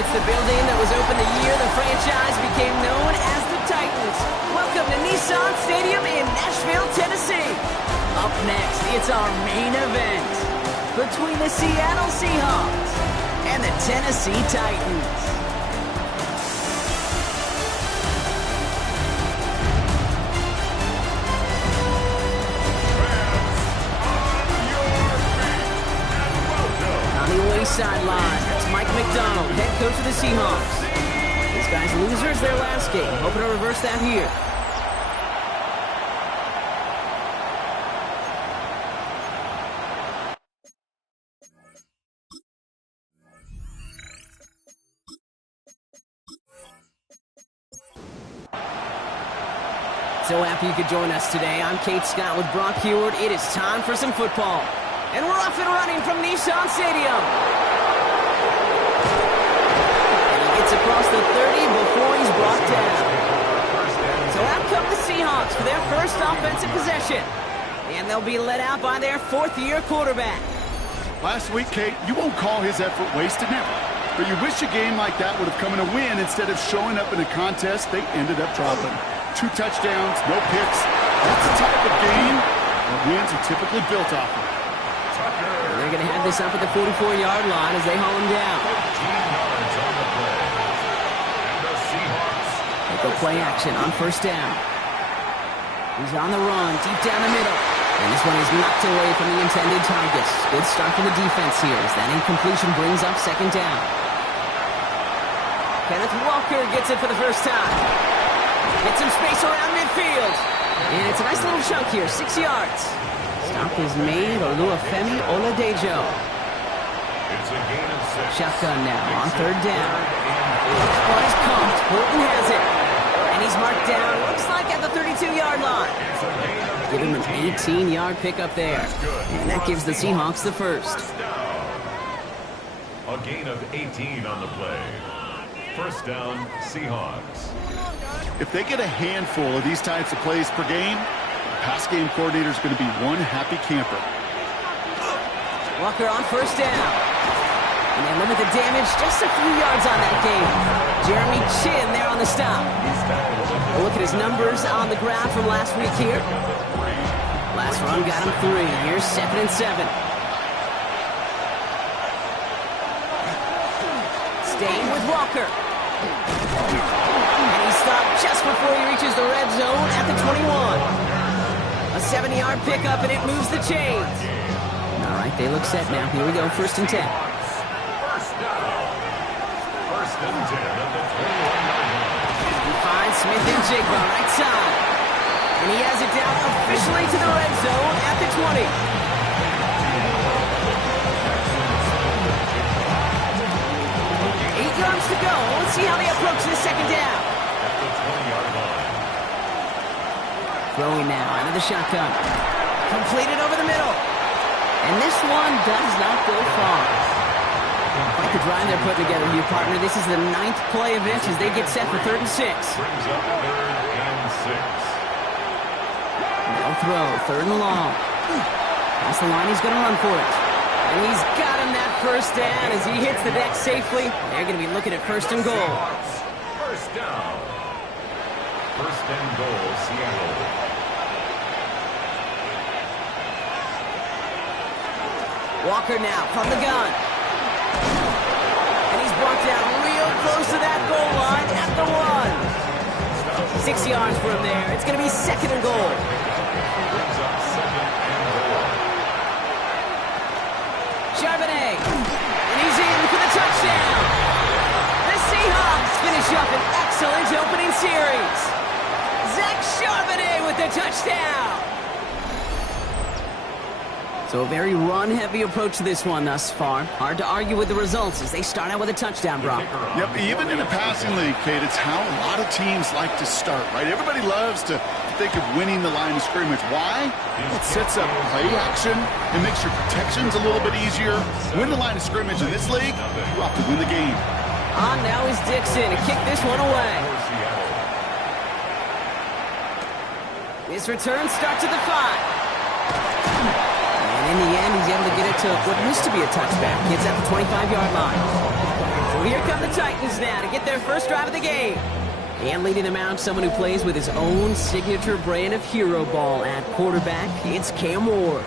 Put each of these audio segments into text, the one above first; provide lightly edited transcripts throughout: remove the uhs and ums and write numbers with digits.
It's the building that was opened the year the franchise became known as the Titans. Welcome to Nissan Stadium in Nashville, Tennessee. Up next, it's our main event between the Seattle Seahawks and the Tennessee Titans. Sideline. It's Mike McDonald, head coach of the Seahawks. These guys losers their last game. Hoping to reverse that here. So happy you could join us today. I'm Kate Scott with Brock Heward. It is time for some football. And we're off and running from Nissan Stadium. And he gets across the 30 before he's brought down. So out come the Seahawks for their first offensive possession. And they'll be led out by their fourth-year quarterback. Last week, Kate, you won't call his effort wasted, never. But you wish a game like that would have come in a win instead of showing up in a contest they ended up dropping. 2 touchdowns, no picks. That's the type of game where wins are typically built off of. They're going to have this up at the 44-yard line as they haul him down. They go play action on first down. He's on the run, deep down the middle. And this one is knocked away from the intended target. Good start for the defense here as that incompletion brings up second down. Kenneth Walker gets it for the first time. Gets some space around midfield. And it's a nice little chunk here, 6 yards. Stop is made, Oluwafemi Oladejo. Shotgun now on third down. Ball is pumped. Horton has it. And he's marked down, looks like at the 32-yard line. Give him an 18-yard pickup there. And that gives the Seahawks the first. A gain of 18 on the play. First down, Seahawks. If they get a handful of these types of plays per game, pass game coordinator is going to be one happy camper. Walker on first down. And they limit the damage just a few yards on that game. Jeremy Chin there on the stop. We'll look at his numbers on the ground from last week here. Last run got him 3. Here's 2nd and 7. Staying with Walker. And he's stopped just before he reaches the red zone at the 21. A 70-yard pickup, and it moves the chains. All right, they look set now. Here we go, 1st and 10. First and 10 at the 21-yard line. He finds Smith and Jigba right side. And he has it down officially to the red zone at the 20. 8 yards to go. Let's see how they approach this second down. At the 20-yard line. Throwing now out of the shotgun. Completed over the middle. And this one does not go far. Quite the drive they're putting together here, partner. This is the 9th play of it as they get set for 3rd and 6. Brings up 3rd and 6. No throw, 3rd and long. That's the line, he's going to run for it. And he's got him that first down as he hits the deck safely. They're going to be looking at 1st and goal. First down. 1st and goal, Seattle. Walker now from the gun. And he's brought down real close to that goal line at the 1. 6 yards from there. It's going to be 2nd and goal. Brings up 2nd and goal. Charbonnet. And he's in for the touchdown. The Seahawks finish up an excellent opening series. Zach Charbonnet with the touchdown. So a very run-heavy approach to this one thus far. Hard to argue with the results as they start out with a touchdown, Brock. Yep, even in a passing league, Kate, it's how a lot of teams like to start, right? Everybody loves to think of winning the line of scrimmage. Why? It sets up play action. It makes your protections a little bit easier. Win the line of scrimmage in this league, you have to win the game. On now is Dixon to kick this one away. His return starts at the 5. In the end, he's able to get it to what used to be a touchback. Gets at the 25-yard line. So here come the Titans now to get their first drive of the game. And leading them out, someone who plays with his own signature brand of hero ball at quarterback. It's Cam Ward.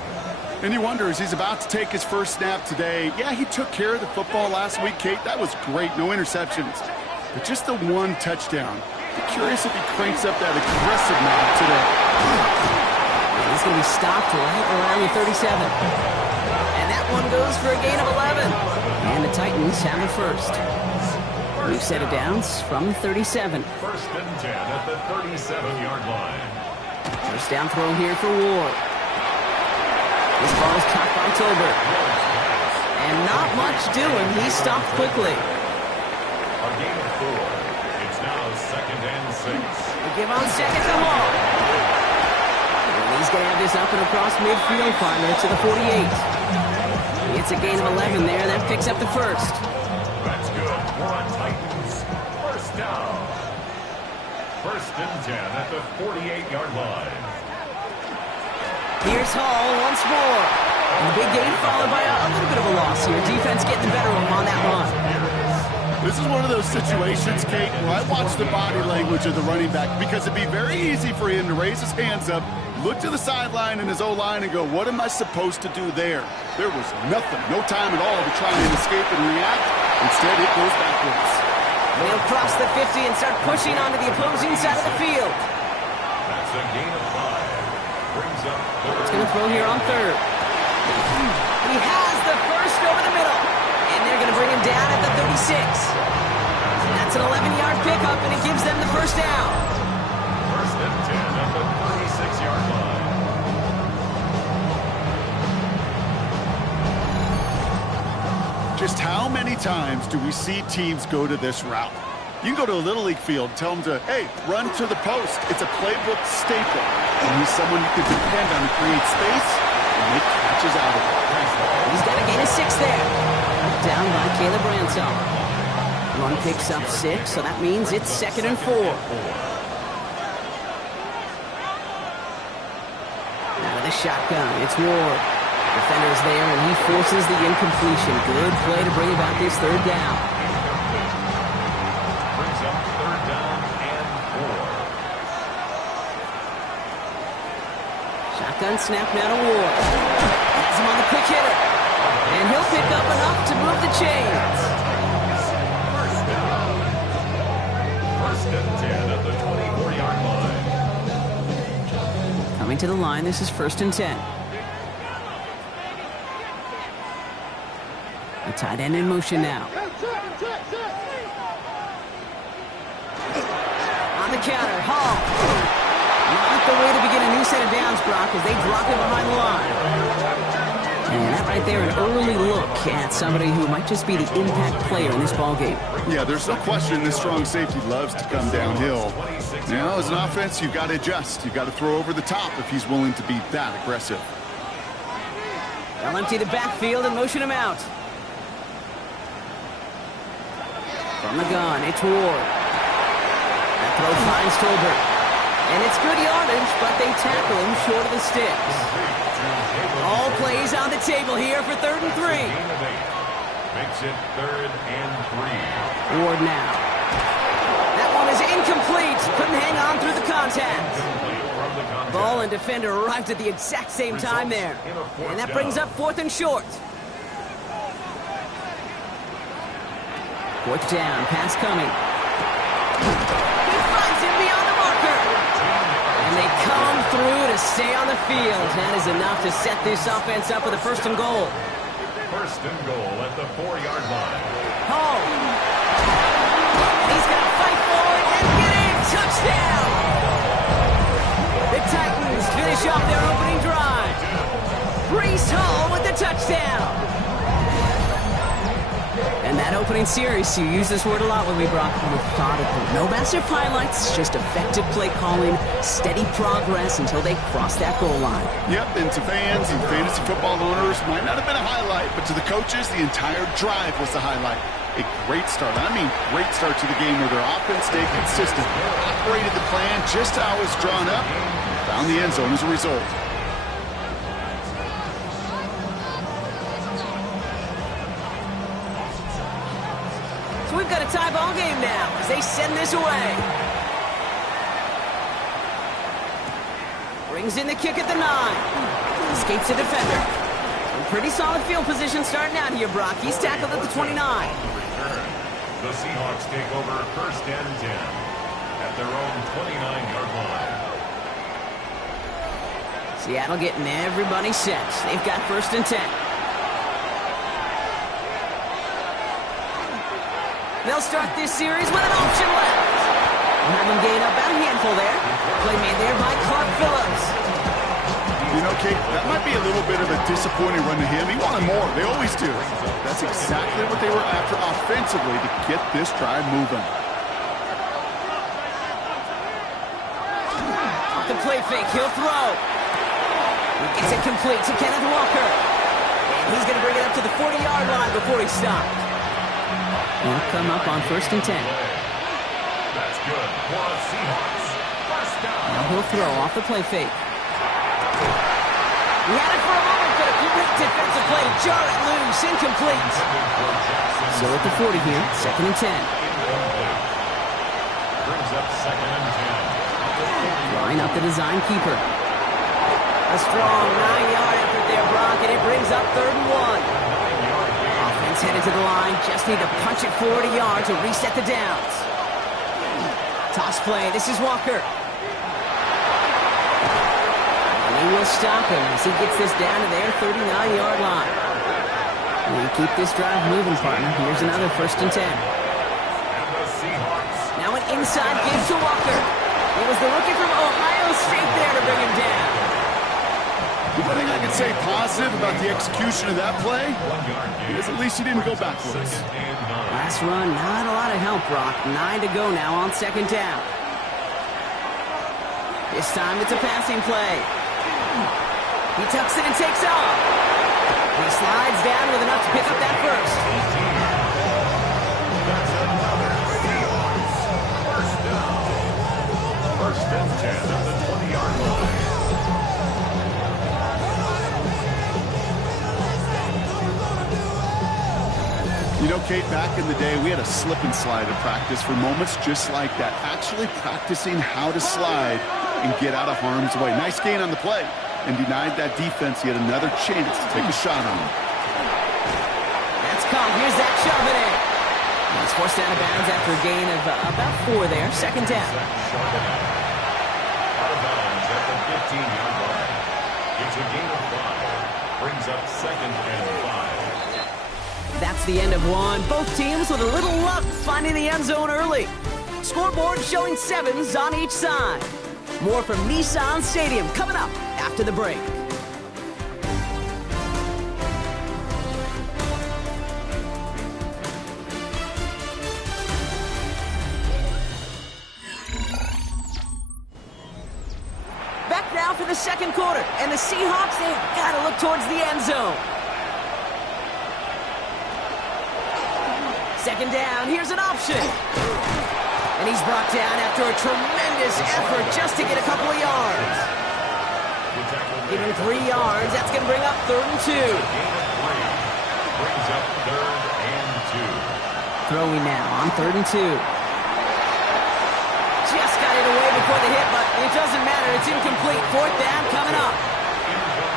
And you wonder, as he's about to take his first snap today, yeah, he took care of the football last week, Kate. That was great. No interceptions. But just the one touchdown. I'm curious if he cranks up that aggressive mode today. And he's going to be stopped right around the 37. And that one goes for a gain of 11. And the Titans have the first. New set of downs from 37. First and 10 at the 37-yard line. First down throw here for Ward. This ball is caught by Tolbert. And not much doing. He stopped quickly. A gain of 4. It's now second and 6. They give on second to Hall. And he's going to have this up and across midfield, finally to the 48. It's a gain of 11 there. That picks up the first. That's good. We're on Titans. First down. First and 10 at the 48-yard line. Here's Hall once more. And the big gain followed by a little bit of a loss here. Defense getting the better of him on that run. This is one of those situations, Kate, where I watch the body language of the running back because it'd be very easy for him to raise his hands up, look to the sideline and his O-line and go, what am I supposed to do there? There was nothing, no time at all to try and escape and react. Instead, it goes backwards. They'll cross the 50 and start pushing onto the opposing side of the field. That's a gain of 5. Brings up third. It's going to throw here on third. He has the first over the middle. And they're going to bring him down at the 36. That's an 11-yard pickup, and it gives them the first down. First and 10 at the 36-yard line. Just how many times do we see teams go to this route? You can go to a Little League field, tell them to, hey, run to the post. It's a playbook staple. And he's someone you can depend on to create space and make catches out of it. He's got a gain of 6 there. Down by Caleb Ransom. Run picks up 6, so that means it's second and 4. Out of the shotgun, it's Ward. Defender's there, and he forces the incompletion. Good play to bring about this third down. Brings up third down and 4. Shotgun snap now to Ward. Has him on the quick hitter. And he'll pick up enough to move the chains. First down. First and 10 at the 24-yard line. Coming to the line, this is first and 10. The tight end in motion now. On the counter, Hall. Not the way to begin a new set of downs, Brock, as they drop him behind the line. And that right there, an early look at somebody who might just be the impact player in this ballgame. Yeah, there's no question this strong safety loves to come downhill. Now, as an offense, you've got to adjust. You've got to throw over the top if he's willing to be that aggressive. They'll empty the backfield and motion him out. From the gun, it's Ward. That throw finds Tolbert. And it's good yardage, but they tackle him short of the sticks. All plays on the table here for third and 3. Makes it third and 3. Ward now. That one is incomplete. Couldn't hang on through the contact. Ball and defender arrived at the exact same time there. And that brings up fourth and short. Fourth down, pass coming. He finds him beyond the marker. And they come through to stay on the field. That is enough to set this offense up with a first and goal. First and goal at the 4-yard line. Hall. He's going to fight forward and get in. Touchdown. The Titans finish off their opening drive. Breece Hall with the touchdown. And that opening series, you use this word a lot when we brought methodical. No massive highlights, just effective play calling, steady progress until they cross that goal line. Yep, and to fans and fantasy football owners, might not have been a highlight, but to the coaches, the entire drive was the highlight. A great start. I mean, great start to the game where their offense stayed consistent, operated the plan just how it was drawn up, and found the end zone as a result. we've got a tie ball game now as they send this away. Brings in the kick at the 9. Escapes the defender. In pretty solid field position starting out here, Brock. He's tackled at the 29. The Seahawks take over 1st and 10 at their own 29-yard line. Seattle getting everybody set. They've got 1st and 10. They'll start this series with an option left. We'll have them gain about a handful there. Play made there by Clark Phillips. You know, Kate, that might be a little bit of a disappointing run to him. He wanted more. They always do. That's exactly what they were after offensively to get this drive moving. Off the play fake, he'll throw. He gets it complete to Kenneth Walker. And he's going to bring it up to the 40-yard line before he stopped. He'll come up on 1st and 10. That's good for the Seahawks. 1st down. Now he'll throw off the play fake. He had it for a moment, but a great defensive play to jar it loose. Incomplete. So at the 40 here, 2nd and 10. Brings up 2nd and 10. Line up the design keeper. A strong 9-yard effort there, Brock, and it brings up 3rd and 1. Offense headed to the line. Just need to punch it 40 yards to reset the downs. Toss play. This is Walker. And he will stop him as he gets this down to their 39-yard line. We keep this drive moving, partner. Here's another 1st and 10. Now an inside give to Walker. It was the rookie from Ohio State there to bring him down. The one thing I can say positive about the execution of that play is at least he didn't go backwards. Last run, not a lot of help, Brock. 9 to go now on 2nd down. This time it's a passing play. He tucks it and takes off. He slides down with enough to pick up that first. That's another Seahawks. 1st down. 1st and 10 at the 20-yard line. You know, Kate, back in the day, we had a slip and slide in practice for moments just like that. Actually practicing how to slide and get out of harm's way. Nice gain on the play and denied that defense yet another chance to take a shot on him. That's caught. Here's that shove it in. He's forced out of bounds after a gain of about 4 there. 2nd down. Out of bounds at the 15-yard line. It's a gain of 5. Brings up 2nd and 5. That's the end of one. Both teams with a little luck finding the end zone early. Scoreboard showing 7s on each side. More from Nissan Stadium coming up after the break. Back now for the 2nd quarter, and the Seahawks, they've got to look towards the end zone. 2nd down, here's an option. And he's brought down after a tremendous effort just to get a couple of yards. Give him 3 yards, that's going to bring up 3rd and 2. Brings up 3rd and 2. Throwing now on 3rd and 2. Just got it away before the hit, but it doesn't matter, it's incomplete. 4th down coming up.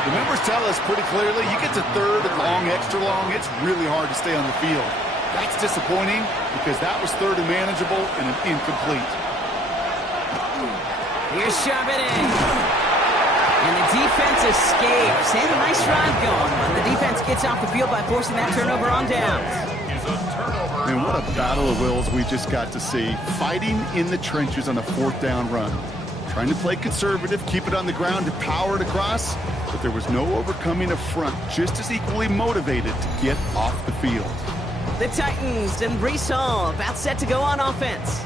The numbers tell us pretty clearly, you get to 3rd and long, extra long, it's really hard to stay on the field. That's disappointing because that was 3rd and manageable and an incomplete. Here's shoving in. And the defense escapes. They have a nice drive going, but the defense gets off the field by forcing that turnover on downs. And what a battle of wills we just got to see. Fighting in the trenches on a 4th down run. Trying to play conservative, keep it on the ground to power it across, but there was no overcoming a front just as equally motivated to get off the field. The Titans and Breece Hall about set to go on offense.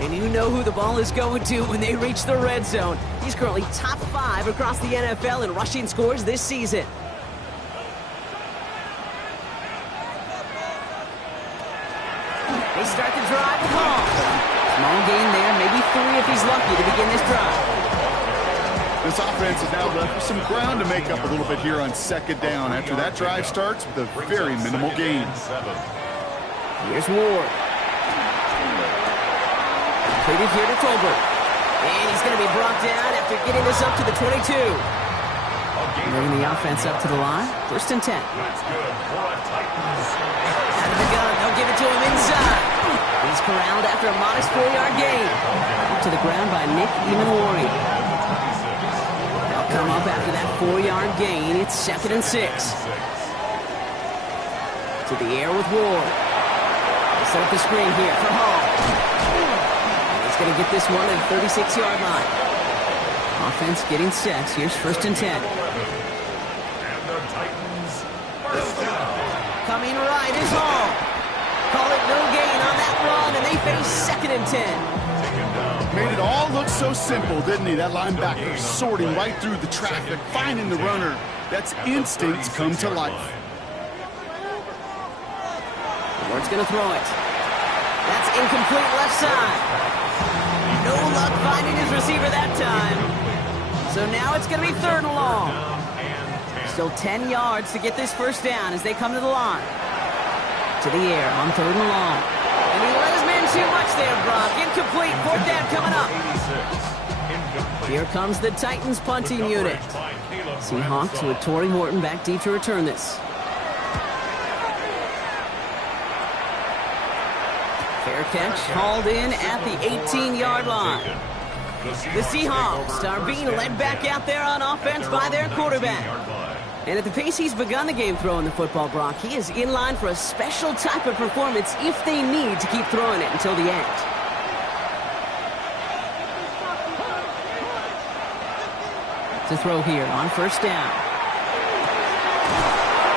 And you know who the ball is going to when they reach the red zone. He's currently top 5 across the NFL in rushing scores this season. They start the drive with Hall. Small gain there, maybe 3 if he's lucky to begin this drive. This offense is now left with some ground to make up a little bit here on 2nd down after that drive starts with a very minimal gain. Here's Ward. Feed it here to Tolbert. And he's going to be brought down after getting this up to the 22. Moving the offense up to the line. 1st and 10. That's good for a Titans. Out of the gun. They'll give it to him inside. He's corralled after a modest 4-yard gain. Up to the ground by Nick Emanwari. They'll come up after that 4-yard gain. It's 2nd and 6. To the air with Ward. They set up the screen here for Hall. And he's going to get this one at the 36-yard line. Offense getting set. Here's 1st and 10. And the Titans first down. Coming right is Hall. Call it no gain on that run, and they face 2nd and 10. Made it all look so simple, didn't he? That linebacker sorting right through the traffic, finding the runner. That's instincts come to life. Ward's going to throw it. That's incomplete left side. No luck finding his receiver that time. So now it's going to be 3rd and long. Still 10 yards to get this 1st down as they come to the line. To the air on 3rd and long. And he let his man too much there, Brock. Incomplete. 4th down coming up. Here comes the Titans punting unit. Seahawks with Torrey Horton back deep to return this. Fair catch, hauled in at the 18-yard line. The Seahawks are being led back out there on offense by their quarterback. And at the pace he's begun the game throwing the football, Brock, he is in line for a special type of performance if they need to keep throwing it until the end. To throw here on 1st down.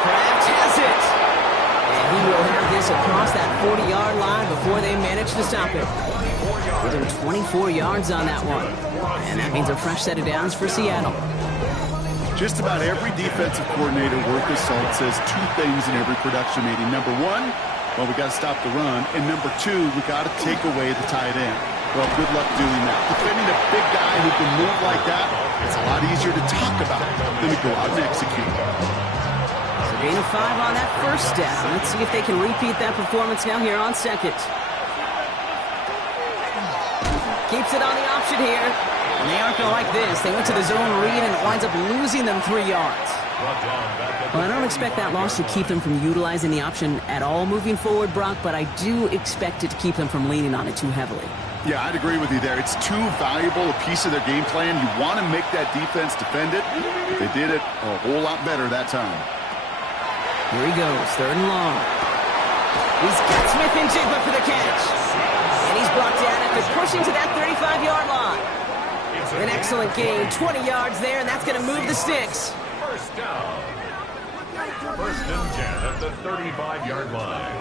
Kraft has it. And he will have this across that 40-yard line before they manage to stop it. Give him 24 yards on that one. And that means a fresh set of downs for Seattle. Just about every defensive coordinator worth his salt says 2 things in every production meeting. Number 1, well, we got to stop the run. And number 2, we got to take away the tight end. Well, good luck doing that. Defending a big guy who can move like that, it's a lot easier to talk about than to go out and execute. So gain of 5 on that 1st down. Let's see if they can repeat that performance now here on 2nd. Keeps it on the option here. And they aren't going to like this. They went to the zone read, and it winds up losing them 3 yards. Well, I don't expect that loss to keep them from utilizing the option at all moving forward, Brock, but I do expect it to keep them from leaning on it too heavily. Yeah, I'd agree with you there. It's too valuable a piece of their game plan. You want to make that defense defend it. But they did it a whole lot better that time. Here he goes, 3rd and long. He's got Smith and Jigba for the catch. And he's brought down after pushing to that 35-yard line. An excellent gain, 20 yards there, and that's going to move the sticks. 1st down. 1st and 10 at the 35-yard line.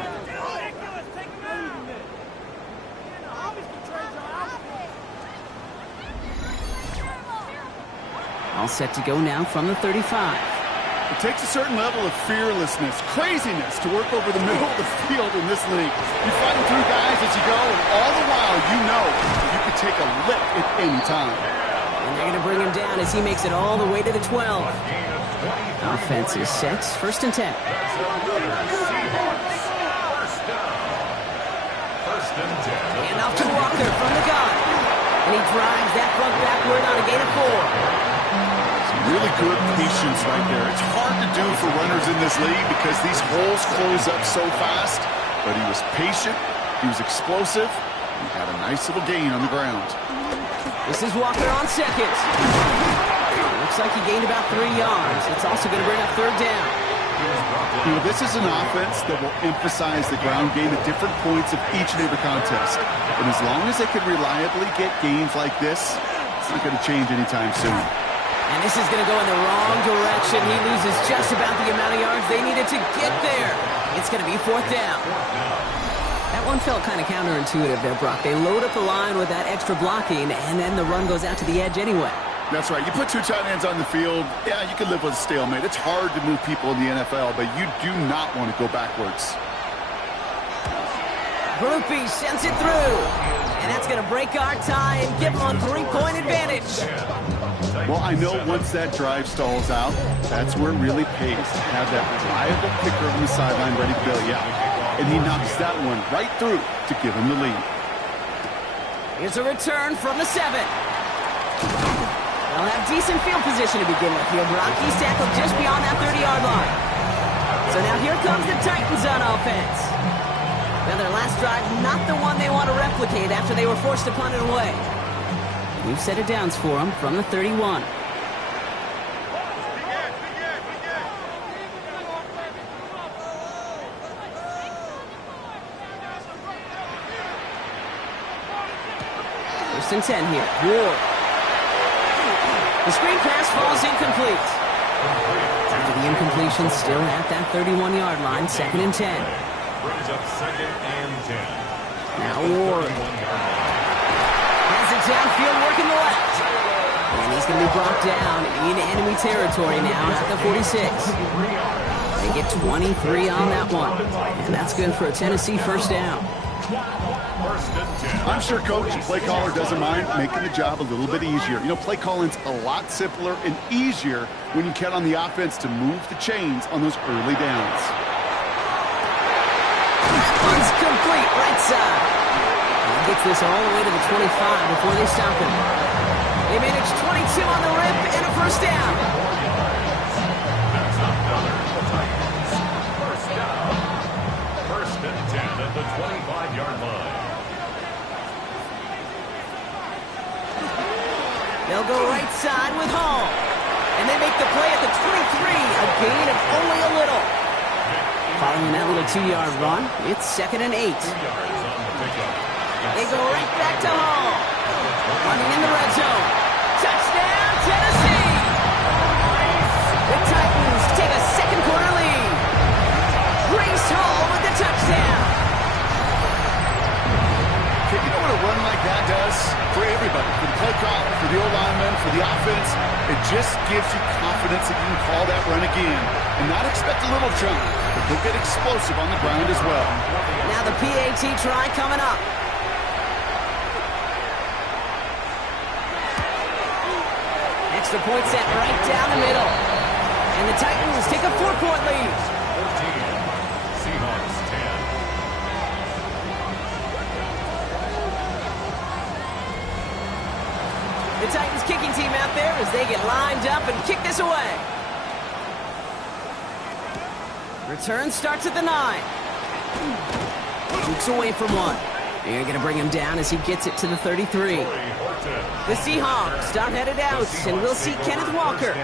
All set to go now from the 35. It takes a certain level of fearlessness, craziness to work over the middle of the field in this league. You're fighting through guys as you go, and all the while you know you could take a lick at any time. And they're going to bring him down as he makes it all the way to the 12. Offense is set. 1st and 10. And off to Walker from the gun. And he drives that front backward on a gain of 4. Really good patience right there. It's hard to do for runners in this league because these holes close up so fast. But he was patient, he was explosive, he had a nice little gain on the ground. This is Walker on 2nd. Looks like he gained about 3 yards. It's also going to bring up 3rd down. You know, this is an offense that will emphasize the ground game at different points of each and every contest. And as long as they can reliably get gains like this, it's not going to change anytime soon. And this is going to go in the wrong direction. He loses just about the amount of yards they needed to get there. It's going to be 4th down. That one felt kind of counterintuitive there, Brock. They load up the line with that extra blocking, and then the run goes out to the edge anyway. That's right. You put 2 tight ends on the field, yeah, you can live with a stalemate. It's hard to move people in the NFL, but you do not want to go backwards. Groupie sends it through. And that's going to break our tie and give them a 3-point advantage. Well, I know once that drive stalls out, that's where it really pays to have that reliable kicker on the sideline ready to bail you out. And he knocks that one right through to give him the lead. Here's a return from the 7. They'll have decent field position to begin with here. He's tackled just beyond that 30-yard line. So now here comes the Titans on offense. Now their last drive, not the one they want to replicate after they were forced to punt it away. We've set it downs for them from the 31. First and 10 here. Ward. The screen pass falls incomplete. After the incompletion, still at that 31-yard line, 2nd and 10. Brings up 2nd and 10. Now Ward. Has it downfield, working the left. And he's going to be brought down in enemy territory now at the 46. They get 23 on that one. And that's good for a Tennessee first down. I'm sure coach and play caller doesn't mind making the job a little bit easier. You know, play calling's a lot simpler and easier when you count on the offense to move the chains on those early downs. One's complete, right side. He gets this all the way to the 25 before they stop him. They manage 22 on the rip and a first down. That's another Titans first down. 1st and 10 at the 25-yard line. They'll go right side with Hall. And they make the play at the 23, a gain of only a little. Following that little 2-yard run, it's 2nd and 8. They go right back to Hall. Running in the red zone. Touchdown, Tennessee! The Titans take a second-quarter lead. Grace Hall with the touchdown. You know what a run like that does for everybody, for the play call, for the O-lineman, for the offense? It just gives you confidence that you can call that run again and not expect a little jump, but they'll get explosive on the ground as well. Now the PAT try coming up. Extra point set right down the middle. And the Titans take a 4-point lead. 14. Seahawks 10. The Titans kicking team out there as they get lined up and kick this away. Return starts at the 9. Jukes away from one. They're going to bring him down as he gets it to the 33. The Seahawks start headed out, and we'll see Kenneth Walker.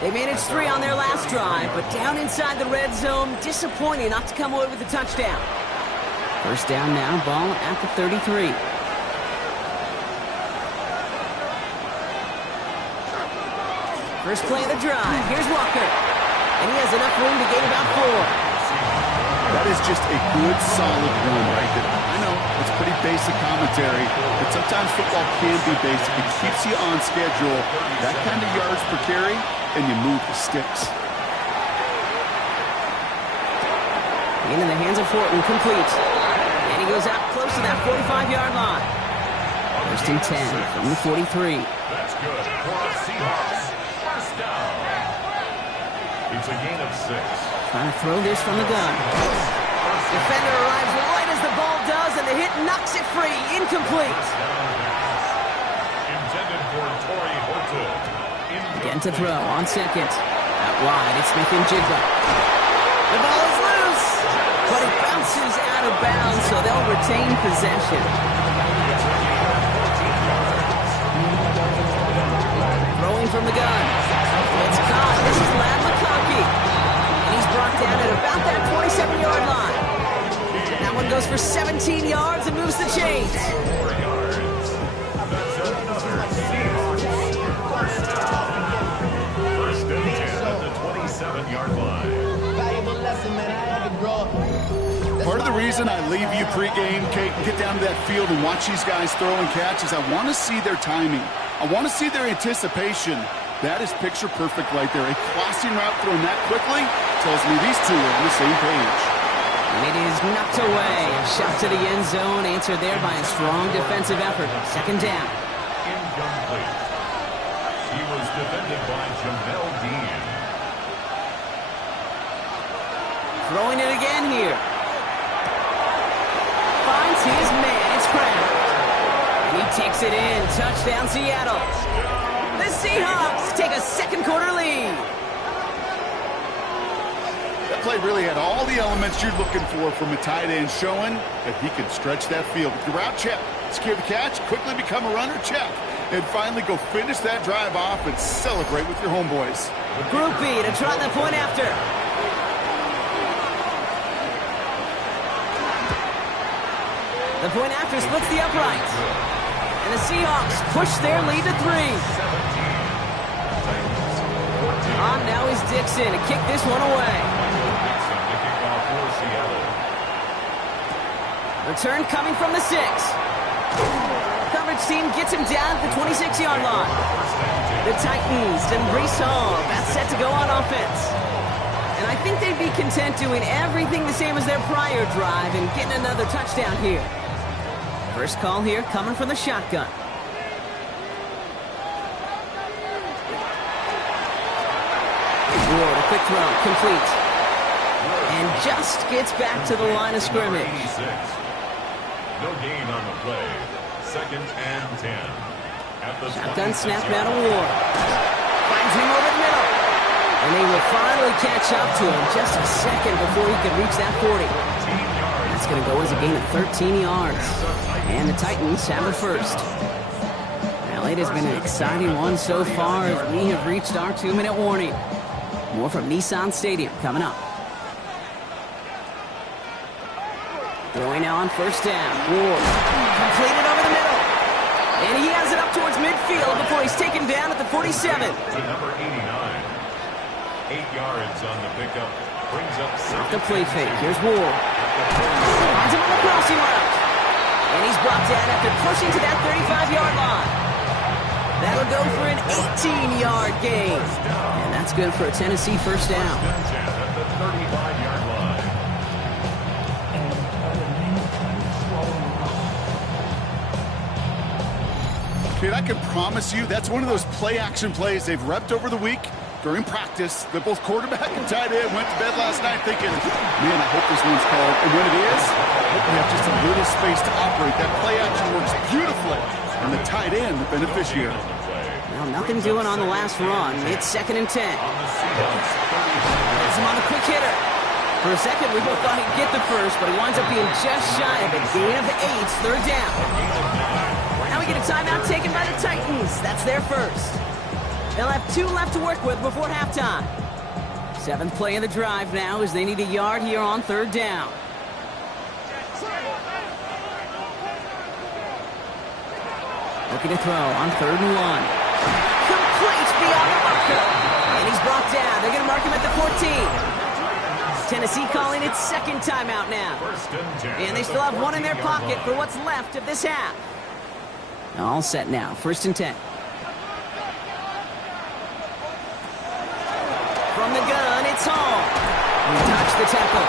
They managed 3 on their last drive, but down inside the red zone, disappointing not to come away with a touchdown. First down now, ball at the 33. First play of the drive. Here's Walker. And he has enough room to gain about 4. That is just a good, solid run right there. I know, it's pretty basic commentary, but sometimes football can be basic. It keeps you on schedule, that kind of yards per carry, and you move the sticks. Into the hands of Fortin, complete. And he goes out close to that 45-yard line. First and 10 from the 43. That's good for the Seahawks. First down. It's a gain of 6. Trying to throw this from the gun. Defender arrives right as the ball does, and the hit knocks it free. Incomplete. Intended for Torrey Horton. Again to throw on second. Out wide, it's Smith and Jigba. The ball is loose, but it bounces out of bounds, so they'll retain possession. Throwing from the gun. It's caught. This is Ladd McConkey. He's brought down at about that 27-yard line. That one goes for 17 yards and moves the chains. 4 yards. That's another Seahawks first down. First and 10 at the 27-yard line. Valuable lesson, man. I had to grow up. Part of the reason I leave you pregame, Kate, and get down to that field and watch these guys throw and catch is I want to see their timing. I want to see their anticipation. That is picture perfect right there. A crossing route thrown that quickly tells me these two are on the same page. And it is knocked away. A shot to the end zone, answered there by a strong defensive effort. Second down. Incomplete. He was defended by Jamel Dean. Throwing it again here. Finds his man. It's Crab. Kicks it in. Touchdown, Seattle. The Seahawks take a second quarter lead. That play really had all the elements you're looking for from a tight end, showing that he can stretch that field. With the route, check. Secure the catch, quickly become a runner, check. And finally go finish that drive off and celebrate with your homeboys. Group B to try the point after. The point after splits the uprights. And the Seahawks push their lead to 3. On now is Dixon to kick this one away. Return coming from the 6. Coverage team gets him down at the 26-yard line. The Titans and Breece Hall about set to go on offense. And I think they'd be content doing everything the same as their prior drive and getting another touchdown here. First call here coming from the shotgun. Ward, a quick throw, complete. And just gets back to the line of scrimmage. No gain on the play. Second and 10. At the shotgun snap now to Ward. Finds him over the middle. And they will finally catch up to him just a second before he could reach that 40. That's going to go as a gain of 13 yards. And the Titans have the first. Well, it has been an exciting one so far as we have reached our 2-minute warning. More from Nissan Stadium coming up. Throwing now on first down. Ward completed over the middle. And he has it up towards midfield before he's taken down at the 47. To number 89. 8 yards on the pickup. Brings up off the play fake. Here's Ward. Finds him on the crossing route. And he's brought down after pushing to that 35-yard line. That'll go for an 18-yard gain. And that's good for a Tennessee first down. At the 35-yard line. Kid, I can promise you that's one of those play-action plays they've repped over the week during practice that both quarterback and tight end went to bed last night thinking, man, I hope this one's called. And when it is, I hope we have just a little space to operate. That play-action works beautifully. And the tight end, the beneficiary. Well, nothing doing on the last run. It's second and 10. Has him on a quick hitter. For a second, we both thought he'd get the first, but he winds up being just shy of a gain of 8, third down. Now we get a timeout taken by the Titans. That's their first. They'll have 2 left to work with before halftime. 7th play of the drive now as they need a yard here on third down. Looking to throw on third and 1. Complete beyond the marker. And he's brought down. They're going to mark him at the 14. Tennessee calling its second timeout now. And they still have 1 in their pocket for what's left of this half. All set now. First and 10. From the gun, it's Hall. He dodged the tackle.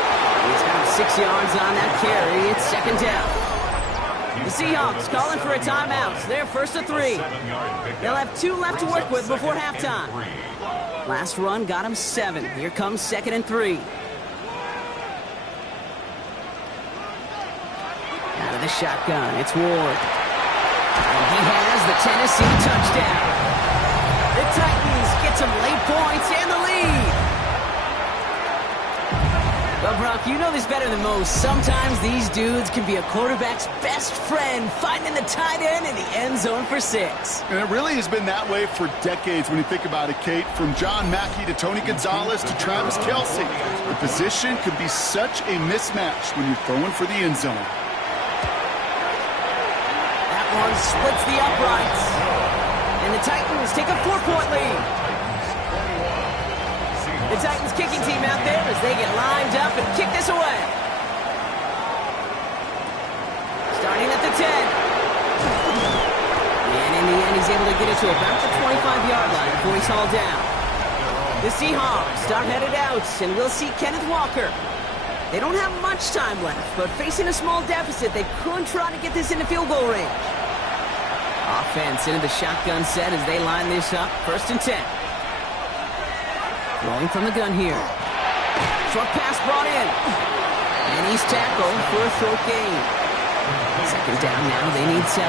He's got 6 yards on that carry. It's second down. The Seahawks calling for a timeout. They're first to 3. They'll have 2 left to work with before halftime. Last run got him 7. Here comes second and 3. Out of the shotgun, it's Ward. And he has the Tennessee touchdown. The Titans get some late points and the lead. Well, Brock, you know this better than most. Sometimes these dudes can be a quarterback's best friend, finding the tight end in the end zone for 6. And it really has been that way for decades when you think about it, Kate. From John Mackey to Tony Gonzalez to Travis Kelce. The position can be such a mismatch when you're throwing for the end zone. That one splits the uprights. And the Titans take a 4-point lead. The Titans kicking team out there as they get lined up and kick this away. Starting at the 10. And in the end, he's able to get it to about the 25-yard line before he's hauled down. The Seahawks start headed out, and we'll see Kenneth Walker. They don't have much time left, but facing a small deficit, they could try to get this into field goal range. Offense into the shotgun set as they line this up. First and 10. Throwing from the gun here. Short pass brought in. And he's tackled for a short gain. Second down now. They need 7.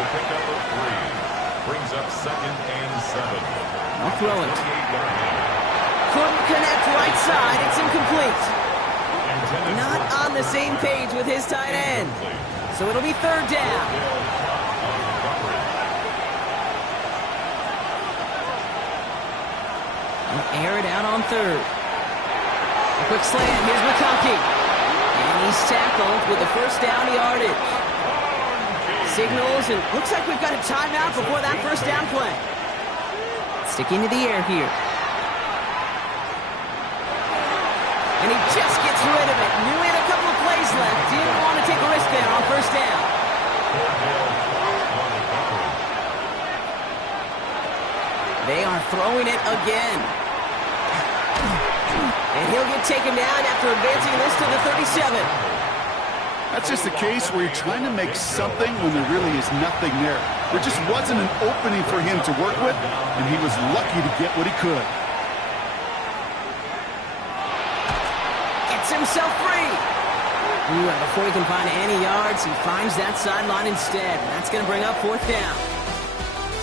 a pickup of 3. Brings up 2nd and 7. I'll throw it. 28-yard line. Couldn't connect right side. It's incomplete. Intended Not for on the same page with his tight end. So it'll be 3rd down. He'll air it out on 3rd. A quick slant. Here's McConkey. And he's tackled with the 1st down yardage. Signals, and looks like we've got a timeout before that 1st down play. Sticking to the air here. And he just gets rid of it. Knew he had a couple of plays left. Didn't want to take a risk there on 1st down. They are throwing it again. And he'll get taken down after advancing this to the 37. That's just a case where you're trying to make something when there really is nothing there. There just wasn't an opening for him to work with, and he was lucky to get what he could. Gets himself free. Ooh, and before he can find any yards, he finds that sideline instead. That's going to bring up 4th down.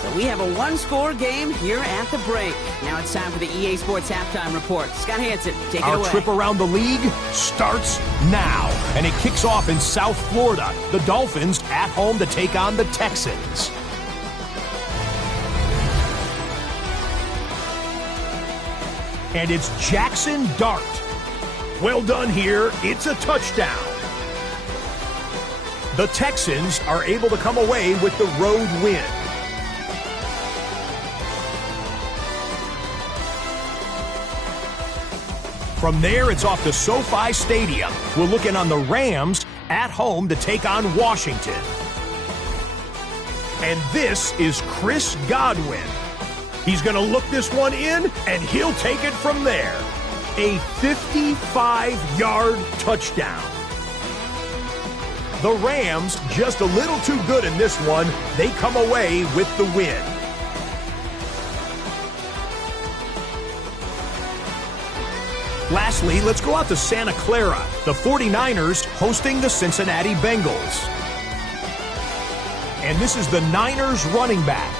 So we have a 1-score game here at the break. Now it's time for the EA Sports Halftime Report. Scott Hansen, take it away. Our trip around the league starts now, and it kicks off in South Florida. The Dolphins at home to take on the Texans. And it's Jackson Dart. Well done here. It's a touchdown. The Texans are able to come away with the road win. From there, it's off to SoFi Stadium. We're looking on the Rams at home to take on Washington. And this is Chris Godwin. He's going to look this one in, and he'll take it from there. A 55-yard touchdown. The Rams just a little too good in this one. They come away with the win. Lastly, let's go out to Santa Clara. The 49ers hosting the Cincinnati Bengals. And this is the Niners running back.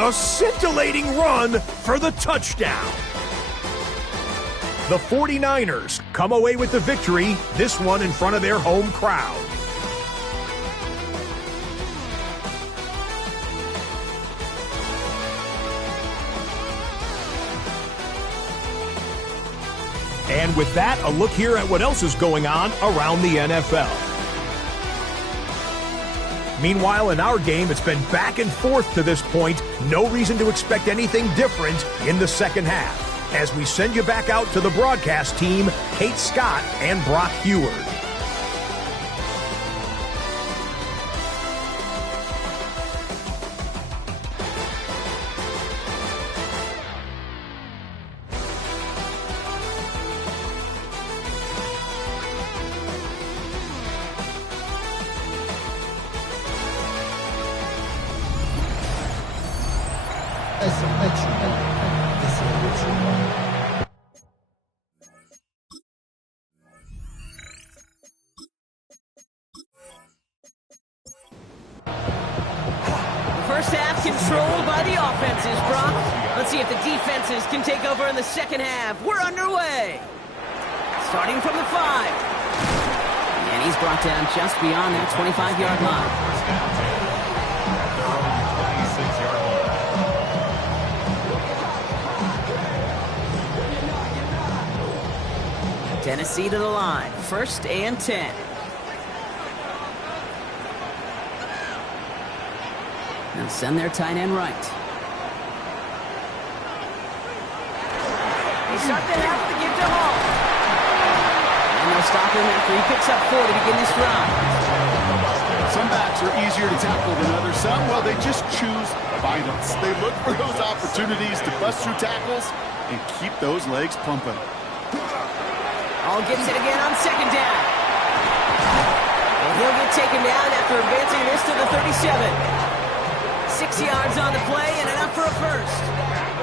A scintillating run for the touchdown. The 49ers come away with the victory, this one in front of their home crowd. And with that, a look here at what else is going on around the NFL. Meanwhile, in our game, it's been back and forth to this point. No reason to expect anything different in the second half. As we send you back out to the broadcast team, Kate Scott and Brock Heward. First half controlled by the offenses, Brock. Let's see if the defenses can take over in the second half. We're underway. Starting from the 5. And he's brought down just beyond that 25-yard line. Tennessee to the line. 1st and 10. And send their tight end right. They start the half with a give to Hall. And they'll stop him after he picks up 4 to begin this drive. Some backs are easier to tackle than others. Some, well, they just choose violence. They look for those opportunities to bust through tackles and keep those legs pumping. Hall gets it again on 2nd down. And he'll get taken down after advancing this to the 37. 6 yards on the play and enough for a first.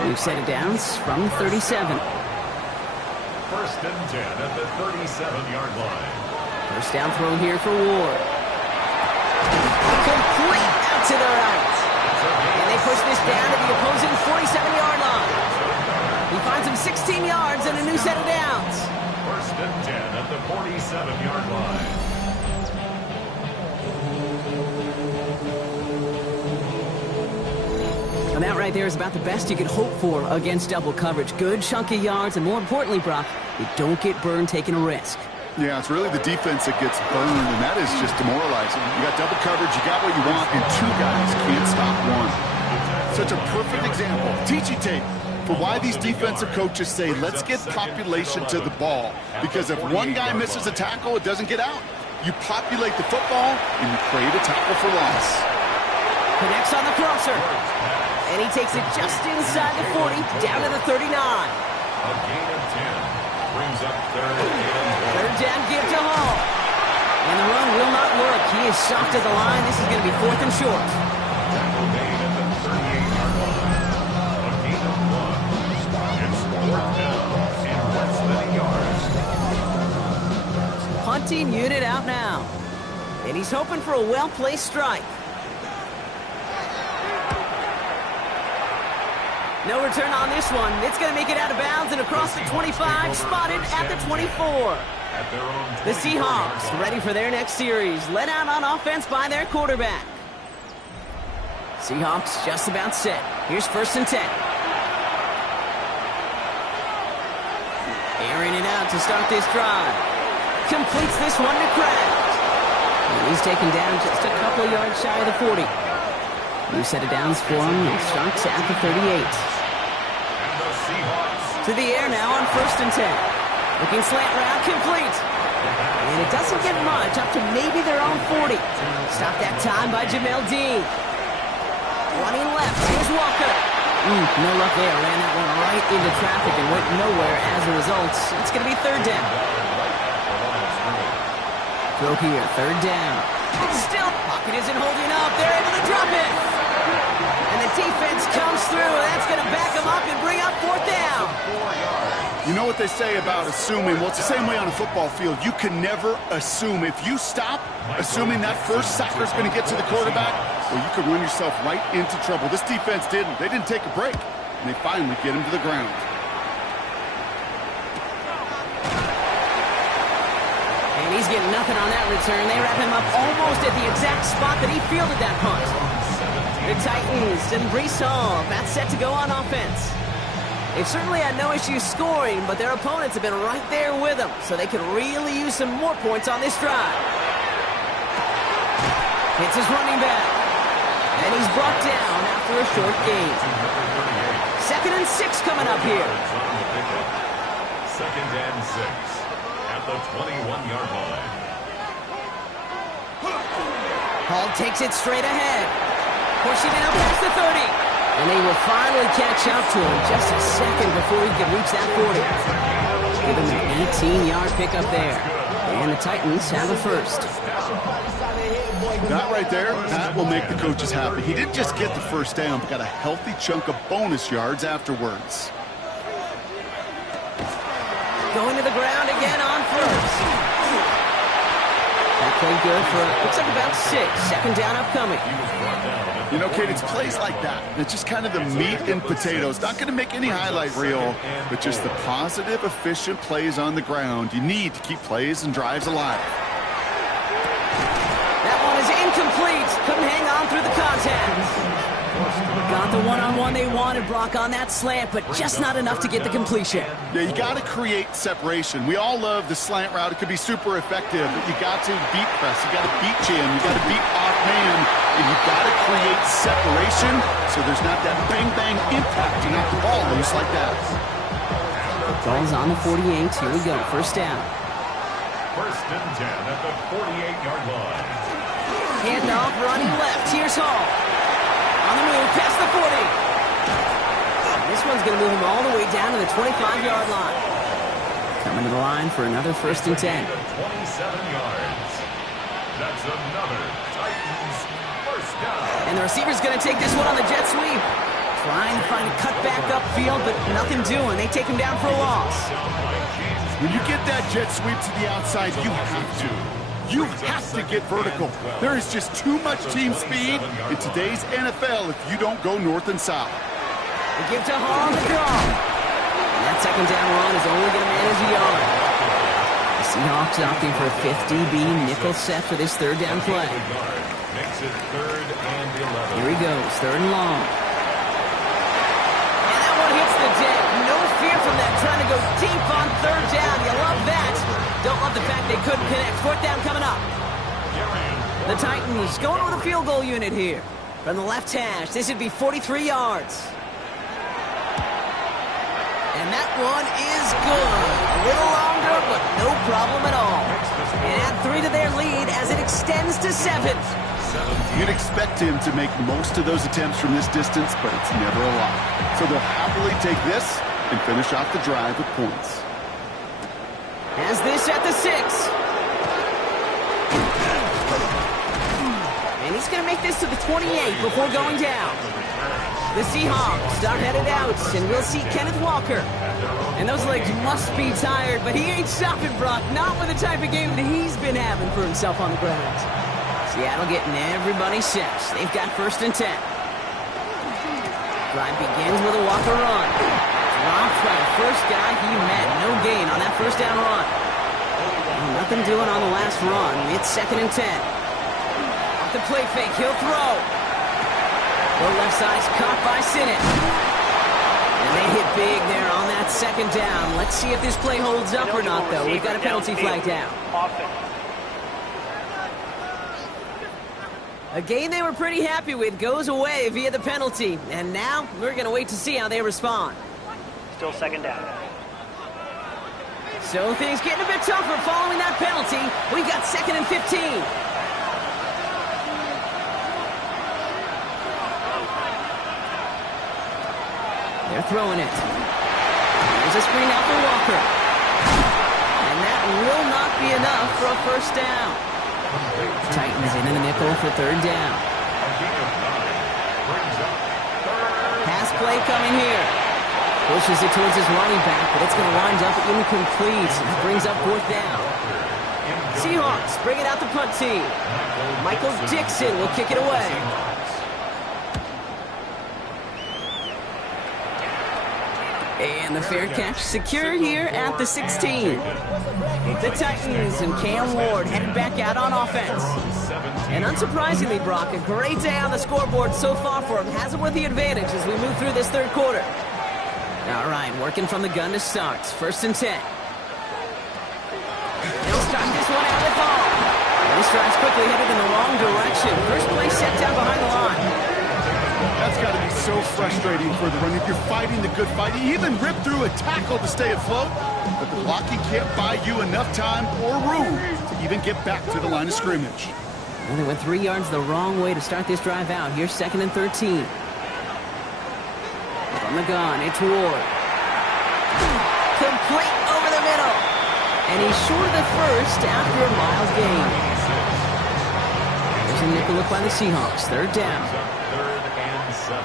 We've set it downs from the 37. 1st and 10 at the 37-yard line. First down throw here for Ward. Complete out to the right. this down to the opposing 47-yard line. He finds him 16 yards and a new set of downs. First and 10 at the 47-yard line. And that right there is about the best you could hope for against double coverage. Good chunky yards, and more importantly, Brock, you don't get burned taking a risk. Yeah, it's really the defense that gets burned, and that is just demoralizing. You got double coverage, you got what you want, and two guys can't stop one. Such a perfect example, teachy tape, for why these defensive coaches say, let's get population to the ball. Because if one guy misses a tackle, it doesn't get out. You populate the football, and you create a tackle for loss. Connects on the crosser. And he takes it just inside the 40, down to the 39. A gain of 10. Brings up Third down give to Hall. And the run will not work. He is soft at the line. This is going to be 4th and short. Tackle made at the 38-yard line. A gain of 1. It's 4th down and less than a yard. Punting unit out now. And he's hoping for a well-placed strike. No return on this one. It's going to make it out of bounds and across the 25, spotted at the 24. The Seahawks ready for their next series, led out on offense by their quarterback. Seahawks just about set. Here's 1st and 10. Airing it out to start this drive. Completes this one to Kraft. And he's taken down just a couple of yards shy of the 40. New set of downs for him. It starts at the 38. To the air now on 1st and 10. Looking slant route, complete. And it doesn't get much, up to maybe their own 40. Stopped that time by Jamel Dean. Running left, here's Walker. No luck there, ran that one right into traffic and went nowhere as a result. It's going to be 3rd down. Throw here, 3rd down. Still, pocket isn't holding up. They're able to drop it. And the defense comes through. That's going to back them up and bring up 4th down. You know what they say about assuming? Well, it's the same way on a football field. You can never assume. If you stop assuming that first sacker's going to get to the quarterback, well, you could run yourself right into trouble. This defense didn't. They didn't take a break, and they finally get him to the ground. And he's getting nothing on that return. They wrap him up almost at the exact spot that he fielded that punt. The Titans and Breece Hall about set to go on offense. They've certainly had no issues scoring, but their opponents have been right there with them, so they could really use some more points on this drive. Hits his running back, and he's brought down after a short gain. 2nd and 6 coming up here. 2nd and 6 at the 21-yard line. Hall takes it straight ahead. Pushing it up past the 30. And they will finally catch up to him just a second before he could reach that 40. Give him an 18-yard pickup there. And the Titans have a first. That right there, that will make the coaches happy. He didn't just get the first down, but got a healthy chunk of bonus yards afterwards. Going to the ground again on first. That played good for, looks like about 6. 2nd down upcoming. You know, Kate, it's plays like that. It's just kind of the meat and potatoes. Not going to make any highlight reel, but just the positive, efficient plays on the ground. You need to keep plays and drives alive. That one is incomplete. Couldn't hang on through the contact. Got the one-on-one they wanted, Brock, on that slant, but just not enough to get the completion. Yeah, you got to create separation. We all love the slant route. It could be super effective, but you got to beat press. You got to beat jam. You got to beat off man, and you got to create separation so there's not that bang-bang impact. You knock the ball loose like that. Ball's on the 48. Here we go. 1st down. 1st and 10 at the 48-yard line. Handoff running left. Here's Hall. On the move, past the 40. This one's going to move him all the way down to the 25-yard line. Coming to the line for another 1st and 10. 27 yards. That's another Titans first down. And the receiver's going to take this one on the jet sweep. Trying to find a cut back upfield, but nothing doing. They take him down for a loss. When you get that jet sweep to the outside, you have to. You have to get vertical. There is just too much team speed in today's NFL if you don't go north and south. They give to Hall on the draw. And that second down run is only going to manage a yard. The Seahawks opting for a 50-B nickel set for this third down play. Makes it 3rd and 11. Here he goes, 3rd and long. And that one hits the deck. No fear from that, trying to go deep on 3rd down. You love that. Don't love the fact they couldn't connect. 4th down coming up. The Titans going with a field goal unit here. From the left hash, this would be 43 yards. And that one is good. A little longer, but no problem at all. And add 3 to their lead as it extends to 7. You'd expect him to make most of those attempts from this distance, but it's never a lot. So they'll happily take this and finish off the drive with points. Has this at the 6. And he's going to make this to the 28 before going down. The Seahawks are headed out, and we'll see Kenneth Walker. And those legs must be tired, but he ain't stopping, Brock. Not with the type of game that he's been having for himself on the ground. Seattle getting everybody set. They've got 1st and 10. Drive begins with a Walker run. Dropped by the first guy he met. No gain on that 1st down run. Well, nothing doing on the last run. It's 2nd and 10. Off the play fake, he'll throw. The left side's caught by Sinnott. And they hit big there on that 2nd down. Let's see if this play holds up or not, though. We've got a penalty flag down. A game they were pretty happy with goes away via the penalty. And now we're going to wait to see how they respond. Still 2nd down. So things getting a bit tougher following that penalty. We got 2nd and 15. They're throwing it. There's a screen out for Walker. And that will not be enough for a 1st down. Titans in the nickel for 3rd down. Pass play coming here. Pushes it towards his running back, but it's going to wind up incomplete. It brings up 4th down. Seahawks bring it out the punt team. Michael Dixon will kick it away. And the fair catch secure here at the 16. The Titans and Cam Ward headed back out on offense. And unsurprisingly, Brock, a great day on the scoreboard so far for him. Has it with the advantage as we move through this 3rd quarter. All right, working from the gun to start. 1st and 10. They'll start this one out with Hall. This drive's quickly headed in the wrong direction. First play set down behind the line. That's got to be so frustrating for the run. If you're fighting the good fight, you even rip through a tackle to stay afloat, but the blocking can't buy you enough time or room to even get back to the line of scrimmage. And they went 3 yards the wrong way to start this drive out. Here's 2nd and 13. From the gun, it's Ward. Complete over the middle. And he's short of the 1st after a mild gain. There's a nickel look by the Seahawks. 3rd down. 3rd and 7.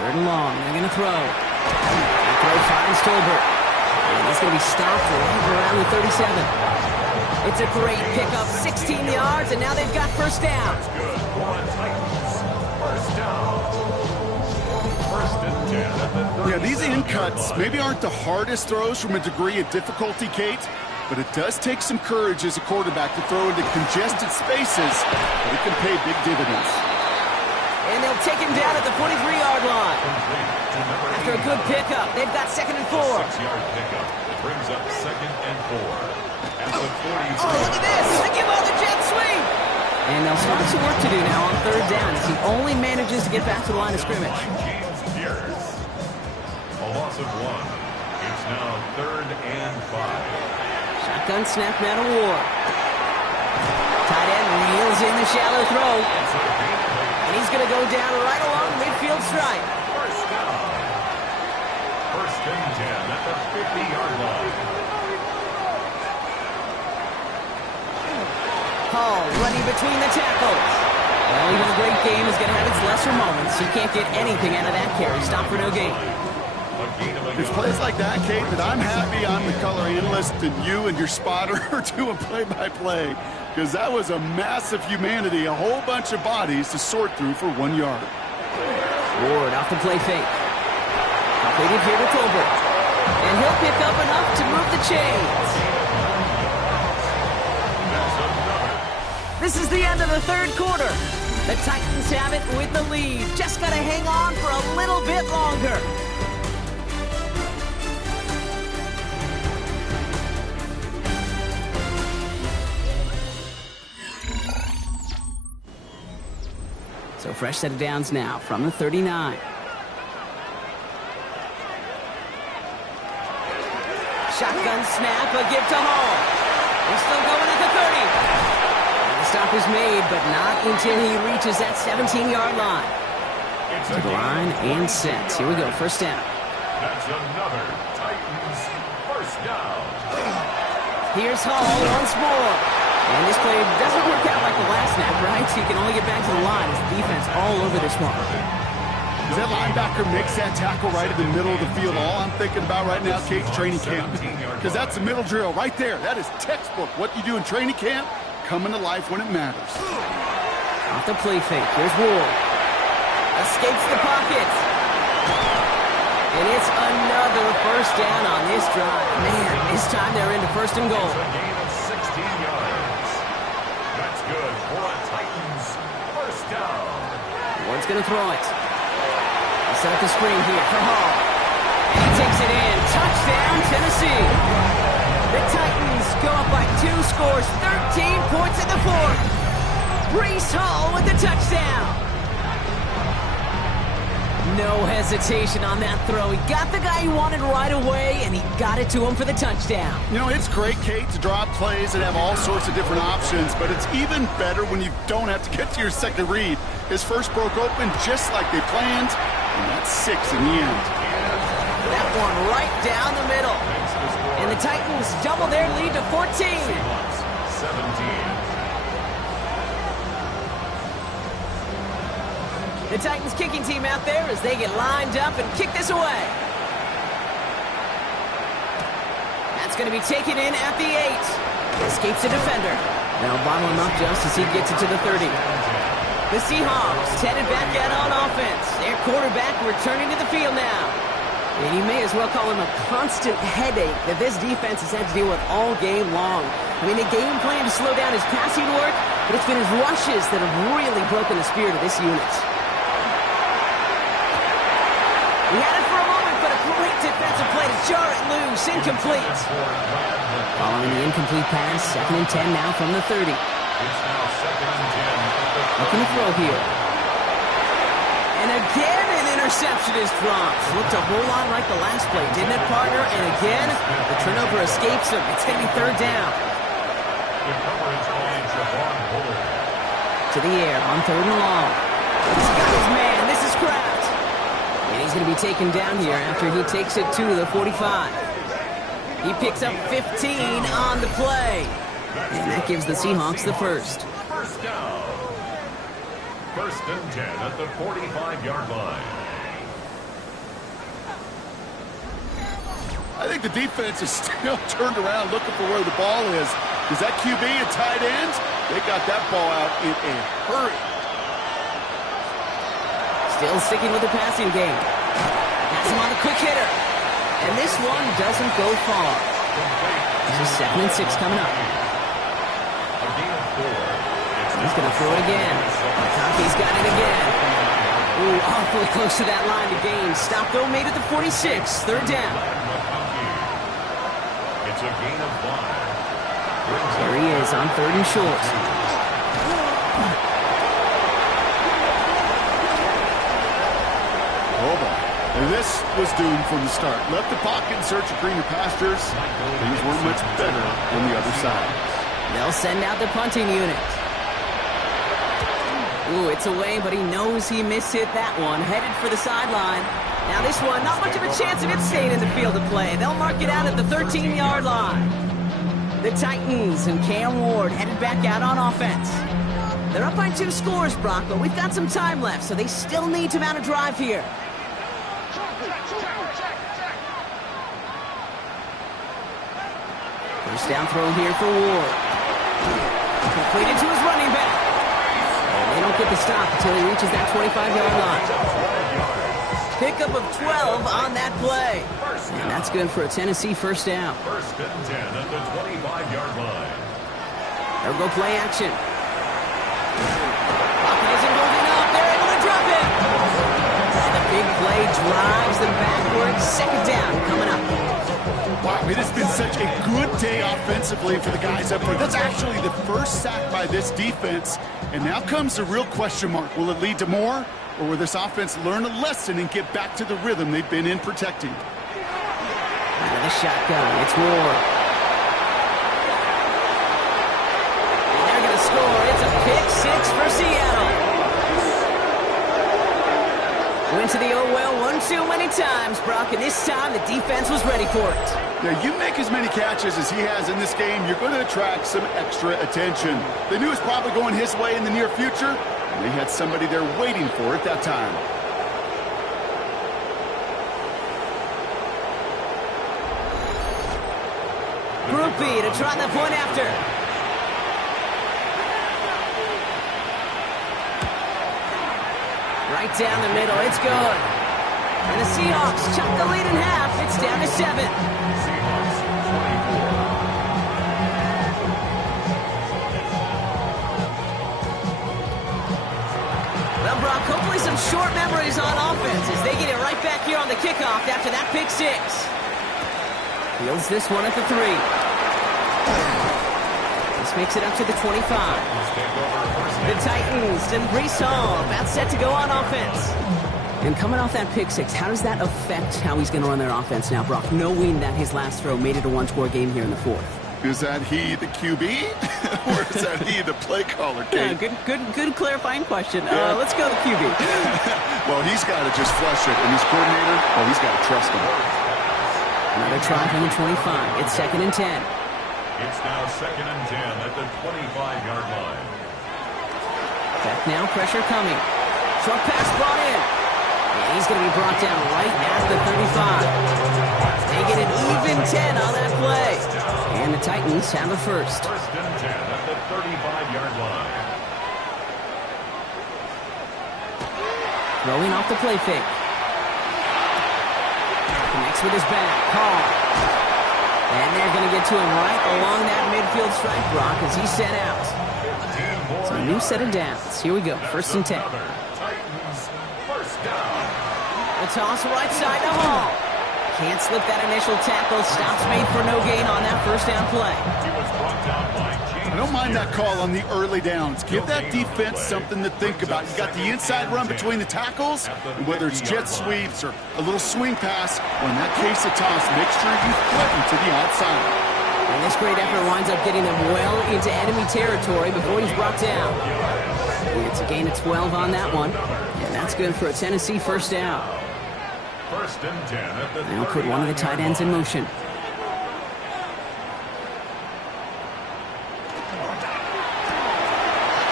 3rd and long. They're going to throw. That throw finds Tolbert. And he's going to be stopped right around the 37. It's a great pickup. 16 yards, and now they've got 1st down. Good. First down. 1st and 10 at the 30. Yeah, these in cuts maybe aren't the hardest throws from a degree of difficulty, Kate, but it does take some courage as a quarterback to throw into congested spaces, but it can pay big dividends. And they'll take him down at the 43-yard line. After a good pickup, they've got 2nd and 4. 6-yard pickup brings up 2nd and 4. At the 40. Oh, look at this. They give all the jet sweep. And they'll start some work to do now on 3rd down as he only manages to get back to the line of scrimmage. James Pierce. A loss of 1. It's now 3rd and 5. Shotgun snap now to Ward. Tight end reels in the shallow throw. And he's going to go down right along midfield stripe. First down. 1st and 10 at the 50-yard line. Hall running between the tackles. Well, even a great game is going to have its lesser moments. He can't get anything out of that carry. Stop for no gain. A It's plays like that, Kate, that I'm happy I'm the color analyst and you and your spotter are doing play-by-play. Because that was a massive humanity, a whole bunch of bodies to sort through for 1 yard. Ward off the play fake. Completed here to Colbert. And he'll pick up enough to move the chains. This is the end of the third quarter. The Titans have it with the lead. Just got to hang on for a little bit longer. So fresh set of downs now from the 39. Shotgun snap, a give to Hall. He's still going at the 30. And the stop is made, but not until he reaches that 17-yard line. To the line and set. Here we go, first down. That's another Titans first down. Here's Hall once more. And this play doesn't work out like the last snap, right? So you can only get back to the line as the defense all over this one. Does that linebacker makes that tackle right in the middle of the field? All I'm thinking about right now, Kate's training camp. Because that's the middle drill right there. That is textbook. What you do in training camp, coming to life when it matters. Off the play fake. Here's Ward. Escapes the pocket. And it's another first down on this drive. Man, this time they're into first and goal. It's a gain of 16 yards. That's good for a Titans first down. Ward's going to throw it. He'll set up the screen here for Hall. And he takes it in. Touchdown, Tennessee. The Titans go up by 2 scores, 13 points in the fourth. Breece Hall with the touchdown. No hesitation on that throw. He got the guy he wanted right away, and he got it to him for the touchdown. You know, it's great, Kate, to draw plays that have all sorts of different options, but it's even better when you don't have to get to your second read. His first broke open just like they planned, and that's 6 in the end. That one right down the middle. And the Titans double their lead to 14. 17. The Titans kicking team out there as they get lined up and kick this away. That's going to be taken in at the 8. Escapes the defender. They'll bottle him up just as he gets it to the 30. The Seahawks headed back out on offense. Their quarterback returning to the field now. And you may as well call him a constant headache that this defense has had to deal with all game long. I mean, the game plan to slow down his passing work, but it's been his rushes that have really broken the spirit of this unit. He had it for a moment, but a great defensive play to jar it loose. Incomplete. Following the incomplete pass, 2nd and 10 now from the 30. It's now 2nd and 10. Looking to throw here. And again, an interception is dropped. Looked a whole lot like the last play, didn't it, partner? And again, the turnover escapes him. It's going to be 3rd down. The coverage by Javon Bullard. To the air on 3rd and long. He's got his man. This is Kraft. And he's going to be taken down here after he takes it to the 45. He picks up 15 on the play. And that gives the Seahawks the first. First down. 1st and 10 at the 45-yard line. I think the defense is still turned around looking for where the ball is. Is that QB and tight ends? They got that ball out in a hurry. Still sticking with the passing game. Has him on the quick hitter. And this one doesn't go far. This is 2nd and 6 coming up. A gain of 4. He's going to throw it again. McConkey's got it again. Ooh, awfully close to that line to gain. Stop though, made it to 46. 3rd down. It's a gain of 5. There he is on 3rd and short. Oh, boy. And this was doomed from the start. Left the pocket in search of greener pastures. Things weren't much better on the other side. They'll send out the punting unit. Ooh, it's away, but he knows he mishit that one. Headed for the sideline. Now this one, not much of a chance of it staying in the field of play. They'll mark it out at the 13-yard line. The Titans and Cam Ward headed back out on offense. They're up by 2 scores, Brock, but we've got some time left, so they still need to mount a drive here. First down throw here for Ward. Completed to his running back. And they don't get the stop until he reaches that 25-yard line. Pickup of 12 on that play. And that's good for a Tennessee first down. First and 10 at the 25-yard line. They'll go play action. Pocket isn't moving up. They're able to drop it. And the big play drives them backwards. Second down coming up. Wow, it has been such a good day offensively for the guys up there. That's actually the first sack by this defense. And now comes the real question mark. Will it lead to more? Or will this offense learn a lesson and get back to the rhythm they've been in protecting? Out of the shotgun, it's Ward. And they're going to score. It's a pick six for Seattle. Went to the oh well one too many times, Brock, and this time the defense was ready for it. Now, you make as many catches as he has in this game, you're going to attract some extra attention. They knew it was probably going his way in the near future, and they had somebody there waiting for it that time. Group B to try the point after. Right down the middle, it's good. And the Seahawks chop the lead in half. It's down to 7. Seahawks 24. Well, Brock, hopefully some short memories on offense as they get it right back here on the kickoff after that pick six. Fields this one at the 3. This makes it up to the 25. The Titans and Breece Hall about set to go on offense. And coming off that pick six, how does that affect how he's going to run their offense now, Brock, knowing that his last throw made it a one-score game here in the fourth? Is that he the QB? Or is that he the play caller, Kate? Yeah, good clarifying question. Let's go to QB. Well, he's got to just flush it. And his coordinator, oh, he's got to trust him. Another try from the 25. It's 2nd and 10. It's now 2nd and 10 at the 25-yard line. Back now, pressure coming. Short pass brought in. And he's going to be brought down right at the 35. They get an even 10 on that play. And the Titans have a first. First and 10 at the 35-yard line. Throwing off the play fake. Connects with his back. Call. And they're going to get to him right along that midfield strike, Brock, as he's set out. So a new set of downs. Here we go. First and 10. Titans first down. The toss right side to Hall. Can't slip that initial tackle. Stops made for no gain on that first down play. He was brought down by James. I don't mind that call on the early downs. Give that defense something to think about. You got the inside run between the tackles, and whether it's jet sweeps or a little swing pass, or in that case a toss, make sure you flip them to the outside. And this great effort winds up getting them well into enemy territory before he's brought down. It's a gain of 12 on that one, and that's good for a Tennessee first down. First and 10 at the Now put one of the tight ends in motion.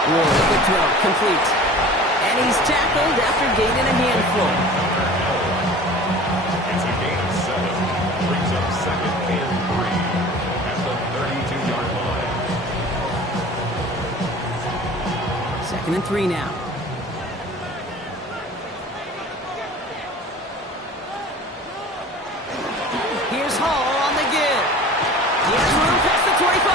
Ward, good throw, complete. And he's tackled after gaining a handful. It's a gain of 7. Brings up 2nd and 3 at the 32-yard line. 2nd and 3 now. Here's Hall on the give. He has room past the 25.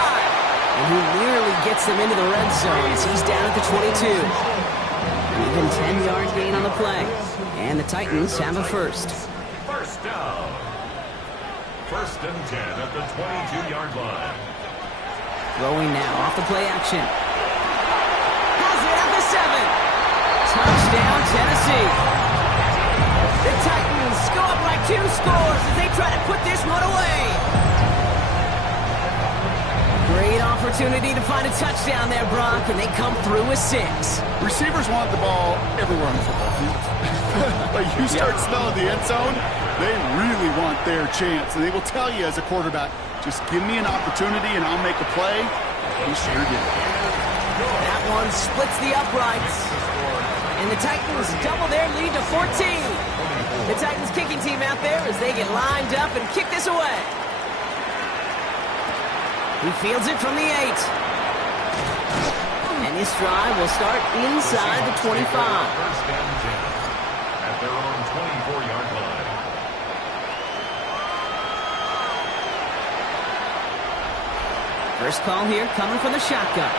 And he nearly gets them into the red zone as he's down at the 22. An even 10-yard gain on the play. And the Titans have a first. First down. First and 10 at the 22-yard line. Throwing now off the play action. Has it at the 7. Touchdown, Tennessee. The Titans go up by 2 scores as they try to put this one away. Great opportunity to find a touchdown there, Brock, and they come through with 6. Receivers want the ball everywhere on the football field. But you start smelling the end zone, they really want their chance. And they will tell you as a quarterback, just give me an opportunity and I'll make a play. He sure did. That one splits the uprights. And the Titans double their lead to 14. The Titans kicking team out there as they get lined up and kick this away. He fields it from the 8. And this drive will start inside the 25. First and 10 at their own 24-yard line. First call here coming from the shotgun.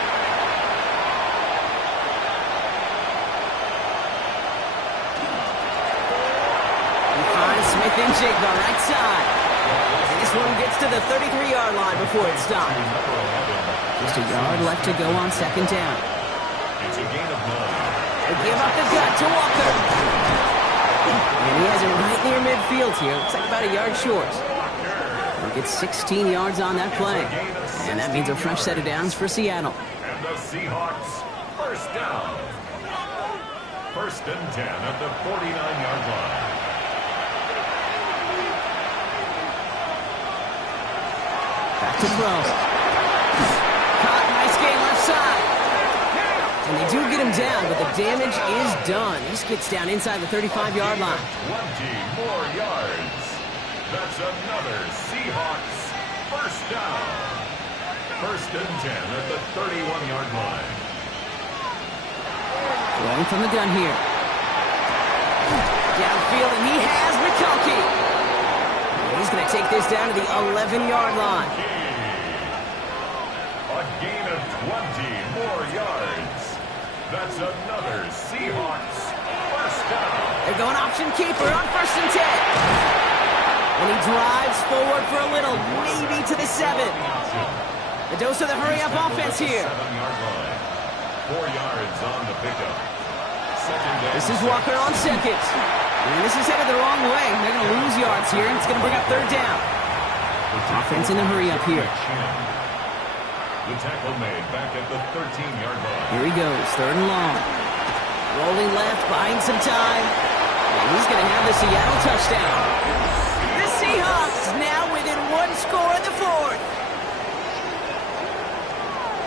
He finds Smith and Jigba right side. And this one gets to the 33-yard line before it's stopped. Just a yard left to go on second down. It's a gain of 9. They give up the gut to Walker. And he has it right near midfield here. Looks like about a yard short. He'll get 16 yards on that play. And that means a fresh set of downs for Seattle. And the Seahawks, first down. First and 10 at the 49-yard line. Back to throw. Caught, nice gain left side. And they do get him down, but the damage is done. He just gets down inside the 35-yard line. 20 more yards. That's another Seahawks first down. First and 10 at the 31-yard line. Throwing from the gun here. Downfield, and he has McConkey. He's going to take this down to the 11-yard line. A gain of 20 more yards. That's another Seahawks first down. They're going option keeper on first and 10. And he drives forward for a little, maybe to the 7. The dose of the hurry-up offense here. 7-yard line. 4 yards on the pickup. Second down. This is Walker on second. And this is headed the wrong way. They're going to lose yards here, and it's going to bring up third down. Offense in the hurry-up here. The tackle made back at the 13-yard line. Here he goes, third and long. Rolling left, buying some time. And he's going to have the Seattle touchdown. The Seahawks now within one score in the fourth.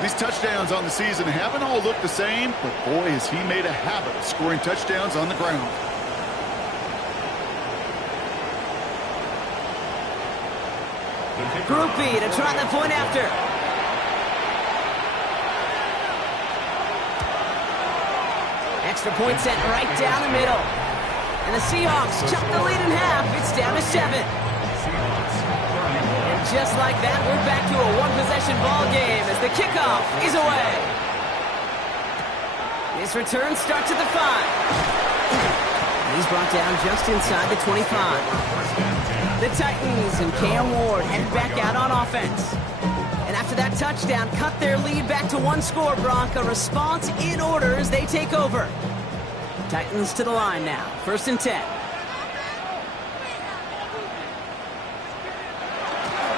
These touchdowns on the season haven't all looked the same, but boy, has he made a habit of scoring touchdowns on the ground. Group B to try the point after. Extra point sent right down the middle. And the Seahawks chop the lead in half. It's down to 7. And just like that, we're back to a one-possession ball game as the kickoff is away. This return starts at the 5. He's brought down just inside the 25. The Titans and Cam Ward head back out on offense. And after that touchdown, cut their lead back to one score, Brock. A response in order as they take over. Titans to the line now. First and 10.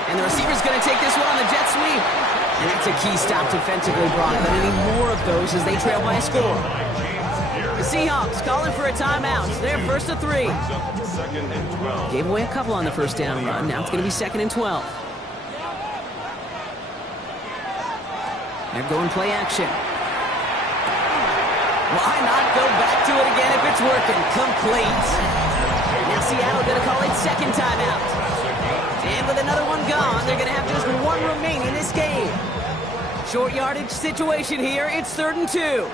And the receiver's going to take this one on the jet sweep. And that's a key stop defensively, Brock. But they need more of those as they trail by a score. The Seahawks calling for a timeout. They're first to 3. Gave away a couple on the first down run. Now it's going to be second and 12. They're going play action. Why not go back to it again if it's working? Complete. Now Seattle going to call it second timeout. And with another one gone, they're going to have just one remaining in this game. Short yardage situation here. It's third and 2.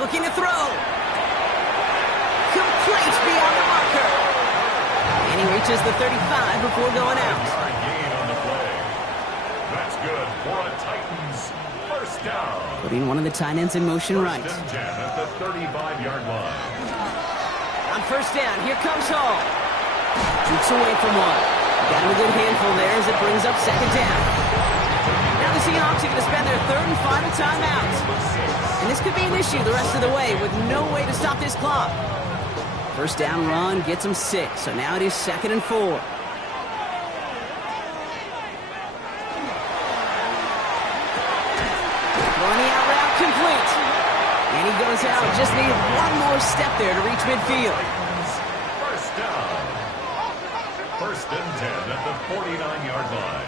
Looking to throw. Complete beyond the marker. And he reaches the 35 before going out. Gain on the play. That's good for a Titans first down. Putting one of the tight ends in motion right. First and 10 at the 35-yard line. On first down, here comes Hall. Shoots away from one. Got him a good handful there as it brings up second down. Now the Seahawks are going to spend their third and final timeout. And this could be an issue the rest of the way with no way to stop this clock. First down run gets them 6, so now it is second and 4. Running out route complete. And he goes out, just needed one more step there to reach midfield. First down. First and 10 at the 49-yard line.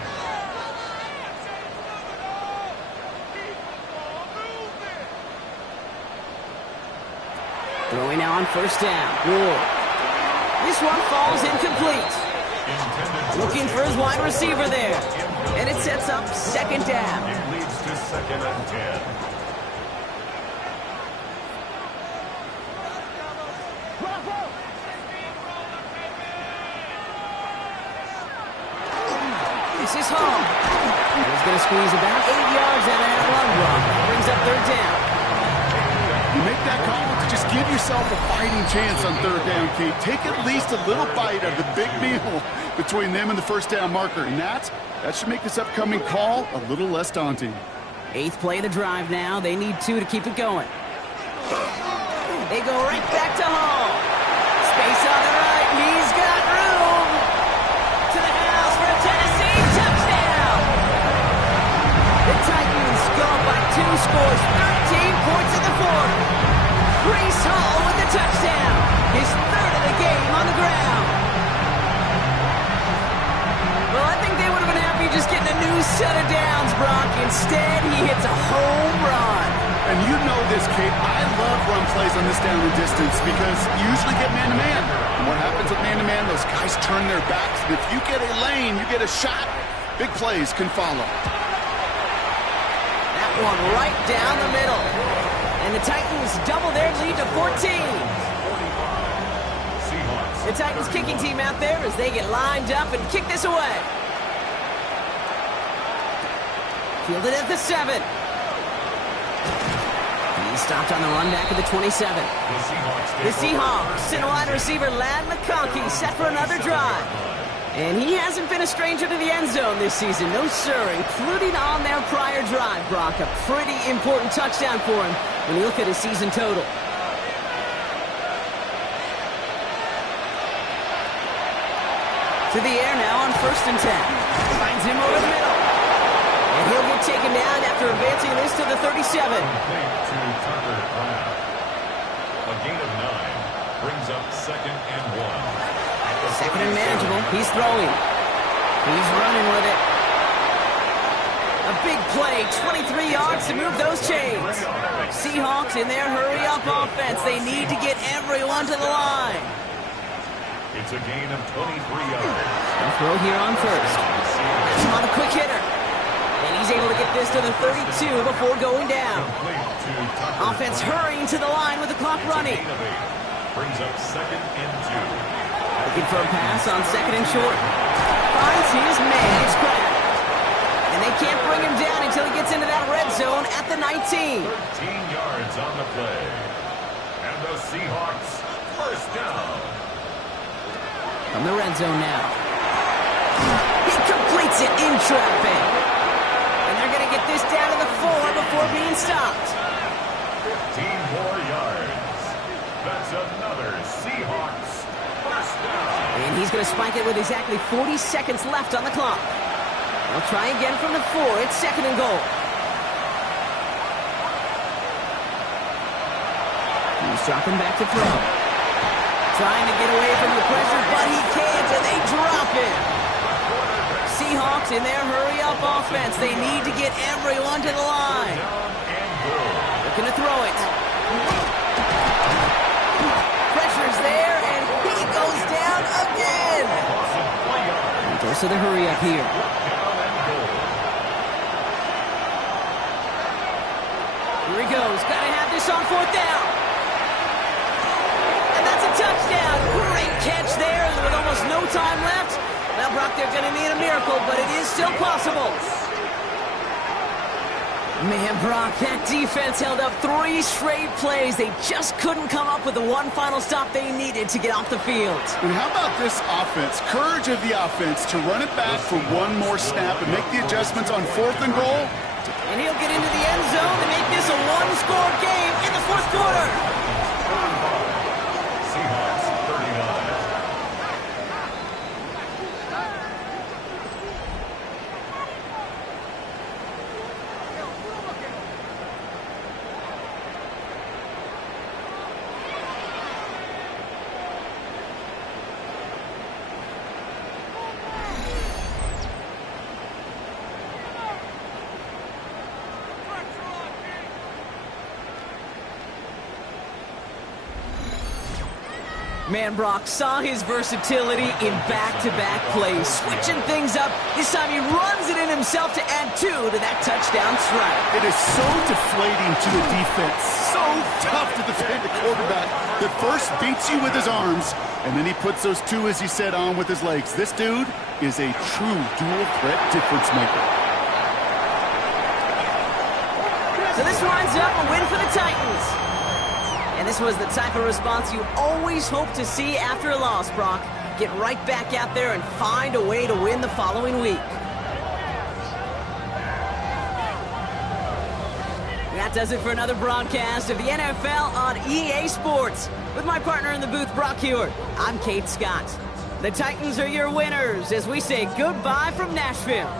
Throwing now on first down. Ward. This one falls incomplete. Looking for his wide receiver there. And it sets up second down. It leads to 2nd and 10. This is Hall. He's going to squeeze about 8 yards out of that run block. Brings up third down. You make that call to just give yourself a fighting chance on third down, Kate. Take at least a little bite of the big meal between them and the first down marker. And that should make this upcoming call a little less daunting. 8th play of the drive now. They need 2 to keep it going. They go right back to Hall. Space on the right. He's got room. To the house for a Tennessee touchdown. The Titans go up by 2 scores. 13 points in the fourth. Brees Hall with the touchdown. His 3rd of the game on the ground. Well, I think they would have been happy just getting a new set of downs, Brock. Instead, he hits a home run. And you know this, Kate. I love run plays on this down and distance because you usually get man-to-man. And what happens with man-to-man, those guys turn their backs. And if you get a lane, you get a shot, big plays can follow. That one right down the middle. And the Titans double their lead to 14. The Titans kicking team out there as they get lined up and kick this away. Fielded at the 7. He's stopped on the run back at the 27. The Seahawks and wide receiver Lad McConkey set for another drive. And he hasn't been a stranger to the end zone this season, no sir, including on their prior drive, Brock. A pretty important touchdown for him when you look at his season total. To the air now on 1st and 10. Finds him over the middle. And he'll get taken down after advancing this to the 37. A gain of 9 brings up 2nd and 1. 2nd and manageable. He's throwing. He's running with it. A big play, 23 yards to move those chains. Seahawks in their hurry-up offense. They need to get everyone to the line. It's a gain of 23 yards. And throw here on 1st. That's him on a quick hitter. And he's able to get this to the 32 before going down. Offense hurrying to the line with the clock running. Brings up 2nd and 2. Looking for a pass on 2nd and short. Finds his man. It's cracked. And they can't bring him down until he gets into that red zone at the 19. 13 yards on the play. And the Seahawks first down. From the red zone now. He completes it in traffic. And they're going to get this down to the 4 before being stopped. 15 more yards. That's another Seahawks first down. And he's going to spike it with exactly 40 seconds left on the clock. They'll try again from the 4. It's 2nd and goal. He's dropping back to throw. Trying to get away from the pressure, but he can't, and they drop him. Seahawks in their hurry-up offense. They need to get everyone to the line. Looking to throw it. Pressure's there, and he goes down again. And goes to the hurry-up here. Here he goes. Got to have this on 4th down. Touchdown. Great catch there with almost no time left. Well, Brock, they're going to need a miracle, but it is still possible. Man, Brock, that defense held up 3 straight plays. They just couldn't come up with the one final stop they needed to get off the field. And how about this offense? Courage of the offense to run it back for one more snap and make the adjustments on 4th and goal. And he'll get into the end zone to make this a one-score game in the 4th quarter. Seahawks 39. Man, Brock saw his versatility in back-to-back plays, switching things up. This time he runs it in himself to add 2 to that touchdown strike. It is so deflating to the defense, so tough to defend a quarterback that first beats you with his arms, and then he puts those 2, as he said, on with his legs. This dude is a true dual-threat difference maker. So this winds up a win for the Titans. And this was the type of response you always hope to see after a loss, Brock. Get right back out there and find a way to win the following week. That does it for another broadcast of the NFL on EA Sports. With my partner in the booth, Brock Hewitt, I'm Kate Scott. The Titans are your winners as we say goodbye from Nashville.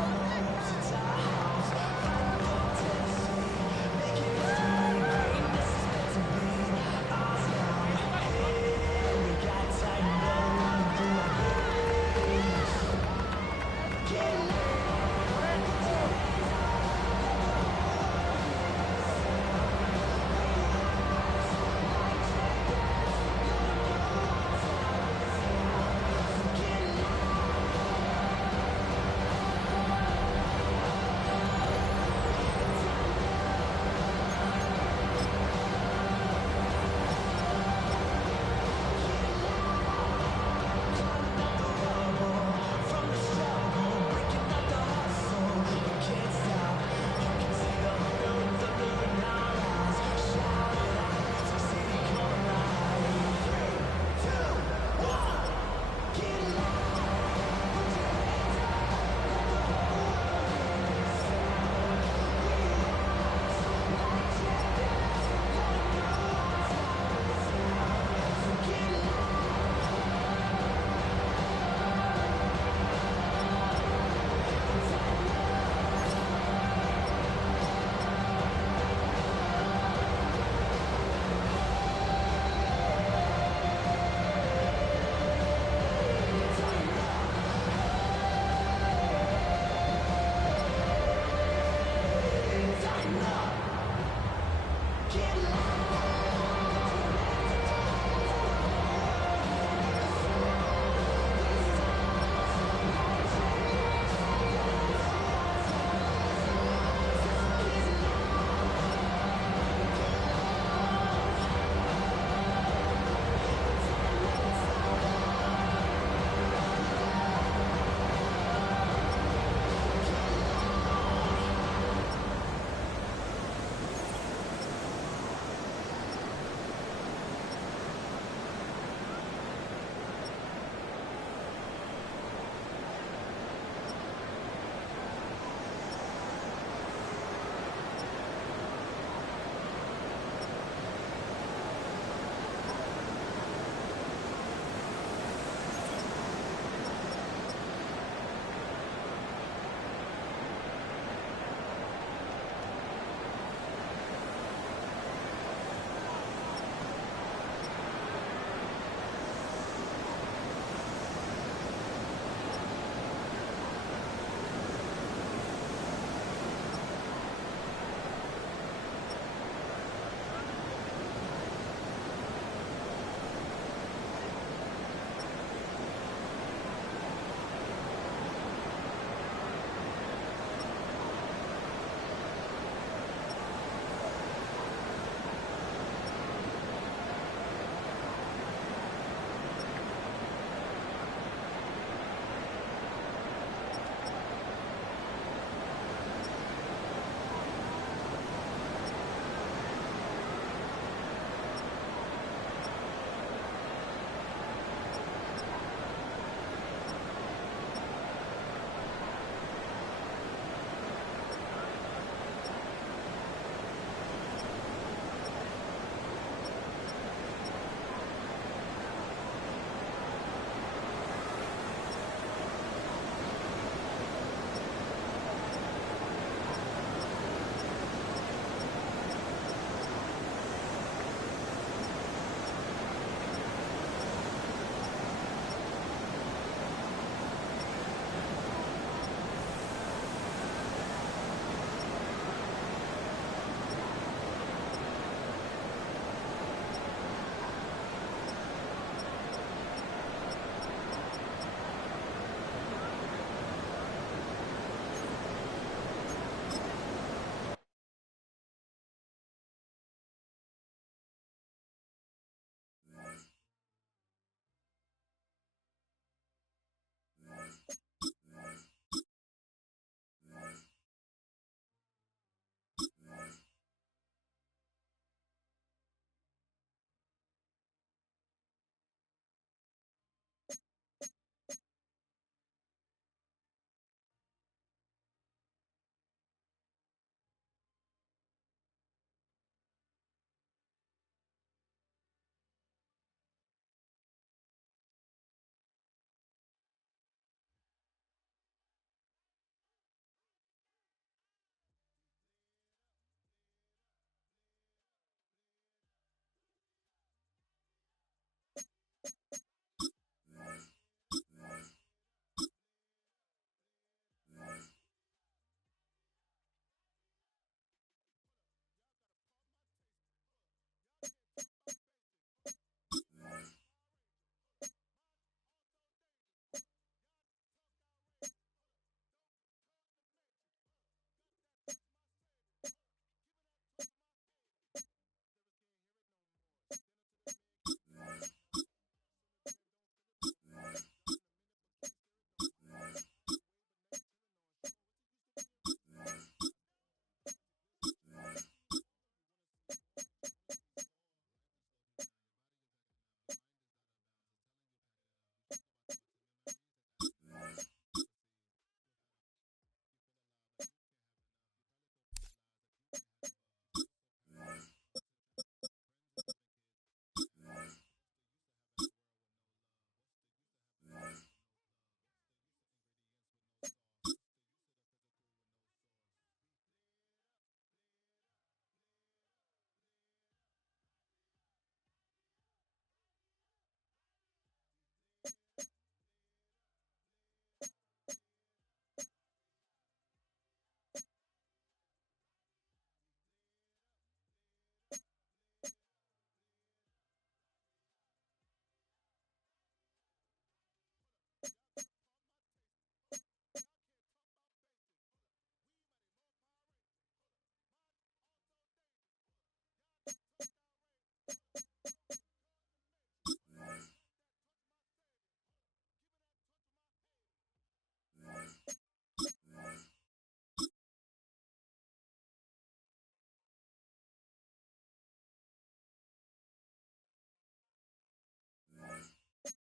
Welcome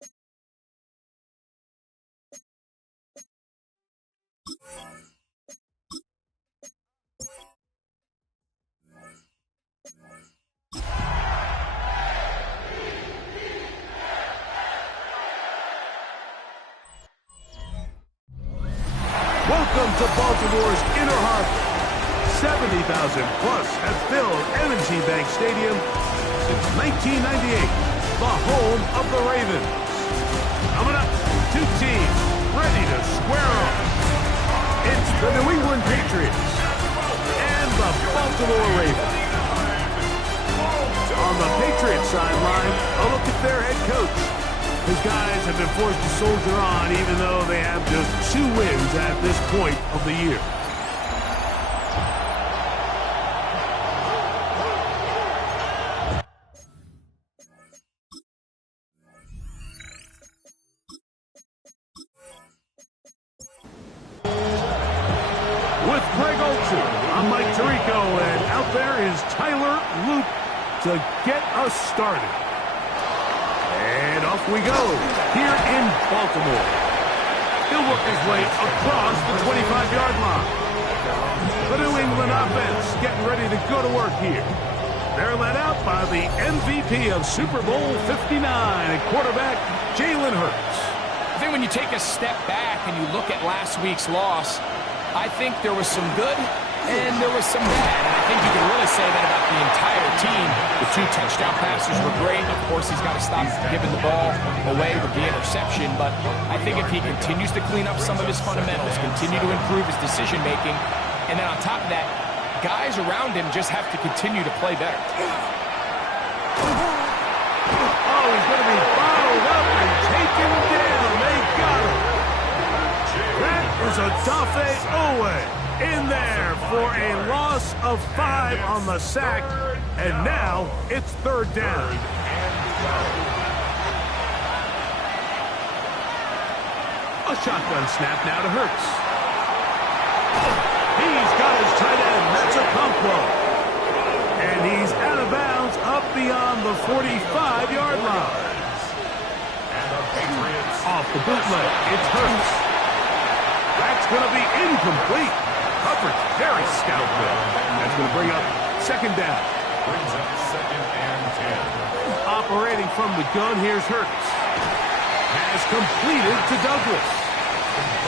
to Baltimore's Inner Harbor. 70,000 plus have filled M&T Bank Stadium since 1998, the home of the Ravens. Coming up, two teams ready to square off. It's the New England Patriots and the Baltimore Ravens. On the Patriots sideline, a look at their head coach. His guys have been forced to soldier on even though they have just 2 wins at this point of the year. With Greg Olsen, I'm Mike Tirico, and out there is Tyler Luke to get us started. And off we go, here in Baltimore. He'll work his way across the 25-yard line. The New England offense getting ready to go to work here. They're led out by the MVP of Super Bowl 59 and quarterback Jalen Hurts. I think when you take a step back and you look at last week's loss, I think there was some good and there was some bad. And I think you can really say that about the entire team. The 2 touchdown passes were great. Of course, he's got to stop giving the ball away with the interception. But I think if he continues to clean up some of his fundamentals, continue to improve his decision-making, and then on top of that, guys around him just have to continue to play better. Oh, he's going to be bottled up and taken down. They got him. That is a Dafe Owe in there for a loss of 5 on the sack, and now it's 3rd down. A shotgun snap now to Hurts. He's got his tight end, that's a Compo. And he's out of bounds up beyond the 45-yard line. Off the bootleg, it's Hurts. That's going to be incomplete. Coverage very stout there. That's going to bring up 2nd down. Brings up 2nd and 10. Operating from the gun, here's Hurts. Has completed to Douglas.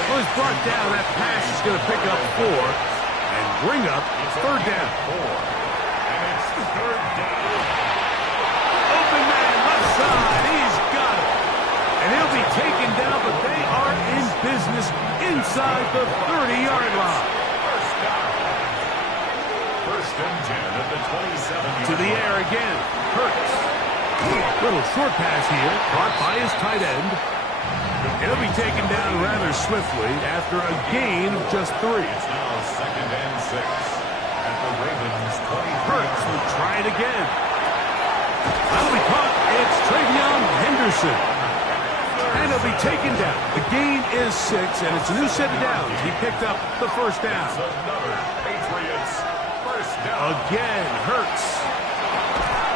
Was brought down. That pass is going to pick up 4 and bring up 3rd down. 4. And it's 3rd down. Open man, left side. He's got it. And he'll be taken down, but they are in business inside the 30-yard line. First down. 1st and 10 at the 27. To the air again. Hurts. Little short pass here, caught by his tight end. He'll be taken down rather swiftly after a gain of just 3. It's now 2nd and 6 at the Ravens 20. Hurts will try it again. That'll be caught. It's Travion Henderson. And he'll be taken down. The gain is 6, and it's a new set of downs. He picked up the 1st down. Another Patriots 1st down. Again, Hurts.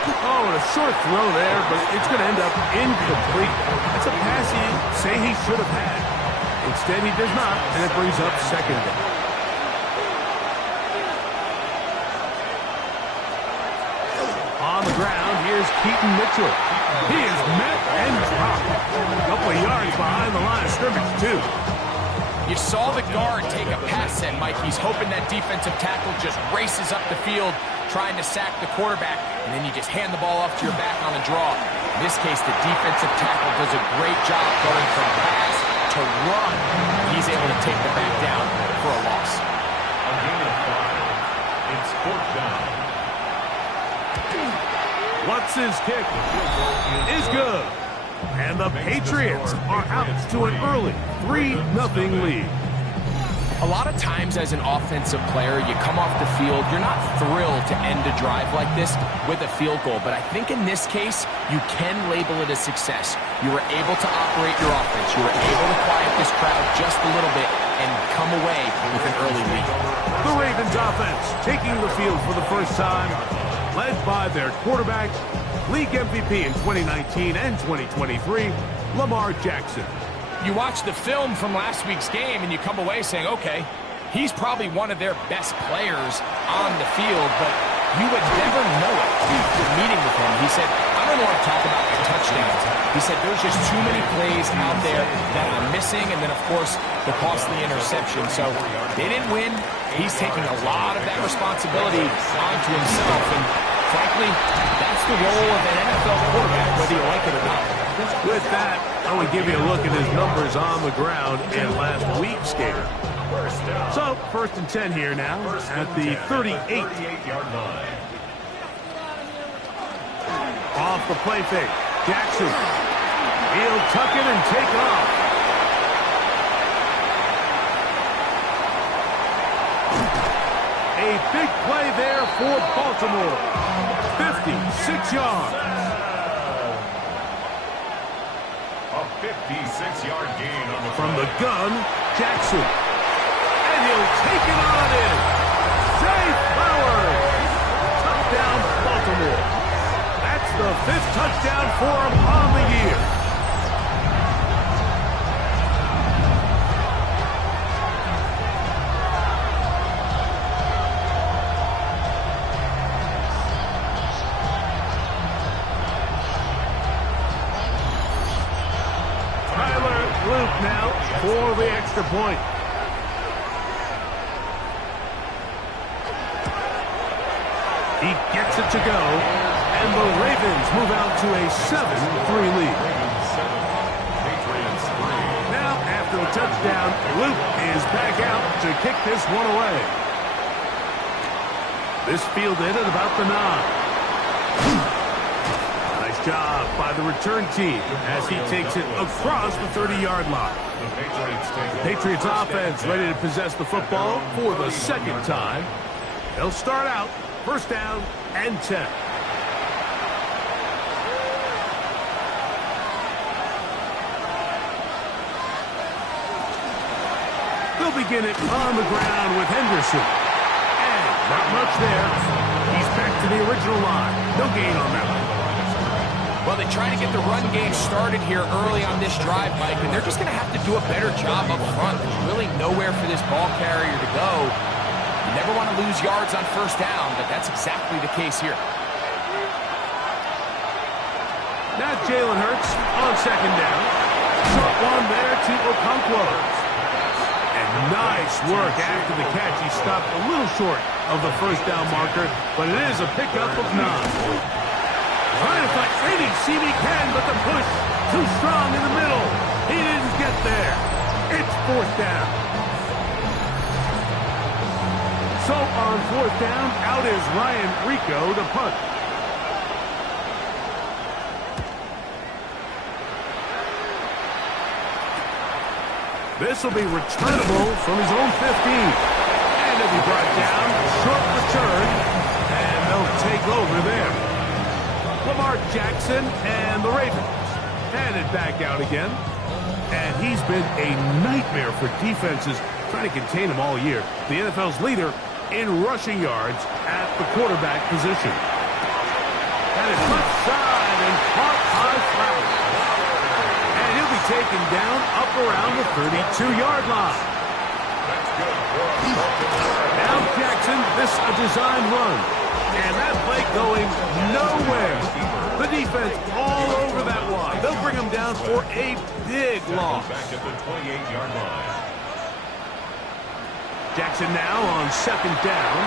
Oh, and a short throw there, but it's going to end up incomplete. That's a pass he'd say he should have had. Instead, he does not, and it brings up 2nd down. On the ground, here's Keaton Mitchell. He is met and dropped. A couple of yards behind the line of scrimmage, too. You saw the guard take a pass set, Mike. He's hoping that defensive tackle just races up the field, trying to sack the quarterback, and then you just hand the ball off to your back on a draw. In this case, the defensive tackle does a great job going from pass to run. He's able to take the back down for a loss. A gain of 5. It's 4th down. What's his kick? Is good. And the Patriots are out to an early 3-0 lead. A lot of times as an offensive player, you come off the field, you're not thrilled to end a drive like this with a field goal. But I think in this case, you can label it a success. You were able to operate your offense. You were able to quiet this crowd just a little bit and come away with an early lead. The Ravens offense taking the field for the first time, led by their quarterback, league MVP in 2019 and 2023, Lamar Jackson. You watch the film from last week's game, and you come away saying, okay, he's probably one of their best players on the field, but you would never know it after meeting with him. He said, I don't want to talk about my touchdowns. He said, there's just too many plays out there that I'm missing, and then, of course, the costly interception. So they didn't win. He's taking a lot of that responsibility onto himself, and frankly, that's the role of an NFL quarterback, whether you like it or not. With that, I want to give you a look at his numbers on the ground in last week's game. So, 1st and 10 here now at the 38-yard line. Off the play fake. Jackson. He'll tuck it and take off. A big play there for Baltimore. 56 yards. A 56-yard gain on the From the gun, Jackson. And he'll take it on in. Zay Flowers. Touchdown, Baltimore. That's the 5th touchdown for him on the year. Now for the extra point. He gets it to go, and the Ravens move out to a 7-3 lead. Now, after the touchdown, Luke is back out to kick this one away. This fielded at about the 9. Job by the return team as he takes it across the 30-yard line. The Patriots offense ready to possess the football for the 2nd time. They'll start out 1st down and 10. They'll begin it on the ground with Henderson. And not much there. He's back to the original line. No gain on that one. Well, they try to get the run game started here early on this drive, Mike, and they're just going to have to do a better job up front. There's really nowhere for this ball carrier to go. You never want to lose yards on 1st down, but that's exactly the case here. Now Jalen Hurts on 2nd down. Short one there to Okonkwo. And nice work after the catch. He stopped a little short of the 1st down marker, but it is a pickup of 9. Trying to find any seam he can, but the push too strong in the middle. He didn't get there. It's 4th down. So on 4th down, out is Ryan Rico to punt. This will be returnable from his own 15. And it'll be brought down. Short return. And they'll take over there. Lamar Jackson and the Ravens headed back out again. And he's been a nightmare for defenses trying to contain him all year. The NFL's leader in rushing yards at the quarterback position. And it's left side and caught by Flowers. And he'll be taken down up around the 32-yard line. Now Jackson, this a design run. And that play going nowhere. The defense all over that one. They'll bring him down for a big loss. Back at the 28-yard line. Jackson now on 2nd down.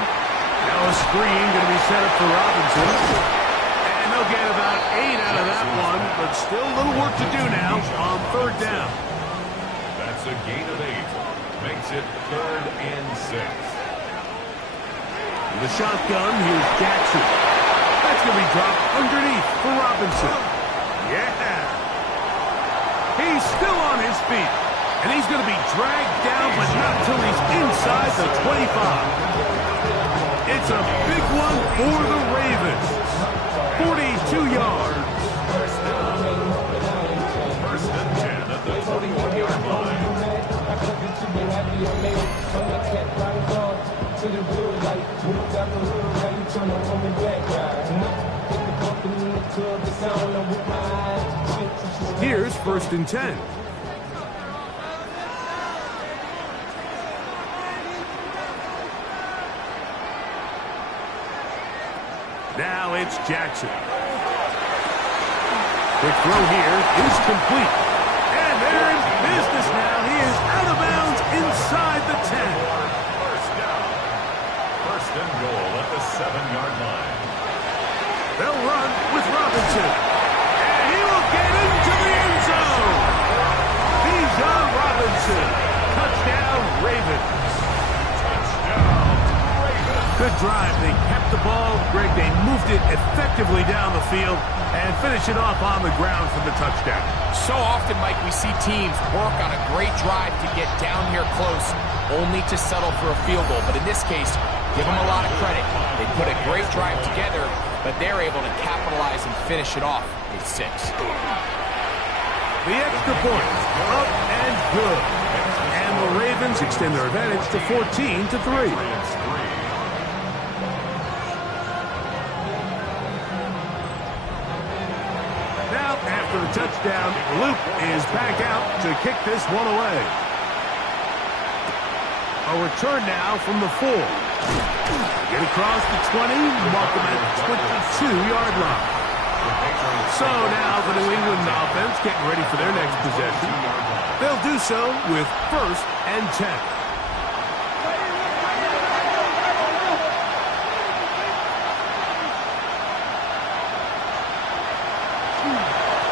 Now a screen going to be set up for Robinson. And they'll get about 8 out of that one, but still a little work to do now on 3rd down. That's a gain of 8. Makes it 3rd and 6. The shotgun, here's Jackson. That's going to be dropped underneath for Robinson. Yeah. He's still on his feet. And he's going to be dragged down, but not till he's inside the 25. It's a big one for the Ravens. 42 yards. 1st and 10 at the 41-yard line. here's 1st and 10. Now it's Jackson. Quick throw here is complete. And they're in business now. He is out of bounds inside the 10. First down. First and goal at the 7-yard line. They'll run with Robinson. And he will get into the end zone. Bijan Robinson. Touchdown, Ravens. Touchdown, Ravens. Good drive. They kept the ball. Greg, they moved it effectively down the field and finish it off on the ground for the touchdown. So often, Mike, we see teams work on a great drive to get down here close, only to settle for a field goal. But in this case, give them a lot of credit. They put a great drive together, but they're able to capitalize and finish it off with 6. The extra point, up and good. And the Ravens extend their advantage to 14-3. Now, after the touchdown, Luke is back out to kick this one away. A return now from the 4. Get across the 20, mark them at the 22-yard line. So now the New England offense getting ready for their next possession. They'll do so with 1st and 10.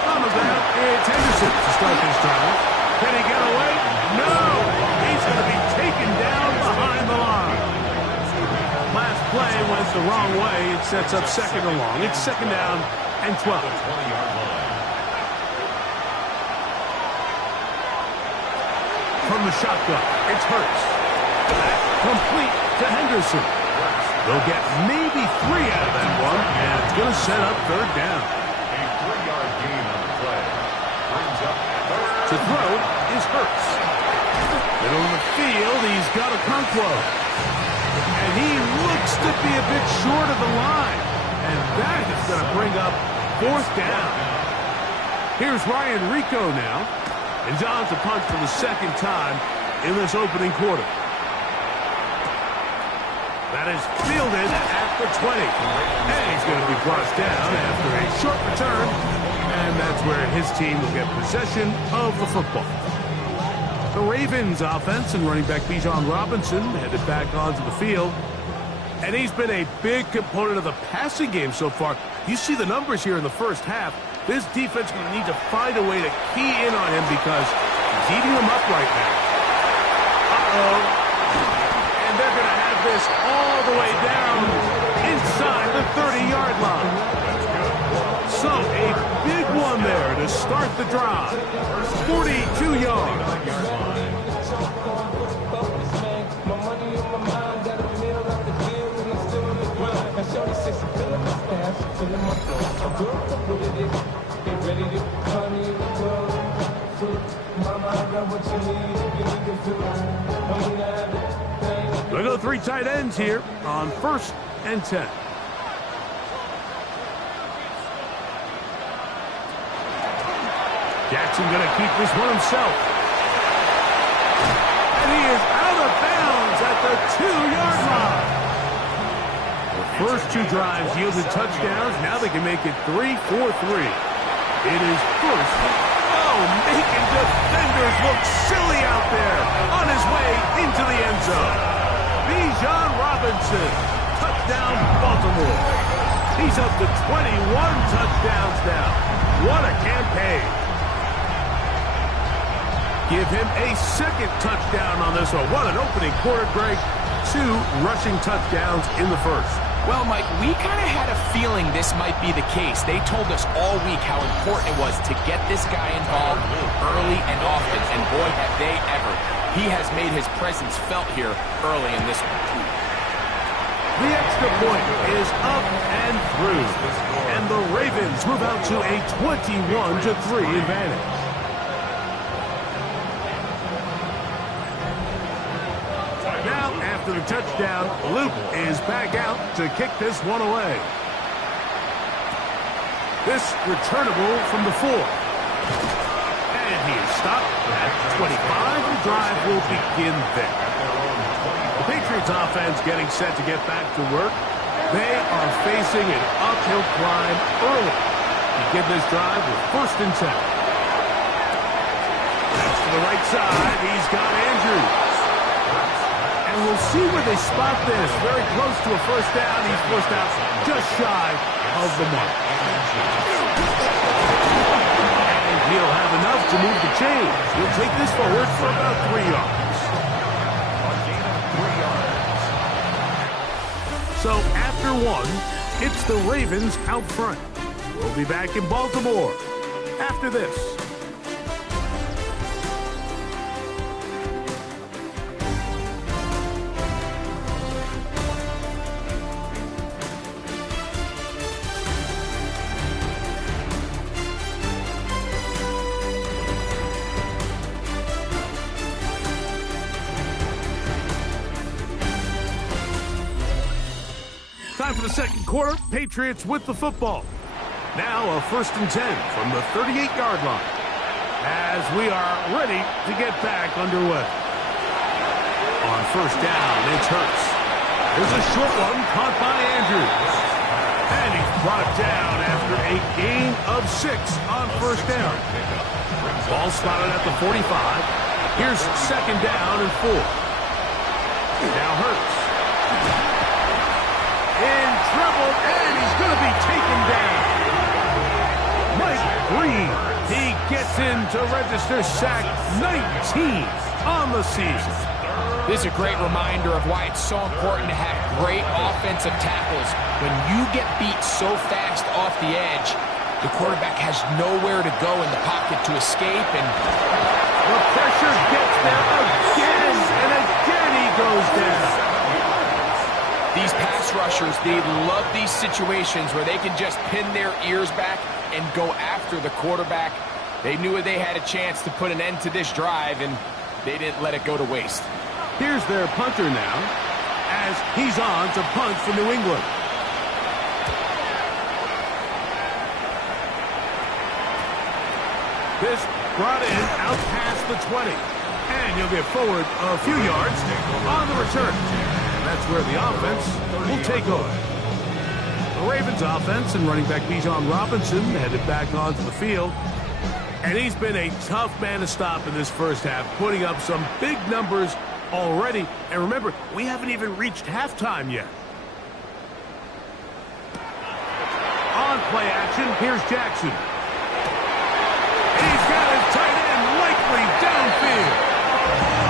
On the ground, it's Henderson to start this drive. Can he get away? No! He's going to be taken down behind the line. Last play went the wrong way. It sets up 2nd and long. It's 2nd down and 12. 20-yard line. From the shotgun, it's Hurts. Complete to Henderson. They'll get maybe 3 out of that one, and it's going to set up 3rd down. A 3-yard gain on the play. Brings up 3rd. To throw is Hurts. Middle of the field, he's got a Conquo. And he looks to be a bit short of the line. And that is going to bring up 4th down. Here's Ryan Rico now. And John's a punt for the 2nd time in this opening quarter. That is fielded at the 20. And he's going to be brought down after a short return. And that's where his team will get possession of the football. The Ravens offense and running back Bijan Robinson headed back onto the field. And he's been a big component of the passing game so far. You see the numbers here in the first half. This defense will need to find a way to key in on him because he's eating them up right now. Uh-oh. And they're going to have this all the way down inside the 30-yard line. So a big one there to start the drive. 42 yards. They'll go 3 tight ends here on 1st and 10. Jackson going to keep this one himself. And he is out of bounds at the 2-yard line. The first 2 drives yielded touchdowns. Now they can make it 3-4-3. It is 1st. Oh, making defenders look silly out there on his way into the end zone. Bijan Robinson, touchdown Baltimore. He's up to 21 touchdowns now. What a campaign. Give him a 2nd touchdown on this one. What an opening quarter, Greg. 2 rushing touchdowns in the first. Well, Mike, we kind of had a feeling this might be the case. They told us all week how important it was to get this guy involved early and often, and boy, have they ever. He has made his presence felt here early in this one. The extra point is up and through, and the Ravens move out to a 21-3 advantage. After the touchdown, Luke is back out to kick this one away. This returnable from the 4. And he is stopped at 25. The drive will begin there. The Patriots offense getting set to get back to work. They are facing an uphill climb early. Begin this drive with 1st and 10. That's to the right side. He's got Andrews. And we'll see where they spot this. Very close to a 1st down. He's forced out just shy of the mark. And he'll have enough to move the chains. He'll take this forward for about 3 yards. So after 1, it's the Ravens out front. We'll be back in Baltimore after this. Time for the second quarter. Patriots with the football. Now a 1st and 10 from the 38-yard line as we are ready to get back underway. On 1st down, it's Hurts. There's a short one caught by Andrews. And he's brought down after a gain of 6 on 1st down. Ball spotted at the 45. Here's 2nd down and 4. Now Hurts. In trouble, and he's going to be taken down. Mike Green, he gets in to register sack 19 on the season. This is a great reminder of why it's so important to have great offensive tackles. When you get beat so fast off the edge, the quarterback has nowhere to go in the pocket to escape, and the pressure gets there again, and again he goes down. These pass rushers, they love these situations where they can just pin their ears back and go after the quarterback. They knew they had a chance to put an end to this drive, and they didn't let it go to waste. Here's their punter now, as he's on to punt for New England. This brought in out past the 20, and he'll get forward a few yards on the return. That's where the offense will take over. The Ravens offense and running back Bijan Robinson headed back onto the field. And he's been a tough man to stop in this 1st half, putting up some big numbers already. And remember, we haven't even reached halftime yet. On play action, here's Jackson. He's got his tight end likely downfield.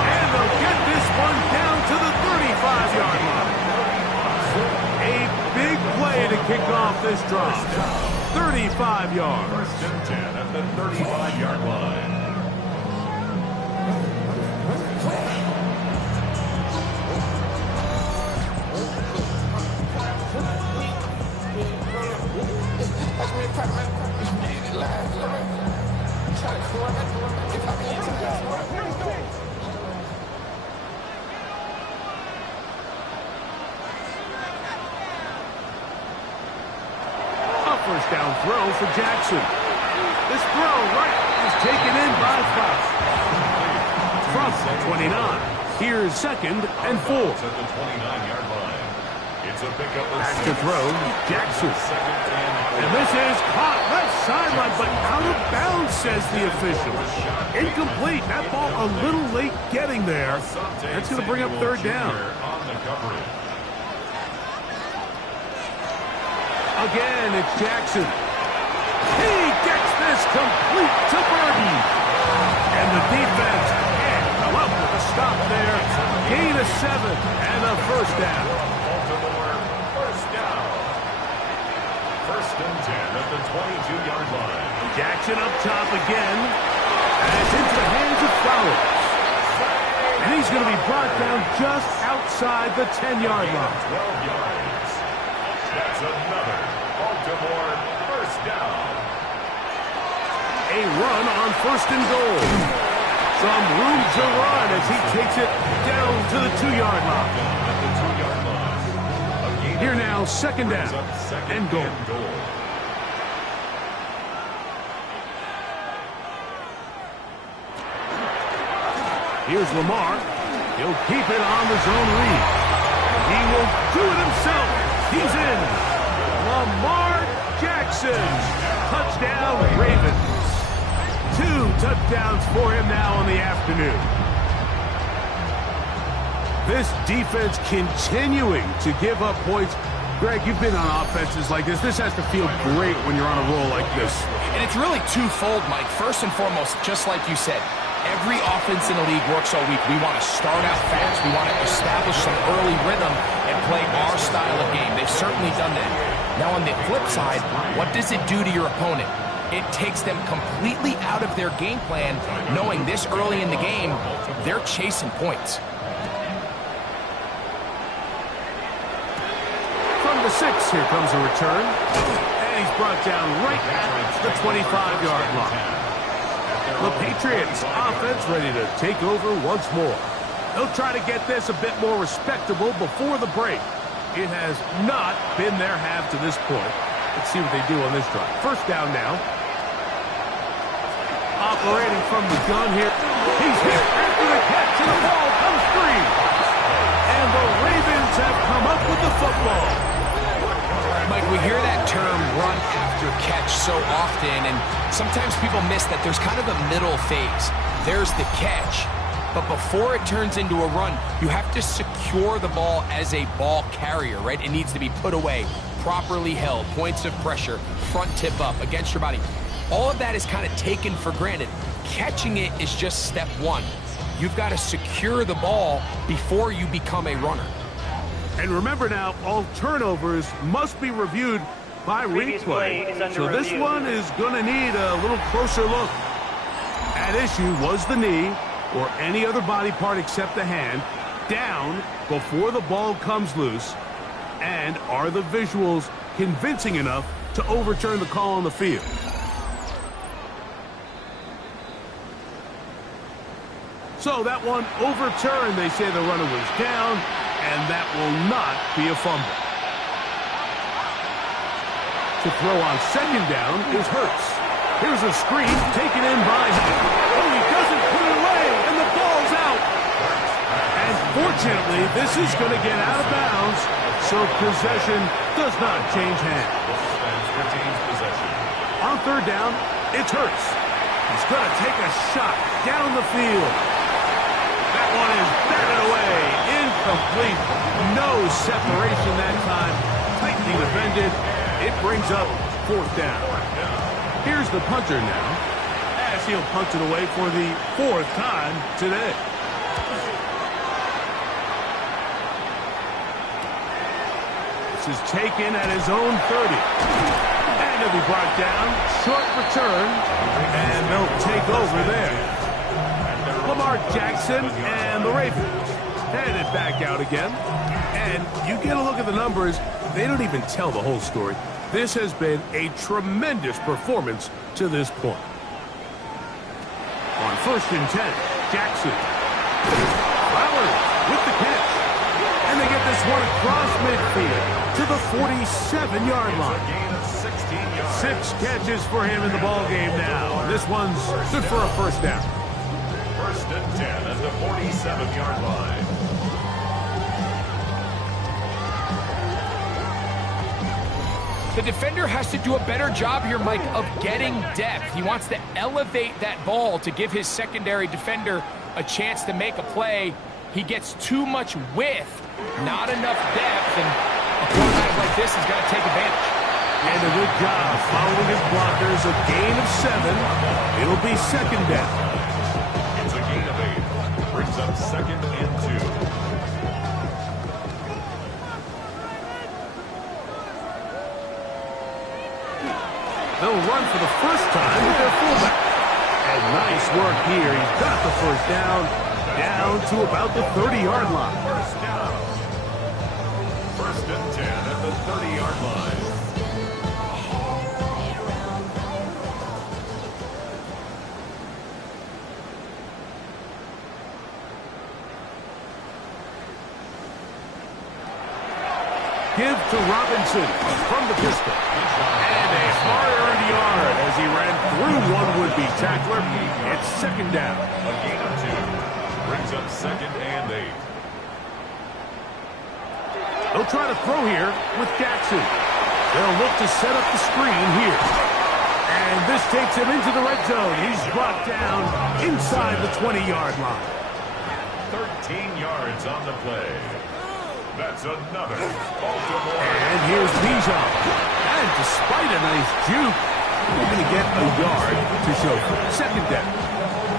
And they'll get this one down to the 35-yard line. A big play to kick off this drive. 35 yards. 1st and 10 at the 35-yard line. First down throw for Jackson. This throw right is taken in by Fox. From the 29. Here's 2nd and 4. At the 29-yard line. It's a pickup of back to throw, Jackson. And this is caught left sideline, but out of bounds, says the official. Incomplete. That ball a little late getting there. That's going to bring up 3rd down. Again, it's Jackson. He gets this complete to Burton. And the defense can't come up with a stop there. Gain of 7 and a 1st down. Baltimore, 1st down. 1st and 10 at the 22-yard line. Jackson up top again. And it's into the hands of Flowers. And he's going to be brought down just outside the 10-yard line. 12 yards. That's another Baltimore 1st down. A run on 1st and goal. Some room to run as he takes it down to the 2-yard line. At the 2-yard line. Here now, 2nd down and goal. Here's Lamar. He'll keep it on the zone read. He will do it himself. He's in. Lamar Jackson. Touchdown, Ravens. 2 touchdowns for him now on the afternoon. This defense continuing to give up points. Greg, you've been on offenses like this. This has to feel great when you're on a roll like this. And it's really twofold, Mike. First and foremost, just like you said, every offense in the league works all week. We want to start out fast. We want to establish some early rhythm and play our style of game. They've certainly done that. Now, on the flip side, what does it do to your opponent? It takes them completely out of their game plan, knowing this early in the game, they're chasing points. From the 6, here comes a return. And he's brought down right at the 25-yard line. The Patriots offense ready to take over once more. They'll try to get this a bit more respectable before the break. It has not been their half to this point. Let's see what they do on this drive. First down now. Operating from the gun here. He's hit after the catch, and the ball comes free. And the Ravens have come up with the football. Mike, we hear that term run after catch so often, and sometimes people miss that there's kind of a middle phase. There's the catch, but before it turns into a run, you have to secure the ball as a ball carrier, right? It needs to be put away, properly held, points of pressure, front tip up against your body. All of that is kind of taken for granted. Catching it is just step one. You've got to secure the ball before you become a runner. And remember now, all turnovers must be reviewed by replay. So this one is going to need a little closer look. At issue was the knee, or any other body part except the hand, down before the ball comes loose. And are the visuals convincing enough to overturn the call on the field? So that one overturned. They say the runner was down, and that will not be a fumble. To throw on second down is Hurts. Here's a screen taken in by him. Oh, he doesn't put it away, and the ball's out. And fortunately, this is going to get out of bounds, so possession does not change hands. On third down, it's Hurts. He's going to take a shot down the field. That one is batted away. Incomplete. No separation that time. Tightly defended. It brings up fourth down. Here's the punter now, as he'll punt it away for the 4th time today. This is taken at his own 30. And he'll be brought down. Short return. And they'll take over there. Lamar Jackson and the Ravens headed back out again. And you get a look at the numbers, they don't even tell the whole story. This has been a tremendous performance to this point. On 1st and 10, Jackson. Flowers with the catch. And they get this one across midfield to the 47-yard line. 6 catches for him in the ballgame now. This one's good for a first down. 1st and 10 at the 47-yard line. The defender has to do a better job here, Mike, of getting depth. He wants to elevate that ball to give his secondary defender a chance to make a play. He gets too much width, not enough depth, and a quarterback like this is going to take advantage. And a good job following his blockers. A gain of 7. It'll be second down. It's a gain of 8. Brings up 2nd and 2. They'll run for the first time with their fullback. And nice work here. He's got the first down to about the 30-yard line. First down. 1st and 10 at the 30-yard line. Give to Robinson from the pistol. And a hard-earned yard as he ran through one would-be tackler. It's second down. A gain of 2. Brings up 2nd and 8. They'll try to throw here with Jackson. They'll look to set up the screen here. And this takes him into the red zone. He's brought down inside the 20-yard line. 13 yards on the play. That's another Baltimore. And here's Bijan. And despite a nice juke, we're going to get a yard to show for it. 2nd down.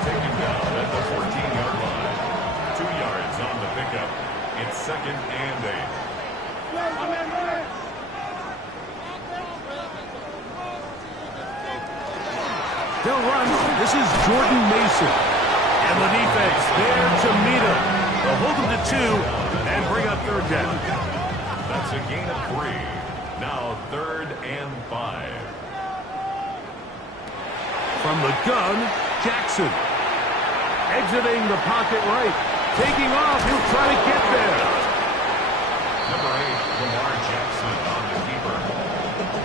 Taken down at the 14-yard line. 2 yards on the pickup. It's 2nd and 8. They'll run. This is Jordan Mason. And the defense there to meet him. They'll hold him to 2 and bring up 3rd down. That's a gain of 3. Now 3rd and 5. From the gun, Jackson. Exiting the pocket right. Taking off. He'll try to get there. Number 8, Lamar Jackson on the keeper.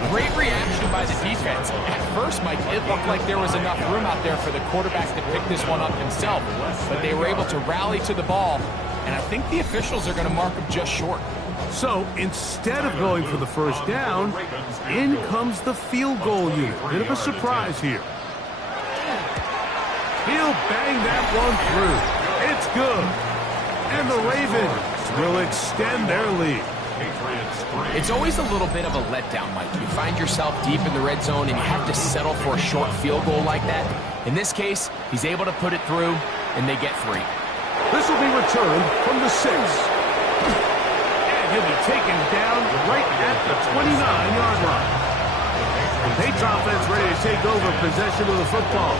Great reaction by the defense. At first, Mike, it looked like there was enough room out there for the quarterback to pick this one up himself. But they were able to rally to the ball. And I think the officials are going to mark him just short. So instead of going for the 1st down, in comes the field goal unit. Bit of a surprise here. He'll bang that one through. It's good. And the Ravens will extend their lead. It's always a little bit of a letdown, Mike. You find yourself deep in the red zone and you have to settle for a short field goal like that. In this case, he's able to put it through, and they get 3. This will be returned from the 6. And he'll be taken down right at the 29-yard line. The Patriots offense ready to take over possession of the football.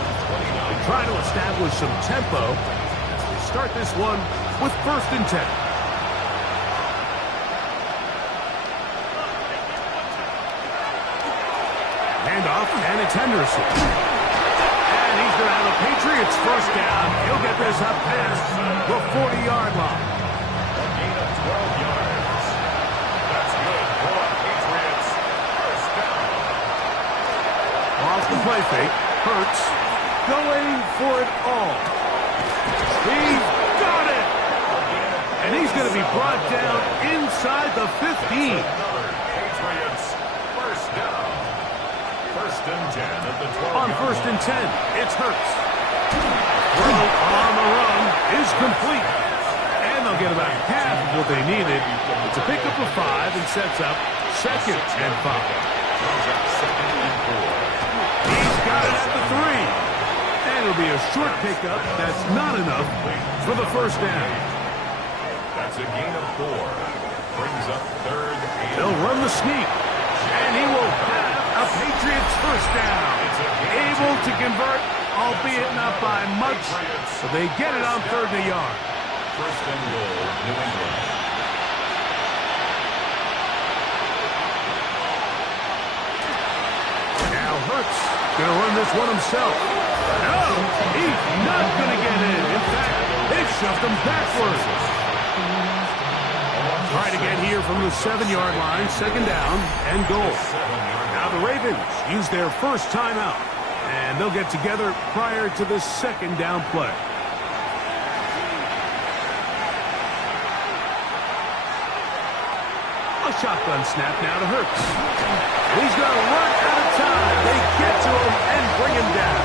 They try to establish some tempo. They start this one with 1st and 10. Handoff, and it's Henderson. And he's going to have a Patriots 1st down. He'll get this up past the 40-yard line. A gain of 12 yards. That's good for Patriots. 1st down. Off the play fake. Hurts going for it all. He's got it. And he's going to be brought down inside the 15. Patriots 1st down. 1st and 10 at the 12. On 1st and 10, it's Hurts. Throw on the run is complete. And they'll get about half of what they needed. It's a pickup of 5 and sets up 2nd and 5. He's got it at the 3. And it'll be a short pickup. That's not enough for the 1st down. That's a gain of 4. Brings up 3rd and... They'll run the sneak. And he will have a Patriots 1st down. Able to convert, albeit not by much. So they get it on 3rd and a yard. 1st and goal, New England. Now Hurts going to run this one himself. No, he's not going to get in. In fact, they shoved him backwards. Trying to get here from the 7-yard line, 2nd down and goal. Now the Ravens use their 1st timeout, and they'll get together prior to the 2nd down play. A shotgun snap now to Hurts. He's going to run out of time. They get to him and bring him down.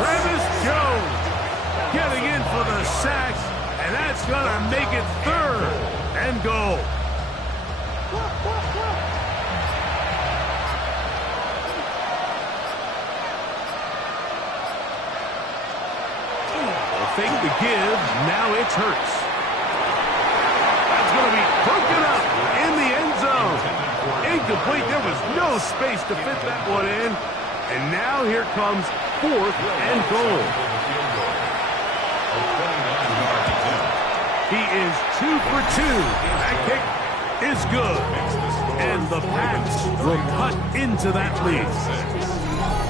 Travis Jones getting in for the sack, and that's going to make it 3rd and goal. Fake the give. Now it's Hurts. That's going to be broken up in the end zone. Incomplete. There was no space to fit that one in. And now here comes 4th and goal. He is 2 for 2. That kick is good. And the Pats will cut into that lead.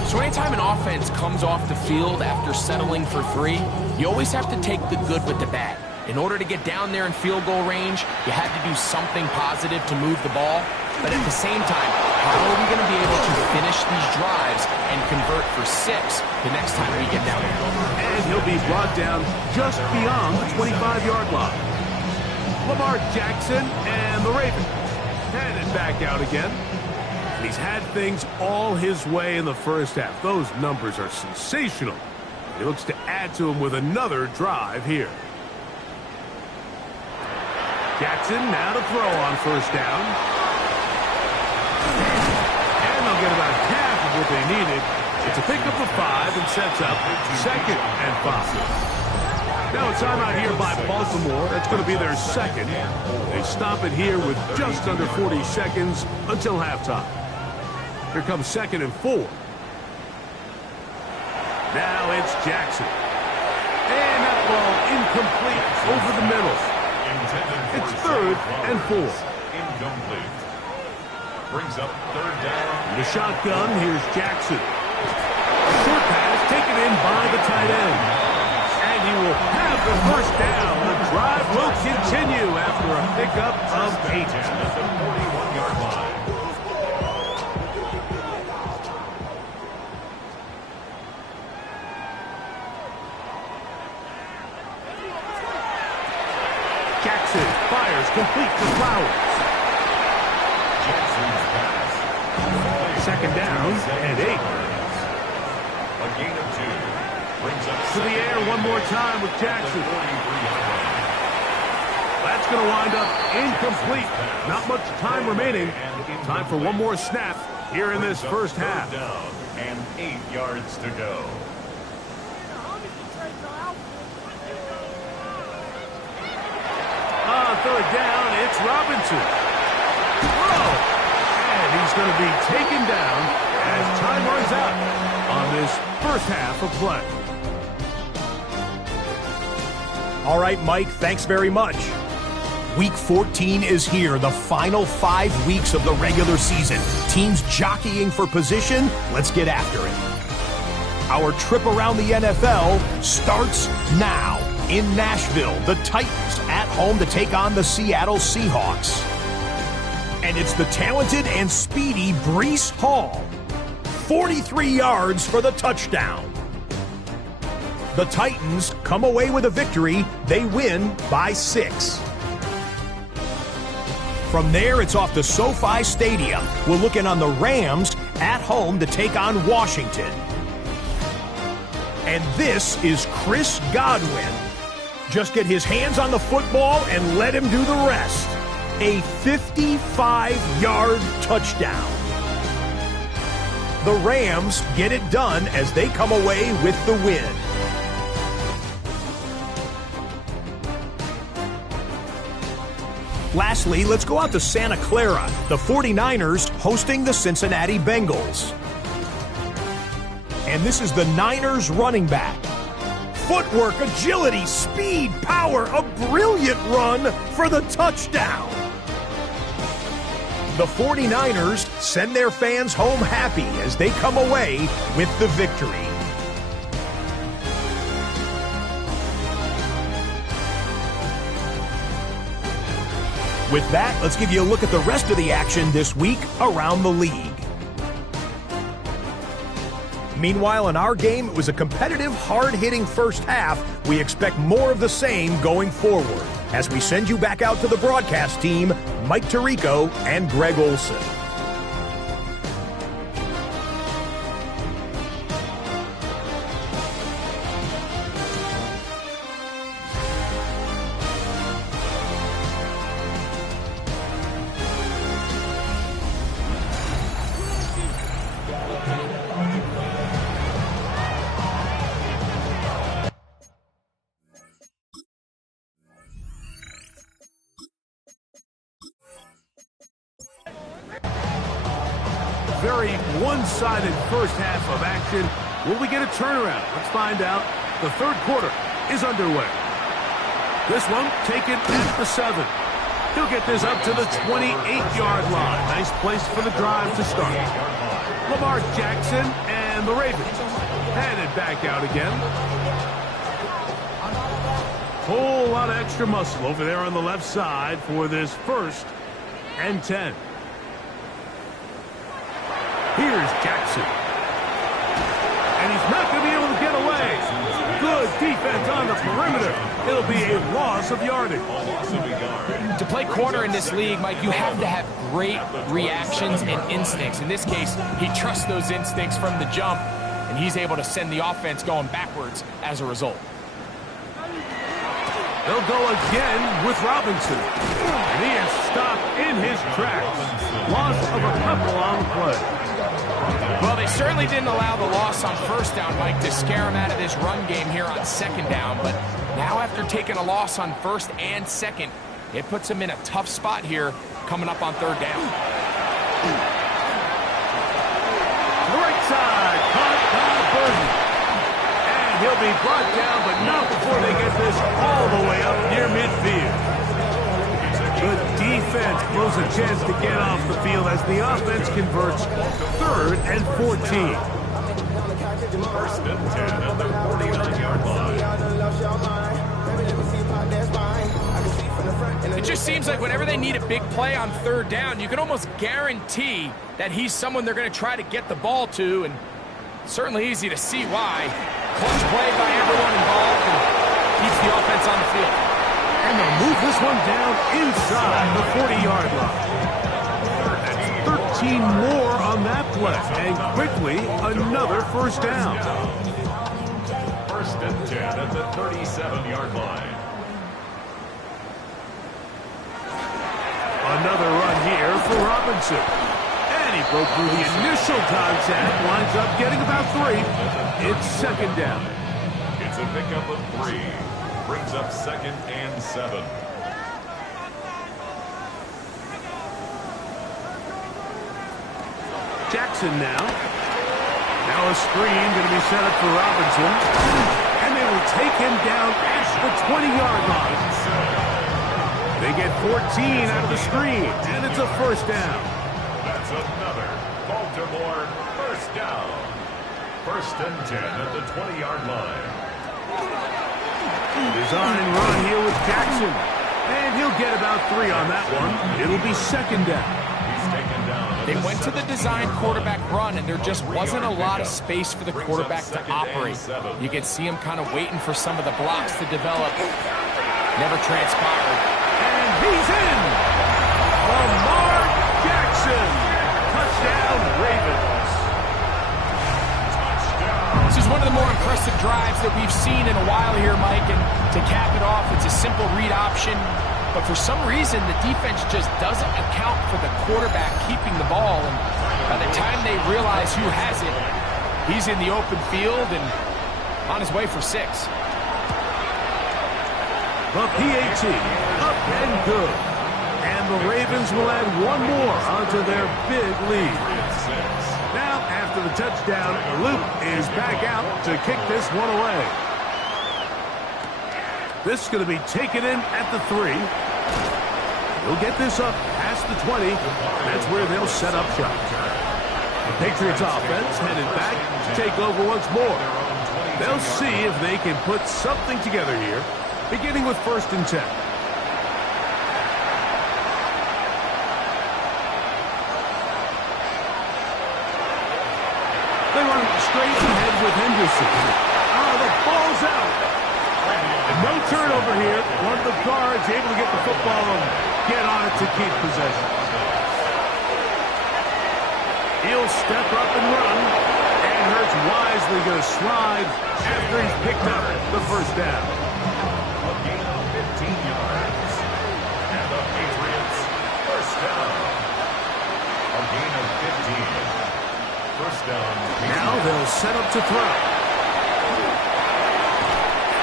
So anytime an offense comes off the field after settling for 3, you always have to take the good with the bad. In order to get down there in field goal range, you had to do something positive to move the ball. But at the same time, how are we going to be able to finish these drives and convert for 6 the next time we get down there? And he'll be brought down just beyond the 25-yard line. Lamar Jackson and the Ravens headed back out again. He's had things all his way in the first half. Those numbers are sensational. He looks to add to them with another drive here. Jackson now to throw on first down. And they'll get about half of what they needed. It's a pickup of 5 and sets up 2nd and 5. Now a timeout here by Baltimore. That's going to be their second. They stop it here with just under 40 seconds until halftime. Here comes 2nd and 4. Now it's Jackson. And that ball incomplete over the middle. It's 3rd and 4. Incomplete. Brings up 3rd down. The shotgun, here's Jackson. Short pass taken in by the tight end. And he will have the first down. The drive will continue after a pickup of 8. At the 41-yard line. Jackson fires complete to Flowers. Jackson's pass. 2nd down and 8. A gain of 2. Brings up To the air one more time with Jackson. That's going to wind up incomplete. Not much time remaining. Time for one more snap here in this first half. Down and 8 yards to go. On 3rd down, it's Robinson. Whoa! And he's going to be taken down as time runs out on this first half of play. All right, Mike, thanks very much. Week 14 is here, the final 5 weeks of the regular season. Teams jockeying for position. Let's get after it. Our trip around the NFL starts now. In Nashville, the Titans at home to take on the Seattle Seahawks. And it's the talented and speedy Breece Hall. 43 yards for the touchdown. The Titans come away with a victory. They win by 6. From there, it's off to SoFi Stadium. We're looking on the Rams at home to take on Washington. And this is Chris Godwin. Just get his hands on the football and let him do the rest. A 55-yard touchdown. The Rams get it done as they come away with the win. Lastly, let's go out to Santa Clara. The 49ers hosting the Cincinnati Bengals. And this is the Niners running back. Footwork, agility, speed, power, a brilliant run for the touchdown. The 49ers send their fans home happy as they come away with the victory. With that, let's give you a look at the rest of the action this week around the league. Meanwhile, in our game, it was a competitive, hard-hitting first half. We expect more of the same going forward. As we send you back out to the broadcast team, Mike Tirico and Greg Olson. Very one-sided first half of action. Will we get a turnaround? Let's find out. The 3rd quarter is underway. This one taken at the 7. He'll get this up to the 28-yard line. Nice place for the drive to start. Lamar Jackson and the Ravens headed back out again. Whole lot of extra muscle over there on the left side for this 1st and 10. Here's Jackson. And he's not going to be able to get away. Good defense on the perimeter. It'll be a loss of yardage. To play corner in this league, Mike, you have to have great reactions and instincts. In this case, he trusts those instincts from the jump, and he's able to send the offense going backwards as a result. They'll go again with Robinson. And he is stopped in his tracks. Loss of a couple on the play. Well, they certainly didn't allow the loss on first down, Mike, to scare him out of this run game here on second down. But now after taking a loss on first and second, it puts him in a tough spot here coming up on third down. To the right side, caught by Burton. And he'll be brought down, but not before they get this all the way up near midfield. The defense blows a chance to get off the field as the offense converts 3rd and 14. First and 10 at the 49-yard line. It just seems like whenever they need a big play on third down, you can almost guarantee that he's someone they're going to try to get the ball to, and certainly easy to see why. Clutch play by everyone involved and keeps the offense on the field. And they'll move this one down inside the 40-yard line. That's 13 more on that play. And quickly, another first down. First and 10 at the 37-yard line. Another run here for Robinson. And he broke through the initial contact. Winds up getting about 3. It's second down. It's a pickup of 3. Brings up 2nd and 7. Jackson now. Now a screen going to be set up for Robinson. And they will take him down at the 20-yard line. They get 14 out of the screen, and it's a first down. That's another Baltimore first down. First and 10 at the 20-yard line. Design run here with Jackson. And he'll get about 3 on that one. It'll be second down. He's taken down. They went to the design quarterback run, and there just wasn't a lot of space for the quarterback to operate. You can see him kind of waiting for some of the blocks to develop. Never transpired. And he's in! Lamar Jackson! Touchdown, Ravens! This is one of the more impressive drives that we've seen in a while here, Mike, and to cap it off, it's a simple read option, but for some reason, the defense just doesn't account for the quarterback keeping the ball, and by the time they realize who has it, he's in the open field and on his way for 6. The PAT, up and good. And the Ravens will add 1 more onto their big lead. Now, after the touchdown, Luke is back out to kick this one away. This is going to be taken in at the 3. He'll get this up past the 20. That's where they'll set up shop. The Patriots offense headed back to take over once more. They'll see if they can put something together here, beginning with first and 10. They run straight ahead with Henderson. Oh, the ball's out. And no turnover here. One of the guards able to get the football and get on it to keep possession. He'll step up and run. And Hurts wisely going to slide after he's picked up the first down. A gain of 15 yards. And the Patriots first down. A gain of 15. First down. Now they'll set up to throw.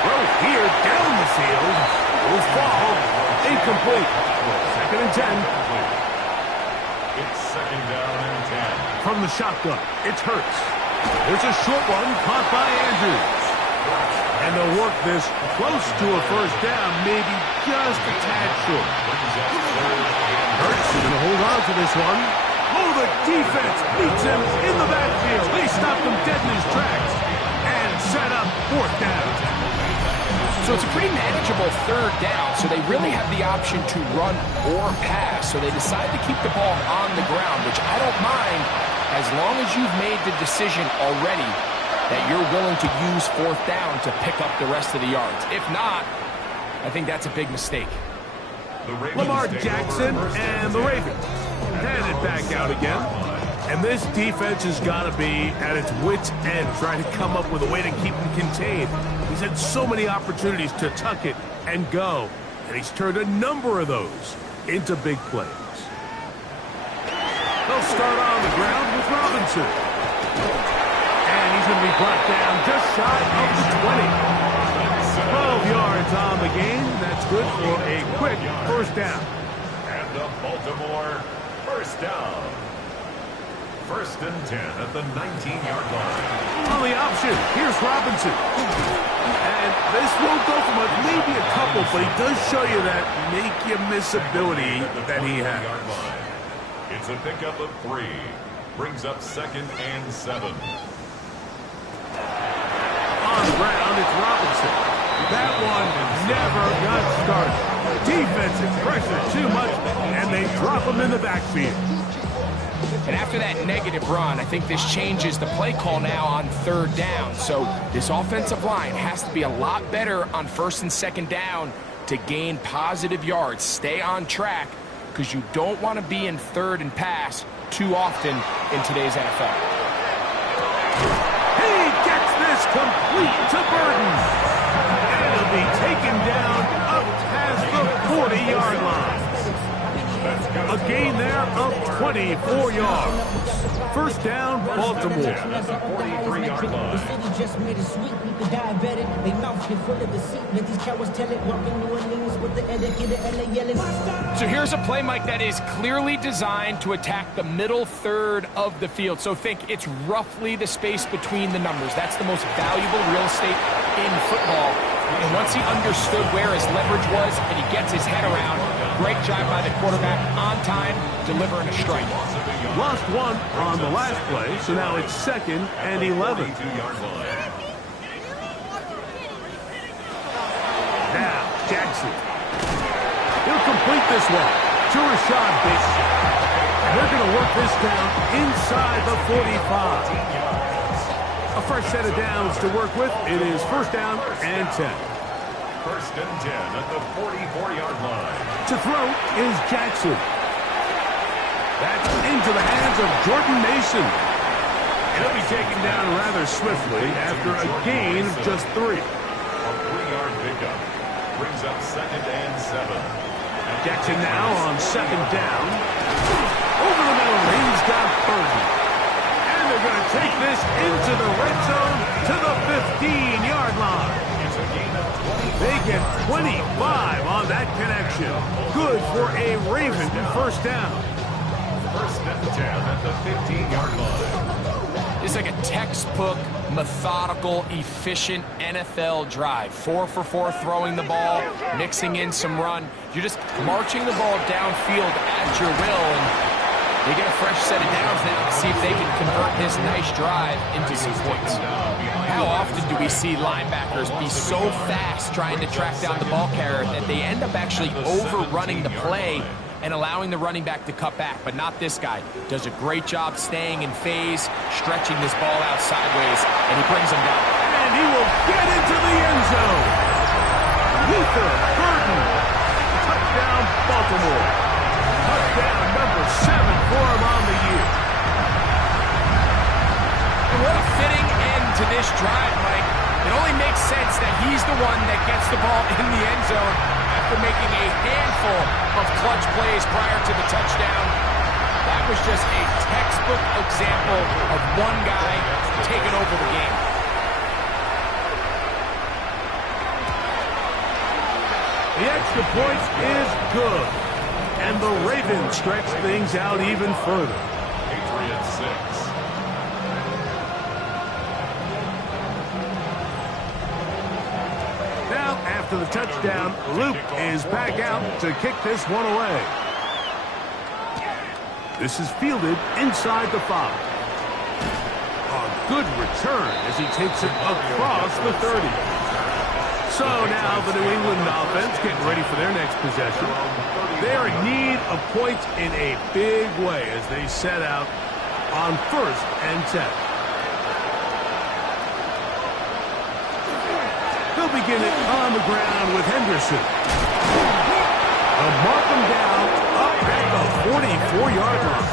Throw here down the field. Will fall. Incomplete. Second and 10. It's second down and 10. From the shotgun, it's Hurts. There's a short one caught by Andrews. And they'll work this close to a first down, maybe just a tad short. Hurts is going to hold on to this one. Oh, the defense beats him in the backfield. They stopped him dead in his tracks and set up fourth down. So it's a pretty manageable third down, so they really have the option to run or pass. So they decide to keep the ball on the ground, which I don't mind as long as you've made the decision already that you're willing to use 4th down to pick up the rest of the yards. If not, I think that's a big mistake. Lamar Jackson and the Ravens headed back out again. And this defense has got to be at its wits' end, trying to come up with a way to keep him contained. He's had so many opportunities to tuck it and go, and he's turned a number of those into big plays. They'll start on the ground with Robinson. And he's going to be brought down just shy of the 20. 12 yards on the game. That's good for a quick 1st down. And the Baltimore 1st down. 1st and 10 at the 19-yard line. On the option, here's Robinson. And this won't go for much, maybe a couple, but he does show you that make-you-miss ability that he has. It's a pickup of 3. Brings up 2nd and 7. On the ground, it's Robinson. That one never got started. Defensive pressure too much, and they drop him in the backfield. And after that negative run, I think this changes the play call now on 3rd down. So this offensive line has to be a lot better on 1st and 2nd down to gain positive yards. Stay on track, because you don't want to be in 3rd and pass too often in today's NFL. He gets this complete to Burton. And it'll be taken down up past the 40-yard line. A gain there of 24 yards. 1st down, Baltimore. So here's a play, Mike, that is clearly designed to attack the middle 3rd of the field. So think it's roughly the space between the numbers. That's the most valuable real estate in football. And once he understood where his leverage was and he gets his head around, great job by the quarterback on time, delivering a strike. Lost one on the last play, so now it's 2nd and 11. Now, Jackson. He'll complete this one to Rashad Bateman. And they're going to work this down inside the 45. A fresh set of downs to work with. It is 1st down and 10. 1st and 10 at the 44-yard line. To throw is Jackson. That's into the hands of Jordan Mason. And he'll be taken down rather swiftly after a gain of just 3. A 3-yard pickup. Brings up 2nd and 7. Jackson now on 2nd down. Over the middle, he's got Burton. And they're going to take this into the red zone to the 15-yard line. They get 25 on that connection. Good for a Raven 1st down. 1st and 10 at the 15-yard line. It's like a textbook, methodical, efficient NFL drive. 4 for 4 throwing the ball, mixing in some run. You're just marching the ball downfield at your will, and they get a fresh set of downs now to see if they can convert this nice drive into some points. How often do we see linebackers be so fast trying to track down the ball carrier that they end up actually overrunning the play and allowing the running back to cut back? But not this guy. Does a great job staying in phase, stretching this ball out sideways, and he brings him down. And he will get into the end zone. Luther Burton. Touchdown, Baltimore. Touchdown number 7 for him on the year. And what a fitting end to this drive, Mike. It only makes sense that he's the one that gets the ball in the end zone after making a handful of clutch plays prior to the touchdown. That was just a textbook example of one guy taking over the game. The extra point is good. And the Ravens stretch things out even further. Patriots 6. Now, after the touchdown, Luke is back out to kick this one away. This is fielded inside the 5. A good return as he takes it across the 30. So now the New England offense getting ready for their next possession. They are in need of points in a big way as they set out on 1st and 10. They'll begin it on the ground with Henderson. They'll mark him down up at the 44-yard line.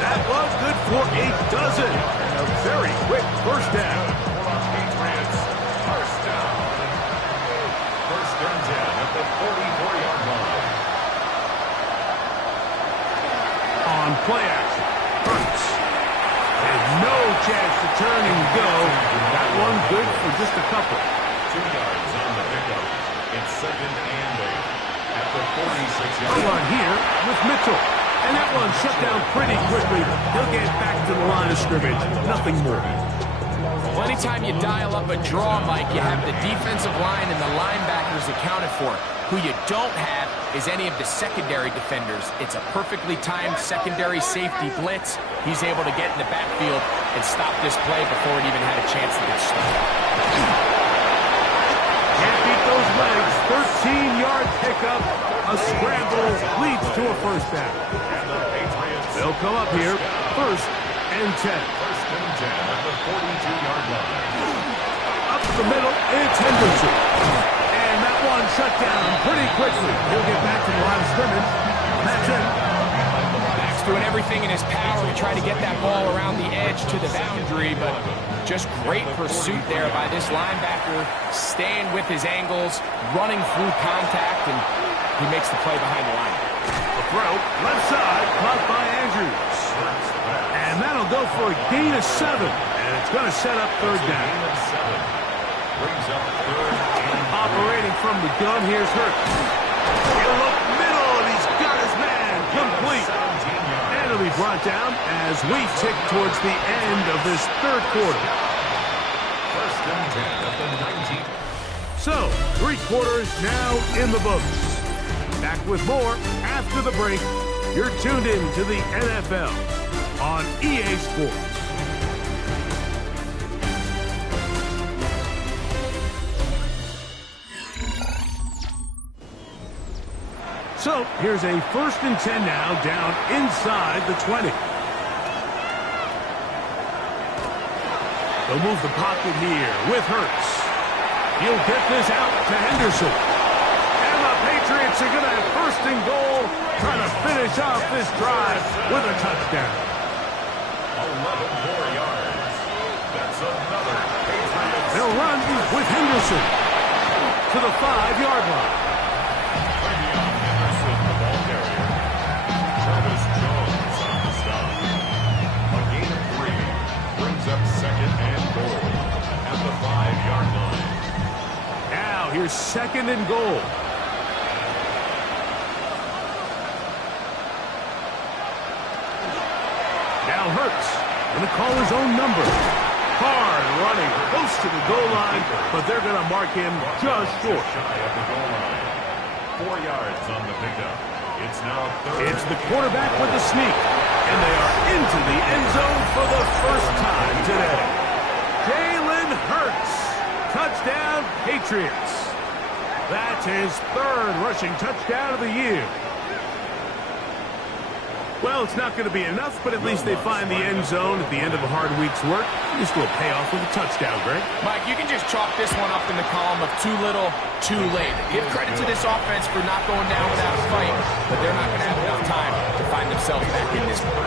That was good for a dozen. And a very quick first down. Patriots, first down. First and 10 at the 44-yard line. On play action, Hurts. And no chance to turn and go. That one good for just a couple. 2 yards on the pickup. It's 2nd and 8 at the 46-yard Hold line. on here with Mitchell. And that one shut down pretty quickly. He'll get back to the line of scrimmage. Nothing more. Well, anytime you dial up a draw, Mike, you have the defensive line and the linebackers accounted for. Who you don't have is any of the secondary defenders. It's a perfectly timed secondary safety blitz. He's able to get in the backfield and stop this play before it even had a chance to get started. Can't beat those legs. 13-yard pickup. A scramble leads to a first down. And the Patriots, They'll come up here, 1st and 10. first and 10 at the 42-yard line. Up the middle, it's Henderson. And that one shut down pretty quickly. He'll get back to the line of scrimmage. That's it. Max doing everything in his power to try to get that ball around the edge to the boundary, but just great pursuit there by this linebacker, staying with his angles, running through contact, and he makes the play behind the line. The throw, left side, caught by Andrews. And that'll go for a gain of 7. And it's going to set up 3rd down. Brings up 3rd and Operating from the gun, here's Hurts. He'll look middle, and he's got his man complete. 17 yards. And it'll be brought down as we tick towards the end of this 3rd quarter. First and 10 at the 19. So, 3 quarters now in the books. Back with more after the break. You're tuned in to the NFL on EA Sports. So, here's a 1st and 10 now down inside the 20. They'll move the pocket here with Hurts. He'll get this out to Henderson. And the Patriots are going to have 1st and goal, trying to finish off this drive with a touchdown. 11 more yards. That's another Patriots. They'll run with Henderson to the 5-yard line. Bringing on Henderson, the ball carrier. Travis Jones on the stop. A gain of 3 brings up 2nd and goal at the 5-yard line. Now here's 2nd and goal. Now Hurts going to call his own number. Hard running close to the goal line, but they're going to mark him just short. Shy of the goal line. 4 yards on the pickup. It's now 3rd. It's the quarterback with the sneak, and they are into the end zone for the first time today. Jalen Hurts, touchdown Patriots. That's his 3rd rushing touchdown of the year. Well, it's not going to be enough, but at least they find the end zone at the end of a hard week's work. This will pay off with a touchdown, Greg. Mike, you can just chalk this one up in the column of too little, too late. Give credit to this offense for not going down without a fight, but they're not going to have enough time to find themselves back in this one.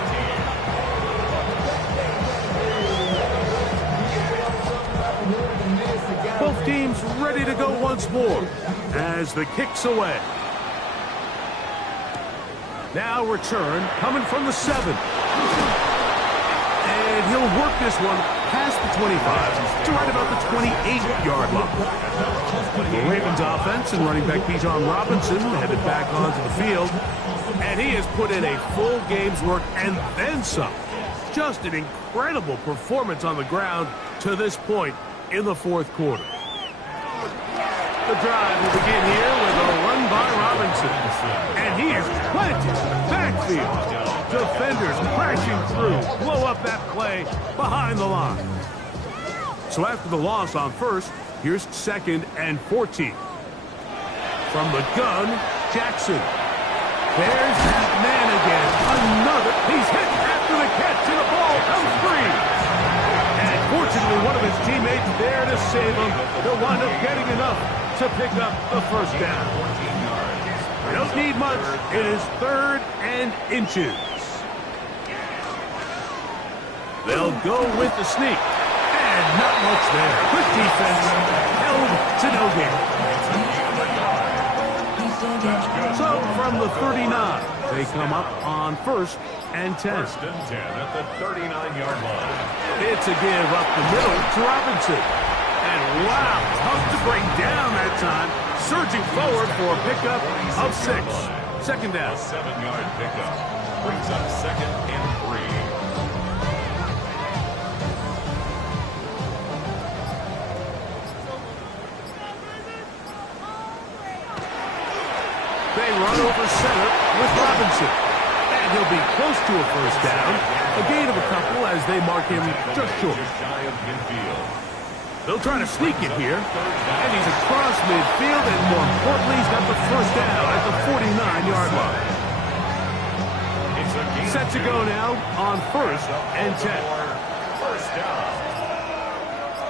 Both teams ready to go once more as the kick's away. Now return coming from the 7. And he'll work this one past the 25 to right about the 28-yard line. The Ravens offense and running back Bijan Robinson headed back onto the field. And he has put in a full game's work and then some. Just an incredible performance on the ground to this point in the 4th quarter. The drive will begin here with a run by Robinson. And he is planted backfield. Defenders crashing through. Blow up that play behind the line. So after the loss on 1st, here's 2nd and 14. From the gun, Jackson. There's that man again. Another. He's hit after the catch. to pick up the first down. They don't need much. It is 3rd and inches. They'll go with the sneak. And not much there. Good defense. Held to no gain. So from the 39, they come up on 1st and 10. 1st and 10 at the 39-yard line. It's a give up the middle to Robinson. And wow, tough to bring down that time. Surging forward for a pickup of 6. 2nd down. A 7-yard pickup brings up 2nd and 3. They run over center with Robinson. And he'll be close to a first down. A gain of a couple as they mark him just short. Just shy of midfield. They'll try to sneak it here. And he's across midfield, and more importantly, he's got the first down at the 49-yard line. Set to go now on 1st and 10. First down.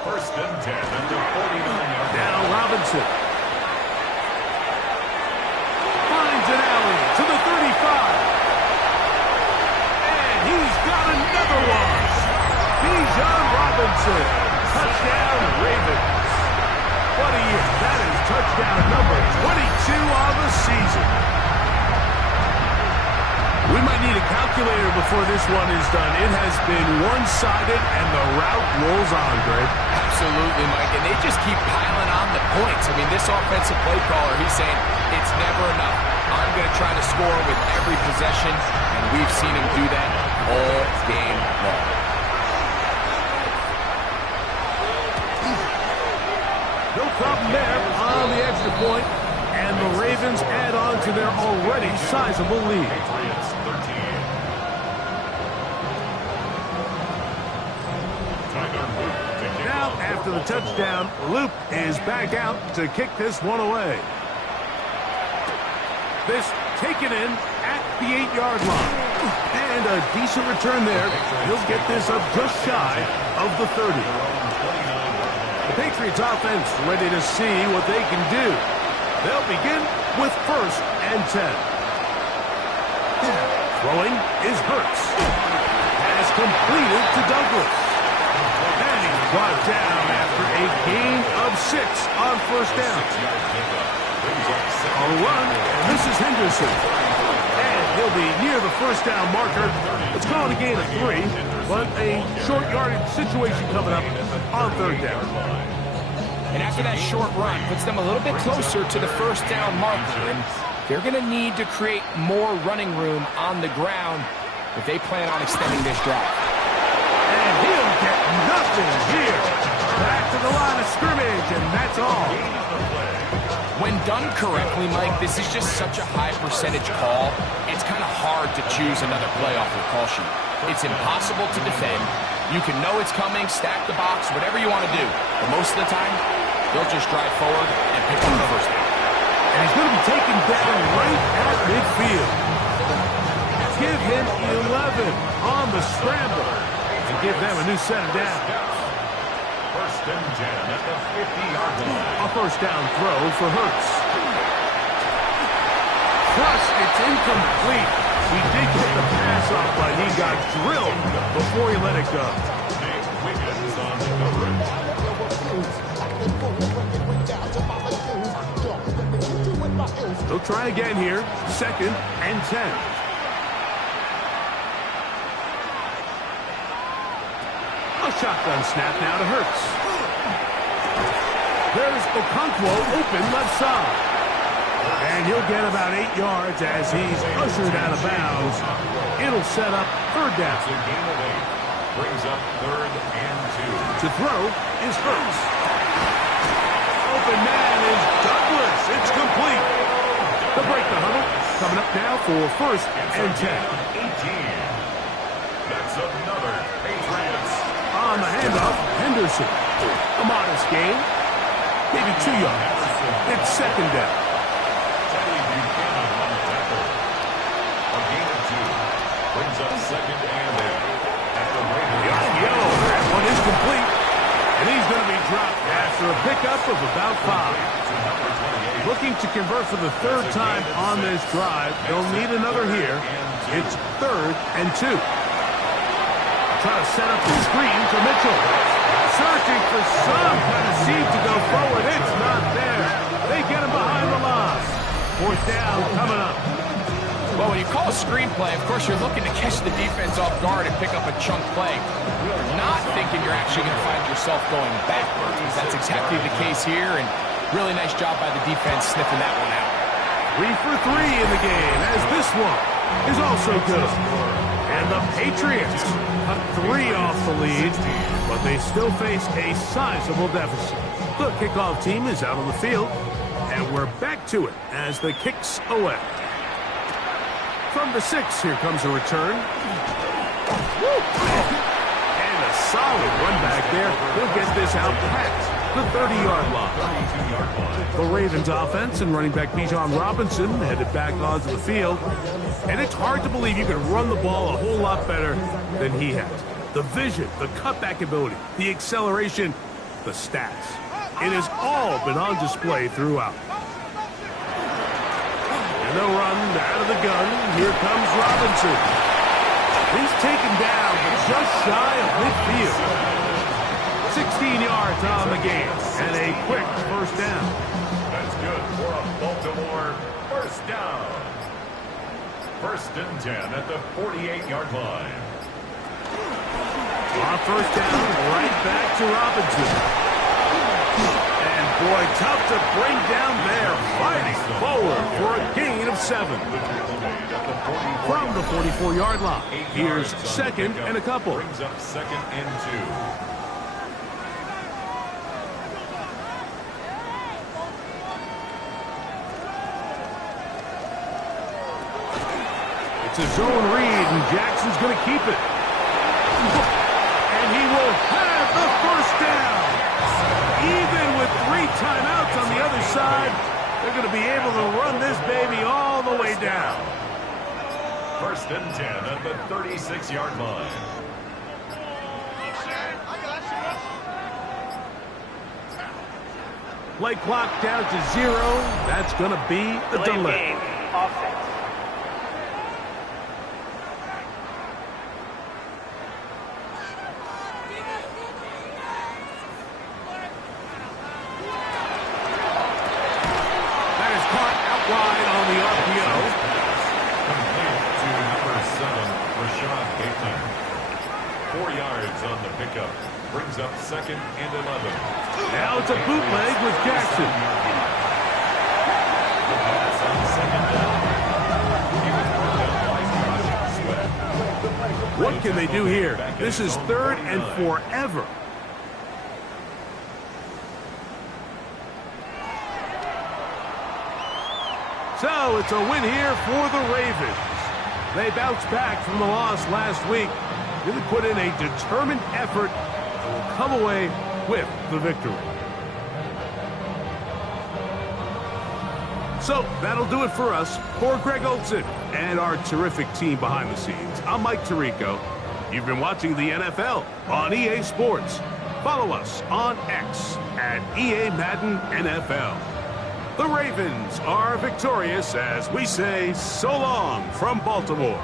1st and 10 at the 49-yard line. Now Robinson. Finds an alley to the 35. And he's got another one. Bijan Robinson. Touchdown, Ravens. What a year. That is touchdown number 22 on the season. We might need a calculator before this one is done. It has been one-sided, and the route rolls on, Greg. Absolutely, Mike, and they just keep piling on the points. I mean, this offensive play caller, he's saying, it's never enough. I'm going to try to score with every possession, and we've seen him do that all game long. No problem there on the extra point, and the Ravens add on to their already sizable lead. Patriots 13. Tyler Luke to kick Now, off. after the touchdown, Luke is back out to kick this one away. This taken in at the 8-yard line. And a decent return there. He'll get this up just shy of the 30. The Patriots offense ready to see what they can do. They'll begin with 1st and 10. Throwing is Hurts. Has completed to Douglas. And he's brought down after a gain of 6 on 1st down. On a run, and this is Henderson. And he'll be near the first down marker. Let's call it a gain of 3, but a short yardage situation coming up on 3rd down. And after that short run, puts them a little bit closer to the first down marker. And they're going to need to create more running room on the ground if they plan on extending this drive. And he'll get nothing here. Back to the line of scrimmage, and that's all. When done correctly, Mike, this is just such a high percentage call. It's kind of hard to choose another play off the call sheet. It's impossible to defend. You can know it's coming, stack the box, whatever you want to do. But most of the time, they'll just drive forward and pick up the first down. And he's going to be taken down right at midfield. Give him 11 on the scramble and give them a new set of downs. 1st and 10 at the 50-yard line. A first down throw for Hurts. Plus, it's incomplete. He did get the pass off, but he got drilled before he let it go. Nick Wiggins on coverage. They'll try again here. 2nd and 10. A shotgun snap now to Hurts. There's Okonkwo open left side. And he'll get about 8 yards as he's ushered out of bounds. It'll set up 3rd down. It's a gain of 8. Brings up 3rd and 2. To throw is Hurts. Open man is Douglas. It's complete. The break the huddle. Coming up now for 1st and 10. 18. That's another Patriots. On the handoff, Henderson. A modest gain. Maybe 2 yards. It's 2nd down. Teddy Buchanan on the tackle. A gain of 2. Brings up 2nd and 8. At the Ravens. That one is complete. And he's going to be dropped after for a pickup of about 5. Looking to convert for the third time on this drive. They'll need another here. It's 3rd and 2. Try to set up the screen for Mitchell. Searching for some kind of seed to go forward. It's not there. They get him behind the line. 4th down coming up. Well, when you call a screenplay, of course, you're looking to catch the defense off guard and pick up a chunk play. Not thinking you're actually going to find yourself going backwards. That's exactly the case here, and really nice job by the defense sniffing that one out. 3 for 3 in the game, as this one is also good. And the Patriots cut 3 off the lead, but they still face a sizable deficit. The kickoff team is out on the field, and we're back to it as the kick's away. From the 6, here comes a return. And a solid run back there. He'll get this out past the 30-yard line. The Ravens offense and running back Bijan Robinson headed back onto the field. And it's hard to believe you can run the ball a whole lot better than he has. The vision, the cutback ability, the acceleration, the stats. It has all been on display throughout. And they'll run out of the gun. Here comes Robinson. He's taken down, but just shy of midfield. 16 yards on the game, and a quick first down. That's good for a Baltimore first down. 1st and 10 at the 48-yard line. On first down, right back to Robinson. And boy, tough to bring down there, fighting forward for a gain of 7. From the 44-yard line, here's 2nd and a couple. Brings up 2nd and 2. It's a zone read, and Jackson's going to keep it. And he will have the first down. Even with 3 timeouts on the other side, they're going to be able to run this baby all the way down. 1st and 10 at the 36-yard line. Play clock down to 0. That's going to be the delay. Offense. Wide on the RPO. Complete to number 7, Rashad Bateman. 4 yards on the pickup. Brings up 2nd and 11. Now it's a bootleg with Jackson. The pass on 2nd down. He was brought down by Josh Sweat. What can they do here? This is 3rd and forever. So it's a win here for the Ravens. They bounced back from the loss last week. Really put in a determined effort and will come away with the victory. So that'll do it for us. For Greg Olson and our terrific team behind the scenes, I'm Mike Tirico. You've been watching the NFL on EA Sports. Follow us on X at EA Madden NFL. The Ravens are victorious as we say so long from Baltimore.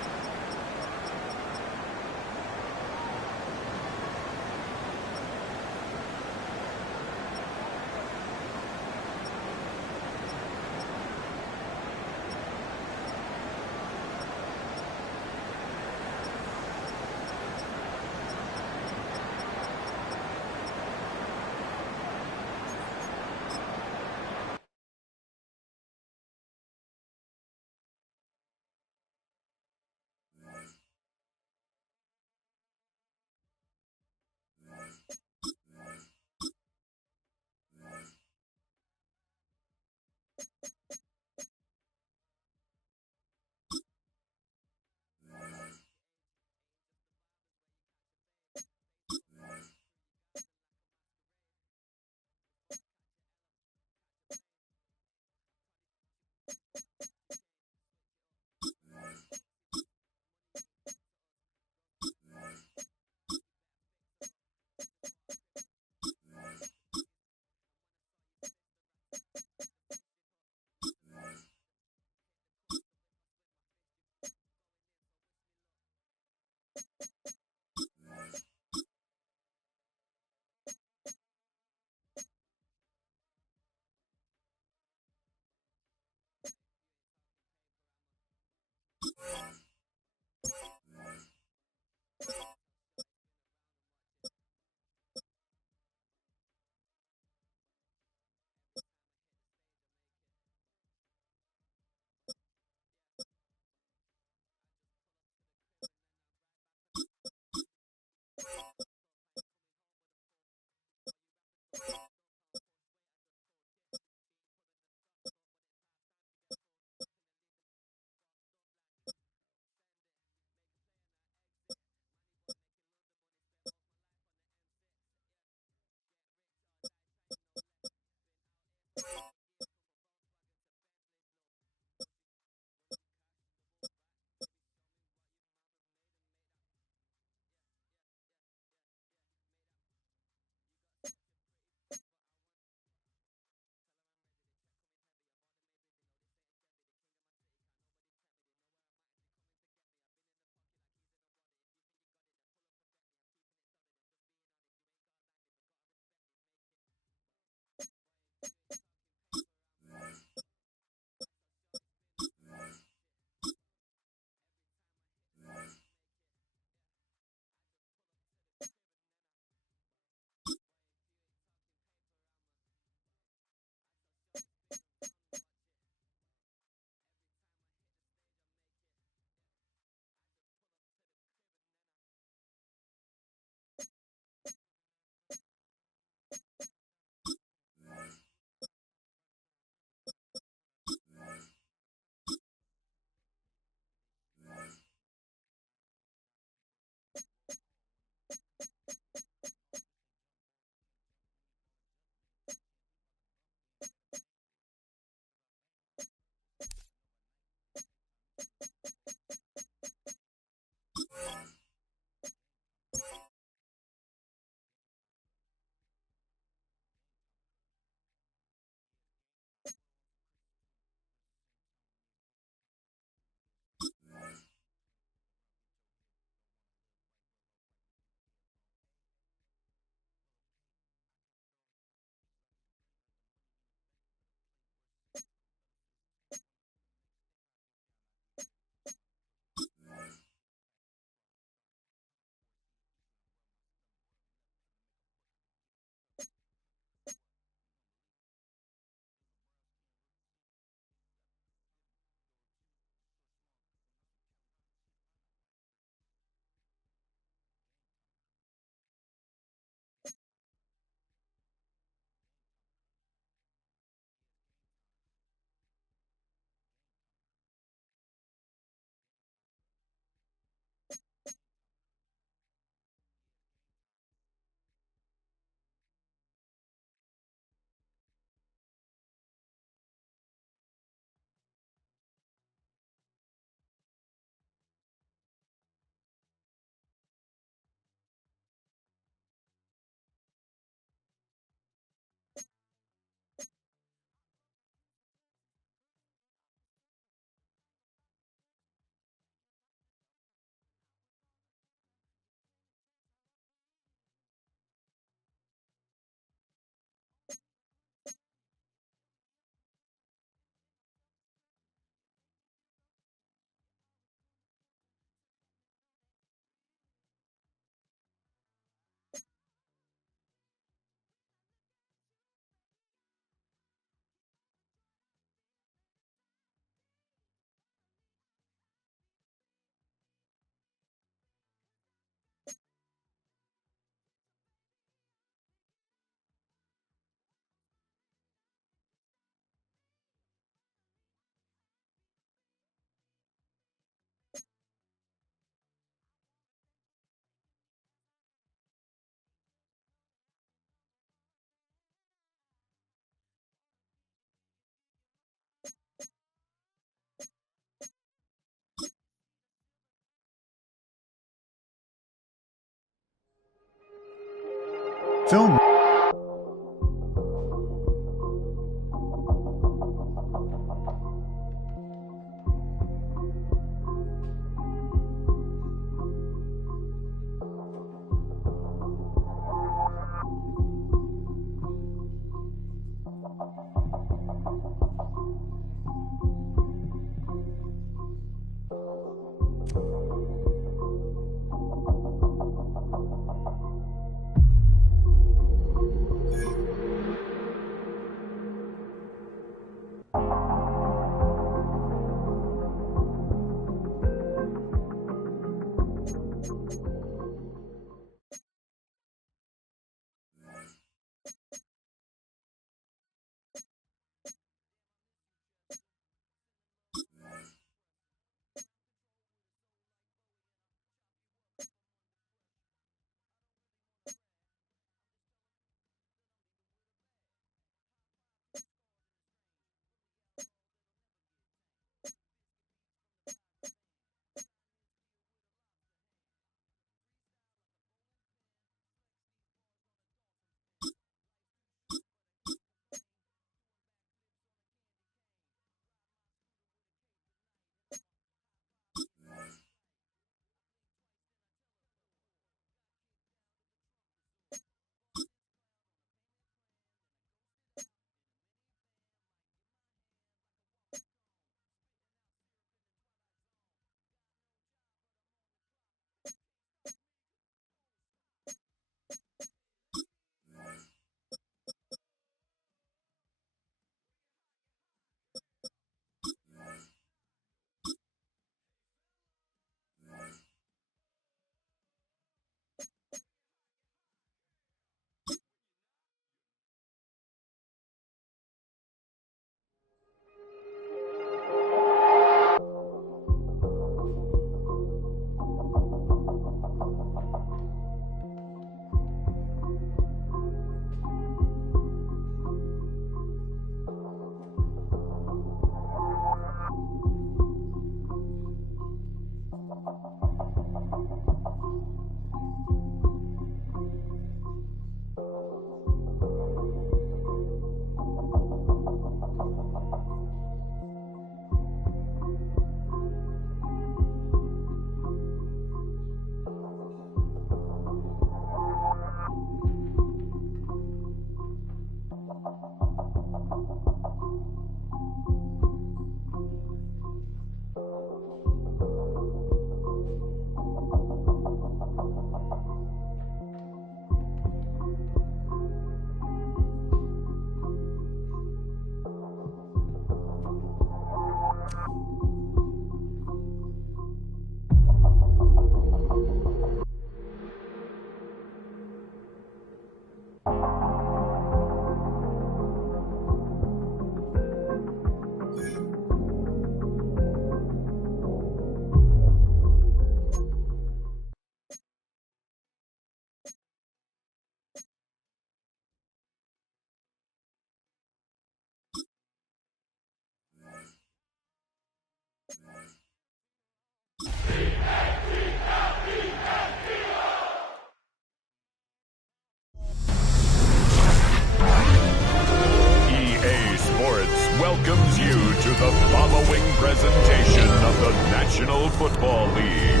presentation of the National Football League.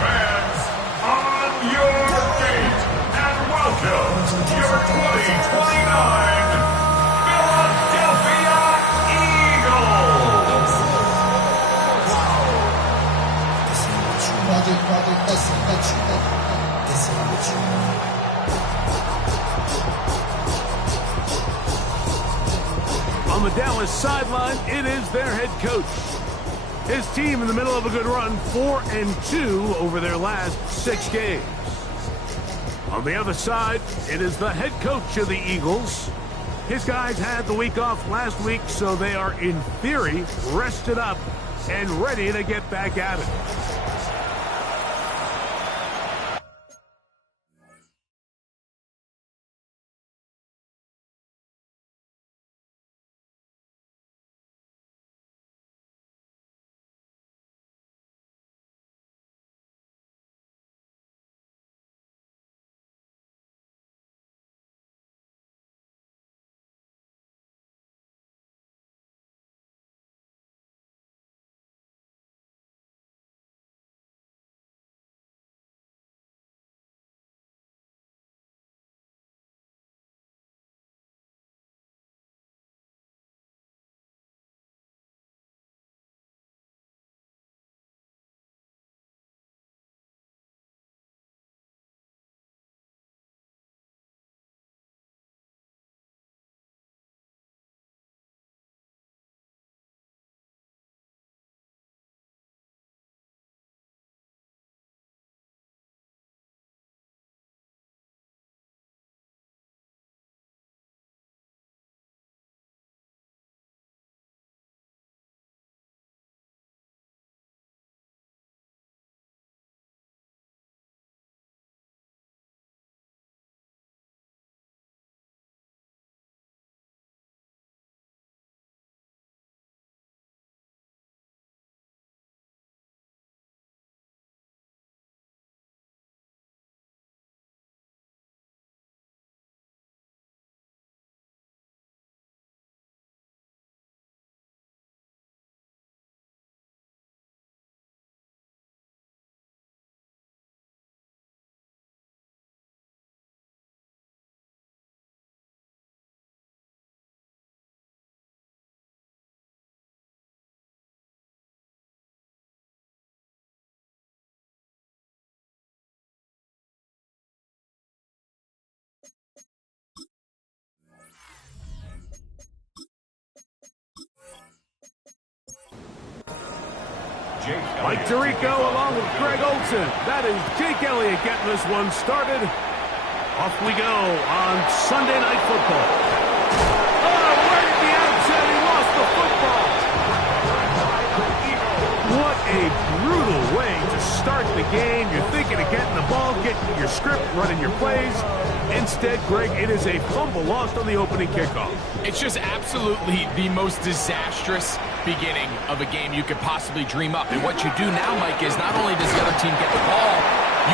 Fans, on your feet, and welcome your 2029 Philadelphia Eagles! On the Dallas sideline, it is their head coach. His team in the middle of a good run, 4-2 over their last 6 games. On the other side, it is the head coach of the Eagles. His guys had the week off last week, so they are, in theory, rested up and ready to get back at it. Mike Tirico along with Greg Olsen. That is Jake Elliott getting this one started. Off we go on Sunday Night Football. Oh, right at the outset, he lost the football. What a brutal way to start the game. You're thinking of getting the ball, getting your script, running your plays. Instead, Greg, it is a fumble lost on the opening kickoff. It's just absolutely the most disastrous beginning of a game you could possibly dream up. And what you do now, Mike, is not only does the other team get the ball,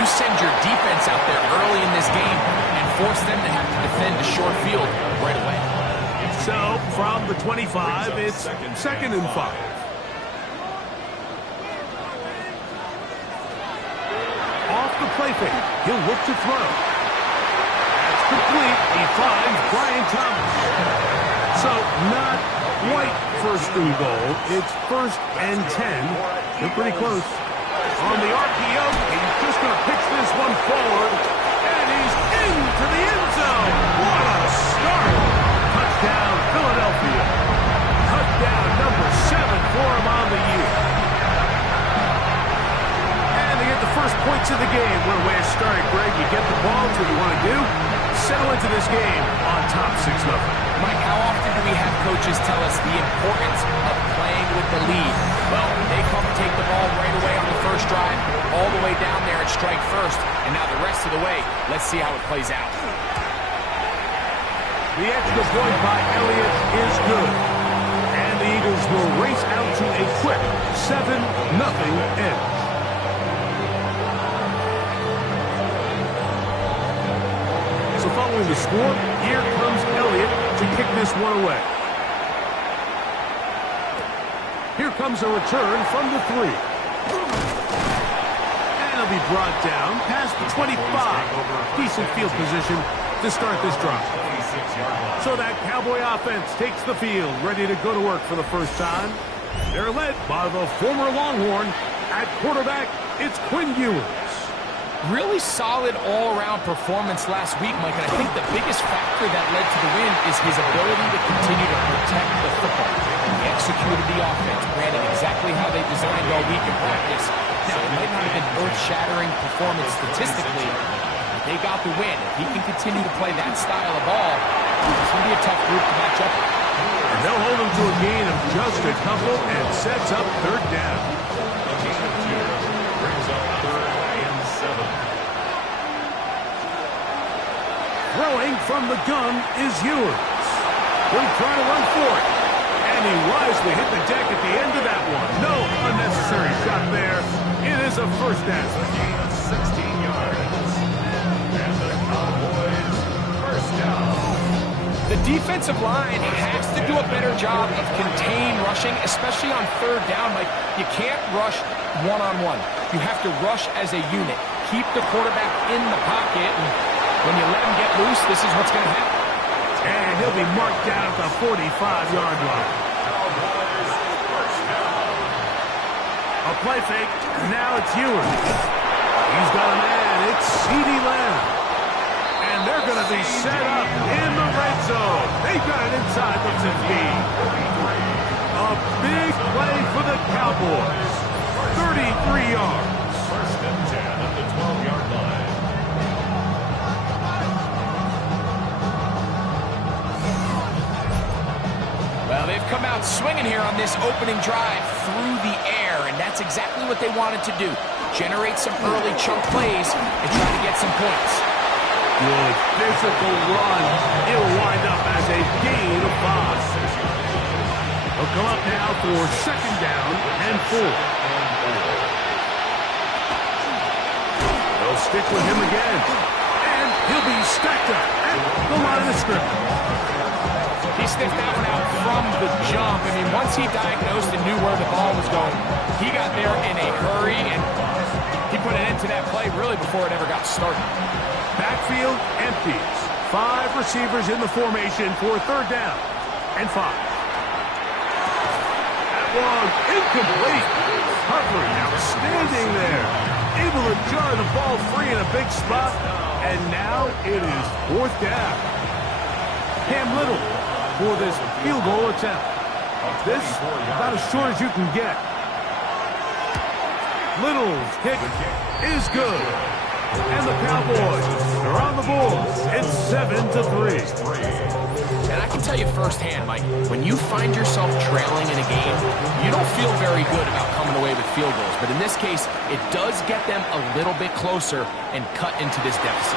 you send your defense out there early in this game and force them to have to defend a short field right away. So, from the 25, it's 2nd and 5. Off the play fake, he'll look to throw. That's complete. He finds Brian Thomas. So, not quite 1st and goal. It's 1st and 10. They're pretty close. On the RPO, he's just going to pitch this one forward. And he's into the end zone. What a start. Touchdown, Philadelphia. Touchdown number 7 for him on the year. And they get the first points of the game what a way to start it, Greg. You get the ball, it's what you want to do. Settle into this game on top 6-0. Mike, how often do we have coaches tell us the importance of playing with the lead? Well, they come take the ball right away on the first drive, all the way down there and strike first, and now the rest of the way, let's see how it plays out. The extra point by Elliott is good. And the Eagles will race out to a quick 7-0 edge. So following the score, here comes Elliott to kick this one away. Here comes a return from the 3. And he'll be brought down past the 25. Decent field position to start this drive. So that Cowboy offense takes the field, ready to go to work for the first time. They're led by the former Longhorn. At quarterback, it's Quinn Ewers. Really solid all-around performance last week, Mike, and I think the biggest factor that led to the win is his ability to continue to protect the football. He executed the offense, ran it exactly how they designed all week in practice. Now, it might not have been earth-shattering performance statistically, but they got the win. If he can continue to play that style of ball, it's going to be a tough group to match up with. And they'll hold him to a gain of just a couple and sets up third down. A gain of 2 brings up 3rd and 7. Throwing from the gun is Ewers. Will try to run for it. And he wisely hit the deck at the end of that one. No unnecessary shot there. It is a first down. A gain of 16 yards. And the Cowboys first down. The defensive line has to do a better job of contain rushing, especially on third down. Like, you can't rush one-on-one. You have to rush as a unit. Keep the quarterback in the pocket, and when you let him get loose, this is what's going to happen. And he'll be marked down at the 45-yard line. Cowboys first down. A play fake. Now it's Ewers. He's got a man. It's CeeDee Lamb. And they're going to be set up in the red zone. They've got it inside the 15. A big play for the Cowboys. 33 yards. First and 10 at the 12-yard line. Well, they've come out swinging here on this opening drive through the air, and that's exactly what they wanted to do. Generate some early chunk plays and try to get some points. Good physical run. It'll wind up as a gain of 5. They'll come up now for second down and 4. They'll stick with him again. And he'll be stacked up at the line of scrimmage. He sniffed that one out from the jump. I mean, once he diagnosed and knew where the ball was going, he got there in a hurry, and he put an end to that play really before it ever got started. Backfield empties. 5 receivers in the formation for third down and 5. That one incomplete. Hartford outstanding there. Able to jar the ball free in a big spot. And now it is fourth down. Cam Little for this field goal attempt. This about as short as you can get. Little's kick is good. And the Cowboys are on the board. It's 7-3. And I can tell you firsthand, Mike, when you find yourself trailing in a game, you don't feel very good about coming away with field goals. But in this case, it does get them a little bit closer and cut into this deficit.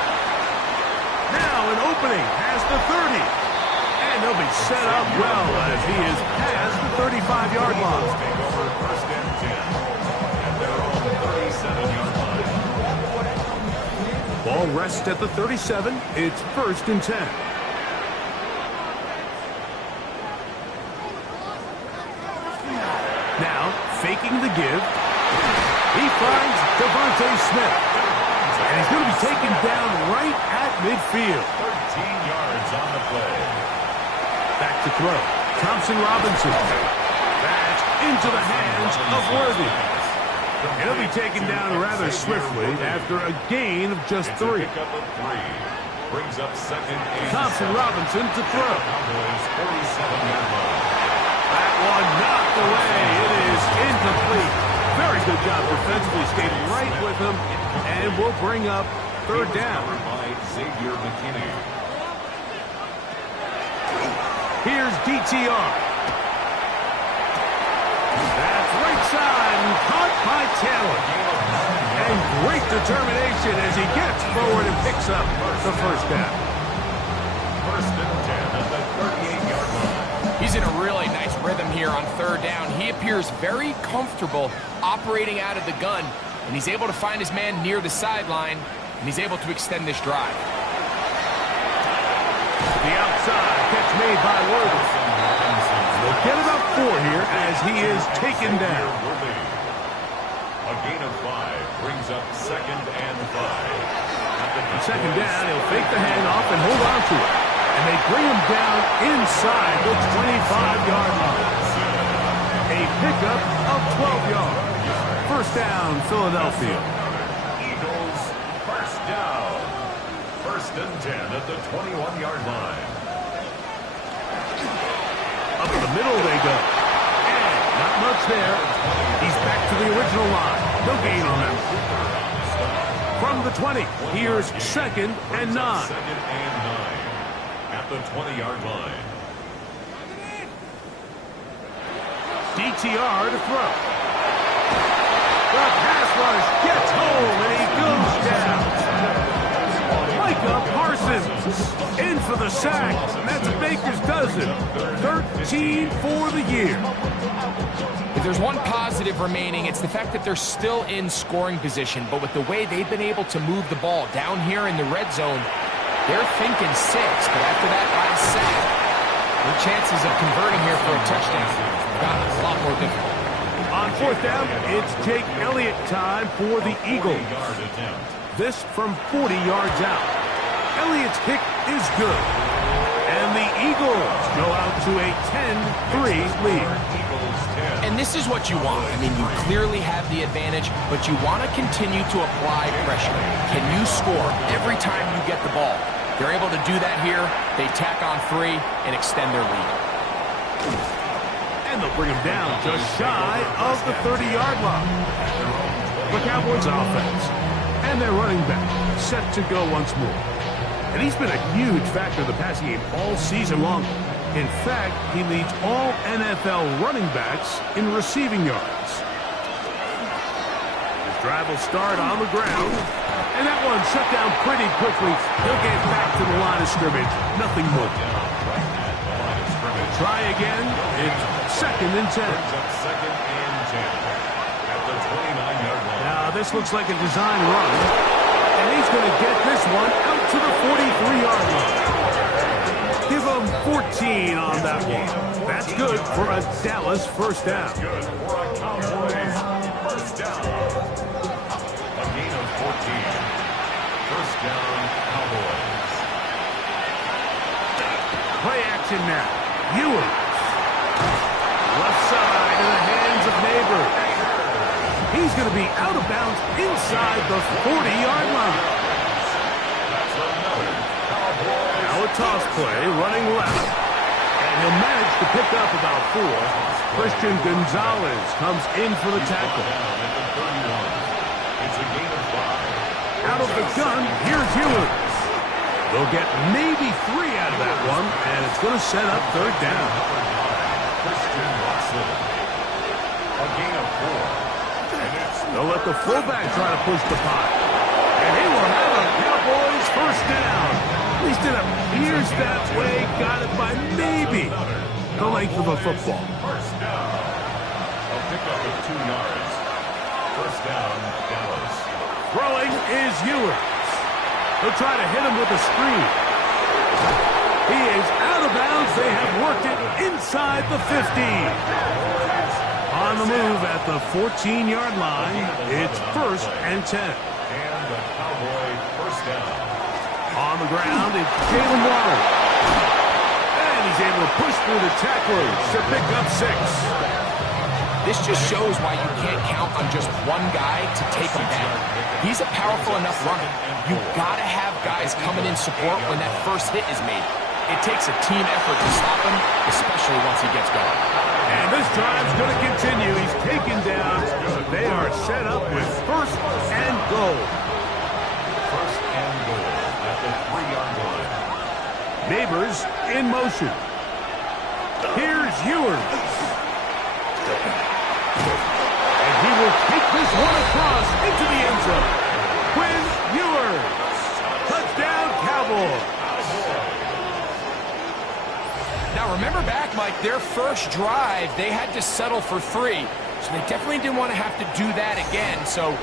Now an opening past the 30. And he'll be set up well as he is past the 35-yard line. Take over first and 10. And they're on the 37-yard line. Ball rests at the 37. It's first and 10. Now, faking the give. He finds Devontae Smith. And he's going to be taken down right at midfield. 13 yards on the play. Back to throw. Thompson Robinson. That's into the hands of Worthy. And he'll be taken down rather swiftly after a gain of just 3. Pickup of 3. Brings up second and Thompson Robinson to throw. Cowboys 47-yard line. That one knocked away. It is incomplete. Very good job defensively, stayed right with him, and will bring up third down. Here's DTR. That's right side, and caught by Taylor. And great determination as he gets forward and picks up the first down. First and 10 at the 38-yard line. He's in a really nice rhythm here on third down. He appears very comfortable operating out of the gun, and he's able to find his man near the sideline, and he's able to extend this drive. The outside catch made by Worthy. They'll get about 4 here as he is taken down. A gain of 5 brings up second and 5. Second down, he'll fake the handoff and hold on to it. And they bring him down inside the 25-yard line. A pickup of 12 yards. First down, Philadelphia. Eagles, first down. First and 10 at the 21-yard line. Up the middle they go. And not much there. He's back to the original line. No gain on him. From the 20, here's second and 9. Second and 9 at the 20-yard line. DTR to throw. The pass rush gets home and he goes down. Micah Parsons in for the sack. That's Baker's dozen. 13 for the year. If there's one positive remaining, it's the fact that they're still in scoring position. But with the way they've been able to move the ball down here in the red zone, they're thinking 6. But after that last sack, their chances of converting here for a touchdown have gotten a lot more difficult. On fourth down, it's Jake Elliott time for the Eagles. This from 40 yards out. Elliott's kick is good. And the Eagles go out to a 10-3 lead. And this is what you want. I mean, you clearly have the advantage, but you want to continue to apply pressure. Can you score every time you get the ball? They're able to do that here. They tack on 3 and extend their lead. And they'll bring him down just shy of the 30-yard line. The Cowboys offense. And their running back set to go once more. And he's been a huge factor in the passing game all season long. In fact, he leads all NFL running backs in receiving yards. His drive will start on the ground. And that one shut down pretty quickly. He'll get back to the line of scrimmage. Nothing more. Try again. It's second and 10. Second and 10 at the 29-yard line. Now, this looks like a design run. And he's going to get this one out to the 43-yard line. Give him 14 on that one. That's good for a Dallas first down. Good for a Cowboys first down. A gain of 14. First down, Cowboys. Play action now. Ewers. Left side in the hands of Neighbors. He's going to be out of bounds inside the 40-yard line. Now a toss play, running left. And he'll manage to pick up about 4. Christian Gonzalez comes in for the tackle. It's a gain of 5. Out of the gun, here's Ewers. They'll get maybe 3 out of that one, and it's going to set up third down. Christian Watson. A gain of 4. And it's They'll let the fullback try to push the pot. And he will have a Cowboys first down. At least it appears that way. Got it by maybe the length of a football. first down. A pickup of 2 yards. First down, Dallas. Throwing is Ewers. They'll try to hit him with a screen. He is out of bounds. They have worked it inside the 15. On the move at the 14-yard line, it's first and 10. And the Cowboy first down. On the ground, it's Jalen Waddle. And he's able to push through the tacklers to pick up 6. This just shows why you can't count on just one guy to take him down. He's a powerful enough runner. You've got to have guys coming in support when that first hit is made. It takes a team effort to stop him, especially once he gets going. And this drive's going to continue. He's taken down They are set up with first and goal. First and goal at the 3-yard line. Neighbors in motion. Here's Ewers. And he will take this one across into the end zone. Quinn Ewers. Touchdown, Cowboys. Now, remember back, Mike, their first drive, they had to settle for 3. So they definitely didn't want to have to do that again. So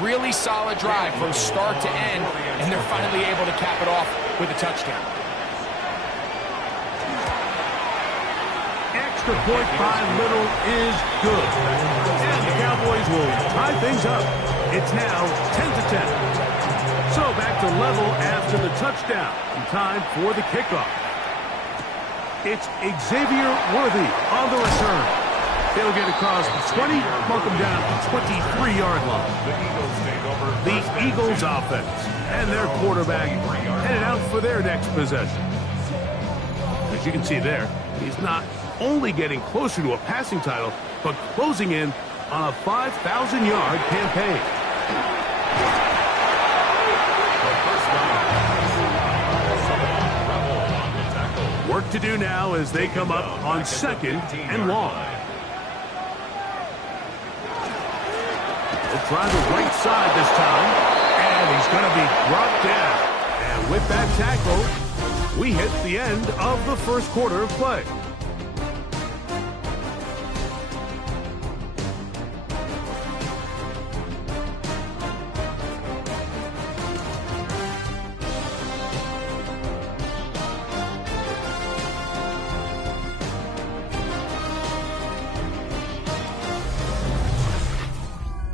really solid drive from start to end, and they're finally able to cap it off with a touchdown. Extra point by Little is good. And the Cowboys will tie things up. It's now 10-10. So back to level after the touchdown. And time for the kickoff. It's Xavier Worthy on the return. They'll get across the 20, mark them down at the 23-yard line. The Eagles offense and their quarterback headed out for their next possession. As you can see there, he's not only getting closer to a passing title, but closing in on a 5,000-yard campaign. Work to do now as they come up on 2nd and long. He'll try the right side this time, and he's going to be brought down. And with that tackle, we hit the end of the first quarter of play.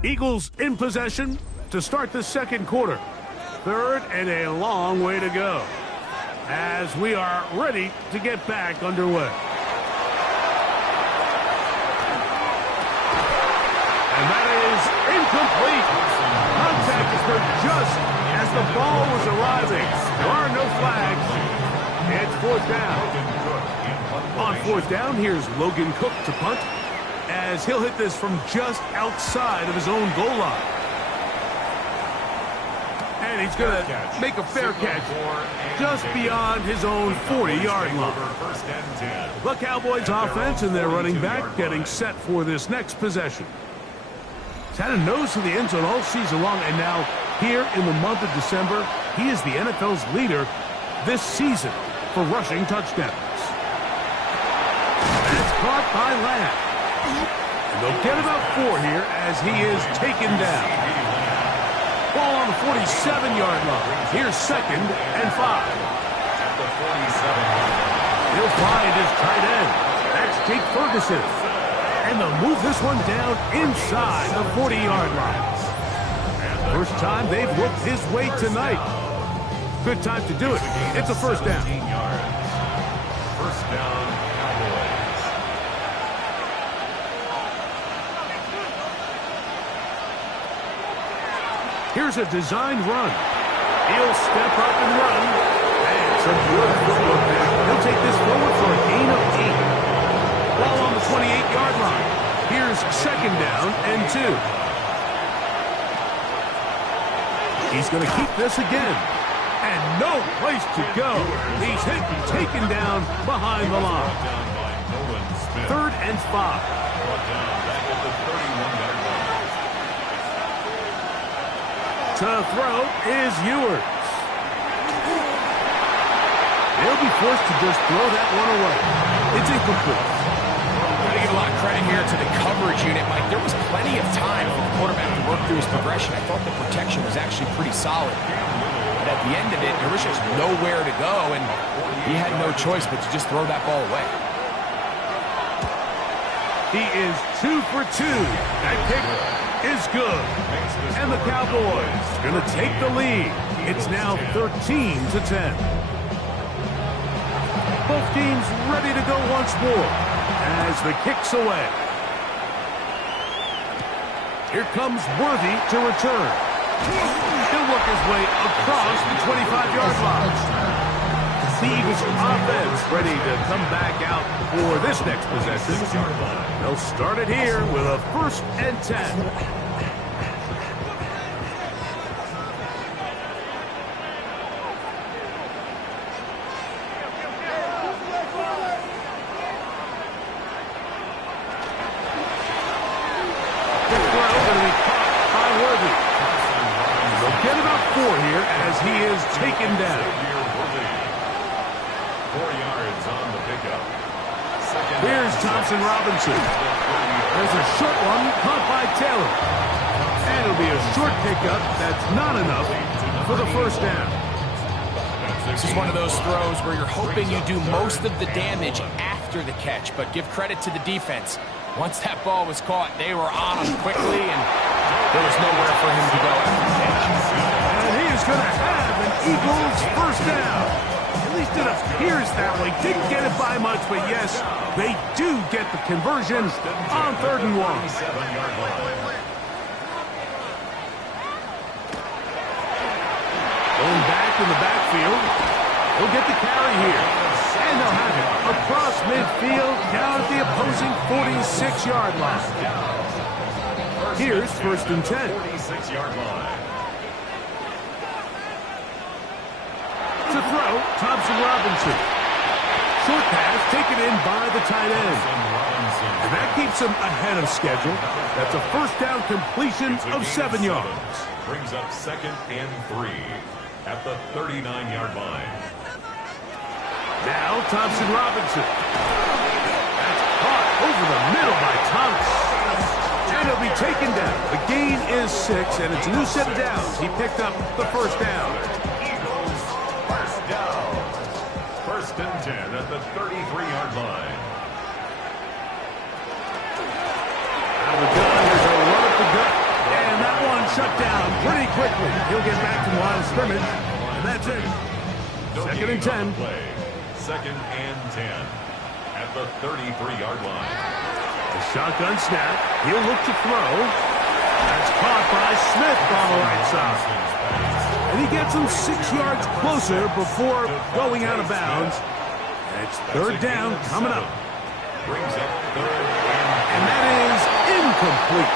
Eagles in possession to start the second quarter. 3rd and a long way to go as we are ready to get back underway. And that is incomplete. Contact is for just as the ball was arriving. There are no flags. It's 4th down. On 4th down, here's Logan Cook to punt, as he'll hit this from just outside of his own goal line. And he's going to make a fair catch just beyond his own 40-yard line. The Cowboys offense and their running back getting set for this next possession. He's had a nose to the end zone all season long, and now here in the month of December, he is the NFL's leader this season for rushing touchdowns. That's caught by Lamb. And they'll get about 4 here as he is taken down. Ball on the 47-yard line. Here's 2nd and 5. At the 47-yard line. He'll find his tight end. That's Jake Ferguson. And they'll move this one down inside the 40-yard line. First time they've looked his way tonight. Good time to do it. It's a first down. First down, Cowboys. Here's a designed run. He'll step up and run. And some good footwork there. He'll take this forward for a gain of 8. Ball on the 28-yard line. Here's 2nd down and 2. He's going to keep this again. And no place to go. He's hit and taken down behind the line. 3rd and 5. To throw is Ewers. They'll be forced to just throw that one away. It's incomplete. Got to give a lot of credit here to the coverage unit, Mike. There was plenty of time for the quarterback to work through his progression. I thought the protection was actually pretty solid. But at the end of it, there was just nowhere to go, and he had no choice but to just throw that ball away. He is 2 for 2. That kick is good. And the Cowboys going to take the lead. It's now 13-10. Both teams ready to go once more as the kick's away. Here comes Worthy to return. He'll work his way across the 25-yard line. the Eagles offense ready to come back out for this next possession. They'll start it here with a 1st and 10. He is taken down. 4 yards on the pickup. Here's Thompson Robinson. There's a short one caught by Taylor. And it'll be a short pickup that's not enough for the 1st down. This is one of those throws where you're hoping you do most of the damage after the catch, but give credit to the defense. Once that ball was caught, they were on him quickly, and there was nowhere for him to go after the catch. And he is going to have an Eagles 1st down. At least it appears that way. Didn't get it by much, but yes, they do get the conversion on 3rd and 1. Going back in the backfield. He'll get the carry here. And they'll have it across midfield down at the opposing 46-yard line. Here's 1st and 10. 46-yard line. To throw, Thompson Robinson. Short pass taken in by the tight end. And that keeps him ahead of schedule. That's a 1st down completion of 7 yards. Brings up 2nd and 3 at the 39-yard line. Now Thompson Robinson. That's caught over the middle by Thompson. And he'll be taken down. The gain is 6, and it's a new set of downs. He picked up the 1st down. 1st and 10 at the 33-yard line. Out of the gun, there's a run up the gut. And that one shut down pretty quickly. He'll get back to the line of scrimmage. And that's it. 2nd and 10. 2nd and 10 at the 33-yard line. The shotgun snap. He'll look to throw. That's caught by Smith on the right side. And he gets him 6 yards closer before going out of bounds. It's 3rd down coming up. Brings up 3rd and that is incomplete.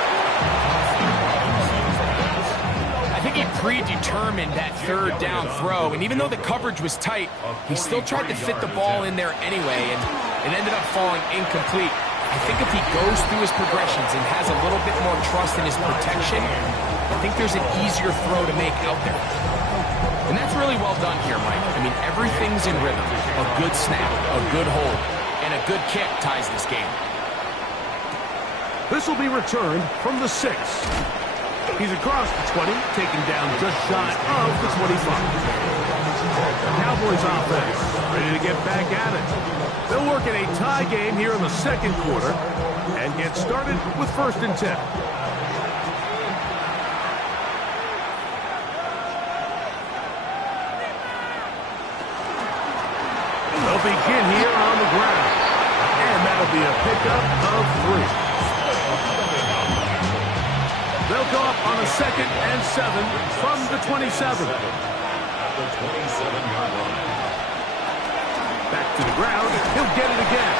I think he predetermined that 3rd down throw, and even though the coverage was tight, he still tried to fit the ball in there anyway, and it ended up falling incomplete. I think if he goes through his progressions and has a little bit more trust in his protection, I think there's an easier throw to make out there. And that's really well done here, Mike. I mean, everything's in rhythm. A good snap, a good hold, and a good kick ties this game. This will be returned from the 6. He's across the 20, taken down just shy of the 25. Cowboys offense ready to get back at it. They'll work in a tie game here in the 2nd quarter and get started with 1st and 10. They'll begin here on the ground. And that'll be a pickup of 3. They'll go up on a 2nd and 7 from the 27. At the 27-yard line. Back to the ground. He'll get it again.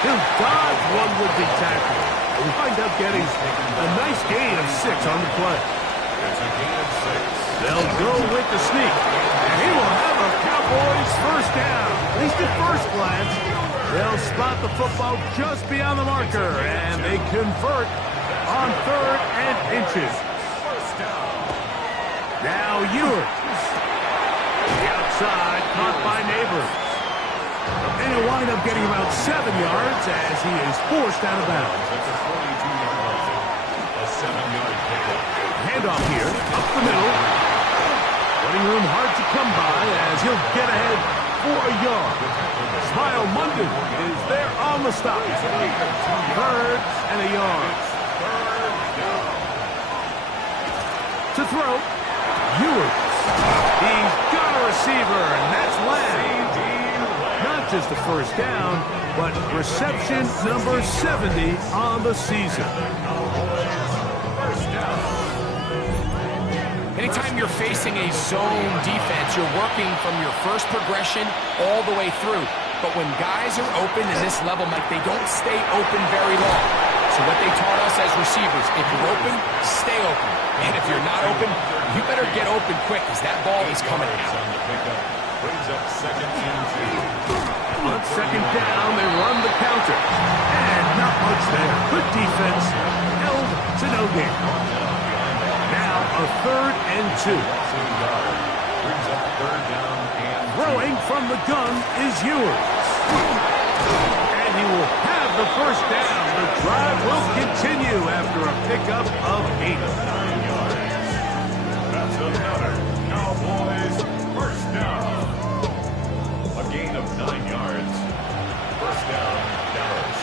He'll dodge one would-be tackle. He'll wind up getting a nice gain of 6 on the play. It's a gain of 6. They'll go with the sneak. And he will have a Cowboys 1st down. At least at first glance. They'll spot the football just beyond the marker. And they convert on 3rd and inches. Now Ewert. The outside caught by Neighbors. And he'll wind up getting about 7 yards as he is forced out of bounds. That's a 42-yard line. A 7-yard pickup. Handoff here, up the middle. Running room hard to come by as he'll get ahead for a yard. Smile Munden is there on the stop. 3rd and a yard. To throw, Ewert. He's got a receiver, and that's Lamb. Not just a 1st down, but reception number 70 on the season. And he anytime you're facing a zone defense, you're working from your first progression all the way through. But when guys are open in this level, Mike, they don't stay open very long. So what they taught us as receivers, if you're open, stay open. And if you're not open, you better get open quick because that ball is coming out. Brings up second and 2. On second down, they run the counter. And not much there. Good defense. Held to no gain. Now a 3rd and 2. Brings up 3rd down and 2. Throwing from the gun is Ewers. And he will have the first down. The drive will continue after a pickup of 8. 9 yards. That's another Cowboys first down. A gain of 9 yards. First down, Dallas.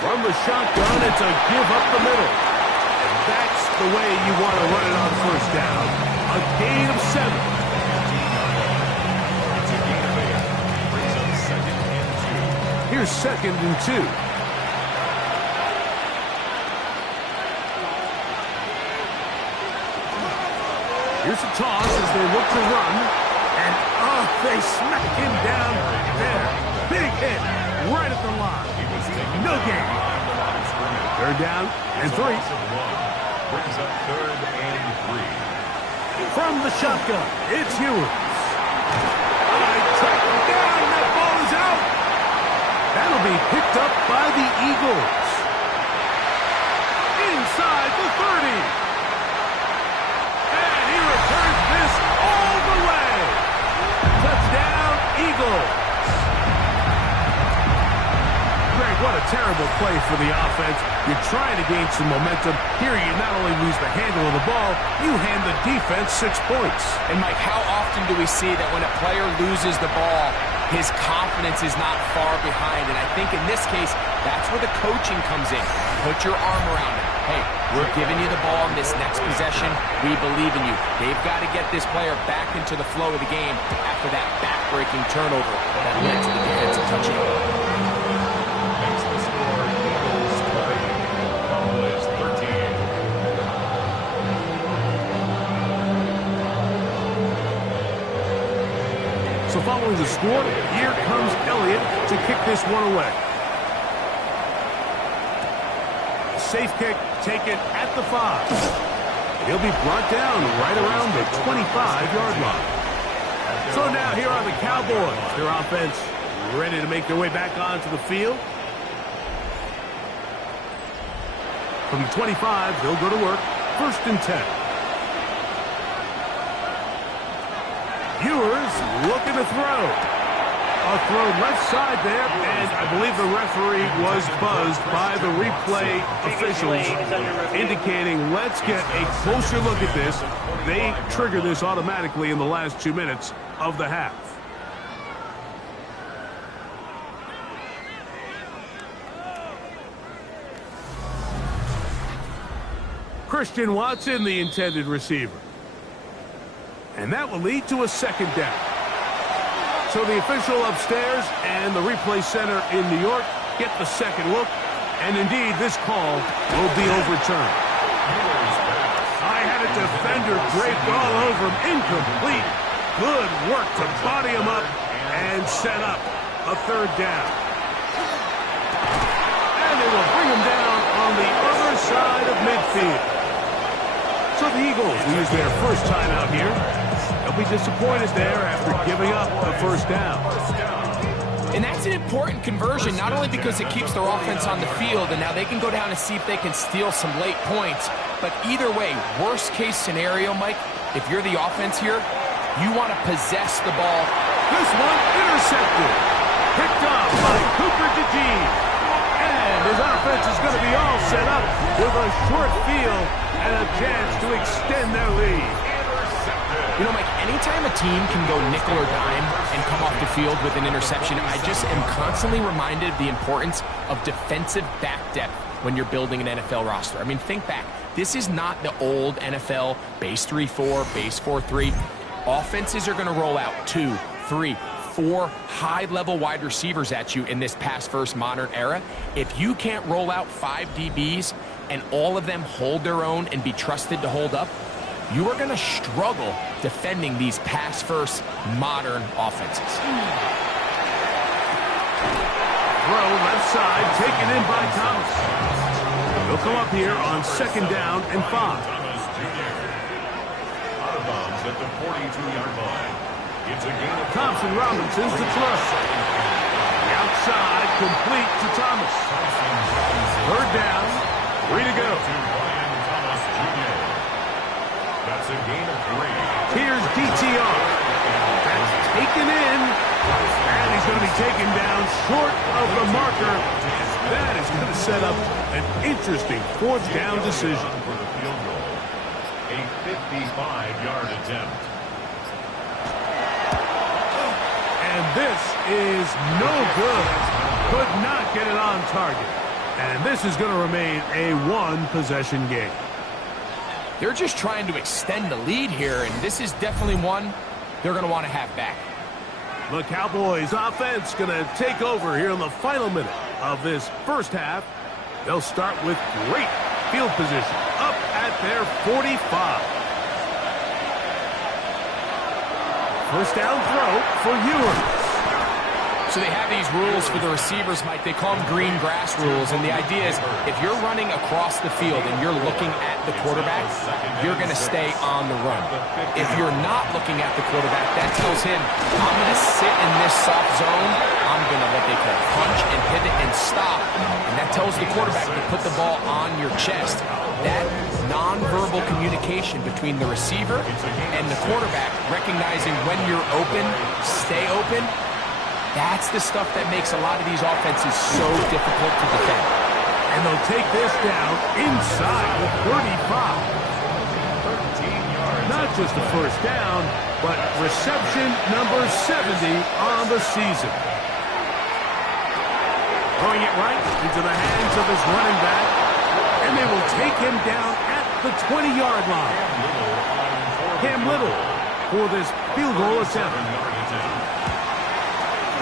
From the shotgun, it's a give up the middle. And that's the way you want to run it on first down. A gain of 7. It's a gain of 8. Brings up second and 2. Here's second and 2. Here's a toss as they look to run. And, they smack him down there. Big hit right at the line. No gain. 3rd down and 3. Brings up 3rd and 3. From the shotgun, it's Ewers. Tracked down, that ball is out. That'll be picked up by the Eagles. Inside the 30. And he returns this all the way. Touchdown, Eagles. Greg, what a terrible play for the offense. You're trying to gain some momentum. Here you not only lose the handle of the ball, you hand the defense 6 points. And, Mike, how often do we see that when a player loses the ball, his confidence is not far behind? And I think in this case, that's where the coaching comes in. Put your arm around him. Hey, we're giving you the ball in this next possession. We believe in you. They've got to get this player back into the flow of the game after that back-breaking turnover that led to the defensive touchdown. Makes the score Eagles 20, Cowboys 13. So following the score, here comes Elliott to kick this one away. Safe kick taken at the 5. He'll be brought down right around the 25-yard line. So now here are the Cowboys. Their offense ready to make their way back onto the field. From the 25, they'll go to work. 1st and 10. Ewers looking to throw. A throw left side there, and I believe the referee was buzzed by the replay officials, indicating let's get a closer look at this. They trigger this automatically in the last 2 minutes of the half. Christian Watson, the intended receiver. And that will lead to a 2nd down. So the official upstairs and the replay center in New York get the second look. And indeed, this call will be overturned. I had a defender draped all over him. Incomplete. Good work to body him up and set up a 3rd down. And they will bring him down on the other side of midfield. So the Eagles will use their first time out here. They'll be disappointed there after giving up the 1st down. And that's an important conversion, not only because it keeps their offense on the field, and now they can go down and see if they can steal some late points. But either way, worst case scenario, Mike, if you're the offense here, you want to possess the ball. This one intercepted. Picked up by Cooper DeJean. And his offense is going to be all set up with a short field and a chance to extend their lead. You know, Mike, anytime a team can go nickel or dime and come off the field with an interception, I just am constantly reminded of the importance of defensive back depth when you're building an NFL roster. I mean, think back. This is not the old NFL base 3-4, base 4-3. Offenses are going to roll out 2, 3, 4 high-level wide receivers at you in this pass-first modern era. If you can't roll out 5 DBs and all of them hold their own and be trusted to hold up, you are going to struggle defending these pass-first modern offenses. Throw left side, taken in by Thomas. He'll come up here on 2nd down and 5. Out of bounds at the 42-yard line. It's a gain of Thompson Robinson's the throw. The outside, complete to Thomas. 3rd down, 3 to go. That's a gain of 3. Here's DTR. That's taken in. And he's going to be taken down short of the marker. That is going to set up an interesting 4th down decision. For the field goal. A 55-yard attempt. And this is no good. Could not get it on target. And this is going to remain a 1-possession game. They're just trying to extend the lead here, and this is definitely one they're going to want to have back. The Cowboys offense going to take over here in the final minute of this first half. They'll start with great field position up at their 45. First down throw for Ewers. So they have these rules for the receivers, Mike. They call them green grass rules. And the idea is if you're running across the field and you're looking at the quarterback, you're going to stay on the run. If you're not looking at the quarterback, that tells him, I'm going to sit in this soft zone. I'm going to what they call punch and pivot and stop. And that tells the quarterback to put the ball on your chest. That nonverbal communication between the receiver and the quarterback, recognizing when you're open, stay open, that's the stuff that makes a lot of these offenses so difficult to defend. And they'll take this down inside the 35. 13 yards. Not just a first down, but reception number 70 on the season. Throwing it right into the hands of his running back. And they will take him down at the 20-yard line. Cam Little for this field goal attempt.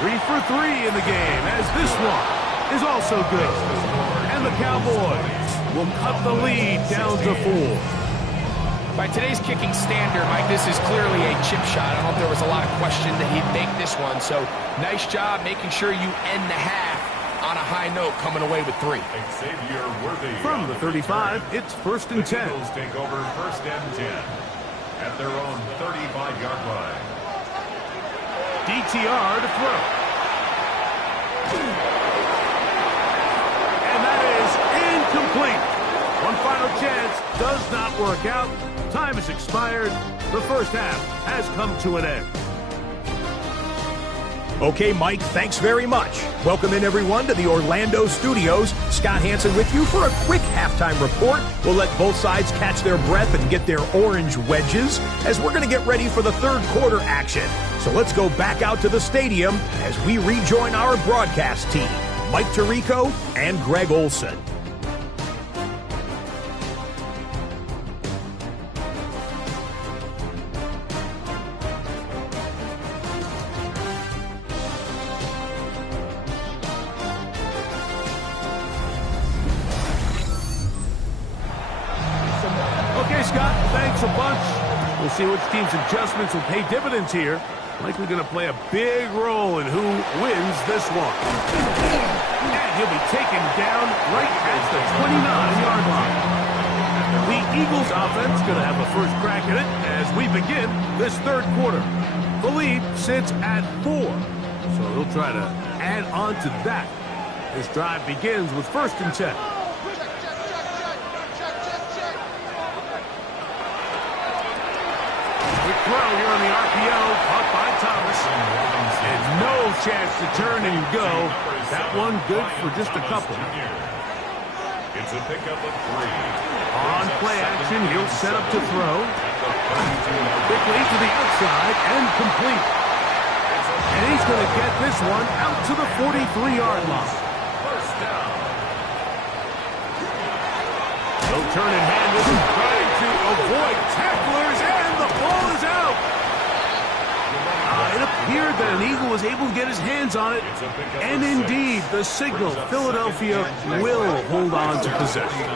3 for 3 in the game, as this one is also good. And the Cowboys will cut the lead down to 4. By today's kicking standard, Mike, this is clearly a chip shot. I don't know if there was a lot of question that he'd make this one. So nice job making sure you end the half on a high note, coming away with 3. Xavier Worthy. From the 35, it's 1st and 10. Eagles take over 1st and 10 at their own 35-yard line. DTR to throw. And that is incomplete. One final chance does not work out. Time has expired. The first half has come to an end. Okay, Mike, thanks very much. Welcome in, everyone, to the Orlando studios. Scott Hansen with you for a quick halftime report. We'll let both sides catch their breath and get their orange wedges as we're going to get ready for the third quarter action. So let's go back out to the stadium as we rejoin our broadcast team, Mike Tirico and Greg Olson. Okay, Scott, thanks a bunch. We'll see which team's adjustments will pay dividends here. Likely going to play a big role in who wins this one. And he'll be taken down right at the 29-yard line. The Eagles offense going to have a first crack at it as we begin this third quarter. The lead sits at 4, so they'll try to add on to that. This drive begins with 1st and 10. Throw here on the RPO, caught by Thomas. And no chance to turn and go. That one good for just a couple. It's a pickup of 3. On play action, he'll set up to throw. Quickly to the outside and complete. And he's going to get this one out to the 43-yard line. First down. He'll turn and hand this and trying to avoid tacklers, and the ball is out. It appeared that an Eagle was able to get his hands on it, and indeed, the signal, Philadelphia will hold on to possession.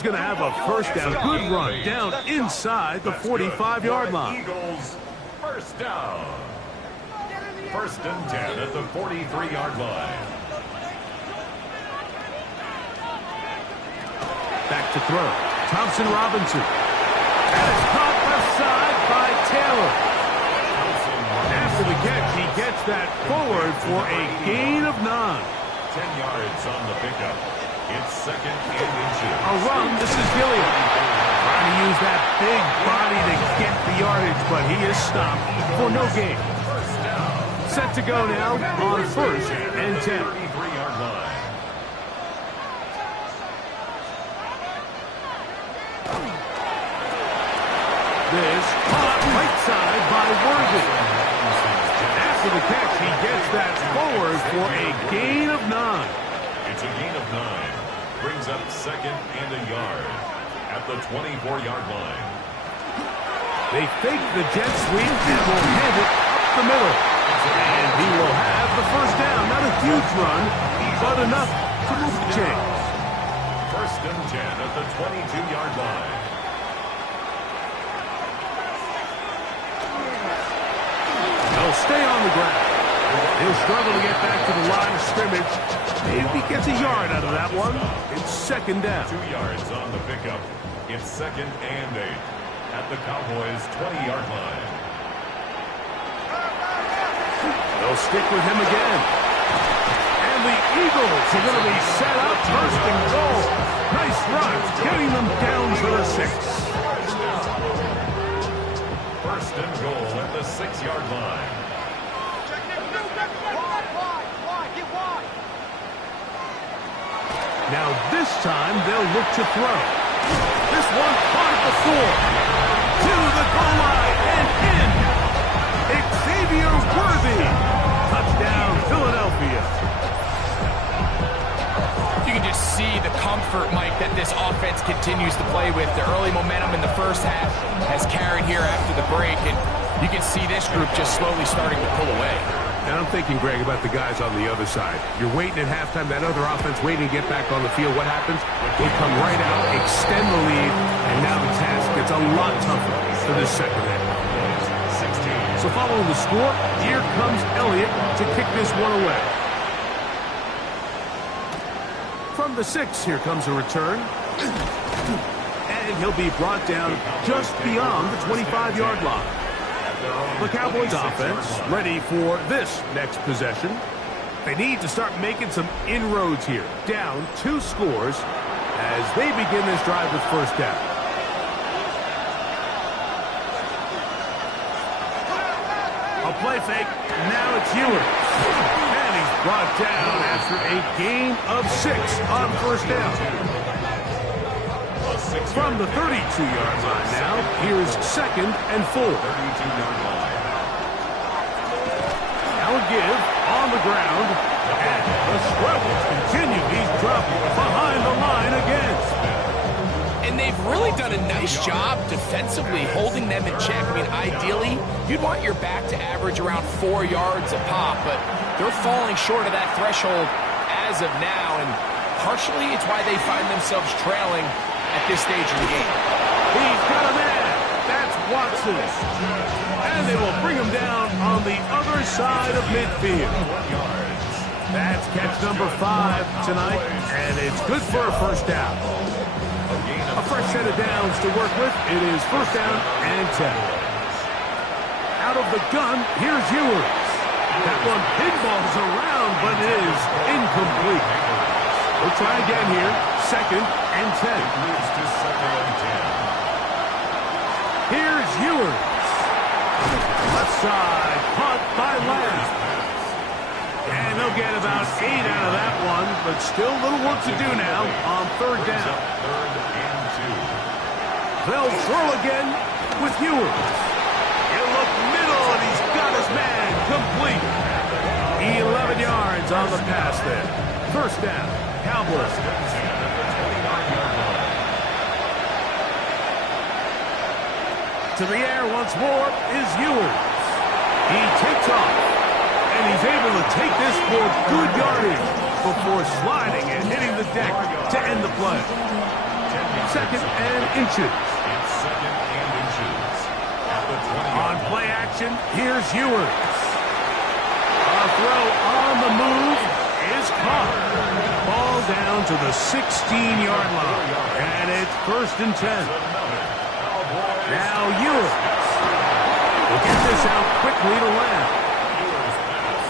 He's going to have a first down. Good run down inside the 45-yard line. Eagles, first down. First and 10 at the 43-yard line. Back to throw. Thompson Robinson. And it's caught left side by Taylor. After the catch, he gets that forward for a gain of 9. 10 yards on the pickup. It's second and inches. A run. This is Gilliam. Trying to use that big body to get the yardage, but he is stopped for no gain. Set to go now on first and 10. 33-yard line. This caught right side by Worthy. After the catch, he gets that forward for a gain of 9. It's a gain of 9. Brings up second and a yard at the 24-yard line. They fake the jet sweep and will hand it up the middle. And he will have the first down. Not a huge run, but enough to move the chains. First and 10 at the 22-yard line. They'll stay on the ground. He'll struggle to get back to the line of scrimmage. Maybe he gets a yard out of that one. It's second down. 2 yards on the pickup. It's second and 8 at the Cowboys' 20-yard line. They'll stick with him again. And the Eagles are going to be set up first and goal. Nice run, getting them down to the 6. First and goal at the 6-yard line. Now this time they'll look to throw. This one caught at the 4. To the goal line and in. Xavier Worthy. Touchdown, Philadelphia. You can just see the comfort, Mike, that this offense continues to play with. The early momentum in the first half has carried here after the break, and you can see this group just slowly starting to pull away. And I'm thinking, Greg, about the guys on the other side. You're waiting at halftime, that other offense waiting to get back on the field. What happens? They come right out, extend the lead, and now the task gets a lot tougher for this second half. So following the score, here comes Elliott to kick this one away. From the 6, here comes a return. And he'll be brought down just beyond the 25-yard line. The Cowboys offense ready for this next possession. They need to start making some inroads here. Down 2 scores as they begin this drive with first down. A play fake. Now it's Ewers. And he's brought down after a gain of 6 on first down. From the 32-yard line now, here's second and 4. 32-yard line. Now a give on the ground. And the struggles continue. He's dropped behind the line again. And they've really done a nice job defensively holding them in check. I mean, ideally, you'd want your back to average around 4 yards a pop, but they're falling short of that threshold as of now, and partially it's why they find themselves trailing at this stage of the game. He's got a man. That's Watson. And they will bring him down on the other side of midfield. That's catch number 5 tonight, and it's good for a first down. A fresh set of downs to work with. It is first down and 10. Out of the gun, here's Ewers. That one pinballs around, but it is incomplete. We'll try again here. Second and 10. Here's Ewers. Left side, caught by Lamb. And they'll get about 8 out of that one, but still a little work to do now on third down. They'll throw again with Ewers. He'll look middle, and he's got his man complete. 11 yards on the pass there. First down, Cowboys. To the air once more is Ewers. He takes off, and he's able to take this for good yardage before sliding and hitting the deck to end the play. Second and inches. It's second and inches. At the 20. On play action, here's Ewers. A throw on the move is caught. Ball down to the 16-yard line. And it's first and 10. Now Ewers will get this out quickly to Lamb.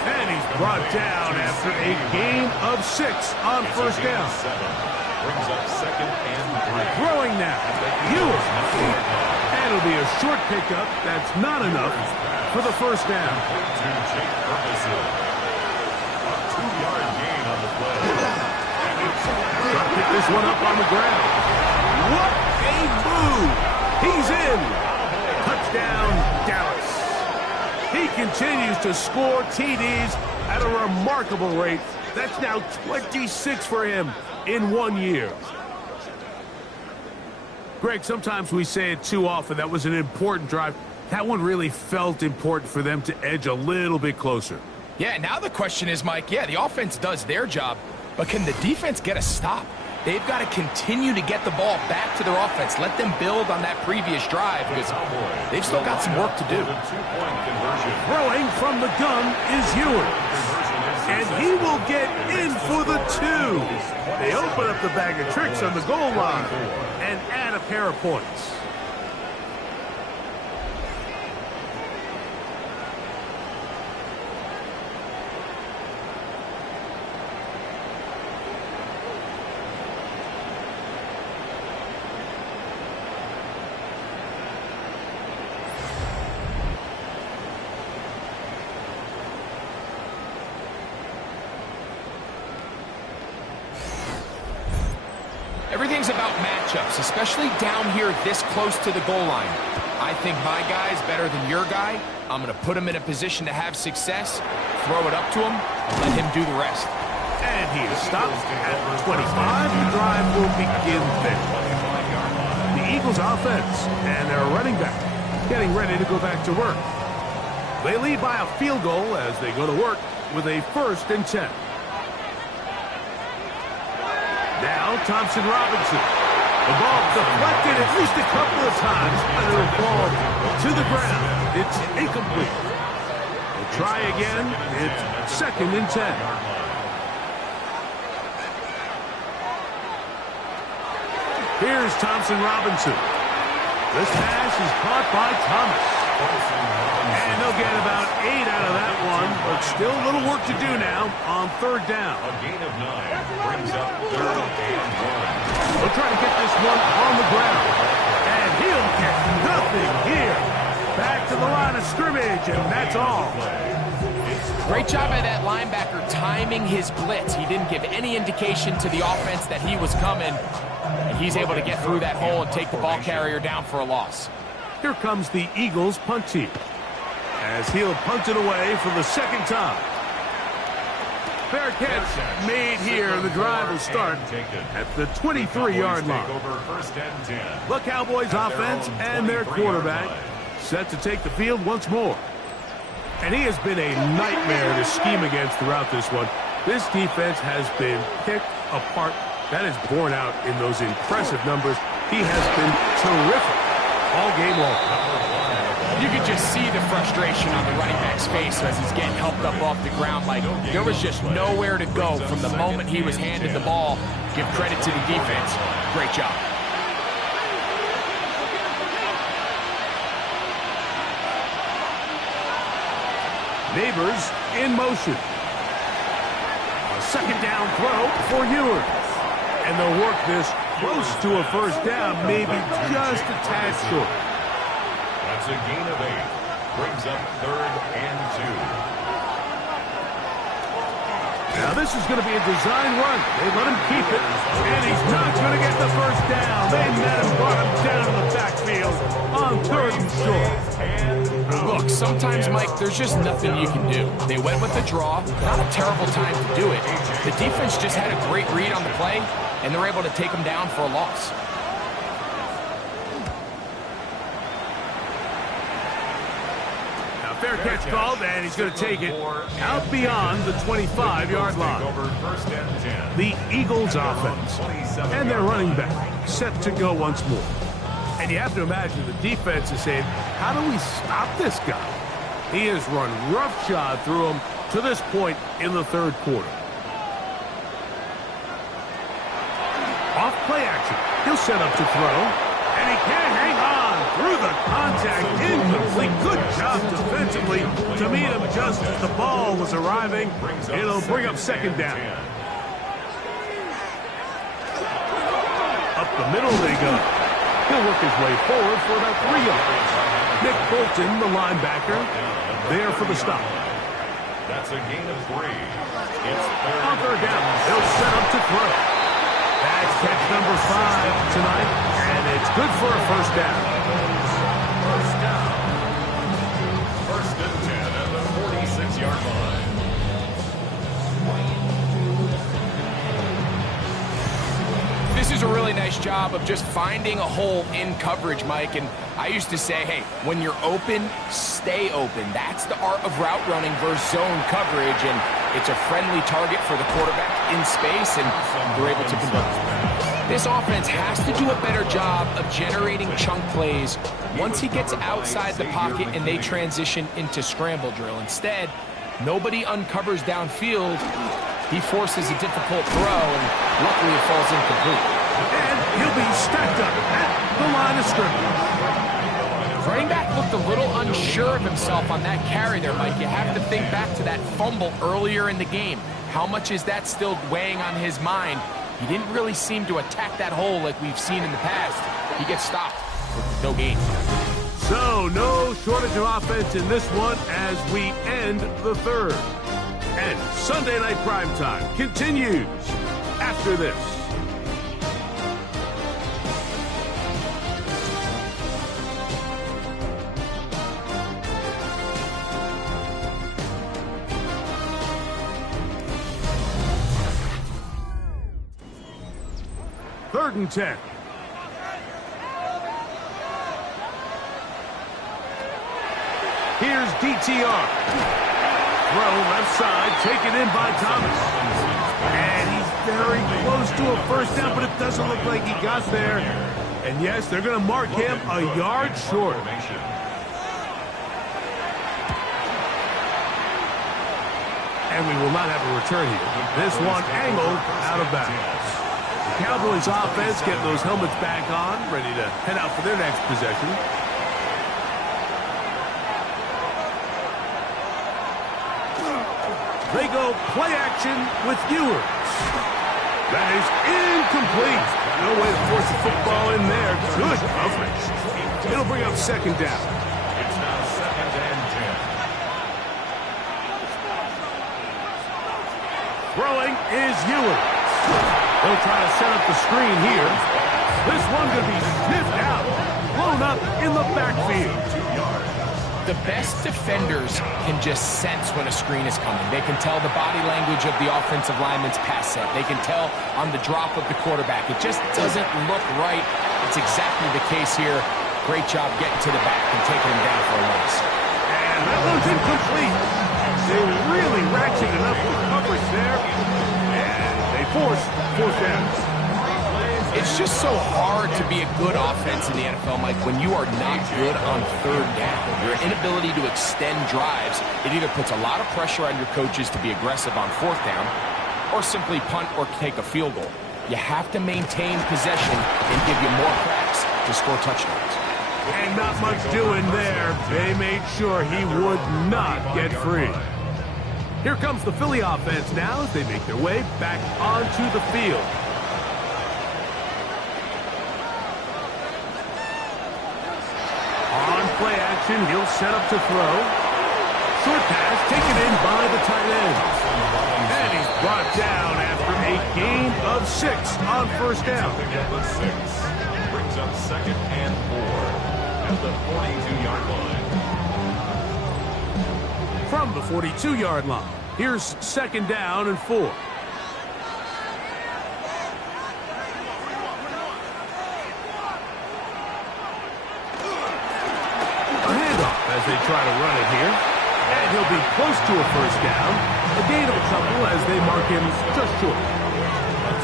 And he's brought down after a gain of 6 on first down. Brings up second and 3. Throwing now. Ewers. And it'll be a short pickup. That's not enough for the first down. To Jake Ferguson. A 2-yard gain on the play. And it's Trying to pick this one up on the ground. What a move! He's in. Touchdown, Dallas. He continues to score TDs at a remarkable rate. That's now 26 for him in 1 year. Greg, sometimes we say it too often. That was an important drive. That one really felt important for them to edge a little bit closer. Yeah, now the question is, Mike, yeah, the offense does their job, but can the defense get a stop? They've got to continue to get the ball back to their offense. Let them build on that previous drive because they've still got some work to do. Throwing from the gun is Ewers. And he will get in for the 2. They open up the bag of tricks on the goal line and add a pair of points. Everything's about matchups, especially down here this close to the goal line. I think my guy's better than your guy. I'm going to put him in a position to have success, throw it up to him, and let him do the rest. And he is stopped at 25. The drive will begin there. The Eagles offense and their running back getting ready to go back to work. They lead by a field goal as they go to work with a first and 10. Now Thompson Robinson. The ball deflected at least a couple of times, and it'll fall to the ground. It's incomplete. They'll try again. It's second and 10. Here's Thompson Robinson. This pass is caught by Thomas. And they'll get about 8 out of that one, but still a little work to do now on third down. A gain of 9 brings up third and 1. They'll try to get this one on the ground. And he'll get nothing here. Back to the line of scrimmage, and that's all. Great job by that linebacker timing his blitz. He didn't give any indication to the offense that he was coming, and he's able to get through that hole and take the ball carrier down for a loss. Here comes the Eagles punt team as he'll punt it away for the second time. Fair catch made here. The drive will start at the 23-yard line. The Cowboys offense and their quarterback set to take the field once more. And he has been a nightmare to scheme against throughout this one. This defense has been picked apart. That is borne out in those impressive numbers. He has been terrific all game long. You could just see the frustration on the running back's face as he's getting helped up off the ground. Like, there was just nowhere to go from the moment he was handed the ball. Give credit to the defense. Great job. Neighbors in motion. A second down throw for Ewers. And they'll work this close to a first down, maybe just a tad short. That's a gain of 8. Brings up third and 2. Now this is going to be a design run. They let him keep it, and he's not going to get the first down. They met him, brought him down in the backfield on third and short. Look, sometimes, Mike, there's just nothing you can do. They went with the draw. Not a terrible time to do it. The defense just had a great read on the play, and they're able to take him down for a loss. Fair catch called, and he's going to take it out beyond the 25-yard line. The Eagles offense and their running back set to go once more. And you have to imagine the defense is saying, how do we stop this guy? He has run roughshod through him to this point in the third quarter. Off play action. He'll set up to throw. And he can't hang on through the contact. Incomplete. Good job defensively to meet him just as the ball was arriving. It'll bring up second down. Up the middle they go. He'll work his way forward for about 3 yards. Nick Bolton, the linebacker, there for the stop. That's a gain of 3. It's On third down, he'll set up to throw. That's catch number 5 tonight, and it's good for a first down. First down. First and 10 at the 46-yard line. This is a really nice job of just finding a hole in coverage, Mike. And I used to say, hey, when you're open, stay open. That's the art of route running versus zone coverage. And it's a friendly target for the quarterback in space, and they're able to convert. This offense has to do a better job of generating chunk plays once he gets outside the pocket and they transition into scramble drill. Instead, nobody uncovers downfield. He forces a difficult throw, and luckily it falls incomplete. And he'll be stacked up at the line of scrimmage. Running back looked a little unsure of himself on that carry there, Mike. You have to think back to that fumble earlier in the game. How much is that still weighing on his mind? He didn't really seem to attack that hole like we've seen in the past. He gets stopped with no gain. So, no shortage of offense in this one as we end the third. And Sunday Night Primetime continues after this. Third and 10. Here's DTR. Throw left side, taken in by Thomas. And he's very close to a first down, but it doesn't look like he got there. And yes, they're going to mark him a yard short. And we will not have a return here. This one angled out of bounds. The Cowboys offense getting those helmets back on, ready to head out for their next possession. They go play action with Ewers. That is incomplete. No way to force the football in there. Good coverage. It'll bring up second down. It's now second and 10. Throwing is Ewers. They'll try to set up the screen here. This one going to be sniffed out. Blown up in the backfield. The best defenders can just sense when a screen is coming. They can tell the body language of the offensive lineman's pass set. They can tell on the drop of the quarterback. It just doesn't look right. It's exactly the case here. Great job getting to the back and taking him down for a loss. And that one's incomplete. They really ratcheted up the coverage there. And they force fourth down. It's just so hard to be a good offense in the NFL, Mike, when you are not good on third down. Your inability to extend drives, it either puts a lot of pressure on your coaches to be aggressive on fourth down or simply punt or take a field goal. You have to maintain possession and give you more cracks to score touchdowns. And not much doing there. They made sure he would not get free. Here comes the Philly offense now as they make their way back onto the field. On play action, he'll set up to throw. Short pass taken in by the tight end. And he's brought down after a gain of 6 on first down. Brings up second and 4 at the 42-yard line. From the 42-yard line, here's second down and 4. As they try to run it here. And he'll be close to a first down. A gain of a couple as they mark him just short.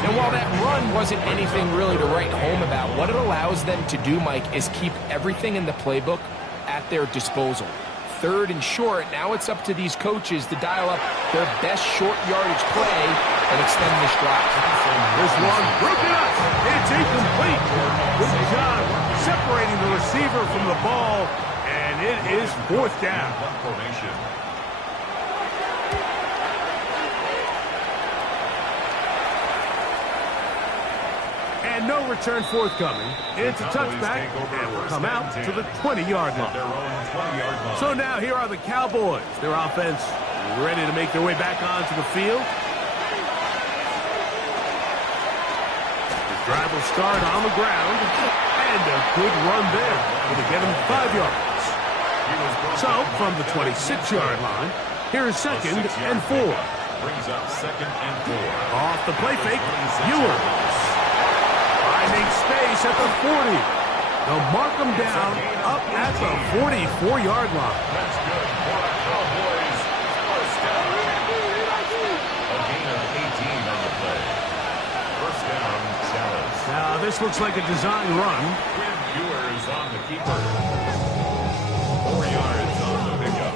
And while that run wasn't anything really to write home about, what it allows them to do, Mike, is keep everything in the playbook at their disposal. Third and short, now it's up to these coaches to dial up their best short yardage play and extend this drive. This one broken up. It's incomplete. Good job separating the receiver from the ball, and it is fourth down. And no return forthcoming. It's a touchback, and will come out to the 20-yard line. So now here are the Cowboys. Their offense ready to make their way back onto the field. The drive will start on the ground, and a good run there. Going to get him 5 yards. So from the 26-yard line, here is second and 4. Brings up second and 4. Off the play fake, Ewers. Finding space at the 40. They'll mark them down up at the 44-yard line. That's good for the Cowboys. First down. A gain of 18 on the play. First down, Dallas. Now this looks like a design run. With Ewers on the keeper. 4 yards on the pickup.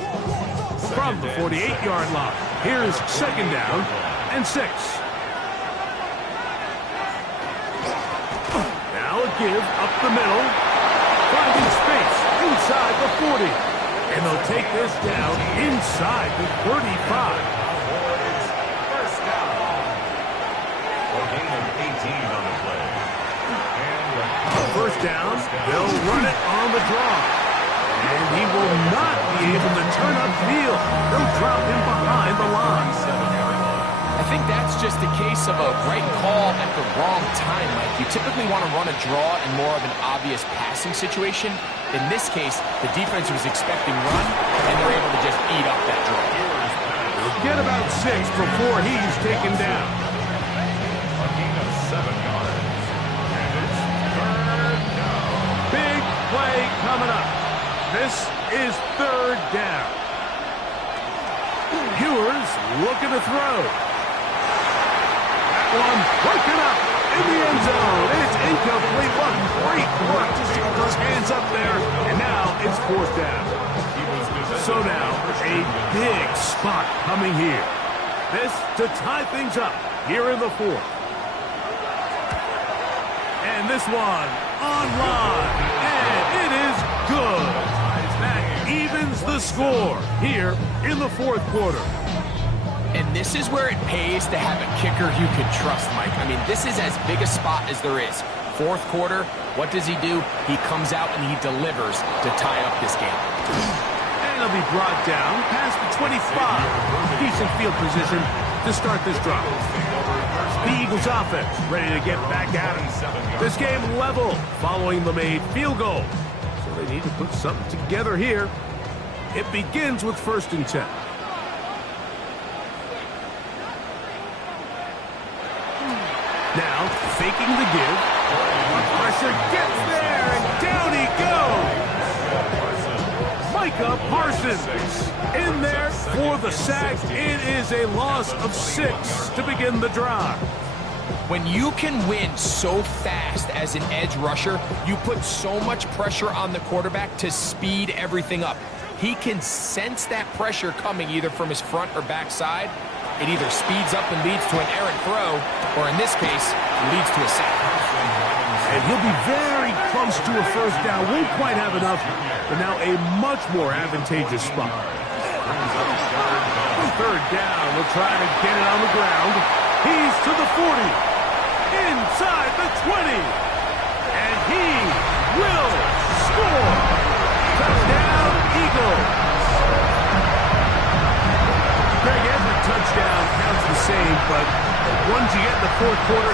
From the 48-yard line, here's second down and 6. Now a give up the middle, finding space inside the 40. And they'll take this down inside the 35. First down. A gain of 18 on the play. And First down, they'll run it on the draw. And he will not be able to turn upfield. They'll drop him behind the line. I think that's just a case of a right call at the wrong time, Mike. You typically want to run a draw in more of an obvious passing situation. In this case, the defense was expecting run, and they're able to just eat up that draw. They'll get about 6 before he's taken down. a gain of 7 yards. And it's third down. Big play coming up. This is third down. Ewers looking to throw. That one broken up in the end zone. And it's incomplete. What great work. Just to get those hands up there. And now it's fourth down. So now a big spot coming here. This to tie things up here in the fourth. And this one on line. And it is good. That evens the score here in the fourth quarter. And this is where it pays to have a kicker you can trust, Mike. I mean, this is as big a spot as there is. Fourth quarter, what does he do? He comes out and he delivers to tie up this game. And he'll be brought down past the 25. Decent field position to start this drive. The Eagles offense ready to get back at it. This game level following the made field goal. So they need to put something together here. It begins with first and 10. Now, faking the give. Pressure gets there, and down he goes. Micah Parsons in there for the sack. It is a loss of 6 to begin the drive. When you can win so fast as an edge rusher, you put so much pressure on the quarterback to speed everything up. He can sense that pressure coming either from his front or back side. It either speeds up and leads to an errant throw, or in this case, leads to a sack. And he'll be very close to a first down. Won't quite have enough, but now a much more advantageous spot. Third down, we'll try to get it on the ground. He's to the 40, inside the 20, and he will score. Touchdown, Eagles. Greg, every touchdown counts the same, but the ones you get in the fourth quarter,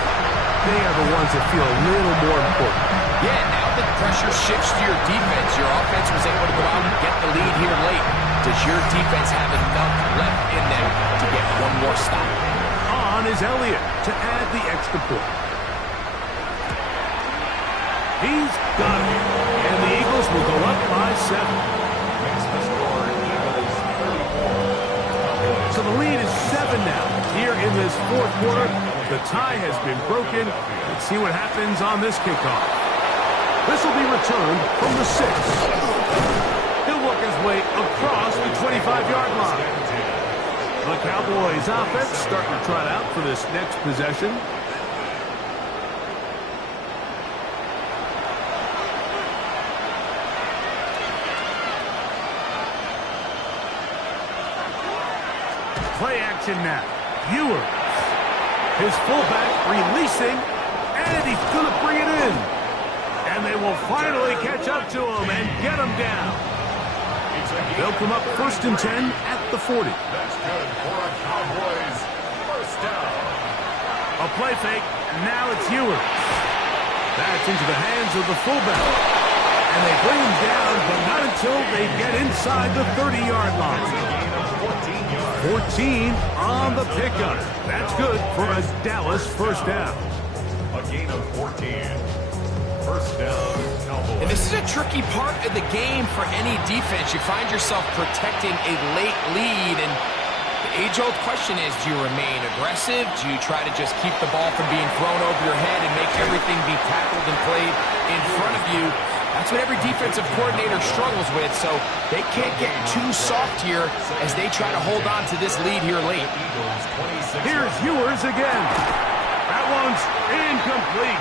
they are the ones that feel a little more important. Yeah, now the pressure shifts to your defense. Your offense was able to go out and get the lead here late. Does your defense have enough left in them to get one more stop? On is Elliott to add the extra point. He's got it. And the Eagles will go up by 7. So the lead is 7 now here in this fourth quarter. The tie has been broken. Let's see what happens on this kickoff. This will be returned from the 6. He'll work his way across the 25-yard line. The Cowboys offense starting to trot out for this next possession. Play action now. Ewers. His fullback releasing, and he's going to bring it in. And they will finally catch up to him and get him down. They'll come up 1st and 10 at the 40. That's good for a Cowboys first down. A play fake. Now it's Ewers. That's into the hands of the fullback. And they bring him down, but not until they get inside the 30-yard line. 14 on the pickup. That's good for a Dallas first down. A gain of 14. First down, Cowboys. And this is a tricky part of the game for any defense. You find yourself protecting a late lead, and the age-old question is, do you remain aggressive? Do you try to just keep the ball from being thrown over your head and make everything be tackled and played in front of you? That's what every defensive coordinator struggles with, so they can't get too soft here as they try to hold on to this lead here late. Here's Ewers again. That one's incomplete.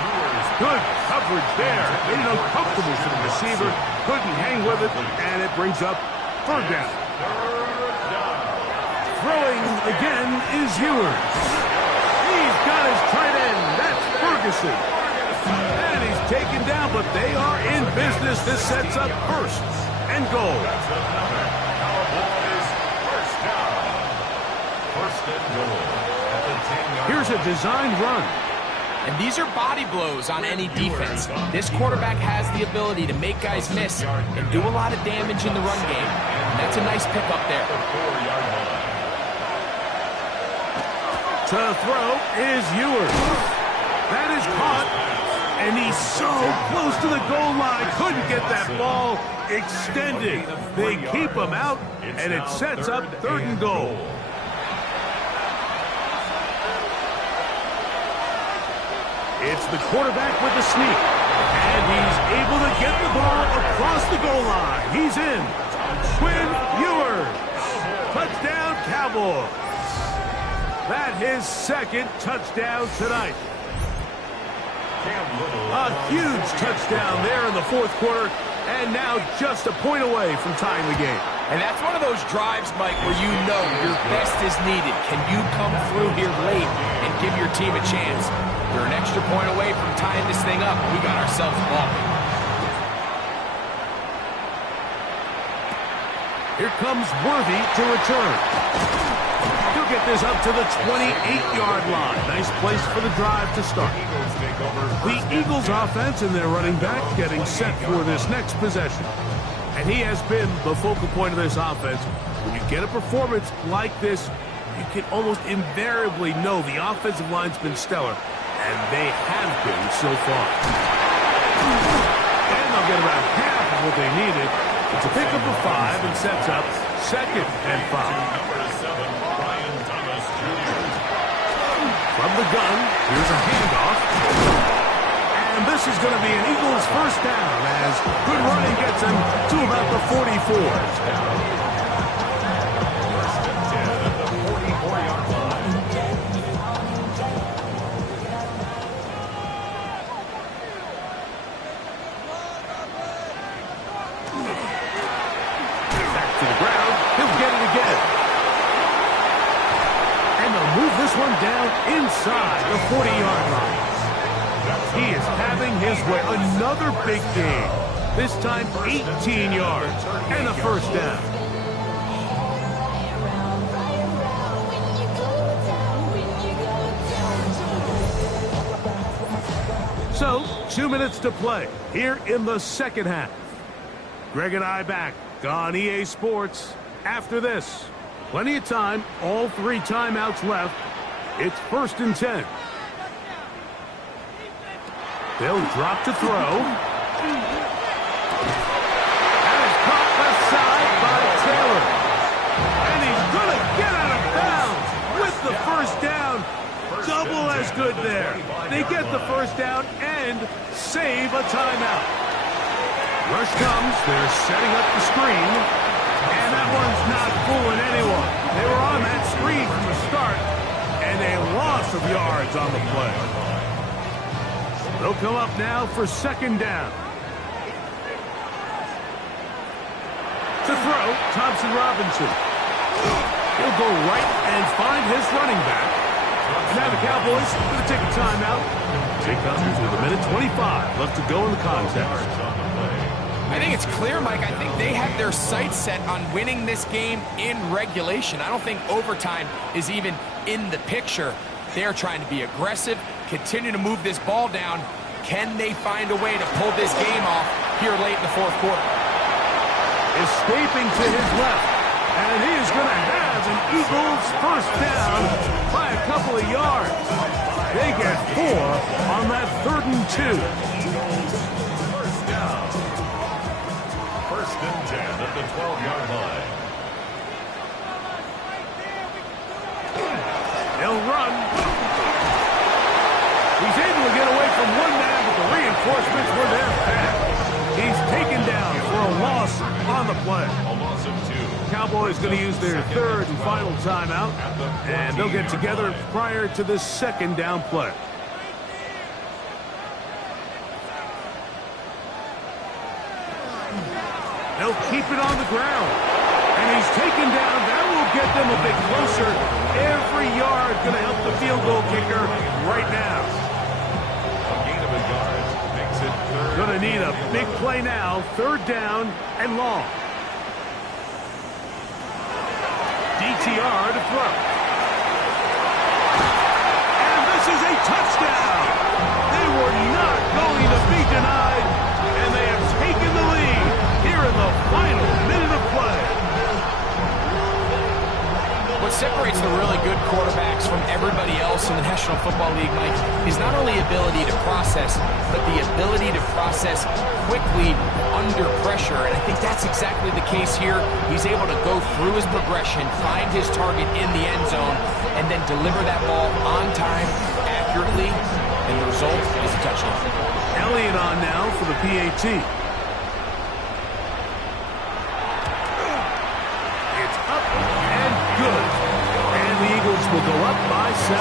Good coverage there. Made it uncomfortable for the receiver. Couldn't hang with it, and it brings up 3rd down. Throwing again is Ewers. He's got his tight end. That's Ferguson. And he's taken down, but they are in business. This sets up 1st and goal. Cowboys first down. 1st and goal at the 10-yard. Here's a designed run. And these are body blows on any defense. This quarterback has the ability to make guys miss and do a lot of damage in the run game. And that's a nice pickup there. To throw is Ewers. That is caught. And he's so close to the goal line. Couldn't get that ball extended. They keep him out, and it sets up 3rd and goal. It's the quarterback with the sneak. And he's able to get the ball across the goal line. He's in. Quinn Ewers. Touchdown, Cowboys. That's his 2nd touchdown tonight. A huge touchdown there in the 4th quarter, and now just a point away from tying the game. And that's one of those drives, Mike, where you know your best is needed. Can you come through here late and give your team a chance? They're an extra point away from tying this thing up. We got ourselves a ball. Here comes Worthy to return. He'll get this up to the 28-yard line. Nice place for the drive to start. The Eagles offense and their running back getting set for this next possession. And he has been the focal point of this offense. When you get a performance like this, you can almost invariably know the offensive line's been stellar. And they have been so far. And they'll get about half of what they needed. It's a pickup of 5 and sets up 2nd and 5. From the gun, here's a handoff. And this is going to be an Eagles first down as good running gets him to about the 44. Back to the ground. He'll get it again. And they'll move this one down inside the 40-yard line. He is having his way. Another big game. This time 18 yards and a first down. So, 2 minutes to play here in the 2nd half. Greg and I back on EA Sports after this. Plenty of time, all 3 timeouts left. It's 1st and 10. They'll drop to throw. That is caught left side by Taylor. And he's going to get out of bounds with the first down. Double as good setting up the screen. And that one's not fooling anyone. They were on that screen from the start, and a loss of yards on the play. They'll come up now for second down. To throw, Thompson Robinson. He'll go right and find his running back. And now the Cowboys are going to take a timeout. It comes with 1:25 left to go in the contest. I think it's clear, Mike. I think they have their sights set on winning this game in regulation. I don't think overtime is even in the picture. They're trying to be aggressive, continue to move this ball down. Can they find a way to pull this game off here late in the fourth quarter? Escaping to his left, and he is going to have an Eagles first down by a couple of yards. They get 4 on that 3rd and 2. First down. First and 10 at the 12-yard line. They'll run. He's able to get away from one man, but the reinforcements were there fast. He's taken down for a loss on the play. A loss of 2. Cowboys going to use their 3rd and final timeout, and they'll get together prior to this second down play. They'll keep it on the ground, and he's taken down. That will get them a bit closer. Every yard going to help the field goal kicker right now. A gain of a yard makes it 3rd. Going to need a big play now, 3rd down and long. DTR to throw. And this is a touchdown. They were not going to be denied, and they have taken the lead here in the final minute of play. What separates the really good quarterbacks from everybody else in the National Football League, Mike, is not only ability to process, but the ability to process quickly under pressure. And I think that's exactly the case here. He's able to go through his progression, find his target in the end zone, and then deliver that ball on time, accurately, and the result is a touchdown. Elliott on now for the PAT. It's up and good. And the Eagles will go up by 7.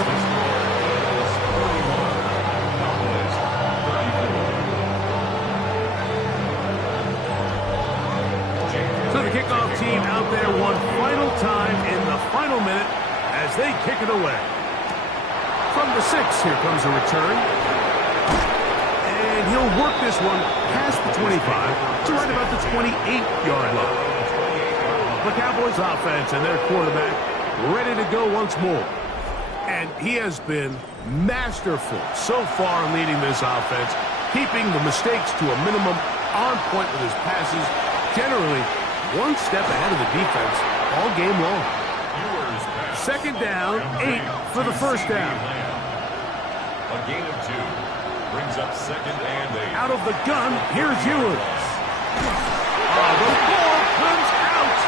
So the kickoff team out there one final time in the final minute as they kick it away. From the 6, here comes a return. And he'll work this one past the 25 to right about the 28-yard line. The Cowboys offense and their quarterback ready to go once more. And he has been masterful so far in leading this offense, keeping the mistakes to a minimum, on point with his passes, generally one step ahead of the defense all game long. Second down, 8 for the first down. A gain of 2 brings up second and 8. Out of the gun, here's Ewers. The ball comes out.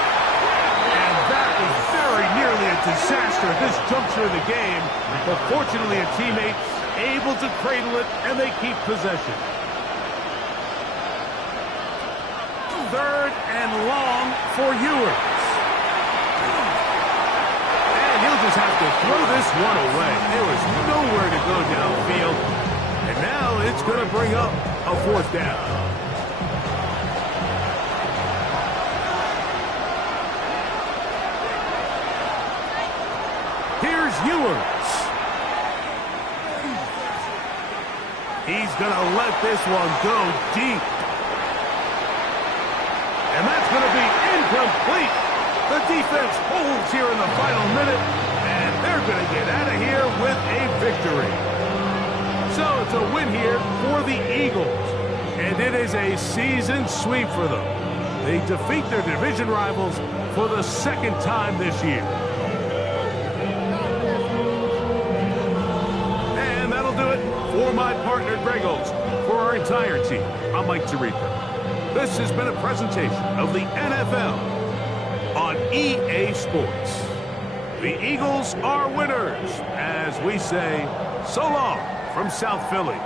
And that was very nearly a disaster at this juncture of the game. But fortunately, a teammate able to cradle it, and they keep possession. 3rd and long for Ewers. And he'll just have to throw this one away. There was nowhere to go downfield. And now it's going to bring up a 4th down. Here's Ewers. He's going to let this one go deep. And that's going to be incomplete. The defense holds here in the final minute, and they're going to get out of here with a victory. So it's a win here for the Eagles, and it is a season sweep for them. They defeat their division rivals for the 2nd time this year. And that'll do it for my partner, Greg Olson. For our entire team, I'm Mike Tirico. This has been a presentation of the NFL on EA Sports. The Eagles are winners, as we say, so long from South Philly.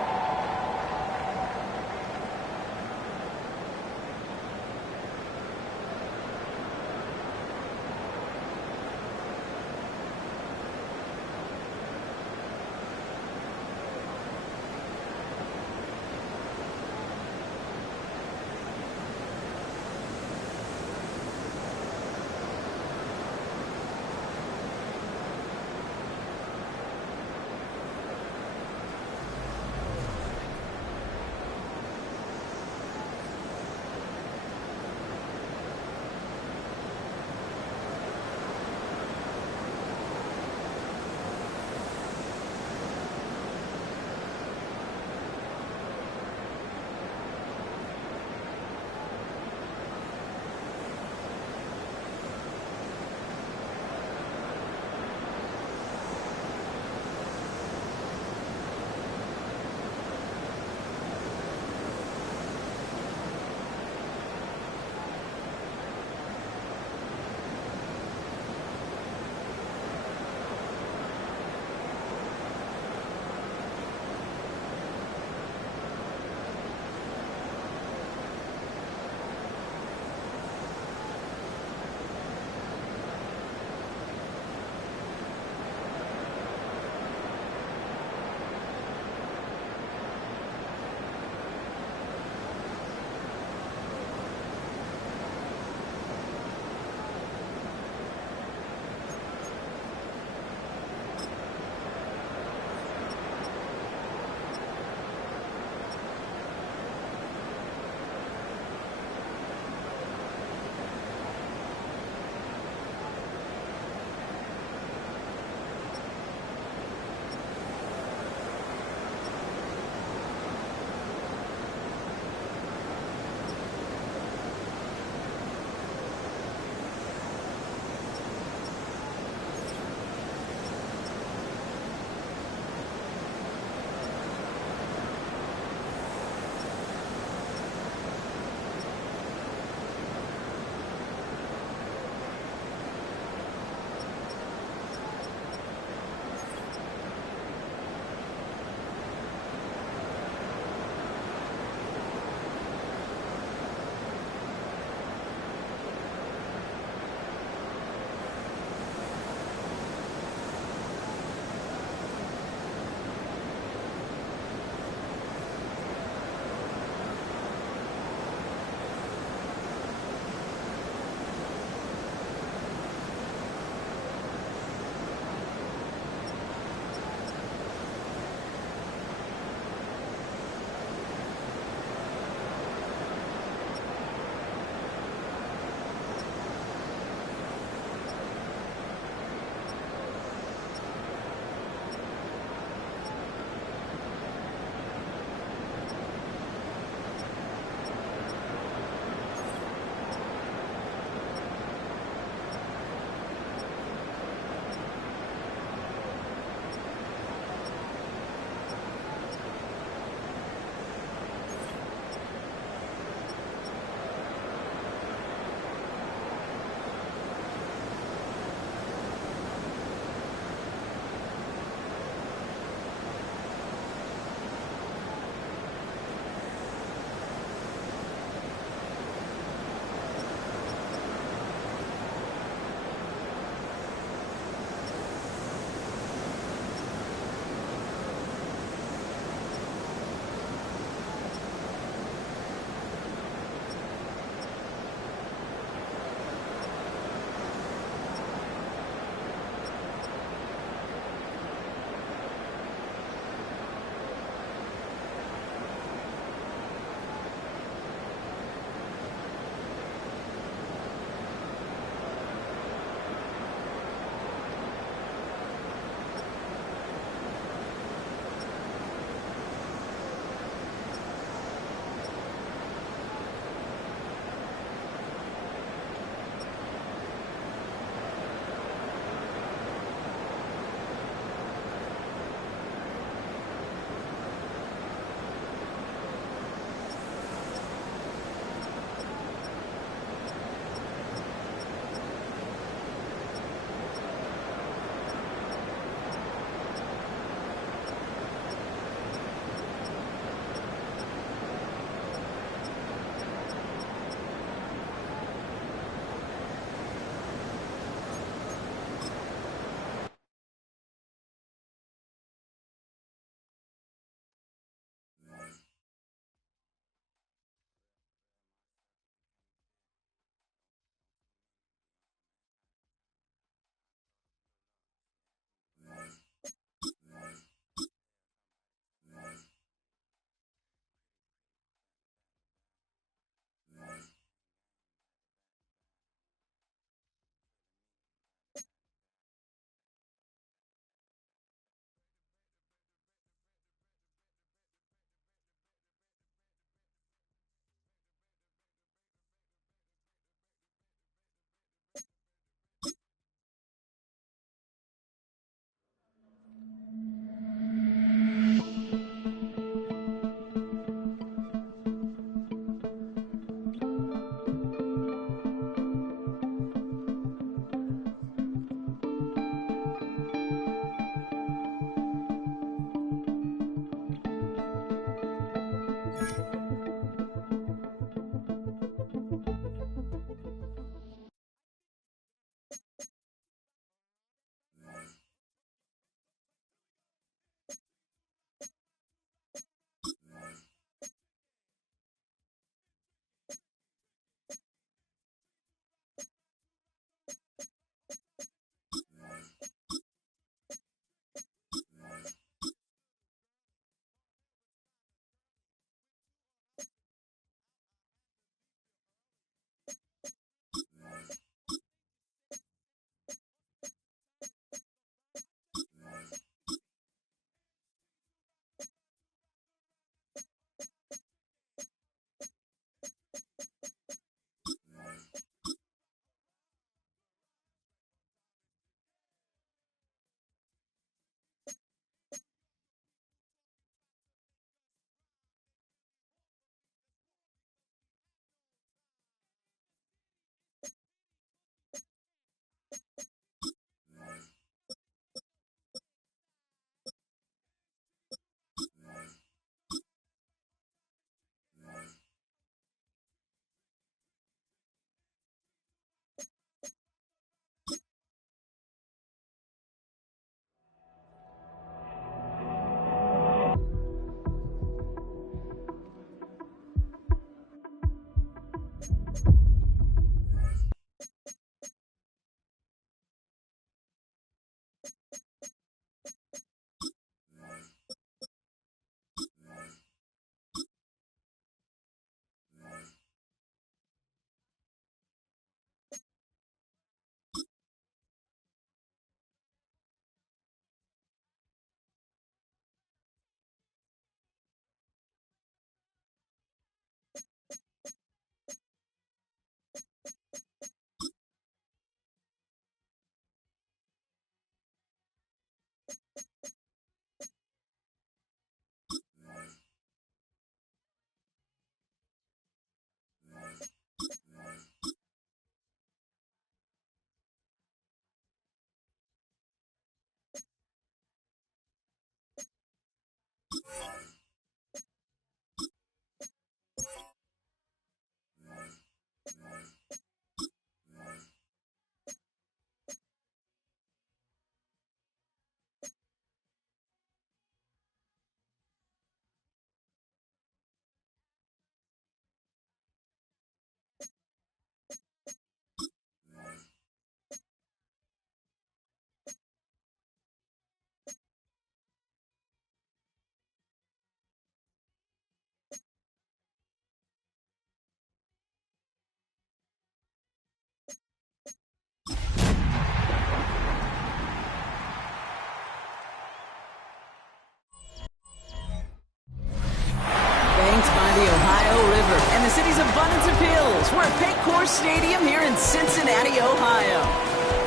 Stadium here in Cincinnati, Ohio.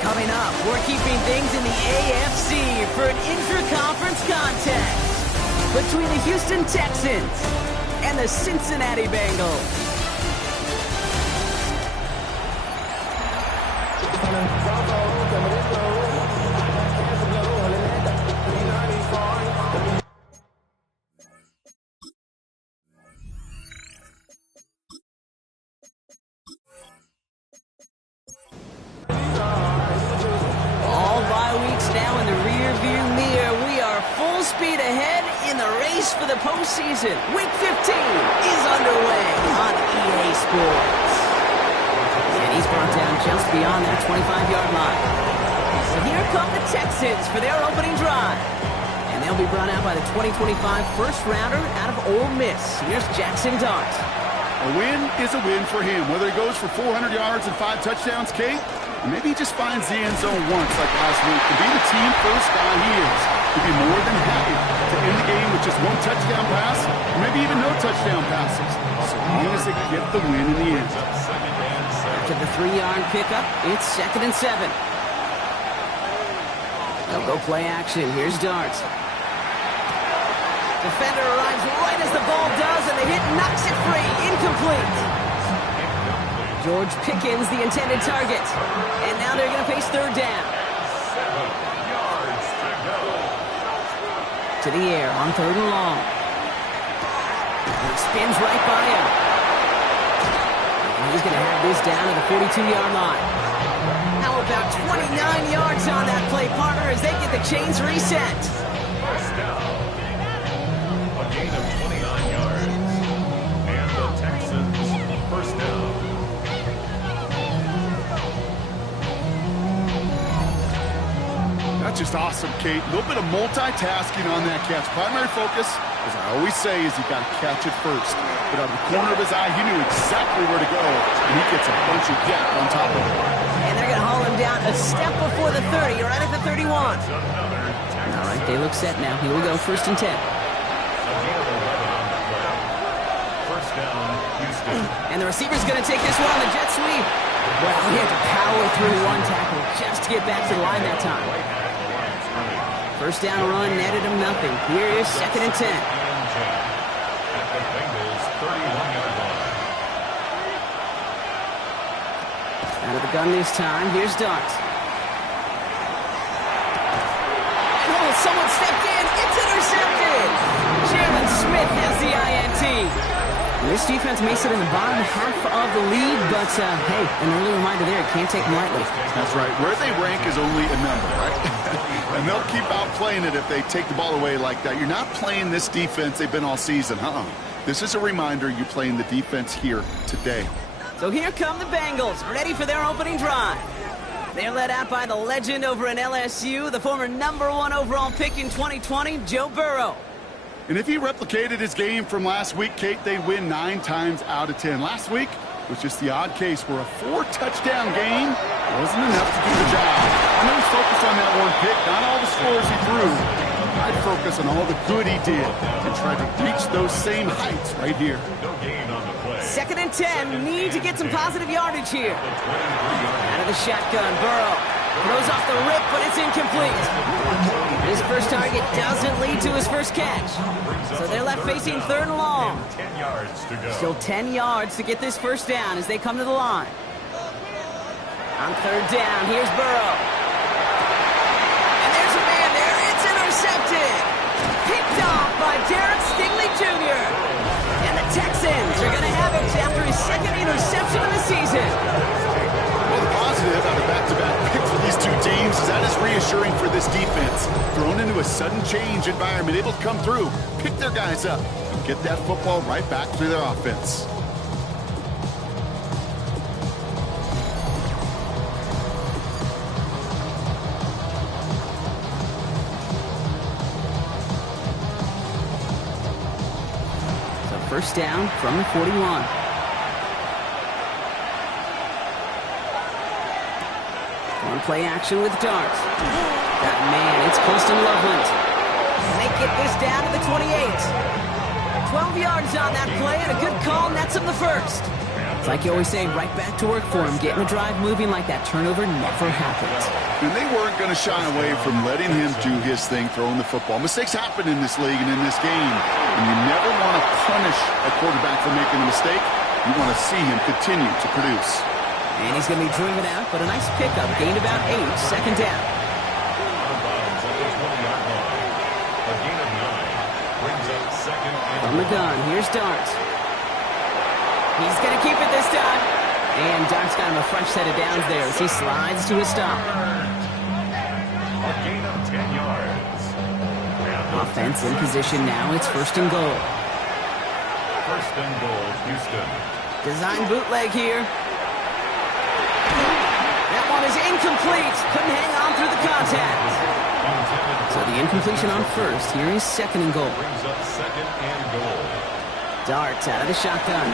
Coming up, we're keeping things in the AFC for an intra-conference contest between the Houston Texans and the Cincinnati Bengals. All bye weeks now in the rear-view mirror. We are full speed ahead in the race for the postseason. Week 15 is underway on EA Sports. And he's brought down just beyond that 25-yard line. So here come the Texans for their opening drive. And they'll be brought out by the 2025 first-rounder out of Ole Miss. Here's Jackson Dart. A win is a win for him, whether he goes for 400 yards and 5 touchdowns, Kate, or maybe he just finds the end zone once like last week. To be the team first guy he is, he'd be more than happy to end the game with just 1 touchdown pass, or maybe even no touchdown passes, so long as they get the win in the end. After the 3-yard pickup, it's 2nd and 7. They'll go play action. Here's Dart. Defender arrives right as the ball does, and the hit knocks it free. Incomplete. George Pickens, the intended target. And now they're going to face 3rd down. 7 yards to go. To the air on 3rd and long. And it spins right by him. And he's going to have this down to the 42-yard line. How about 29 yards on that play, partner, as they get the chains reset? First down. A gain of 29 yards. And the Texans, first down. That's just awesome, Kate. A little bit of multitasking on that catch. Primary focus, as I always say, is you got to catch it first. But out of the corner of his eye, he knew exactly where to go, and he gets a bunch of yak on top of it. And they're going to haul him down a step before the 30, right at the 31. All right, they look set now. Here we go, 1st and 10. First down, Houston. And the receiver's going to take this one on the jet sweep. Well, he had to power through 1 tackle just to get back to the line that time. First down run netted him nothing. Here is 2nd and 10. At the Bengals' 31-yard line. Out of the gun this time. Here's Dart. Oh, someone stepped in. It's intercepted. Jalen Smith has the INT. This defense may sit in the bottom half of the league, but, hey, an early reminder there, can't take them lightly. That's right. Where they rank is only a number, right? And they'll keep outplaying it if they take the ball away like that. You're not playing this defense they've been all season. This is a reminder you're playing the defense here today. So here come the Bengals, ready for their opening drive. They're led out by the legend over in LSU, the former #1 overall pick in 2020, Joe Burrow. And if he replicated his game from last week, Kate, they win 9 times out of 10. Last week was just the odd case where a 4-touchdown game wasn't enough to do the job. I know he's focused on that 1 pick, not all the scores he threw. I'd focus on all the good he did and try to reach those same heights right here. No gain on the play. 2nd and 10, need to get some positive yardage here. Out of the shotgun, Burrow throws off the rip, but it's incomplete. His first target doesn't lead to his first catch. So they're left facing 3rd and long. 10 yards to go. Still 10 yards to get this first down as they come to the line. On 3rd down, here's Burrow. And there's a man there. It's intercepted. Picked off by Derek Stingley Jr. And the Texans are going to have it after his 2nd interception of the season. Well, the positive out of back-to-back picks for these 2 teams is that is reassuring for this defense. Thrown into a sudden change environment, able to come through, pick their guys up, and get that football right back through their offense. So first down from the 41. On play action with Dart. That man, it's Colston Loveland. They get this down to the 28. 12 yards on that play, and a good call nets him the first. And It's like you always say, right back to work for him. Getting the drive moving like that turnover never happened. And they weren't going to shy away from letting him do his thing, throwing the football. Mistakes happen in this league and in this game. And you never want to punish a quarterback for making a mistake. You want to see him continue to produce. And he's going to be driven out, but a nice pickup. Gained about 8, second down. From the gun, here's Dart. He's going to keep it this time. And Dart's got him a fresh set of downs there as he slides to a stop. A gain of 10 yards. Offense in position now. It's first and goal. First and goal, Houston. Design bootleg here. That one is incomplete. Couldn't hang on through the contact. So the incompletion on first. Here is second and goal. Brings up second and goal. Dart out of the shotgun.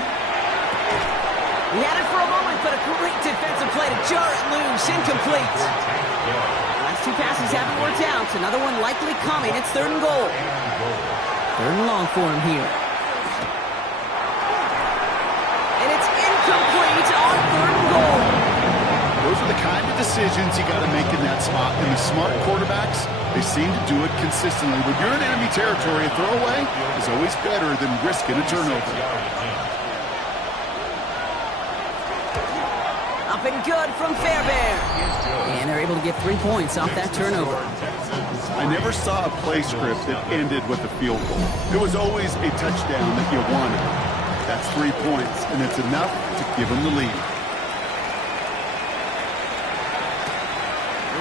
He had it for a moment, but a great defensive play to jar it loose. Incomplete. Last two passes haven't worked out. Another one likely coming. It's third and goal. Third and long for him here. And it's incomplete on third and goal. Those are the kind of decisions you got to make in that spot. And the smart quarterbacks, they seem to do it consistently. When you're in enemy territory, a throwaway is always better than risking a turnover. Up and good from Fairbairn. And they're able to get 3 points off that turnover. I never saw a play script that ended with a field goal. It was always a touchdown that you wanted. That's 3 points, and it's enough to give them the lead.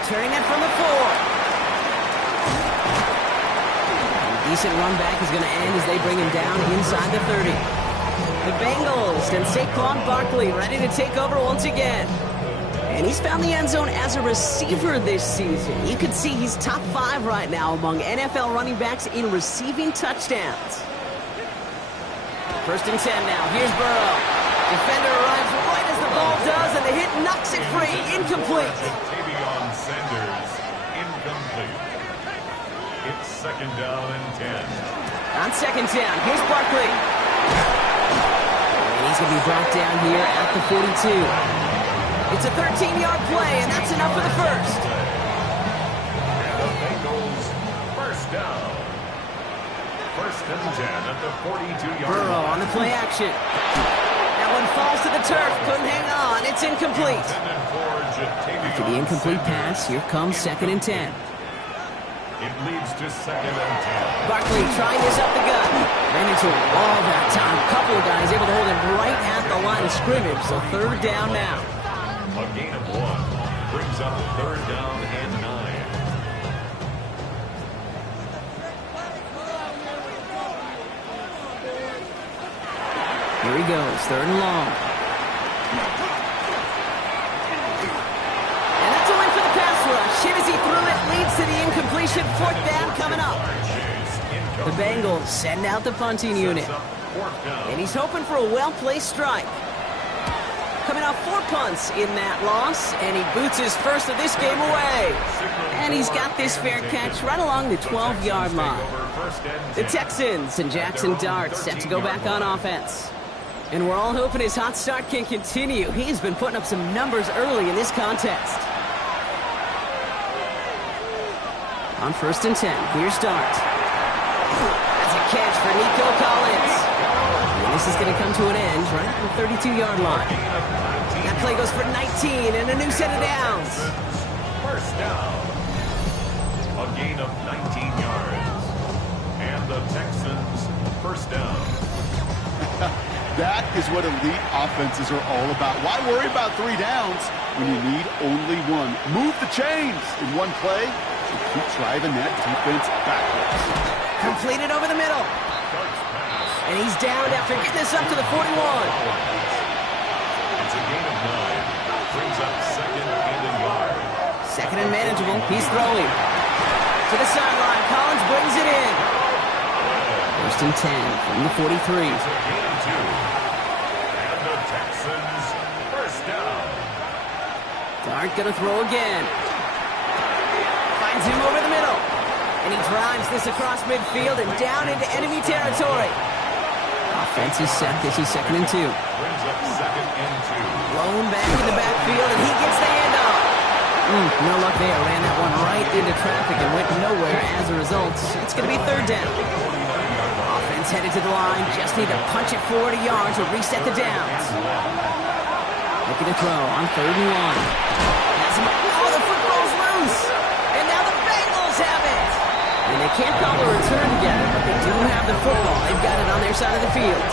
Returning it from the 4. A decent run back is going to end as they bring him down inside the 30. The Bengals and Saquon Barkley ready to take over once again. And he's found the end zone as a receiver this season. You can see he's top 5 right now among NFL running backs in receiving touchdowns. First and 10 now. Here's Burrow. Defender arrives right as the ball does, and the hit knocks it free. Incomplete. Tavion Sanders, incomplete. It's second down and 10. On second down, here's Barkley. And he's going to be brought down here at the 42. It's a 13-yard play, and that's enough for the first. And the Bengals first down. First and 10 at the 42-yard line. Burrow on the play action. That one falls to the turf. Couldn't hang on. It's incomplete. After the incomplete pass, here comes second and 10. It leads to second and 10. Barkley trying this up the gut. Ran into him all that time. A couple of guys able to hold him right at the line of scrimmage. So third down now. A gain of 1 brings up third down and 9. Here he goes, third and long. And that's a win for the pass rush. Hit as he threw it, leads to the incompletion. Fourth down coming up. The Bengals send out the punting unit. And he's hoping for a well-placed strike. Coming off 4 punts in that loss, and he boots his first of this game away. And he's got this fair catch right along the 12-yard line. The Texans and Jackson Dart set to go back on offense. And we're all hoping his hot start can continue. He's been putting up some numbers early in this contest. On first and 10, here's Dart. That's a catch for Nico Collins. And this is going to come to an end right at the 32-yard line. That play goes for 19 and a new set of downs. First down. A gain of 19 yards. And the Texans first down. That is what elite offenses are all about. Why worry about 3 downs when you need only 1? Move the chains in one play and keep driving that defense backwards. Completed over the middle. And he's down after getting this up to the 41. It's a gain of 9. Brings up second and a yard. Second and manageable. He's throwing. To the sideline. Collins brings it in. First and 10 from the 43. It's a gain of 2. And the Texans first down. Dart gonna throw again. Finds him over the middle. And he drives this across midfield and down into enemy territory. Offense is set. This is 2nd and 2. Brings up 2nd and 2. Blown back in the backfield, and he gets the handoff. No luck there. Ran that one right into traffic and went nowhere as a result. It's going to be 3rd down. Offense headed to the line. Just need to punch it 40 yards or reset the downs. Looking to throw on 3rd and 1. Oh, the football's loose. And now the Bengals have it. And they can't call a return together, but they do have the football. They've got it on their side of the field.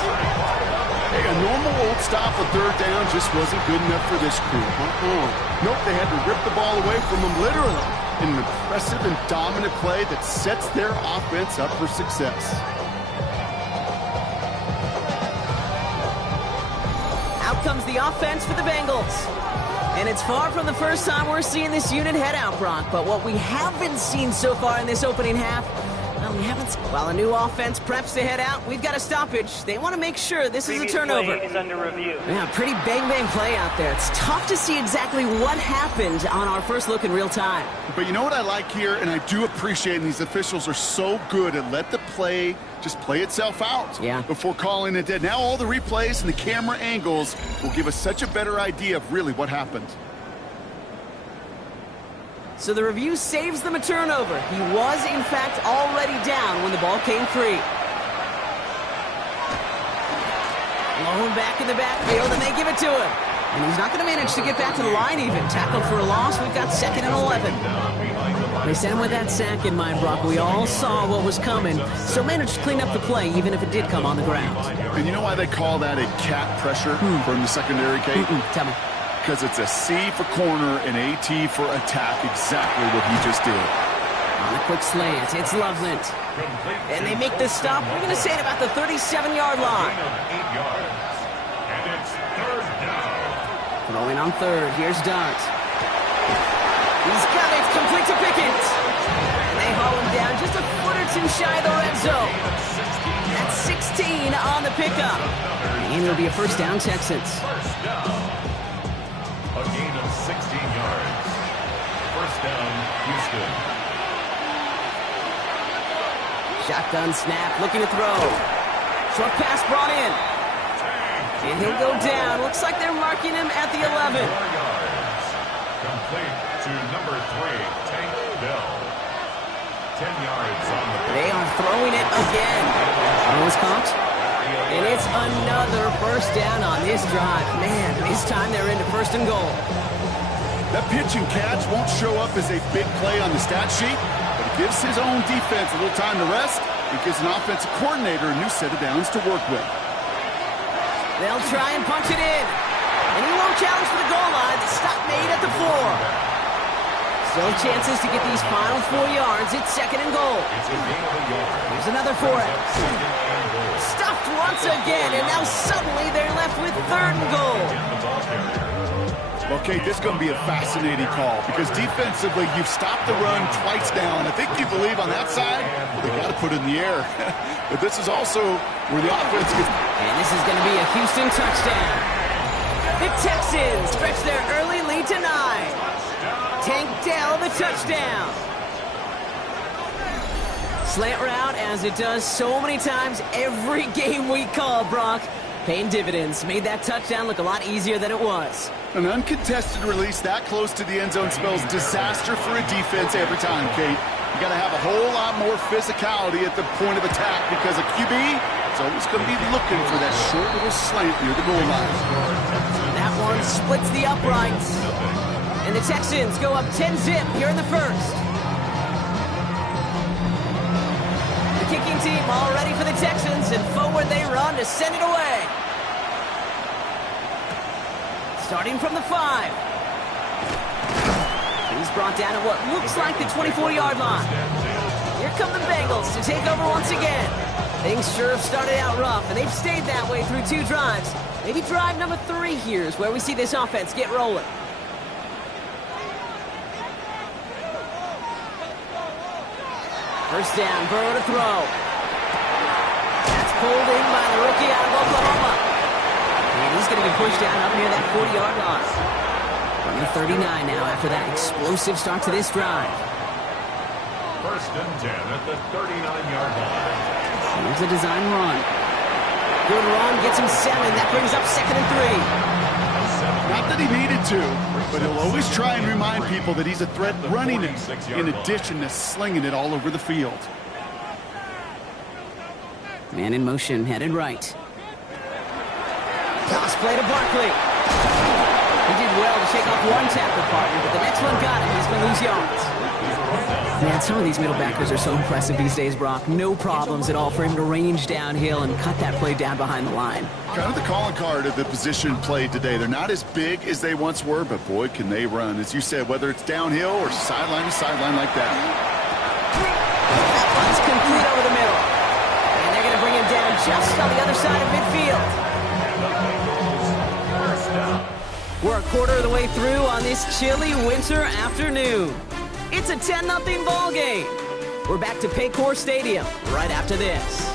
Hey, a normal old stop with 3rd down just wasn't good enough for this crew. Nope, they had to rip the ball away from them literally. An impressive and dominant play that sets their offense up for success. Out comes the offense for the Bengals. And it's far from the first time we're seeing this unit head out, Brock. But what we haven't seen so far in this opening half, while a new offense preps to head out, we've got a stoppage. They want to make sure this is a turnover. Play is under review. Yeah, pretty bang play out there. It's tough to see exactly what happened on our first look in real time. But you know what I like here, and I do appreciate, and these officials are so good at let the play just play itself out before calling it dead. Now all the replays and the camera angles will give us such a better idea of really what happened. So the review saves them a turnover. He was, in fact, already down when the ball came free. Blown back in the backfield, and they give it to him. And he's not going to manage to get back to the line even. Tackled for a loss. We've got 2nd and 11. They sent him with that sack in mind, Brock. We all saw what was coming, so managed to clean up the play, even if it did come on the ground. And you know why they call that a cat pressure from the secondary, Kate? Tell me. Because it's a C for corner and AT for attack, exactly what he just did. On a quick slant, it's Loveland. And they make the stop. We're going to say it about the 37-yard line. 8 yards. And it's 3rd down. Throwing on 3rd. Here's Dart. He's got it. Complete to Pickett. And they haul him down just a foot or two shy of the red zone. That's 16 on the pickup. And it'll be a 1st down, Texans. 1st down. A gain of 16 yards. 1st down, Houston. Shotgun snap, looking to throw. Short pass brought in. And he'll go down. Looks like they're marking him at the 11. 4 yards. Complete to number 3, Tank Dell. 10 yards on the They are throwing it again. And it was caught. And it's another 1st down on this drive. Man, this time they're into 1st and goal. That pitch and catch won't show up as a big play on the stat sheet, but it gives his own defense a little time to rest. It gives an offensive coordinator a new set of downs to work with. They'll try and punch it in. And he won't challenge for the goal line. The stop made at the 4. Still chances to get these final 4 yards. It's 2nd and goal. Here's another for it. Stuffed once again, and now suddenly they're left with 3rd and goal. Okay, this is going to be a fascinating call because defensively you've stopped the run twice now, and I think you believe on that side, well, they got to put it in the air. But this is also where the offense gets... And this is going to be a Houston touchdown. The Texans stretch their early lead to 9. Tank Dell, the touchdown. Slant route, as it does so many times every game we call, Brock. Paying dividends. Made that touchdown look a lot easier than it was. An uncontested release that close to the end zone spells disaster for a defense every time, Kate. You got to have a whole lot more physicality at the point of attack because a QB is always going to be looking for that short little slant near the goal line. That one splits the uprights. And the Texans go up 10-zip here in the 1st. The kicking team all ready for the Texans, and forward they run to send it away. Starting from the 5. He's brought down at what looks like the 24-yard line. Here come the Bengals to take over once again. Things sure have started out rough, and they've stayed that way through 2 drives. Maybe drive number 3 here is where we see this offense get rolling. First down, Burrow to throw. That's pulled in by the rookie out of Oklahoma. And he's going to be pushed down up near that 40-yard line. From the 39 now after that explosive start to this drive. 1st and 10 at the 39-yard line. Here's a design run. Good run, gets him 7. That brings up 2nd and 3. Not that he needed to, but he'll always try and remind people that he's a threat running it, in addition to slinging it all over the field. Man in motion, headed right. Toss play to Barkley. He did well to shake off one tackle partner, but the next one got him. He's going to lose yards. Man, some of these middle backers are so impressive these days, Brock. No problems at all for him to range downhill and cut that play down behind the line. Kind of the calling card of the position played today. They're not as big as they once were, but boy, can they run. As you said, whether it's downhill or sideline to sideline like that. That one's complete over the middle. And they're going to bring him down just on the other side of midfield. We're a quarter of the way through on this chilly winter afternoon. It's a 10-0 ball game. We're back to Paycor Stadium right after this.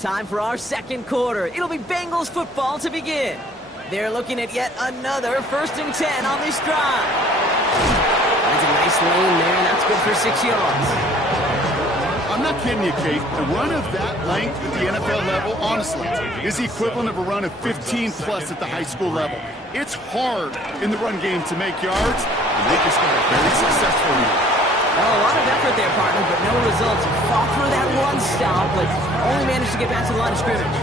Time for our second quarter. It'll be Bengals football to begin. They're looking at yet another 1st and 10 on this drive. That's a nice lane there, and that's good for 6 yards. I'm not kidding you, Kate. A run of that length at the NFL level, honestly, is the equivalent of a run of 15-plus at the high school level. It's hard in the run game to make yards, and they just got a very successful year. Oh, a lot of effort there, partner, but no results. Fought through that run stop, but only managed to get back to the line of scrimmage.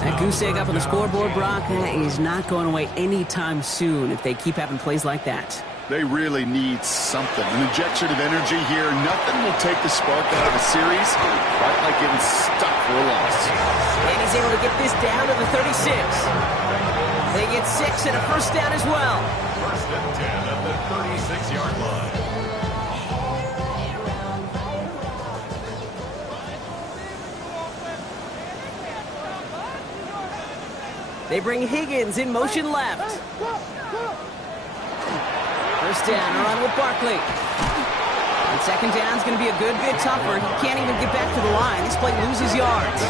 That goose egg up on the scoreboard, Brock, is not going away anytime soon if they keep having plays like that. They really need something. An injection of energy here. Nothing will take the spark out of a series quite like getting stuck for a loss. And he's able to get this down to the 36. They get 6 and a 1st down as well. 1st and 10 at the 36-yard line. They bring Higgins in motion left. 1st down, a run with Barkley. And 2nd down's going to be a good bit tougher. He can't even get back to the line. This play loses yards.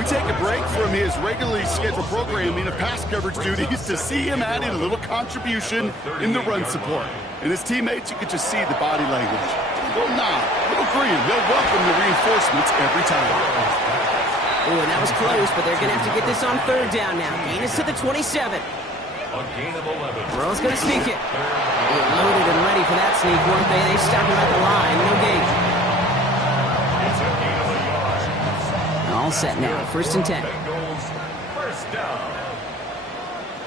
We take a break from his regularly scheduled programming of pass coverage duties to see him add in a little contribution in the run support. And his teammates, you could just see the body language. A little nod, a little grin. They'll welcome the reinforcements every time. Ooh, and that was close, but they're going to have to get this on 3rd down now. Gain is to the 27. A gain of 11. Burrow's going to sneak it. They're loaded and ready for that sneak, weren't they? They stop him at the line. No gain. It's a gain of a yard. All set now. 1st and 10. Bengals, 1st down.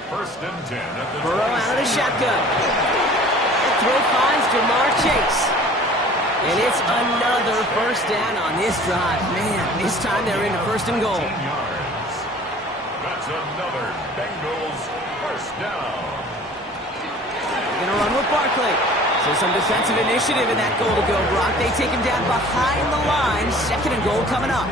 1st and 10 at the Burrow out of the shotgun. That throw finds Jamar Chase. And it's another 1st down on this drive. Man, this time they're into 1st and goal. 10 yards. That's another Bengals 1st down. They're going to run with Barkley. So some defensive initiative in that goal to go, Brock. They take him down behind the line. 2nd and goal coming up.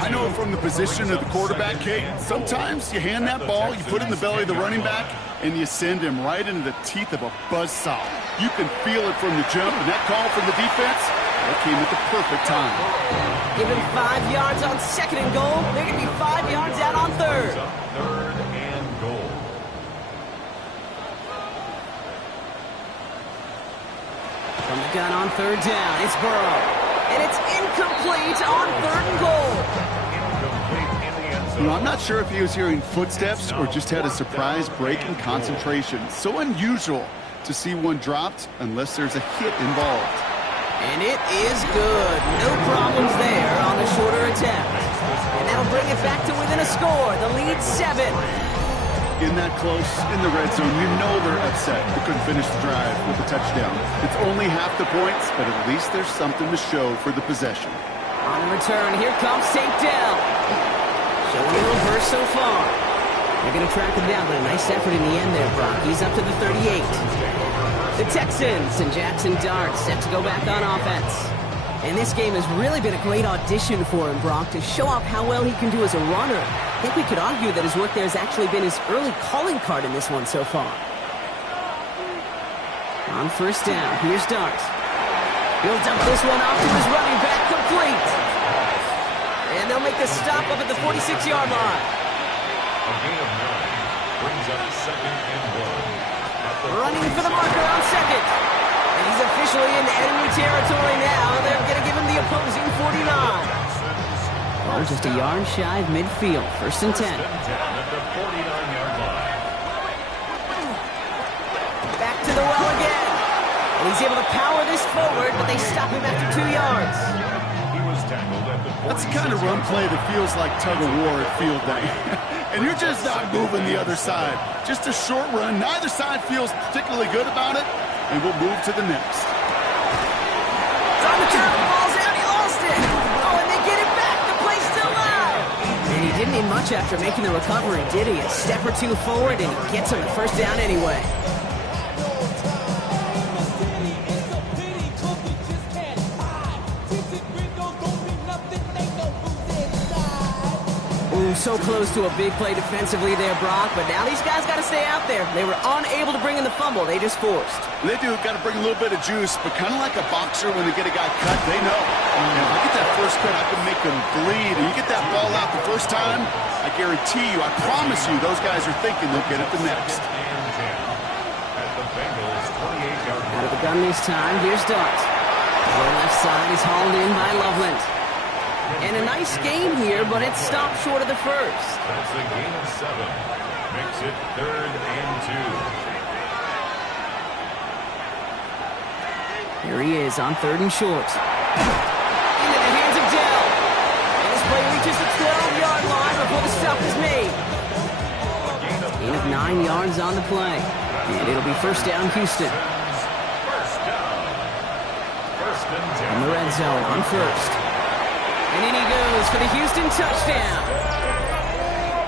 I know from the position of the quarterback, Kate, sometimes you hand that ball, you put it in the belly of the running back, and you send him right into the teeth of a buzzsaw. You can feel it from the jump, and that call from the defense, that came at the perfect time. Give him 5 yards on 2nd and goal. They're going to be 5 yards out on 3rd. 3rd and goal. From the gun on 3rd down, it's Burrow. And it's incomplete on 3rd and goal. Incomplete in the end zone. You know, I'm not sure if he was hearing footsteps or just had a surprise break in concentration. So unusual to see one dropped unless there's a hit involved. And it is good. No problems there on the shorter attempt. And that'll bring it back to within a score. The lead 7. In that close, in the red zone, you know they're upset they couldn't finish the drive with a touchdown. It's only half the points, but at least there's something to show for the possession. On the return, here comes St. Dell. Showing a little burst so far. They're going to track him down, but a nice effort in the end there, Brock. He's up to the 38. The Texans and Jackson Dart set to go back on offense. And this game has really been a great audition for him, Brock, to show off how well he can do as a runner. I think we could argue that his work there has actually been his early calling card in this one so far. On 1st down, here's Dart. He'll dump this one off to his running back, complete. And they'll make the stop up at the 46-yard line. A gain of 9 brings up second and 1. Running for the marker on second. And he's officially in enemy territory now. They're going to give him the opposing 49. Oh, just a yard shy of midfield. First and 10. First and 10 at the 49-yard line. Back to the well again. And he's able to power this forward, but they stop him after 2 yards. He was tackled at the 46. That's the kind of run play that feels like tug of war at field day. And you're just not moving the other side. Just a short run. Neither side feels particularly good about it. And we'll move to the next. It's on the turn. Ball's out. He lost it. Oh, and they get it back. The play's still live. And he didn't need much after making the recovery, did he? A step or two forward, and he gets him the first down anyway. Ooh, so close to a big play defensively there, Brock, but now these guys got to stay out there. They were unable to bring in the fumble. They just forced. They do got to bring a little bit of juice, but kind of like a boxer when they get a guy cut, they know. And if I get that first cut, I can make them bleed. And you get that ball out the first time, I guarantee you, I promise you, those guys are thinking they'll get it the next. At the Bengals 28-yard line. Out of the gun this time, here's Dart. The left side is hauled in by Loveland. And a nice game here, but it stopped short of the first. That's a gain of 7. Makes it 3rd and 2. Here he is on 3rd and short. Into the hands of Dell. And this play reaches the 12-yard line before the stop is made. Gain of 9 yards on the play. And it'll be first down, Houston. First down. First and 10. In the red zone on first. And in he goes for the Houston touchdown.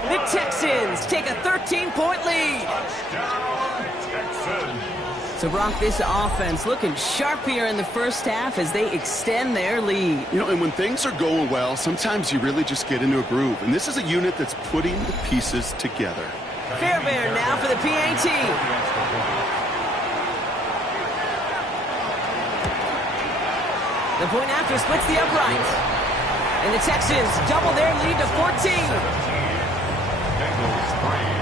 The Texans take a 13-point lead. Touchdown, Texans. So, Brock, this offense looking sharp here in the first half as they extend their lead. You know, and when things are going well, sometimes you really just get into a groove. And this is a unit that's putting the pieces together. Fairbairn now for the PAT. The point after splits the upright. And the Texans double their lead to 14. Bengals 3.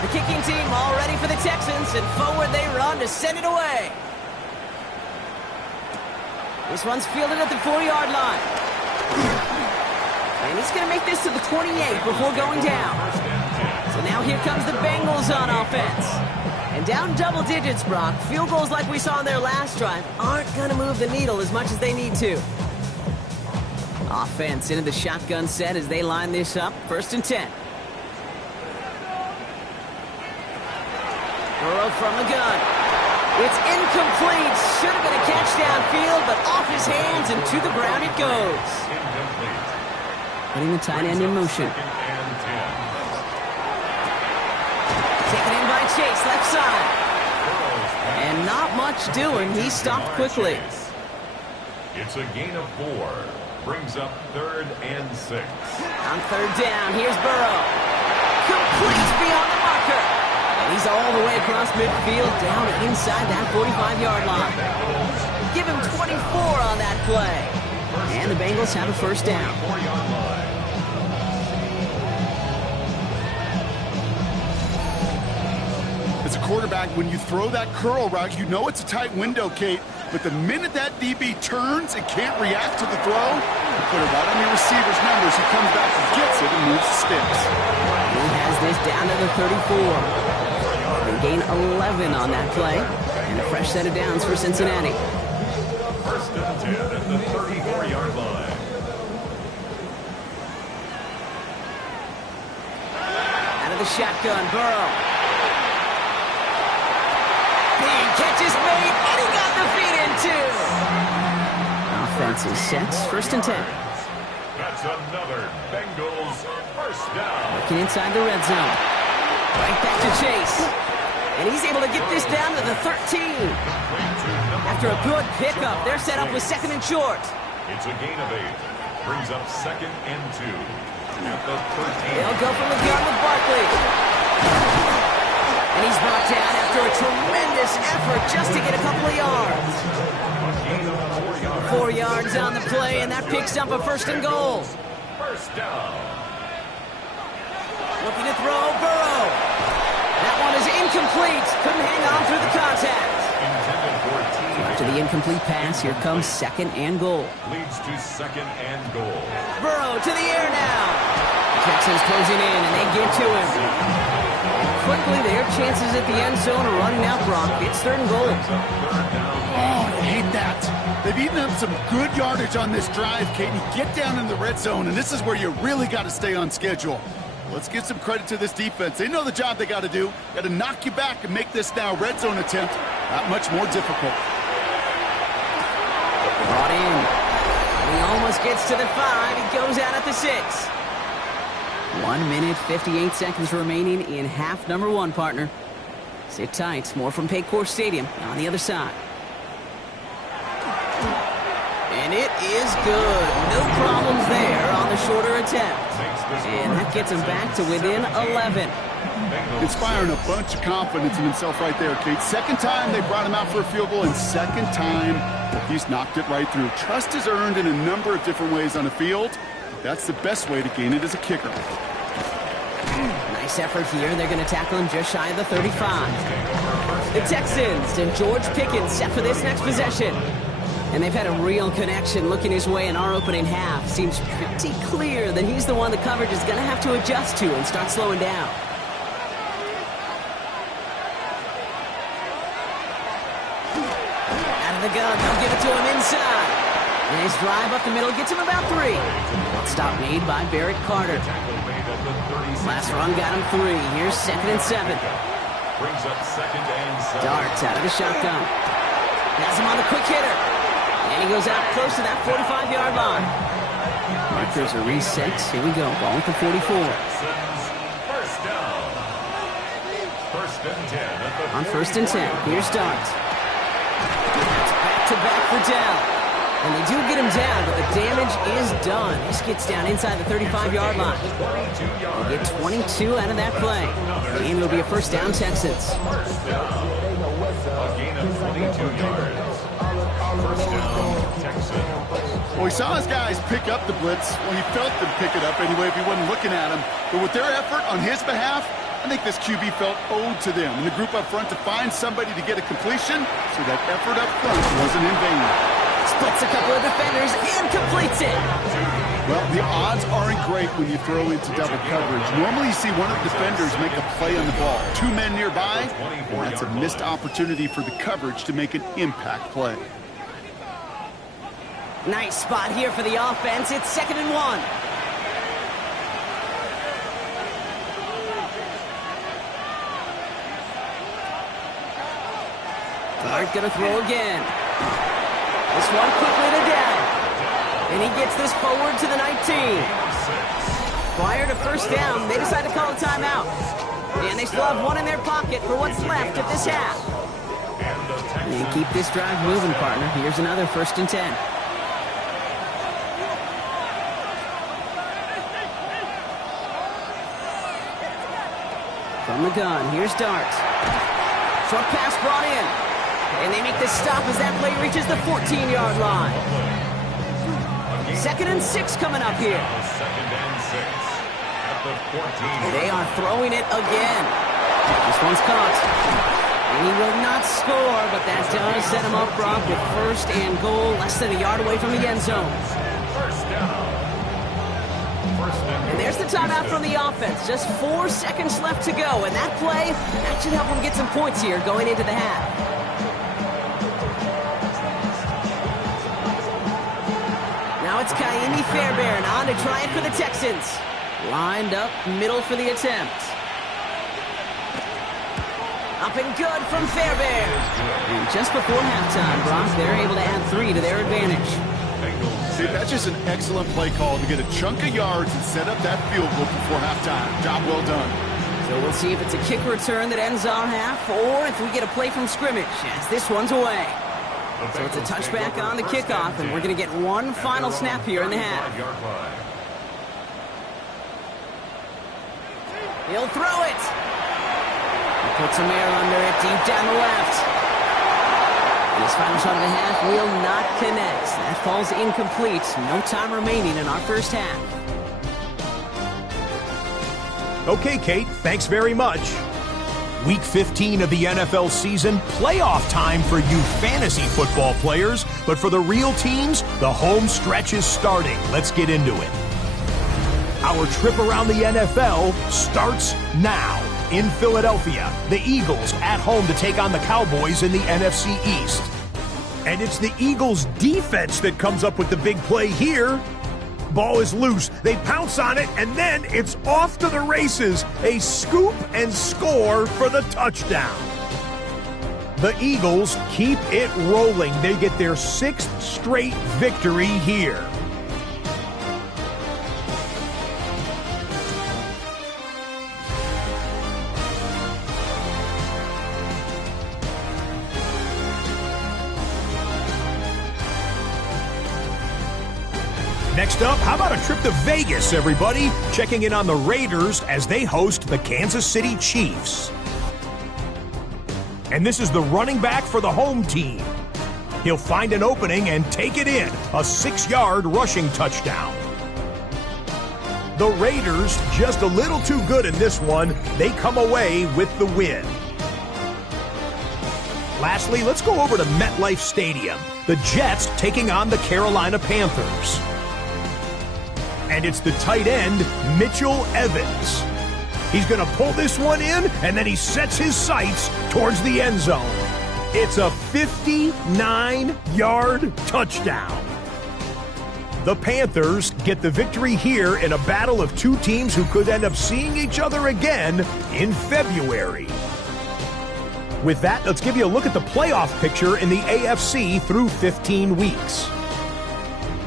The kicking team all ready for the Texans, and forward they run to send it away. This one's fielded at the 4-yard line. And he's going to make this to the 28 before going down. So now here comes the Bengals on offense. And down double digits, Brock. Field goals like we saw in their last drive aren't going to move the needle as much as they need to. Offense into the shotgun set as they line this up. First and 10. Burrow from the gun. It's incomplete. Should have been a catch downfield, but off his hands and to the ground it goes. Incomplete. Putting the tight end in motion. Second and 10. Taken in by Chase, left side. And not much doing. He stopped quickly. It's a gain of 4. Brings up 3rd and 6. On 3rd down, here's Burrow. Complete beyond the marker. And he's all the way across midfield down inside that 45-yard line. Give him 24 on that play. And the Bengals have a first down. 4-yard line. As a quarterback, when you throw that curl route, you know it's a tight window, Kate. But the minute that DB turns and can't react to the throw, you put it right on your receiver's numbers. He comes back and gets it and moves the sticks. He has this down to the 34. They gain 11 on that play. And a fresh set of downs for Cincinnati. First and 10 at the 34-yard line. Out of the shotgun, Burrow. Big catch is made, and he got the feet in too. Offense is set. First and 10. That's another Bengals first down. Looking inside the red zone. Right back to Chase. And he's able to get this down to the 13. After a good pickup, they're set up with 2nd and short. It's a gain of 8. Brings up 2nd and 2. At the 13. They'll go from the gun with Barkley. And he's brought down after a tremendous effort just to get a couple of yards. 4 yards on the play, and that picks up a 1st and goal. First down. Looking to throw, Burrow. That one is incomplete. Couldn't hang on through the contact. After the incomplete pass, here comes 2nd and goal. Leads to 2nd and goal. Burrow to the air now. Texans closing in, and they get to him. Quickly, their chances at the end zone are running out, Brock. It's 3rd and goal. Oh, I hate that. They've eaten up some good yardage on this drive, Kate. You get down in the red zone, and this is where you really got to stay on schedule. Let's give some credit to this defense. They know the job they got to do. Got to knock you back and make this now red zone attempt that much more difficult. Brought in. And he almost gets to the 5. He goes out at the 6. 1 minute, 58 seconds remaining in half number 1, partner. Sit tight. More from Paycor Stadium on the other side. And it is good. No problems there on the shorter attempt. And that gets him back to within 11. Inspiring a bunch of confidence in himself right there, Kate. 2nd time they brought him out for a field goal, and 2nd time he's knocked it right through. Trust is earned in a number of different ways on the field. That's the best way to gain it as a kicker. Nice effort here. They're going to tackle him just shy of the 35. The Texans and George Pickens set for this next possession. And they've had a real connection looking his way in our opening half. Seems pretty clear that he's the one the coverage is going to have to adjust to and start slowing down. Out of the gun, they'll give it to him inside. Nice drive up the middle, gets him about 3. Stop made by Barrett Carter. Last run got him 3. Here's 2nd and 7. Brings up 2nd and 7. Darts out of the shotgun. Has him on the quick hitter. And he goes out close to that 45-yard line. Markers are reset. Here we go. Ball at the 44. First down. 1st and 10. On 1st and 10. Here's Darts. It's back-to-back for Dell. And they do get him down, but the damage is done. This gets down inside the 35-yard line. They get 22 out of that play. And it'll be a 1st down, Texans. First down. A gain of 22 yards. 1st down, Texans. Well, he saw his guys pick up the blitz. Well, he felt them pick it up anyway if he wasn't looking at him. But with their effort on his behalf, I think this QB felt owed to them. And the group up front to find somebody to get a completion, so that effort up front wasn't in vain. Splits a couple of defenders and completes it. Well, the odds aren't great when you throw into double coverage. Normally you see one of the defenders make a play on the ball. 2 men nearby, and that's a missed opportunity for the coverage to make an impact play. Nice spot here for the offense. It's 2nd and 1. Clark gonna throw again. This one quickly to Dell. And he gets this forward to the 19. Prior to 1st down, they decide to call a timeout. And they still have 1 in their pocket for what's left of this half. And keep this drive moving, partner. Here's another 1st and 10. From the gun, here's Darts. Short pass brought in. And they make the stop as that play reaches the 14-yard line. 2nd and 6 coming up here. 2nd and 6 at the 14. They are throwing it again. This one's caught. And he will not score, but that does set him up, Brock, with 1st and goal, less than a yard away from the end zone. First down. And there's the timeout from the offense. Just 4 seconds left to go. And that play, that should help them get some points here going into the half. Now it's Kaimi Fairbairn on to try it for the Texans. Lined up middle for the attempt. Up and good from Fairbairn. And just before halftime, Brock, they're able to add 3 to their advantage. See, that's just an excellent play call to get a chunk of yards and set up that field goal before halftime. Job well done. So we'll see if it's a kick return that ends our half, or if we get a play from scrimmage, as this one's away. So it's a touchback on the kickoff, and we're going to get 1 final snap here in the half. He'll throw it. Put some air under it, deep down the left. And his final shot of the half will not connect. That falls incomplete. No time remaining in our first half. Okay, Kate, thanks very much. Week 15 of the NFL season, playoff time for you fantasy football players. But for the real teams, the home stretch is starting. Let's get into it. Our trip around the NFL starts now. In Philadelphia, the Eagles at home to take on the Cowboys in the NFC East. And it's the Eagles' defense that comes up with the big play here. Ball is loose. They pounce on it, and then it's off to the races. A scoop and score for the touchdown. The Eagles keep it rolling. They get their 6th straight victory here. Next up, how about a trip to Vegas, everybody? Checking in on the Raiders as they host the Kansas City Chiefs. And this is the running back for the home team. He'll find an opening and take it in. A 6-yard rushing touchdown. The Raiders just a little too good in this one. They come away with the win. Lastly, let's go over to MetLife Stadium. The Jets taking on the Carolina Panthers. And it's the tight end, Mitchell Evans. He's going to pull this one in, and then he sets his sights towards the end zone. It's a 59-yard touchdown. The Panthers get the victory here in a battle of two teams who could end up seeing each other again in February. With that, let's give you a look at the playoff picture in the AFC through 15 weeks.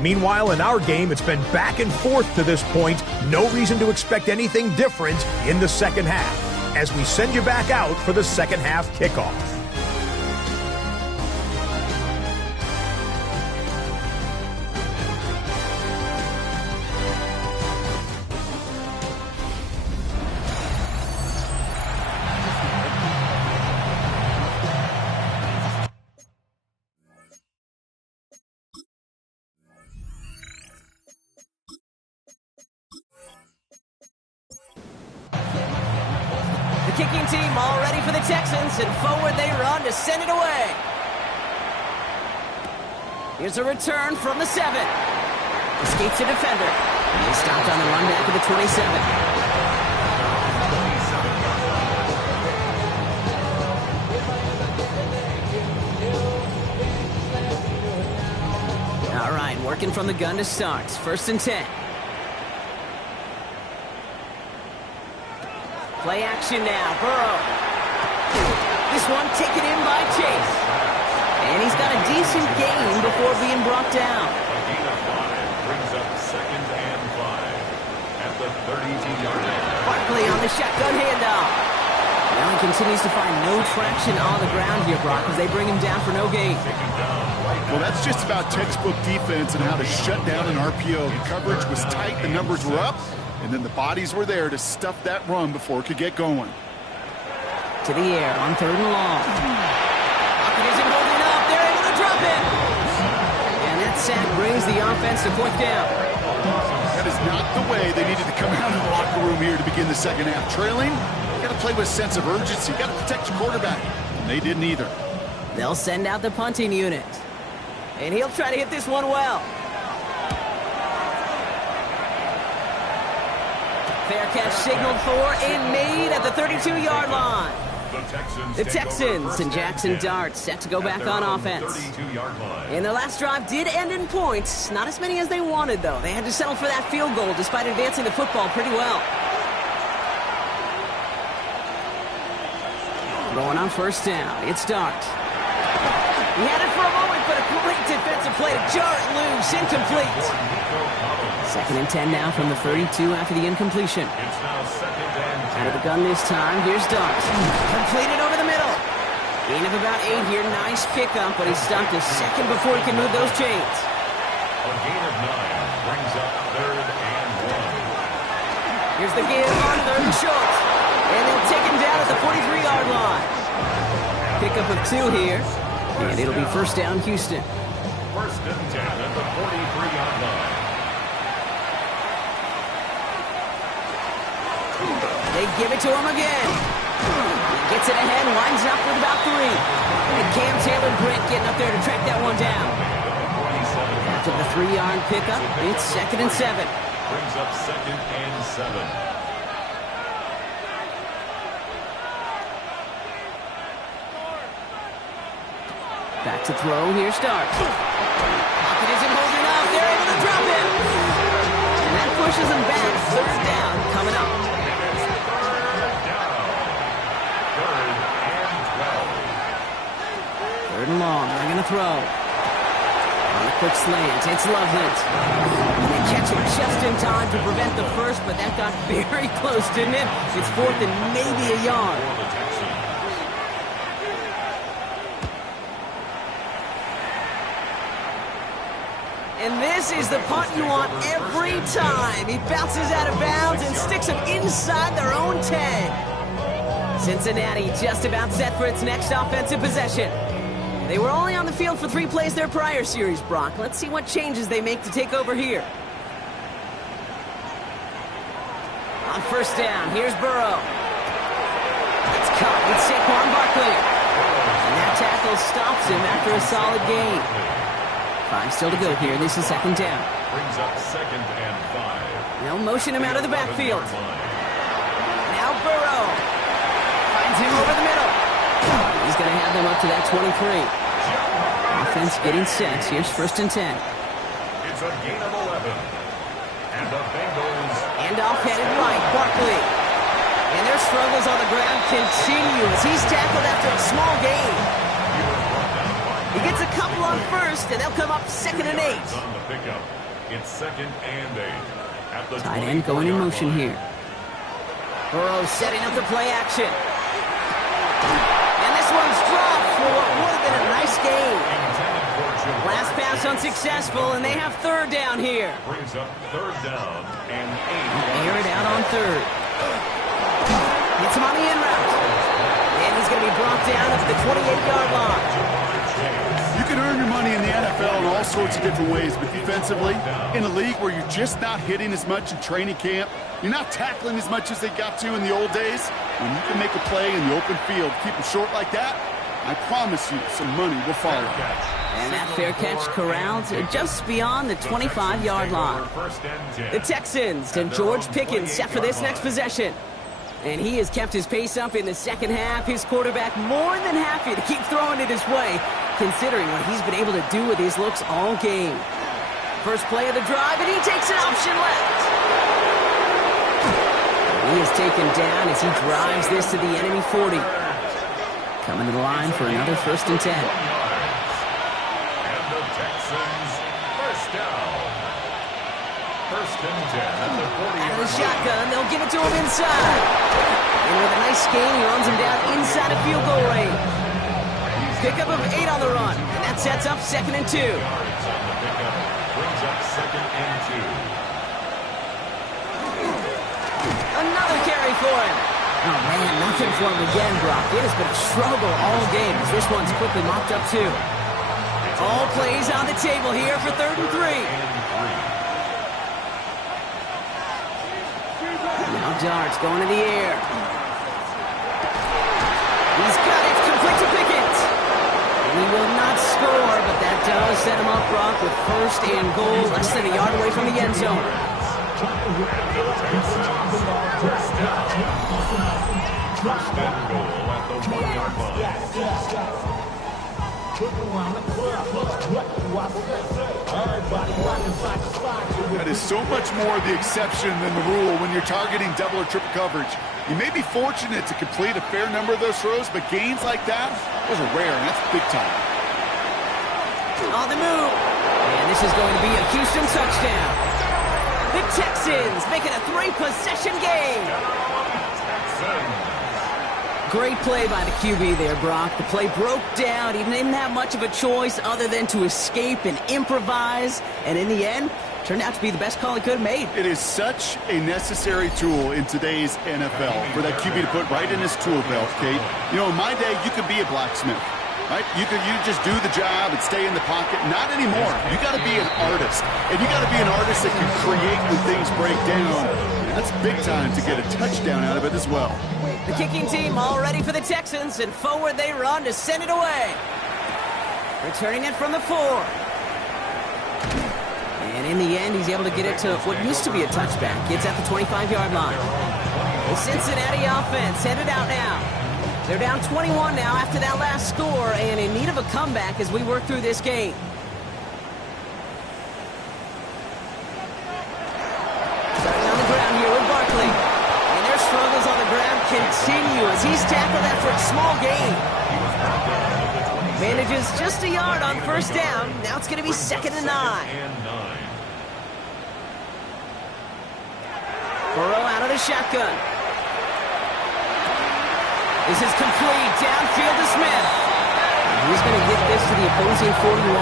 Meanwhile, in our game, it's been back and forth to this point. No reason to expect anything different in the second half, as we send you back out for the second half kickoff. Kicking team all ready for the Texans, and forward they run to send it away. Here's a return from the 7. Escapes a defender. And he's stopped on the run back of the 27. All right, working from the gun to start. 1st and 10. Play action now, Burrow. This one taken in by Chase. And he's got a decent gain before being brought down. A gain of 5 brings up 2nd and 5 at the 32-yard line. Barkley on the shotgun handoff. Now he continues to find no traction on the ground here, Brock, as they bring him down for no gain. Well, that's just about textbook defense and how to shut down an RPO. The coverage was tight, the numbers were up. And then the bodies were there to stuff that run before it could get going. To the air on 3rd and long. Pocket isn't holding up. They're able to drop it. And that sack brings the offense to 4th down. That is not the way they needed to come out of the locker room here to begin the second half. Trailing, you got to play with a sense of urgency. You got to protect your quarterback. And they didn't either. They'll send out the punting unit. And he'll try to hit this one well. Fair catch signaled for and made at the 32-yard line. The Texans and Jackson Dart set to go back on offense. And their last drive did end in points. Not as many as they wanted, though. They had to settle for that field goal despite advancing the football pretty well. Going on 1st down, it's Dart. He had it for a moment, but a great defensive play to jar it loose. Incomplete. 2nd and 10 now from the 32 after the incompletion. Out of the gun this time, here's Dart. Completed over the middle. Gain of about 8 here. Nice pickup, but he stopped a second before he can move those chains. A gain of 9 brings up 3rd and 1. Here's the give on 3rd and short. And they'll take him down at the 43-yard line. Pickup of 2 here. And it'll be first down, Houston. First and 10 at the 43-yard line. They give it to him again. He gets it ahead, winds up with about 3. And Cam Taylor-Britt getting up there to track that one down. After the 3-yard pickup, it's 2nd and 7. Brings up 2nd and 7. Back to throw. Here starts. Pocket isn't holding up. They're able to drop him. And that pushes him back. 3rd down coming up. Third and long. They're going to throw. On a quick slant. It's Loveland. They catch him just in time to prevent the first, but that got very close, didn't it? It's 4th and maybe a yard. And this is the punt you want every time. He bounces out of bounds and sticks them inside their own 10. Cincinnati just about set for its next offensive possession. They were only on the field for 3 plays their prior series, Brock. Let's see what changes they make to take over here. On first down, here's Burrow. It's caught with Saquon Barkley. And that tackle stops him after a solid gain. 5 still to go here. This is 2nd down. Brings up 2nd and 5. They'll motion him out of the backfield. Now Burrow finds him over the middle. He's going to have them up to that 23. Offense getting set. Here's 1st and 10. It's a gain of 11. And the Bengals. And off headed right, Barkley. And their struggles on the ground continue as he's tackled after a small gain. He gets a couple on first, and they'll come up 2nd and 8. On the pickup. It's 2nd and 8. At the Tight end going in motion here. Burrow setting up the play action. And this one's dropped for what would have been a nice gain. Last pass unsuccessful, and they have 3rd down here. Brings up 3rd down and 8. Air it out on 3rd. Hits him on the in route. And he's going to be brought down at the 28-yard line. You can earn your money in the NFL in all sorts of different ways, but defensively, in a league where you're just not hitting as much in training camp, you're not tackling as much as they got to in the old days, when you can make a play in the open field, keep them short like that, I promise you some money will follow. And that fair catch corralled just beyond the 25-yard line. The Texans and George Pickens set for this next possession. And he has kept his pace up in the second half. His quarterback more than happy to keep throwing it his way, considering what he's been able to do with his looks all game. First play of the drive, and he takes an option left. He is taken down as he drives this to the enemy 40. Coming to the line for another 1st and 10. And the Texans first down. 1st and 10 at the 40. Out of the shotgun, they'll give it to him inside. And with a nice gain, he runs him down inside of field goal range. Pickup of 8 on the run, and that sets up 2nd and 2. Yards on the pickup. Brings up 2nd and 2. Another carry for him. Oh, man, nothing for him again, Brock. It has been a struggle all game as this one's quickly mopped up, too. All plays on the table here for 3rd and 3. Now darts going in the air. He's got it. Complete to Pickens. And he will not score, but that does set him up, Brock, with 1st and goal, less than a yard away from the end zone. First and goal at the 1-yard line. That is so much more the exception than the rule when you're targeting double or triple coverage. You may be fortunate to complete a fair number of those throws, but gains like that, those are rare, and that's big time. On the move. And this is going to be a Houston touchdown. The Texans making a 3-possession game. Great play by the QB there, Brock. The play broke down. He didn't have much of a choice other than to escape and improvise. And in the end, Turned out to be the best call he could have made. It is such a necessary tool in today's NFL for that QB to put right in his tool belt, Kate. You know, in my day, you could be a blacksmith, right? You just do the job and stay in the pocket. Not anymore. You got to be an artist, and you got to be an artist that can create when things break down. And that's big time to get a touchdown out of it as well. The kicking team all ready for the Texans, and forward they run to send it away. Returning it from the 4. And in the end, he's able to get it to what used to be a touchback. Gets at the 25-yard line. The Cincinnati offense headed out now. They're down 21 now after that last score, and in need of a comeback as we work through this game. Starting on the ground here with Barkley. And their struggles on the ground continue as he's tackled after a small gain. Manages just a yard on first down. Now it's going to be 2nd and 9. Burrow out of the shotgun. This is complete. Downfield to Smith. He's going to get this to the opposing 41.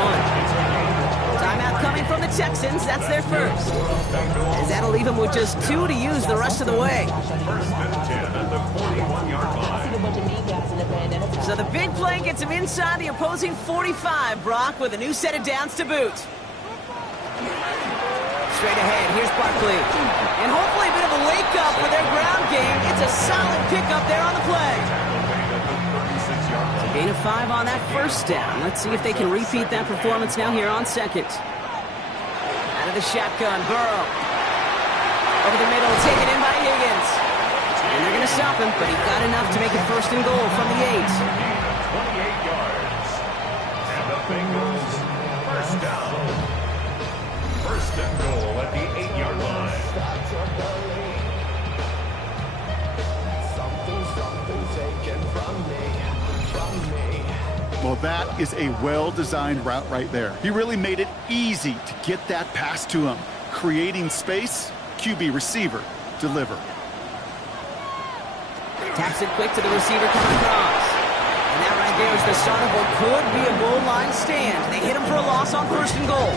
Timeout coming from the Texans. That's their first. And that'll leave them with just 2 to use the rest of the way. So the big play gets him inside the opposing 45, Brock, with a new set of downs to boot. Straight ahead, here's Barkley. And hopefully a bit of a wake-up for their ground game. It's a solid pickup there on the play. It's a gain of 5 on that first down. Let's see if they can repeat that performance now here on second. Out of the shotgun, Burrow. Over the middle, taken in by Higgins. And they're going to stop him, but he got enough to make it 1st and goal from the 8. 28 yards. And the Bengals, 1st down. 1st and goal at the 8-yard line. Well, that is a well-designed route right there. He really made it easy to get that pass to him. Creating space, QB receiver, deliver. Taps it quick to the receiver coming across. And that right there is the start of what could be a goal line stand. They hit him for a loss on 1st and goal.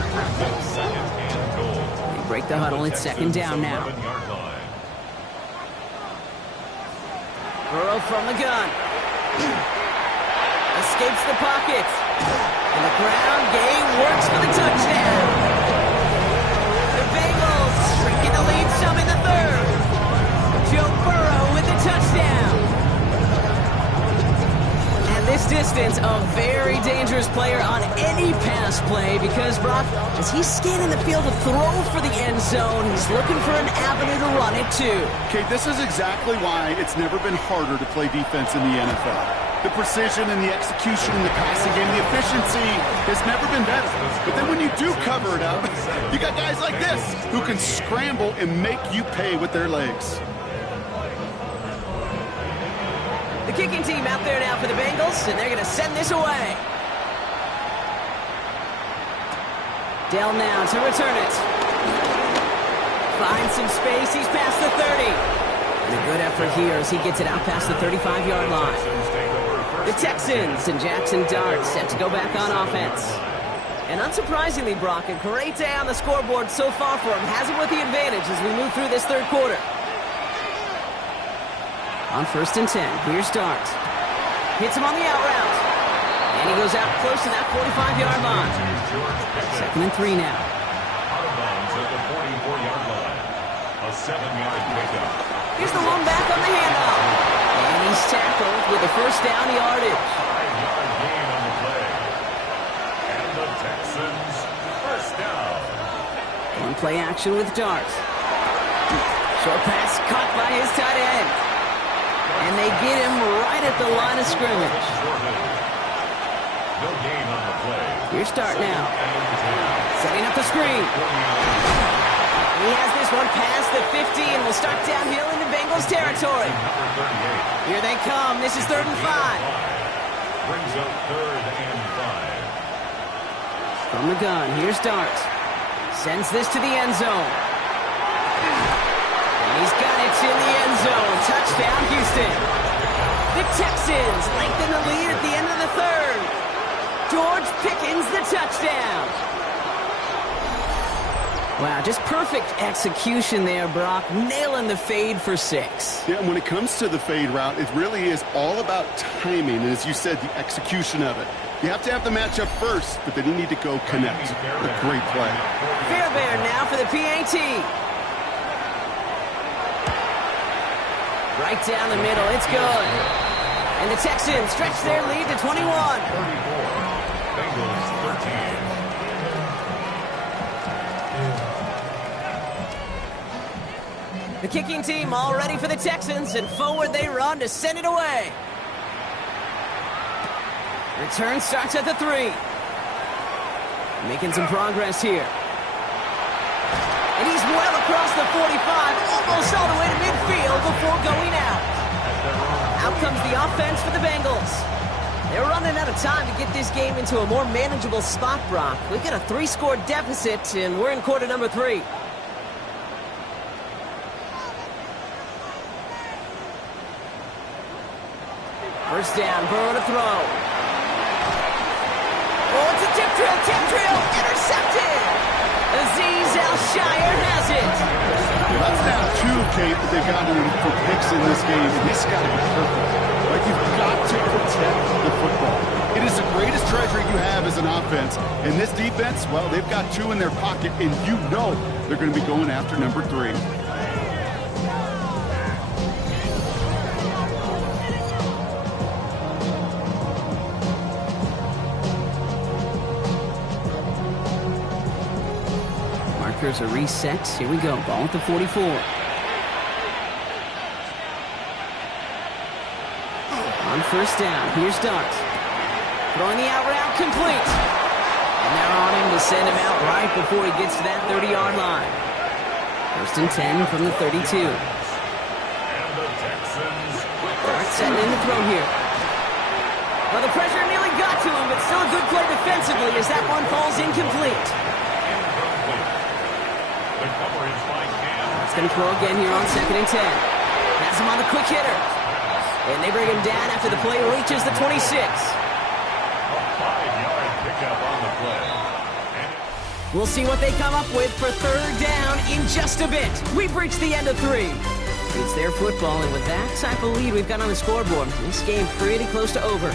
They break the huddle. It's 2nd down now. Burrow from the gun. Escapes the pocket. And the ground game works for the touchdown. The Bengals shrinking the lead some in the 3rd. Joe Burrow with the touchdown. And this distance, a very dangerous player on any pass play because, Brock, as he's scanning the field to throw for the end zone, he's looking for an avenue to run it too. Okay, this is exactly why it's never been harder to play defense in the NFL. The precision and the execution in the passing game, the efficiency has never been better. But then when you do cover it up, you got guys like this who can scramble and make you pay with their legs. The kicking team out there now for the Bengals, and they're going to send this away. Dell now to return it. Finds some space. He's past the 30. And a good effort here as he gets it out past the 35-yard line. The Texans and Jackson Dart set to go back on offense. And unsurprisingly, Brock, a great day on the scoreboard so far for him. Has him with the advantage as we move through this 3rd quarter. On 1st and 10, here's Dart. Hits him on the out route. And he goes out close to that 45-yard line. 2nd and 3 now. Out of bounds at the 44-yard line. A 7-yard pickup. Here's the one back on the handoff. And he's tackled with a 1st down yardage. 5-yard gain on the play. And the Texans, 1st down. One play action with Dart. Short pass caught by his tight end. And they get him right at the line of scrimmage. No gain on the play. Here's Dart now. Setting up the screen. He has this one past the 50 and will start downhill into Bengals territory. Here they come. This is 3rd and 5. Brings up 3rd and 5. From the gun, here's Dart. Sends this to the end zone. And he's got it in the end zone. Touchdown, Houston. The Texans lengthen the lead at the end of the 3rd. George Pickens, the touchdown. Wow, just perfect execution there, Brock. Nailing the fade for 6. Yeah, and when it comes to the fade route, it really is all about timing, and as you said, the execution of it. You have to have the matchup first, but then you need to go connect. A great play. Fairbairn now for the PAT. Right down the middle, it's good. And the Texans stretch their lead to 21. 34. Bengals 13. The kicking team all ready for the Texans, and forward they run to send it away. Return starts at the 3. Making some progress here. And he's well across the 45, almost all the way to midfield before going out. Out comes the offense for the Bengals. They're running out of time to get this game into a more manageable spot, Brock. We've got a 3-score deficit, and we're in quarter number 3. First down, Burrow to throw. Oh, it's a tip drill, intercepted! Azeez Al-Shire has it. That's now 2, Kate, that they've gotten for picks in this game, and this got to be perfect. Like, you've got to protect the football. It is the greatest treasure you have as an offense. And this defense, well, they've got 2 in their pocket, and you know they're going to be going after number 3. Markers are reset. Here we go. Ball at the 44. On first down, here's Dart. Throwing the out route complete. And they're on him to send him out right before he gets to that 30-yard line. First and 10 from the 32. Dart setting in the throw here. Well, the pressure nearly got to him, but still a good play defensively as that one falls incomplete. It's going to throw again here on second and 10. Has him on the quick hitter. And they bring him down after the play reaches the 26. A 5-yard pickup on the play. We'll see what they come up with for third down in just a bit. We've reached the end of 3. It's their football, and with that type of lead we've got on the scoreboard, this game pretty close to over.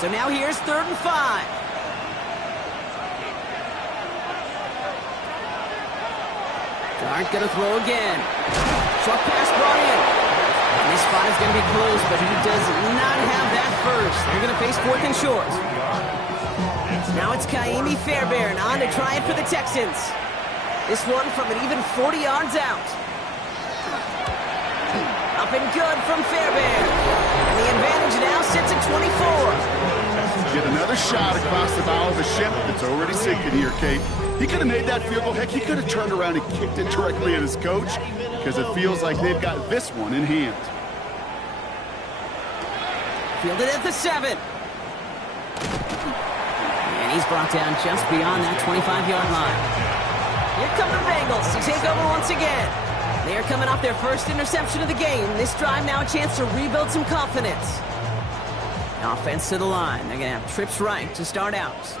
So now here's third and 5. Dart gonna throw again. Short pass brought in. And this spot is gonna be close, but he does not have that first. They're gonna face 4th and short. Now it's Kaimi Fairbairn on to try it for the Texans. This one from an even 40 yards out. Up and good from Fairbairn. And the advantage now sits at 24. Get another shot across the bow of a ship that's already sinking here, Kate. He could have made that field goal. Heck, he could have turned around and kicked it directly at his coach because it feels like they've got this one in hand. Fielded at the 7. And he's brought down just beyond that 25-yard line. Here come the Bengals to take over once again. They are coming off their first interception of the game. This drive now a chance to rebuild some confidence. Offense to the line. They're going to have trips right to start out.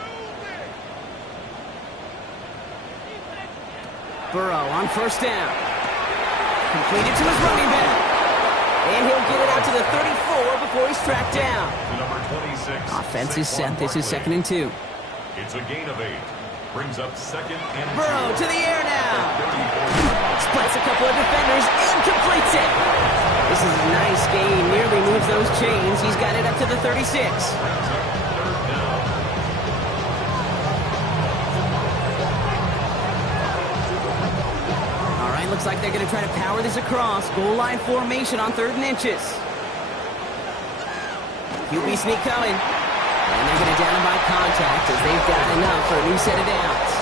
Burrow on first down. Completed to his running back. And he'll get it out to the 34 before he's tracked down. Number 26. Offense is set. This is 2nd and 2. It's a gain of 8. Brings up 2nd and 2. Burrow to the air now. Splits a couple of defenders and completes it. This is a nice gain. Nearly moves those chains. He's got it up to the 36. All right, looks like they're going to try to power this across. Goal line formation on 3rd and inches. QB sneak coming. And they're going to down him by contact as they've got enough for a new set of downs.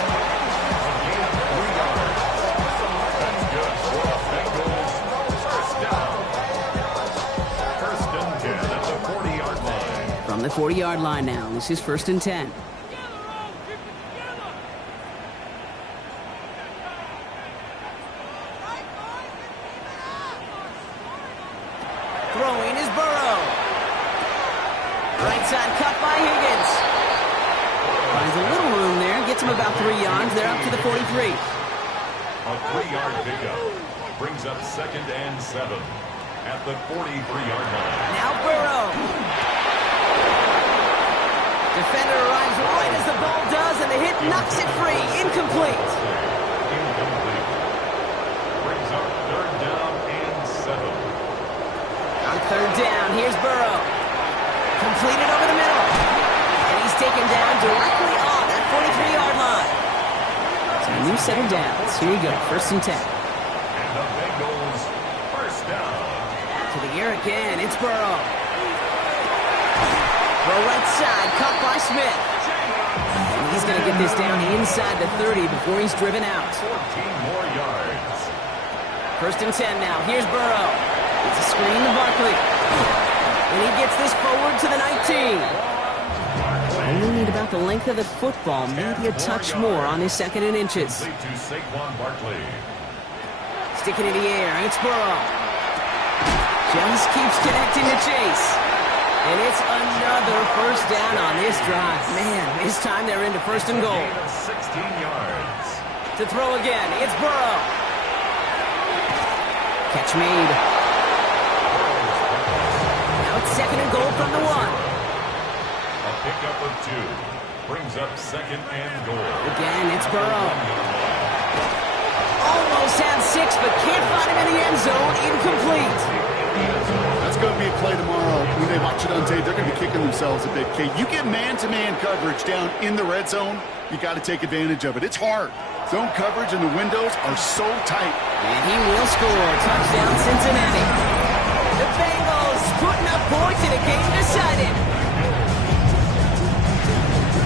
From the 40-yard line now. This is 1st and 10. Throwing is Burrow. Right side cut by Higgins. Finds a little room there. Gets him about 3 yards. They're up to the 43. A 3-yard pickup brings up 2nd and 7 at the 43-yard line. Now Burrow. Defender arrives right as the ball does, and the hit knocks it free. Incomplete. Incomplete. Brings up 3rd down and 7. On 3rd down, here's Burrow. Completed over the middle. And he's taken down directly on that 43-yard line. So a new set of downs. Here you go, 1st and 10. And the Bengals, 1st down. To the air again, it's Burrow. Throw right side, caught by Smith. And he's going to get this down inside the 30 before he's driven out. 14 more yards. 1st and 10 now. Here's Burrow. It's a screen to Barkley. And he gets this forward to the 19. Only need about the length of the football, maybe a touch more on his 2nd and inches. To Saquon Barkley. Sticking in the air, it's Burrow. Just keeps connecting to Chase. And it's another 1st down on this drive. Man, this time they're into 1st and goal. Gain of 16 yards. To throw again, it's Burrow. Catch made. Now it's 2nd and goal from the 1. A pickup of 2 brings up 2nd and goal. Again, it's Burrow. Almost had 6, but can't find him in the end zone. Incomplete. That's going to be a play tomorrow. When they watch it on tape, they're going to be kicking themselves a bit, Kate. You get man-to-man coverage down in the red zone, you got to take advantage of it. It's hard. Zone coverage and the windows are so tight. And he will score. Touchdown, Cincinnati. The Bengals putting up points in a game decided.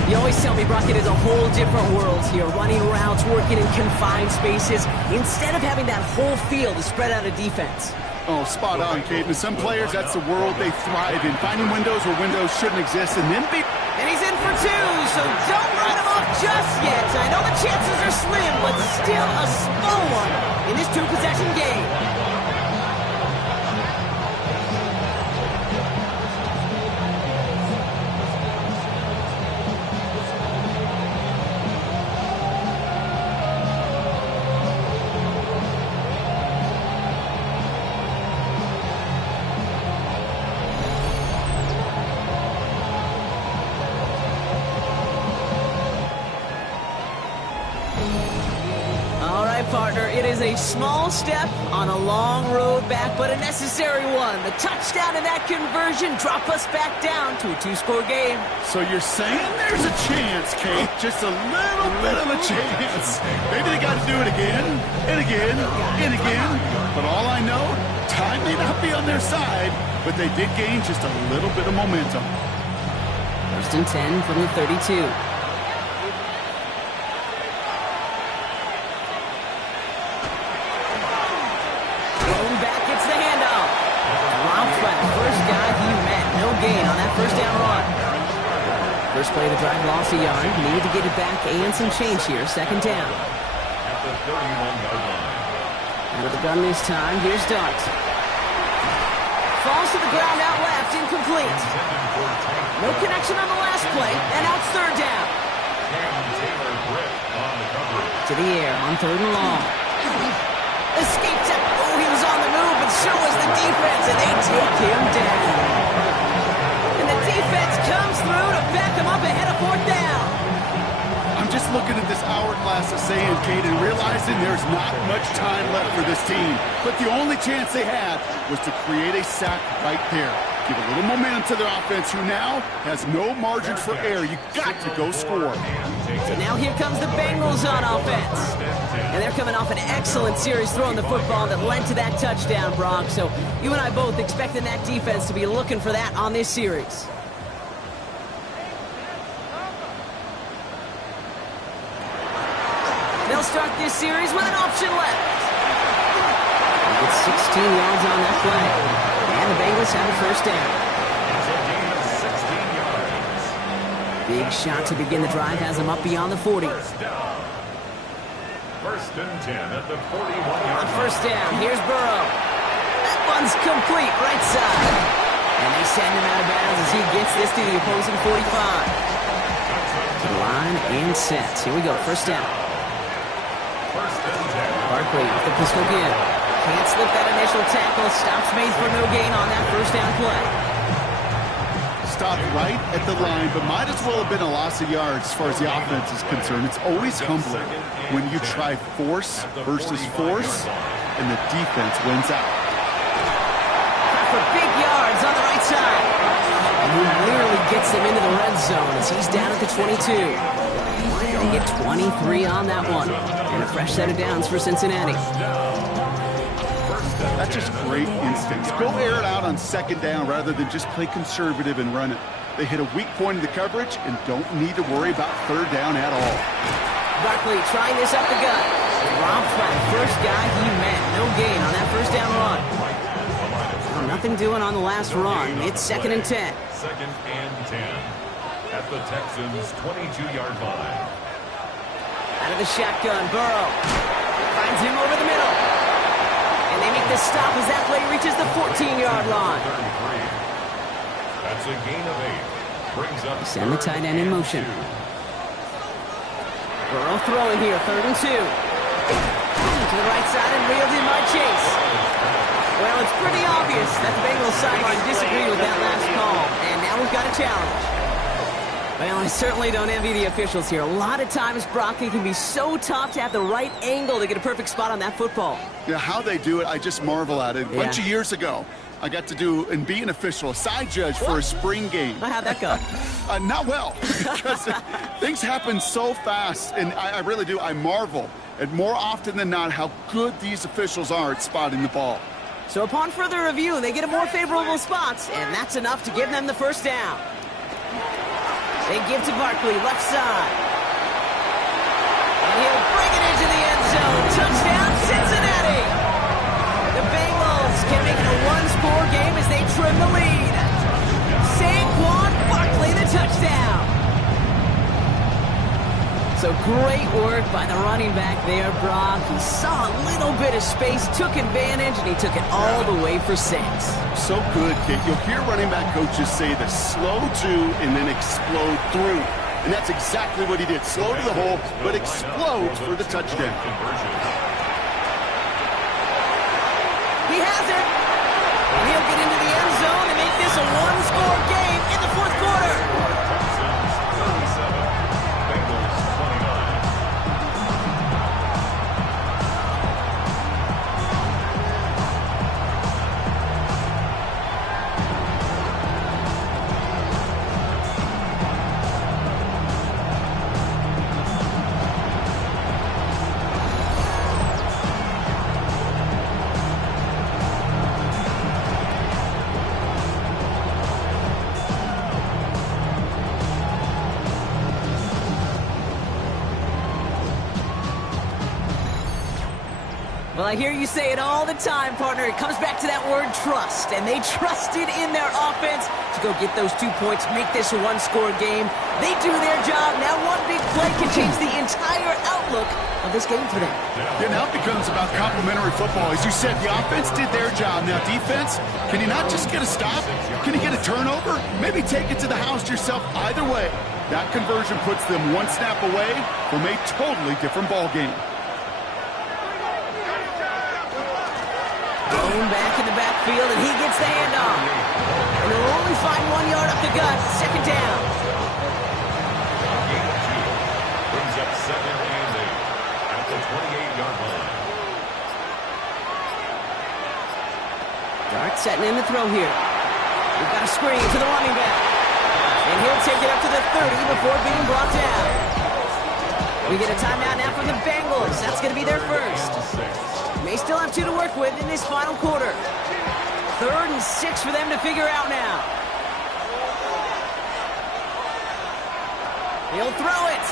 You always tell me, Brock, it is a whole different world here. Running routes, working in confined spaces, instead of having that whole field to spread out a defense. Oh, spot on, Kate. And some players, that's the world they thrive in. Finding windows where windows shouldn't exist and then be... And he's in for 2, so don't write him off just yet. I know the chances are slim, but still a small one in this 2-possession game. Partner, it is a small step on a long road back, but a necessary one. The touchdown and that conversion drop us back down to a 2-score game. So you're saying there's a chance, Kate? Just a little bit of a chance. Maybe they got to do it again, and again, and again. But all I know, time may not be on their side, but they did gain just a little bit of momentum. 1st and 10 from the 32. Gain on that 1st down run. First play of the drive, lost a yard. Needed to get it back and some change here. 2nd down. At the 31-yard line. Under the gun this time. Here's Dart. Falls to the ground out left. Incomplete. No connection on the last play. And out 3rd down. To the air on 3rd and long. Escaped it. Oh, he was on the move, but so was the defense, and they take him down. Defense comes through to back them up ahead of 4th down. I'm just looking at this hourglass of sand, Kate, and realizing there's not much time left for this team. But the only chance they had was to create a sack right there. Give a little momentum to their offense, who now has no margin for error. You got to go score. So now here comes the Bengals on offense. And they're coming off an excellent series throwing the football that led to that touchdown, Brock. So you and I both expecting that defense to be looking for that on this series. They'll start this series with an option left. With 16 yards on that play. And the Bengals have a 1st down. Big shot to begin the drive has them up beyond the 40. 1st down. 1st and 10 at the 41-yard line. On 1st down, here's Burrow. That one's complete, right side. And they send him out of bounds as he gets this to the opposing 45. To the line and set. Here we go, first down. Barkley with the pistol again. Can't slip that initial tackle. Stops made for no gain on that first down play. Stopped right at the line, but might as well have been a loss of yards as far as the offense is concerned. It's always humbling when you try force versus force, and the defense wins out. For big yards on the right side. And he literally gets them into the red zone as he's down at the 22. They get 23 on that one. And a fresh set of downs for Cincinnati. That's just great instincts. Go air it out on second down rather than just play conservative and run it. They hit a weak point in the coverage and don't need to worry about third down at all. Barkley trying this up the gut. Robbed by the first guy he met. No gain on that first down run. Well, nothing doing on the last run. It's 2nd and 10. 2nd and 10 at the Texans' 22-yard line. Out of the shotgun, Burrow finds him over the middle. And they make the stop as that play reaches the 14-yard line. 33. That's a gain of 8. Brings up Send the tight end in motion. Burrow throwing here, 3rd and 2. To the right side and reeled in by Chase. Well, it's pretty obvious that the Bengals sideline disagreed with that last call. And now we've got a challenge. Well, I certainly don't envy the officials here. A lot of times, Brock, it can be so tough to have the right angle to get a perfect spot on that football. Yeah, how they do it, I just marvel at it. A bunch of years ago, I got to do and be an official, a side judge for a spring game. How'd that go? Not well, because things happen so fast, and I really do. I marvel at more often than not how good these officials are at spotting the ball. So upon further review, they get a more favorable spot, and that's enough to give them the first down. They give to Barkley, left side. And he'll bring it into the end zone. Touchdown, Cincinnati! The Bengals can make it a one-score game as they trim the lead. Saquon Barkley, the touchdown. So great work by the running back there, Brock. He saw a little bit of space, took advantage, and he took it all the way for 6. So good, Kate. You'll hear running back coaches say the slow to and then explode through. And that's exactly what he did. Slow to the hole, but explodes for the touchdown. He has it. And he'll get into the end zone and make this a one-score game in the 4th quarter. Well, I hear you say it all the time, partner. It comes back to that word trust, and they trusted in their offense to go get those 2 points, make this a one-score game. They do their job. Now one big play can change the entire outlook of this game for them. Yeah, now it becomes about complementary football. As you said, the offense did their job. Now defense, can you not just get a stop? Can you get a turnover? Maybe take it to the house yourself. Either way, that conversion puts them one snap away from a totally different ball game. Thrown back in the backfield, and he gets the handoff. And they'll only find 1 yard up the gut. 2nd down. Gain of 2 brings up 2nd and 8 at the 28-yard line. Dart setting in the throw here. We've got a screen to the running back. And he'll take it up to the 30 before being brought down. We get a timeout now from the Bengals. That's going to be their first. They still have 2 to work with in this final quarter. 3rd and 6 for them to figure out now. He'll throw it.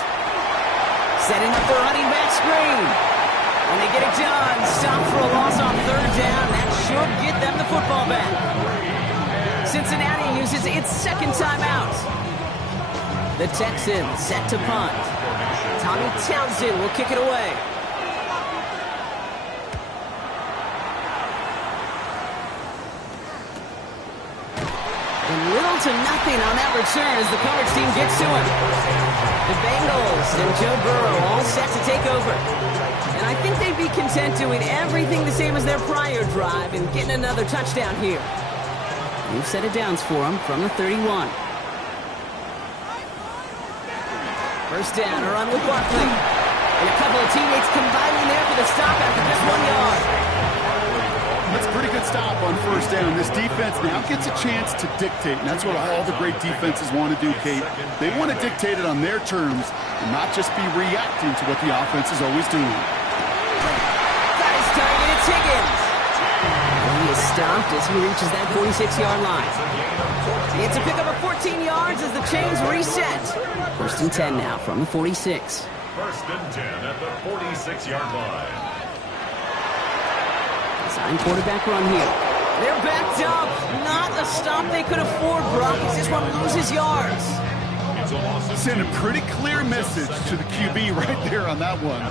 Setting up the running back screen. When they get it done, stop for a loss on 3rd down. That should get them the football back. Cincinnati uses its 2nd timeout. The Texans set to punt. Tommy Townsend will kick it away. And little to nothing on that return as the coverage team gets to him. The Bengals and Joe Burrow all set to take over. And I think they'd be content doing everything the same as their prior drive and getting another touchdown here. New set of downs for him from the 31. First down, a run with Barkley. And a couple of teammates combining there for the stop after just 1 yard. That's a pretty good stop on first down. This defense now gets a chance to dictate, and that's what all the great defenses want to do, Kate. They want to dictate it on their terms and not just be reacting to what the offense is always doing. Got his target, it's Higgins. And he is stopped as he reaches that 46-yard line. It's a pickup of 14 yards as the chains reset. First and 10 now from the 46. First and 10 at the 46-yard line. Sign quarterback run here. They're backed up. Not a stop they could afford, Brock. As this one loses yards. Send a pretty clear message to the QB right there on that one.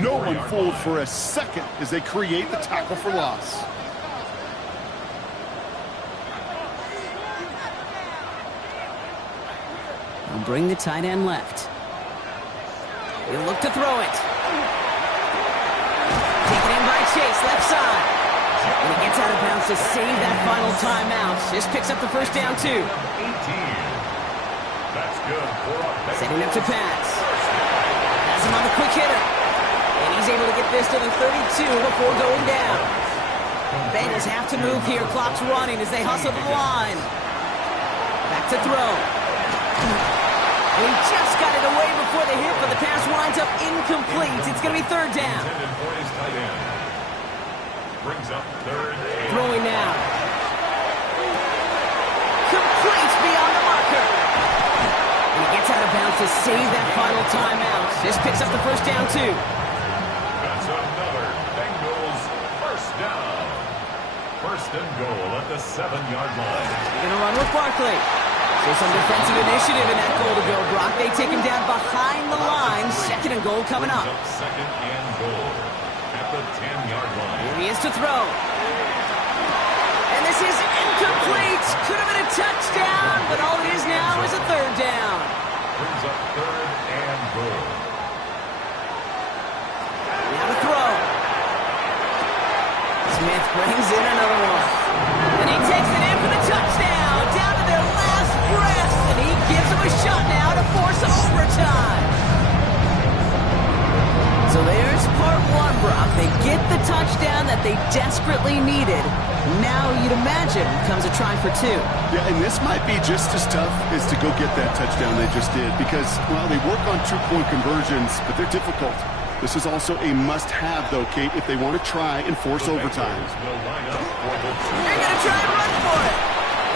No one fooled for a second as they create the tackle for loss. They'll bring the tight end left. He'll look to throw it. Taken in by Chase, left side. And he gets out of bounds to save that final timeout. Just picks up the first down, too. 18. That's good for a setting up to pass. Has him on the quick hitter. And he's able to get this to the 32 before going down. Bengals have to move here. Clock's running as they hustle the line. Back to throw. He just got it away before the hit, but the pass winds up incomplete. It's going to be third down. Brings up third. Throwing now. Complete beyond the marker. And he gets out of bounds to save that final timeout. This picks up the first down, too. That's another Bengals first down. First and goal at the 7-yard line. They're going to run with Barkley. So some defensive initiative in that goal to go, Brock. They take him down behind the line. Second and goal coming up. Second and goal at the 10-yard line. Here he is to throw. And this is incomplete. Could have been a touchdown, but all it is now is a third down. Brings up third and goal. Now to throw. Smith brings in another one. And he takes it in for the touchdown. Down to their last breath. And he gives them a shot now to force overtime. So there's part one, Brock. They get the touchdown that they desperately needed. Now you'd imagine comes a try for two. Yeah, and this might be just as tough as to go get that touchdown they just did because, well, they work on two-point conversions, but they're difficult. This is also a must-have, though, Kate, if they want to try and force overtime. They're going to try and run for it.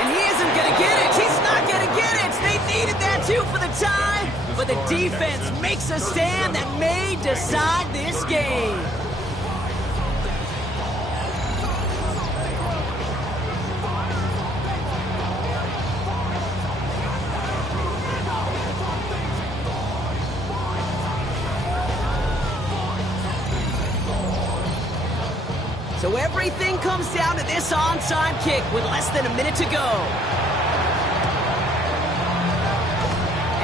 And he isn't going to get it. He's not going to get it. They needed that, too, for the tie. But the defense makes a stand that may decide this game. So everything comes down to this onside kick with less than a minute to go.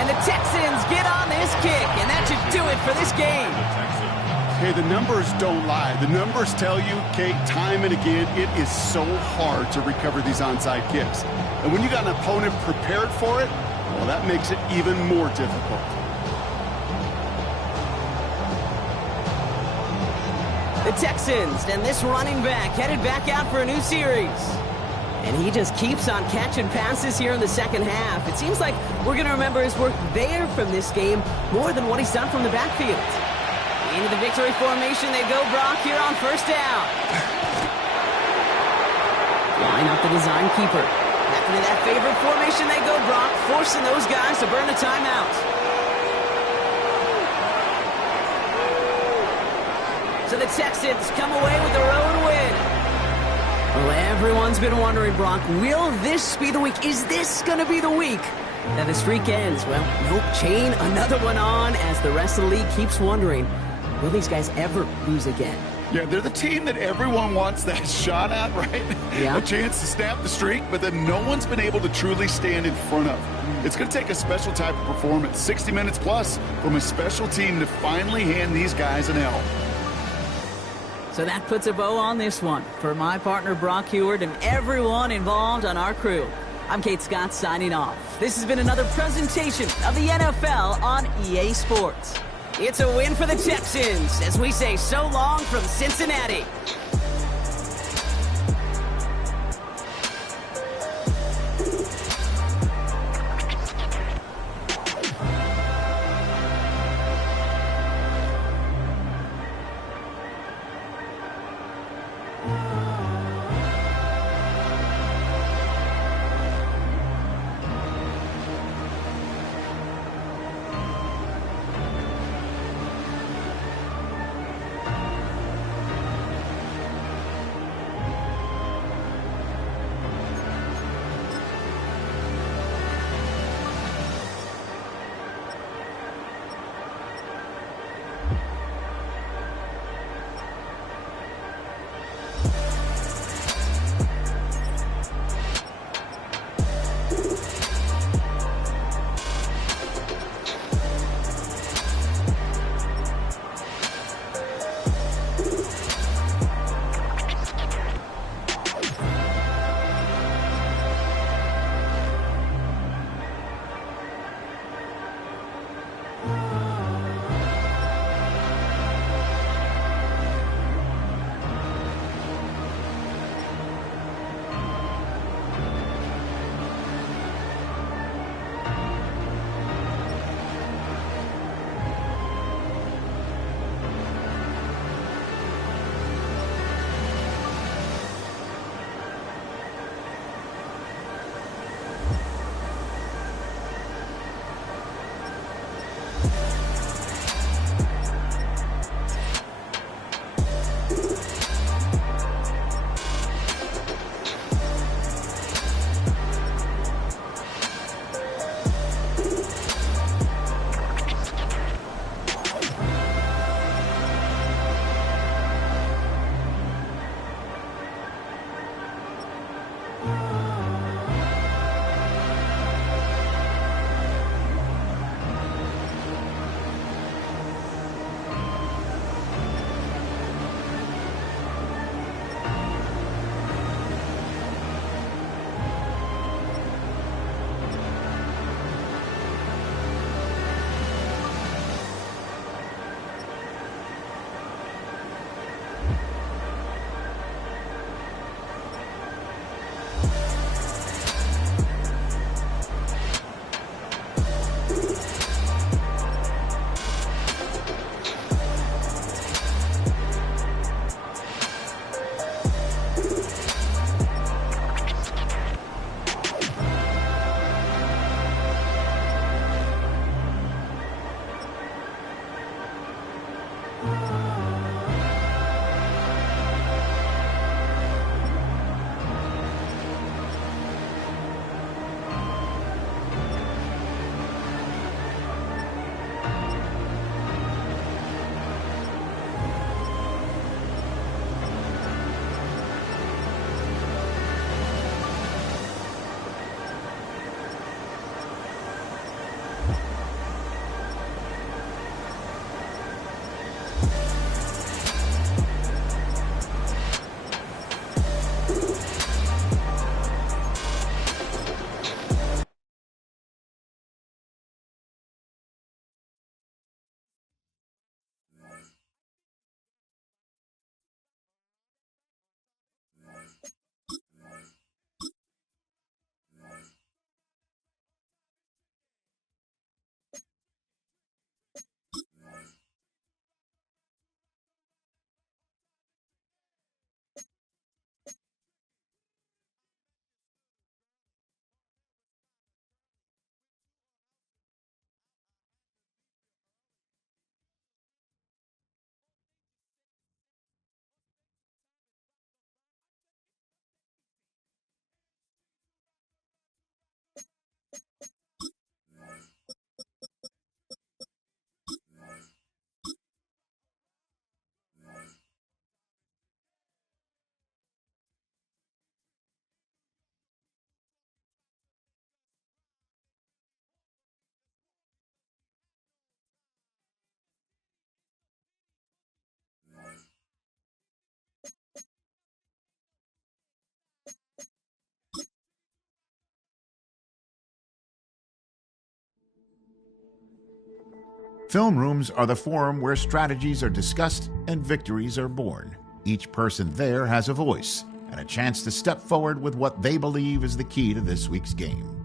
And the Texans get on this kick, and that should do it for this game. Hey, the numbers don't lie. The numbers tell you, Kate, time and again, it is so hard to recover these onside kicks. And when you got an opponent prepared for it, well, that makes it even more difficult. The Texans and this running back headed back out for a new series. And he just keeps on catching passes here in the second half. It seems like we're going to remember his work there from this game more than what he's done from the backfield. Into the victory formation they go, Brock, here on first down. Line up the design keeper. Back into that favorite formation they go, Brock, forcing those guys to burn a timeout. So the Texans come away with their own win. Well, everyone's been wondering, Brock, will this be the week? Is this going to be the week that the streak ends? Well, nope, chain another one on as the rest of the league keeps wondering, will these guys ever lose again? Yeah, they're the team that everyone wants that shot at, right? Yeah. A chance to snap the streak, but then no one's been able to truly stand in front of. It's going to take a special type of performance, 60 minutes plus, from a special team to finally hand these guys an L. So that puts a bow on this one. For my partner Brock Heward and everyone involved on our crew, I'm Kate Scott signing off. This has been another presentation of the NFL on EA Sports. It's a win for the Texans as we say so long from Cincinnati. Film rooms are the forum where strategies are discussed and victories are born. Each person there has a voice and a chance to step forward with what they believe is the key to this week's game.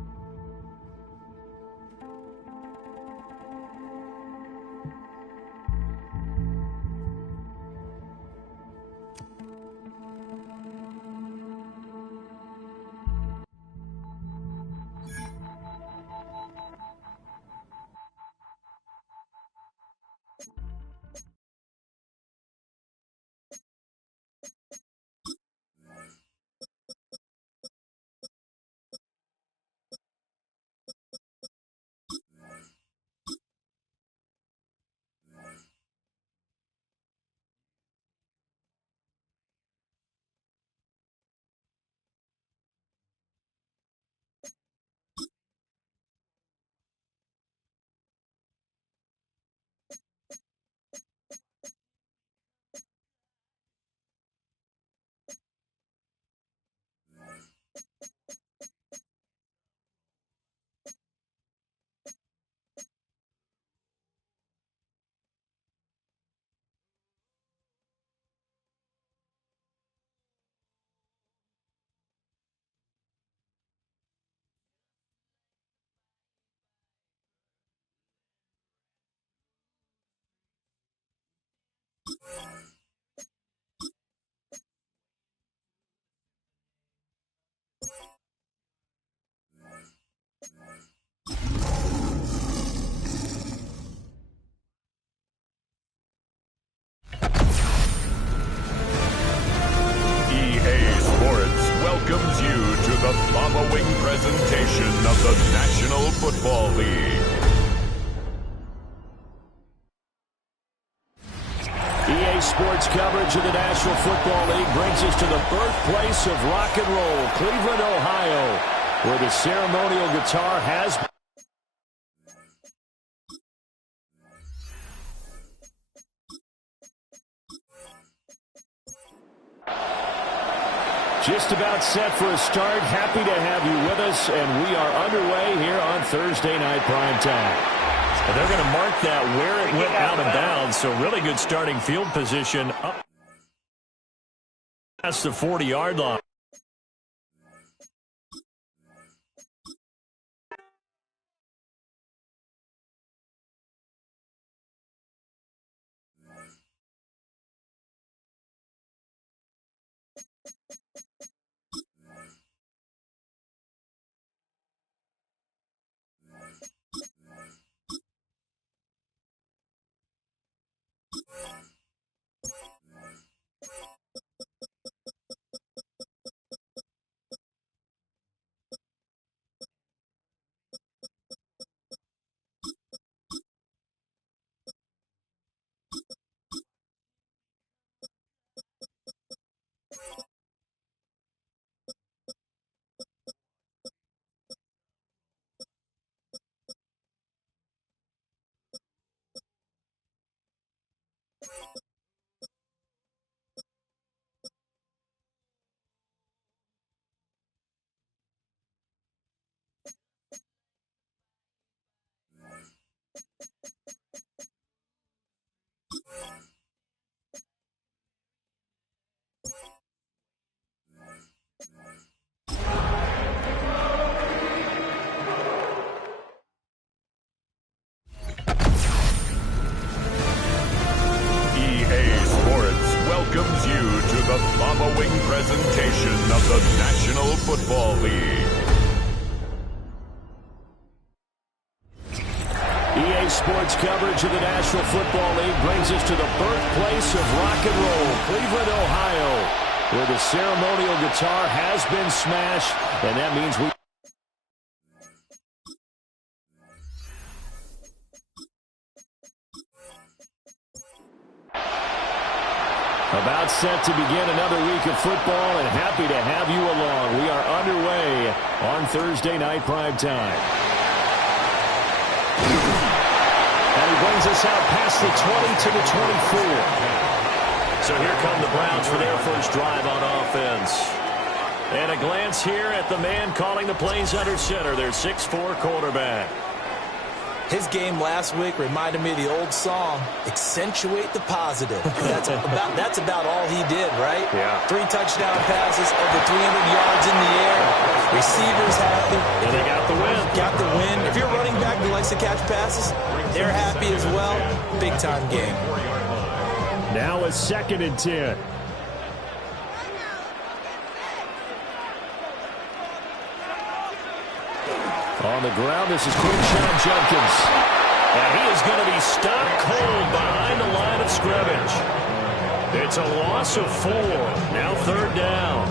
Welcomes you to the following presentation of the National Football League. EA Sports coverage of the National Football League brings us to the birthplace of rock and roll, Cleveland, Ohio, where the ceremonial guitar has been. Just about set for a start. Happy to have you with us, and we are underway here on Thursday Night Prime Time. And they're going to mark that where it went out of bounds, so really good starting field position up past the 40-yard line. Welcomes you to the following presentation of the National Football League. EA Sports coverage of the National Football League brings us to the birthplace of rock and roll, Cleveland, Ohio, where the ceremonial guitar has been smashed, and that means we... About set to begin another week of football, and happy to have you along. We are underway on Thursday Night Prime Time. And he brings us out past the 20 to the 24. So here come the Browns for their first drive on offense. And a glance here at the man calling the plays under center, their 6'4" quarterback. His game last week reminded me of the old song, accentuate the positive. That's about all he did, right? Yeah. 3 touchdown passes, over 300 yards in the air. Receivers happy. And they got the win. Got the win. If you're running back who likes to catch passes, they're happy as well. Big-time game. Now a 2nd and 10. On the ground, this is Quinshon Judkins. And he is going to be stopped cold behind the line of scrimmage. It's a loss of 4. Now 3rd down.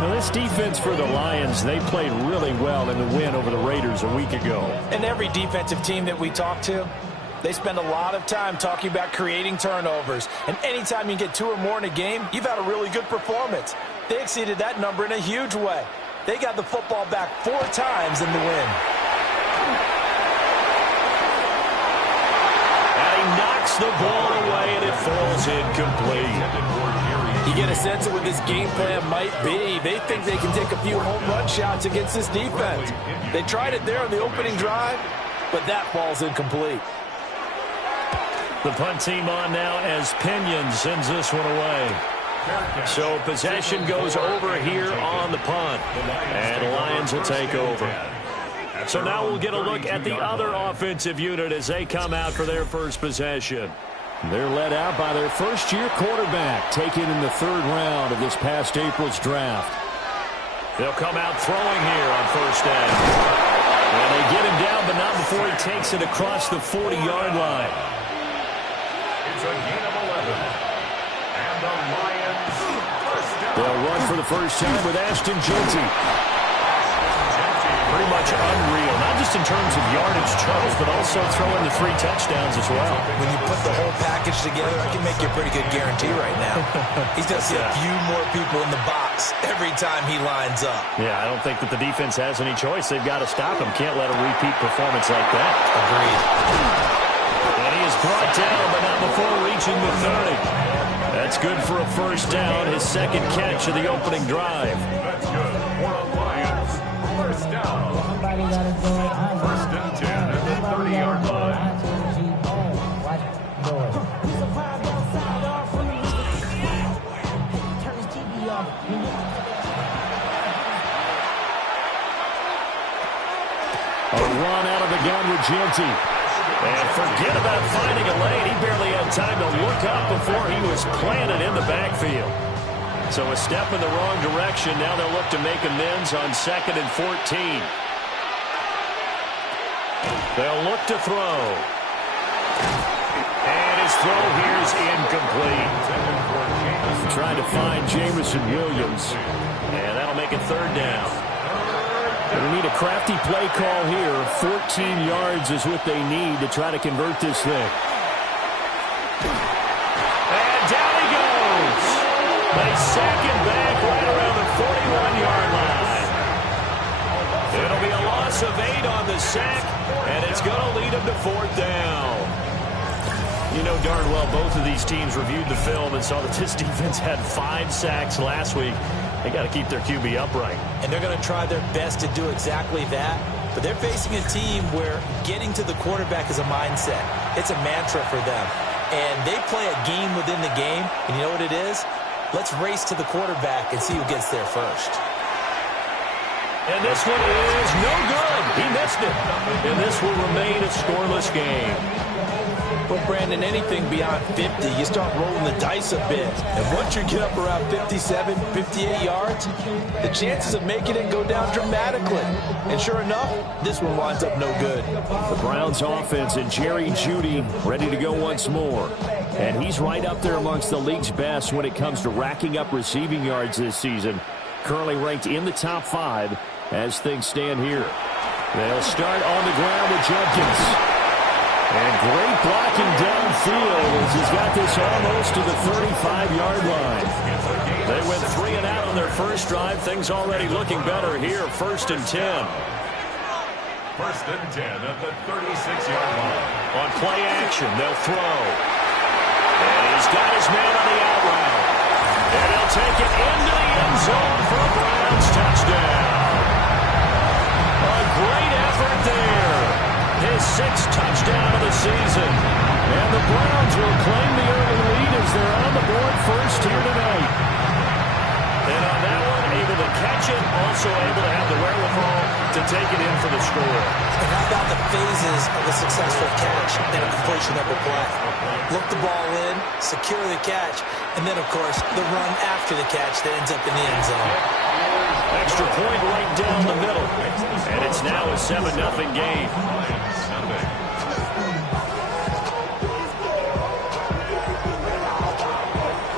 Now this defense for the Lions, they played really well in the win over the Raiders a week ago. And every defensive team that we talk to, they spend a lot of time talking about creating turnovers. And anytime you get 2 or more in a game, you've had a really good performance. They exceeded that number in a huge way. They got the football back 4 times in the win. And he knocks the ball away, and it falls incomplete. You get a sense of what this game plan might be. They think they can take a few home run shots against this defense. They tried it there on the opening drive, but that falls incomplete. The punt team on now as Pinion sends this one away. So possession goes over here on the punt, and Lions will take over. So now we'll get a look at the other offensive unit as they come out for their first possession. They're led out by their first-year quarterback, taken in the 3rd round of this past April's draft. They'll come out throwing here on 1st down. And they get him down, but not before he takes it across the 40-yard line. It's a gain of 11. And the Lions first down. They'll run for the first time with Ashton Jeanty. Pretty much unreal, not just in terms of yardage, Charles, but also throwing the 3 touchdowns as well. When you put the whole package together, I can make you a pretty good guarantee right now. He's going to see a few more people in the box every time he lines up. Yeah, I don't think that the defense has any choice. They've got to stop him. Can't let a repeat performance like that. Agreed. And he is brought down, but not before reaching the 30. That's good for a first down, his 2nd catch of the opening drive. That's good for a Lions first down. First and 10 at the 30-yard line. A run out of the gun with Jeanty. And forget about finding a lane. He barely had time to look up before he was planted in the backfield. So a step in the wrong direction. Now they'll look to make amends on 2nd and 14. They'll look to throw. And his throw here is incomplete. Trying to find Jamison Williams. And that'll make it 3rd down. They need a crafty play call here. 14 yards is what they need to try to convert this thing. And down he goes. They sack him back right around the 41-yard line. It'll be a loss of 8 on the sack, and it's going to lead them to 4th down. You know darn well both of these teams reviewed the film and saw that this defense had 5 sacks last week. They got to keep their QB upright. And they're going to try their best to do exactly that. But they're facing a team where getting to the quarterback is a mindset. It's a mantra for them. And they play a game within the game. And you know what it is? Let's race to the quarterback and see who gets there first. And this one is no good. He missed it. And this will remain a scoreless game. Well, Brandon, anything beyond 50, you start rolling the dice a bit. And once you get up around 57, 58 yards, the chances of making it go down dramatically. And sure enough, this one winds up no good. The Browns offense and Jerry Jeudy ready to go once more. And he's right up there amongst the league's best when it comes to racking up receiving yards this season. Currently ranked in the top 5 as things stand here. They'll start on the ground with Judkins. And great blocking downfield as he's got this almost to the 35-yard line. They went 3 and out on their first drive. Things already looking better here. 1st and 10. 1st and 10 at the 36-yard line. On play action, they'll throw. And he's got his man on the out route. And he'll take it into the end zone for a Browns touchdown. A great effort there. His 6th sixth touchdown of the season. And the Browns will claim the early lead as they're on the board first here tonight. And on that one, able to catch it, also able to have the wherewithal to take it in for the score. And how about the phases of a successful catch and a completion of a play? Look the ball in, secure the catch, and then, of course, the run after the catch that ends up in the end zone. Extra point right down the middle. And it's now a 7-0 game.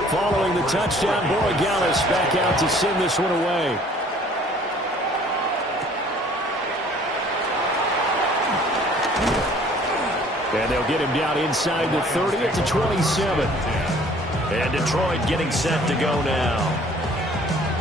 Following the touchdown, Borregales back out to send this one away. And they'll get him down inside the 30 at the 27. And Detroit getting set to go now.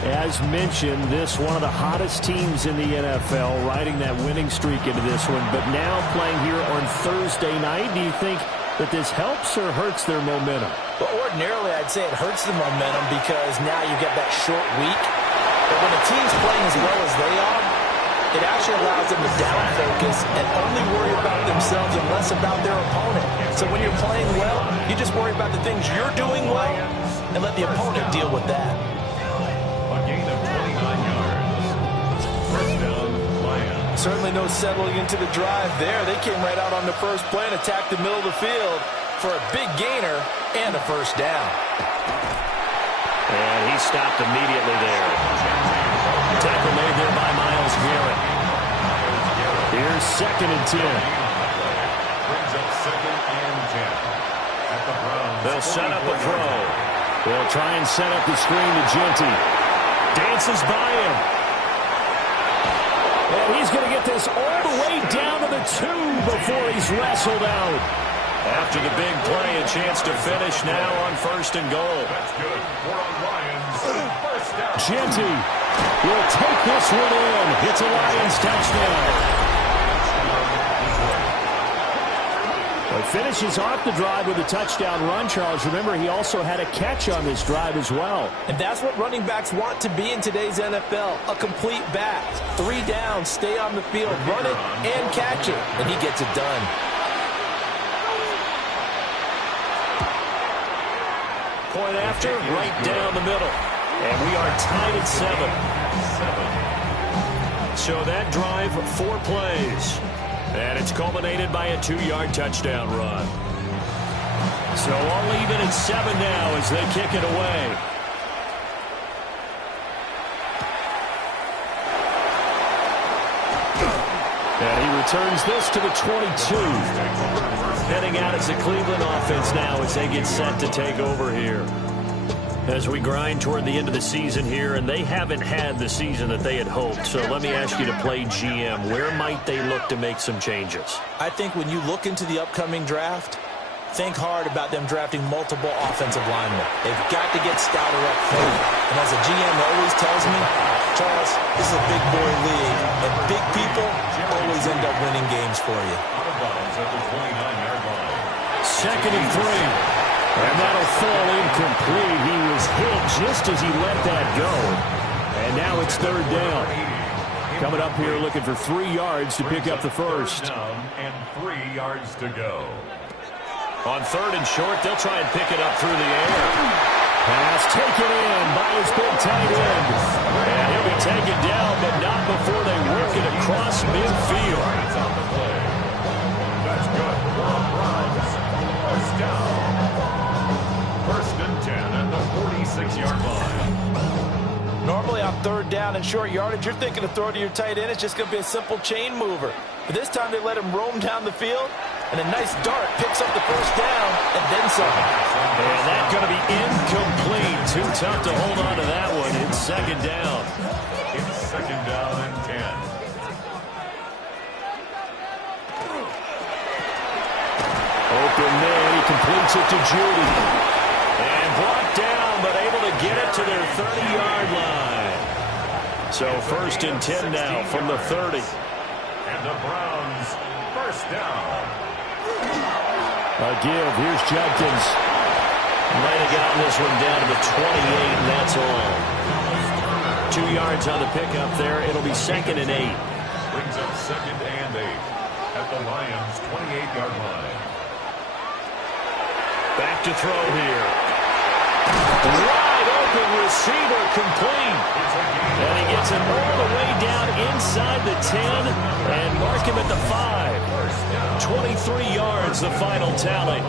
As mentioned, this one of the hottest teams in the NFL, riding that winning streak into this one. But now playing here on Thursday night, do you think that this helps or hurts their momentum? Well, ordinarily, I'd say it hurts the momentum because now you get that short week. But when a team's playing as well as they are, it actually allows them to down focus and only worry about themselves and less about their opponent. So when you're playing well, you just worry about the things you're doing well and let the opponent deal with that. A gain of 29 yards. First down, Lions. Certainly no settling into the drive there. They came right out on the first play and attacked the middle of the field for a big gainer and a first down. And he stopped immediately there. Tackle made there by Myles Garrett. Here's 2nd and 10. Brings up 2nd and 10. At the Browns. They'll set up a throw. They'll try and set up the screen to Genty. Dances by him. And he's going to get this all the way down to the 2 before he's wrestled out. After the big play, a chance to finish now on 1st and goal. That's good. 4 on Lions. First down. Genty will take this one in. It's a Lions touchdown. Well, finishes off the drive with a touchdown run, Charles. Remember, he also had a catch on this drive as well. And that's what running backs want to be in today's NFL, a complete back. 3 downs, stay on the field, run it, and catch it. And he gets it done. Point after, right down the middle. And we are tied at 7. So that drive, 4 plays. And it's culminated by a 2-yard touchdown run. So all even at 7 now as they kick it away. And he returns this to the 22. Heading out as the Cleveland offense now as they get set to take over here. As we grind toward the end of the season here, and they haven't had the season that they had hoped. So let me ask you to play GM. Where might they look to make some changes? I think when you look into the upcoming draft, think hard about them drafting multiple offensive linemen. They've got to get stouter up front. And as a GM always tells me, Charles, this is a big boy league, and big people always end up winning games for you. Out of bounds at the 29-yard line. 2nd and 3. And that'll fall incomplete. He was hit just as he let that go. And now it's 3rd down. Coming up here looking for 3 yards to pick up the first. Down and 3 yards to go. On 3rd and short, they'll try and pick it up through the air. Pass taken in by his big tight end. And he'll be taken down, but not before they work it across midfield. That's good. Browns. First down. 1st and 10 at the 46-yard line. Normally on 3rd down and short yardage, you're thinking to throw to your tight end. It's just going to be a simple chain mover. But this time they let him roam down the field, and a nice dart picks up the first down and then some. And that's going to be incomplete. Too tough to hold on to that one. It's 2nd down. It's 2nd down and 10. Open man, he completes it to Judy. And brought down, but able to get it to their 30-yard line. So 1st and 10 now from the 30. And the Browns, first down. A give, here's Judkins. Might have gotten this one down to the 28, and that's all. 2 yards on the pickup there. It'll be 2nd and 8. Brings up 2nd and 8. at the Lions' 28-yard line. Back to throw here. Wide open receiver complete. And he gets it all the way down inside the 10 and mark him at the 5. 23 yards, the final tally.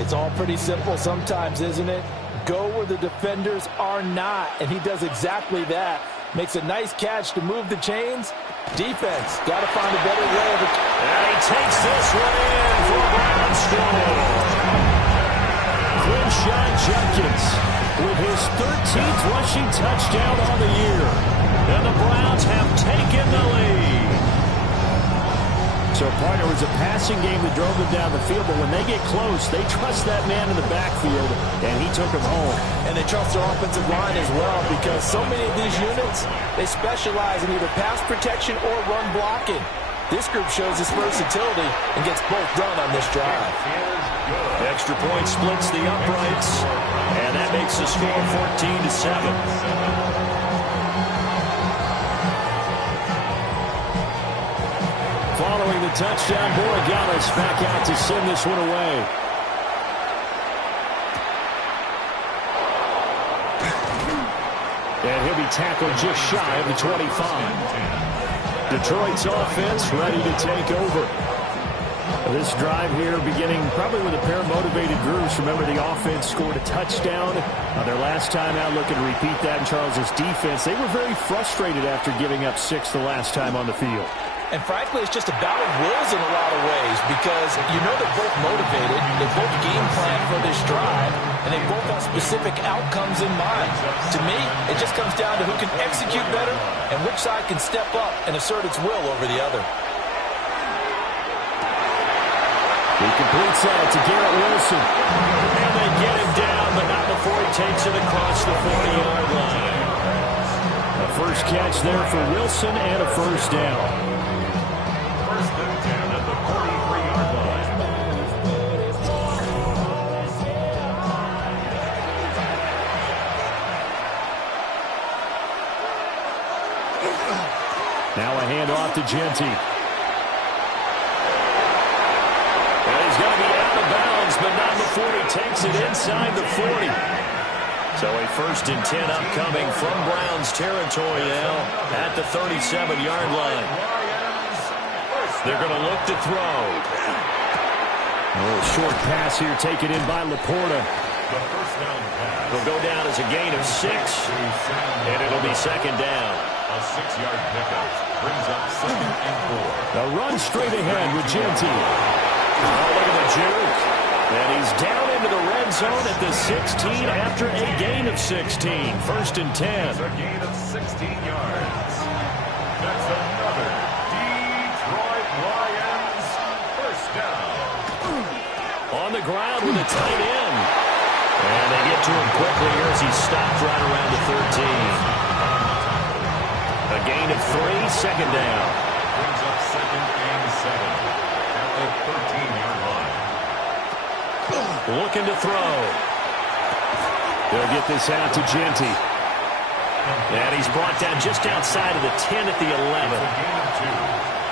It's all pretty simple sometimes, isn't it? Go where the defenders are not, and he does exactly that. Makes a nice catch to move the chains. Defense, got to find a better way of it. And he takes this one in for a Brown score. Quinshon Judkins with his 13th rushing touchdown on the year. And the Browns have taken the lead. So, partner, it was a passing game that drove them down the field, but when they get close, they trust that man in the backfield, and he took him home. And they trust their offensive line as well, because so many of these units, they specialize in either pass protection or run blocking. This group shows its versatility and gets both done on this drive. Extra point splits the uprights, and that makes the score 14-7. Following the touchdown, Borregales back out to send this one away. And he'll be tackled just shy of the 25. Detroit's offense ready to take over. This drive here beginning probably with a pair of motivated groups. Remember, the offense scored a touchdown their last time out. Looking to repeat that in Charles's defense. They were very frustrated after giving up 6 the last time on the field. And frankly, it's just a battle of wills in a lot of ways, because you know they're both motivated, they both game plan for this drive, and they both have specific outcomes in mind. To me, it just comes down to who can execute better and which side can step up and assert its will over the other. He completes that to Garrett Wilson. And they get him down, but not before he takes it across the 40-yard line. A first catch there for Wilson and a first down. First and 10 at the 43-yard line. Now a handoff to Genty. And he's going to be out of bounds, but not before he takes it inside the 40. So a first and 10 upcoming from Browns territory now at the 37-yard line. They're going to look to throw. A little short pass here taken in by Laporta. It'll go down as a gain of 6, and it'll be second down. A 6-yard pickup brings up 2nd and 4. A run straight ahead with Genty. Oh, look at the juke. And he's down into the red zone at the 16 after a gain of 16. First and 10. It's a gain of 16 yards. That's another Detroit Lions first down. On the ground with a tight end. And they get to him quickly here as he stopped right around the 13. A gain of 3, second down. Brings up 2nd and 7 at the 13-yard line. Looking to throw. They'll get this out to Genty. And he's brought down just outside of the 10 at the 11. It's a gain of 2.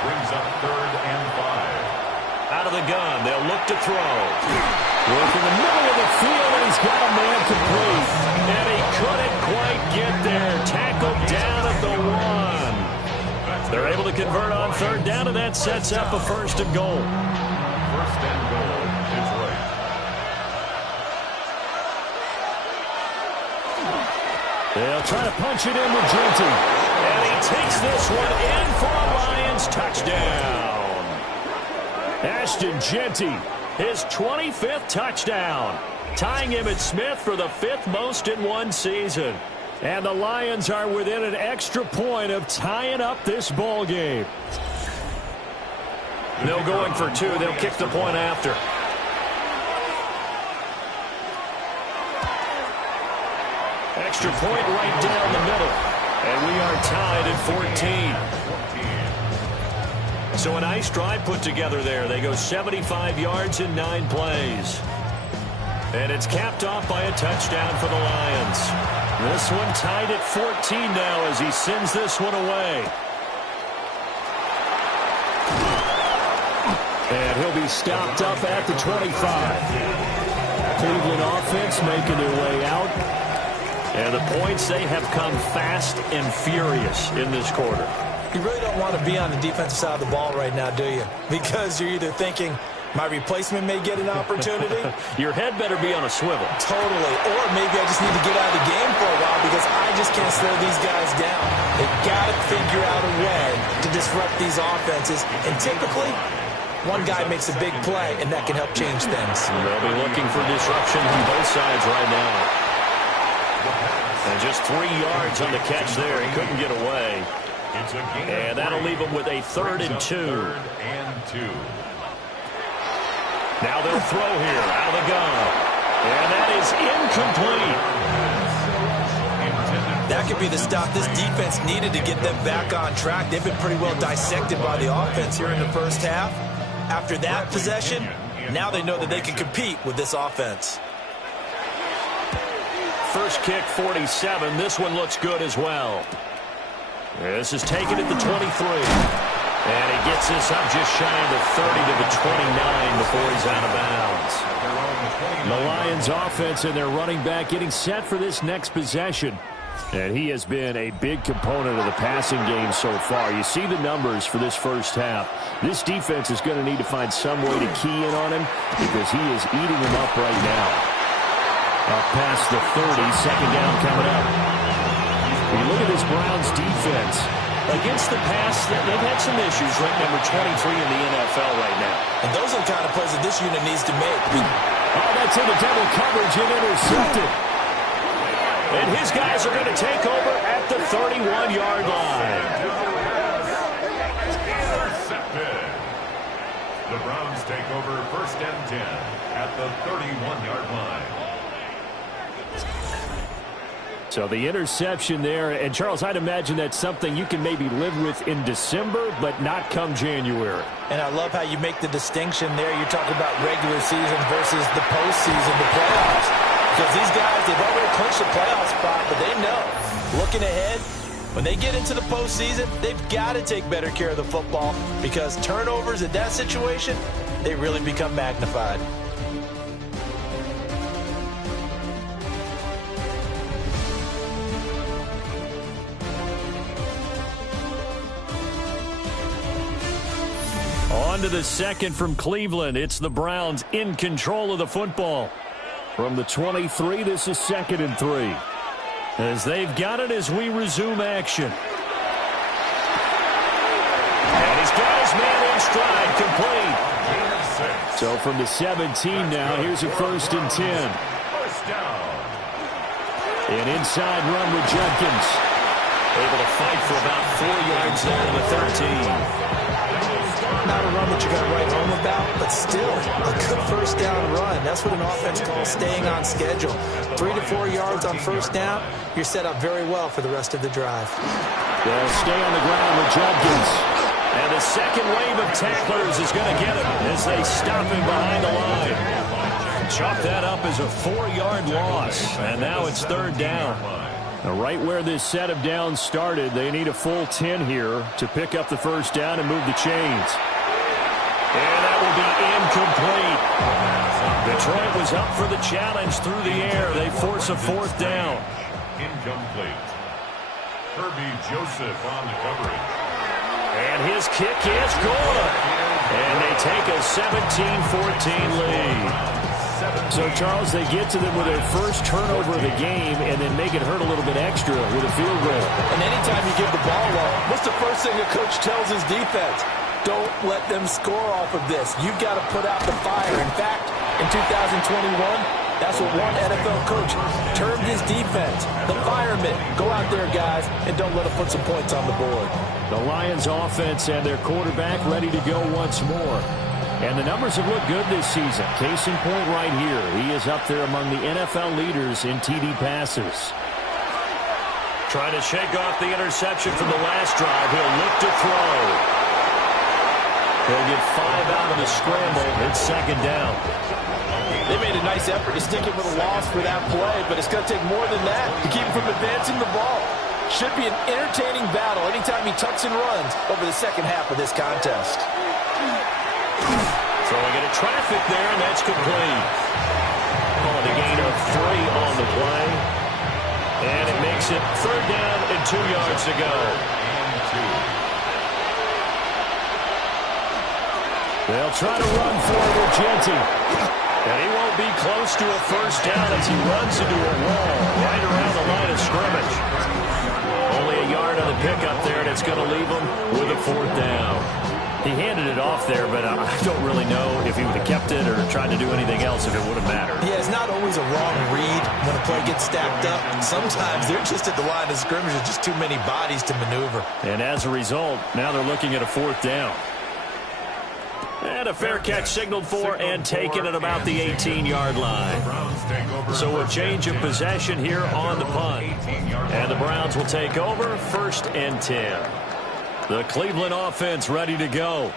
Brings up 3rd and 5. Out of the gun, they'll look to throw. Work in the middle of the field, and he's got a man complete. And he couldn't quite get there. Tackled down at the 1. They're able to convert on 3rd down, and that sets up a 1st and goal. 1st and goal, Detroit. They'll try to punch it in with Genty. And he takes this one in for a Lions touchdown. Ashton Genty, his 25th touchdown, tying Emmitt Smith for the 5th most in one season. And the Lions are within an extra point of tying up this ball game. No going for 2. They'll kick the point after. Extra point right down the middle. And we are tied at 14. So a nice drive put together there. They go 75 yards in 9 plays. And it's capped off by a touchdown for the Lions. This one tied at 14 now as he sends this one away. be stopped up at the 25. Cleveland offense making their way out. And the points, they have come fast and furious in this quarter. You really don't want to be on the defensive side of the ball right now, do you? Because you're either thinking, my replacement may get an opportunity. Your head better be on a swivel. Totally. Or maybe I just need to get out of the game for a while because I just can't slow these guys down. They've got to figure out a way to disrupt these offenses. And typically, one guy makes a big play, and that can help change things. They'll be looking for disruption from both sides right now. And just 3 yards on the catch there. He couldn't get away. And that'll leave him with a 3rd and 2. Now they'll throw here out of the gun. And that is incomplete. That could be the stop this defense needed to get them back on track. They've been pretty well dissected by the offense here in the first half. After that possession, now they know that they can compete with this offense. First kick, 47. This one looks good as well. This is taken at the 23. And he gets this up just shy of the 30 to the 29 before he's out of bounds. The Lions offense and their running back getting set for this next possession. And he has been a big component of the passing game so far. You see the numbers for this first half. This defense is going to need to find some way to key in on him because he is eating them up right now. Up past the 30, second down coming up. When you look at this Browns defense, against the pass, they've had some issues, ranked number 23 in the NFL right now. And those are the kind of plays that this unit needs to make. Oh, that's into double coverage and intercepted. And his guys are going to take over at the 31-yard line. Intercepted. The Browns take over 1st and 10 at the 31-yard line. So the interception there, and Charles, I'd imagine that's something you can maybe live with in December, but not come January. And I love how you make the distinction there. You're talking about regular season versus the postseason, the playoffs. Because these guys, they've already clinched the playoff spot, but they know, looking ahead, when they get into the postseason, they've got to take better care of the football because turnovers in that situation, they really become magnified. On to the second from Cleveland. It's the Browns in control of the football. From the 23, this is 2nd and 3. As they've got it as we resume action. And he's got his man in stride, complete. So from the 17 now, here's a 1st and 10. An inside run with Jenkins. Able to fight for about 4 yards there to the 13. Not a run that you're going to write home about, but still a good first down run. That's what an offense calls staying on schedule. 3 to 4 yards on first down, you're set up very well for the rest of the drive. They'll stay on the ground with Jenkins. And the second wave of tacklers is going to get him as they stop him behind the line. Chop that up as a 4-yard loss, and now it's 3rd down. Now, right where this set of downs started, they need a full 10 here to pick up the first down and move the chains. And that will be incomplete. Detroit was up for the challenge through the air. They force a 4th down. Incomplete. Herbie Joseph on the coverage. And his kick is good. And they take a 17-14 lead. So, Charles, they get to them with their first turnover of the game and then make it hurt a little bit extra with a field goal. And anytime you give the ball up, what's the first thing a coach tells his defense? Don't let them score off of this. You've got to put out the fire. In fact, in 2021, that's what one NFL coach termed his defense, the firemen. Go out there, guys, and don't let them put some points on the board. The Lions offense and their quarterback ready to go once more. And the numbers have looked good this season. Case in point right here. He is up there among the NFL leaders in TD passes. Trying to shake off the interception from the last drive. He'll look to throw. He'll get 5 out of the scramble. It's 2nd down. They made a nice effort to stick him with a loss for that play, but it's going to take more than that to keep him from advancing the ball. Should be an entertaining battle anytime he tucks and runs over the second half of this contest. Throwing into traffic there, and that's complete. Calling a gain of 3 on the play. And it makes it 3rd down and 2 yards to go. They'll try to run for it with Genty. And he won't be close to a 1st down as he runs into a wall right around the line of scrimmage. Only a yard on the pickup there, and it's going to leave him with a 4th down. He handed it off there, but I don't really know if he would have kept it or tried to do anything else if it would have mattered. Yeah, it's not always a wrong read when a play gets stacked up. Sometimes they're just at the line of scrimmage. There's just too many bodies to maneuver. And as a result, now they're looking at a 4th down. And a fair catch signaled for and taken at about the 18-yard line. So a change of possession here on the punt. And the Browns will take over 1st and 10. The Cleveland offense ready to go.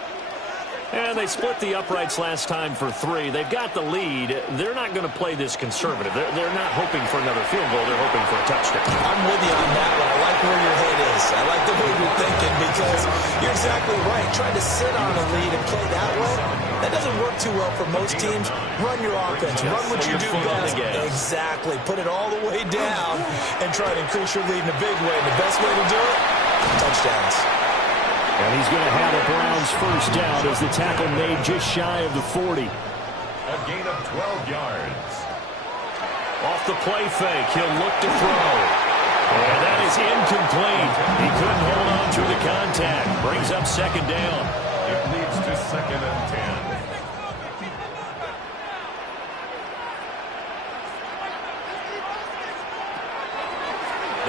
And they split the uprights last time for 3. They've got the lead. They're not going to play this conservative. They're not hoping for another field goal. They're hoping for a touchdown. I'm with you on that one. I like where your head is. I like the way you're thinking because you're exactly right. Trying to sit on a lead and play that way, that doesn't work too well for most teams. Run your offense. Run what you do best. Exactly. Put it all the way down and try to increase your lead in a big way. And the best way to do it, touchdowns. And he's going to have a Browns 1st down as the tackle made just shy of the 40. A gain of 12 yards. Off the play fake, he'll look to throw. And that is incomplete. He couldn't hold on through the contact. Brings up 2nd down. It leads to 2nd and 10.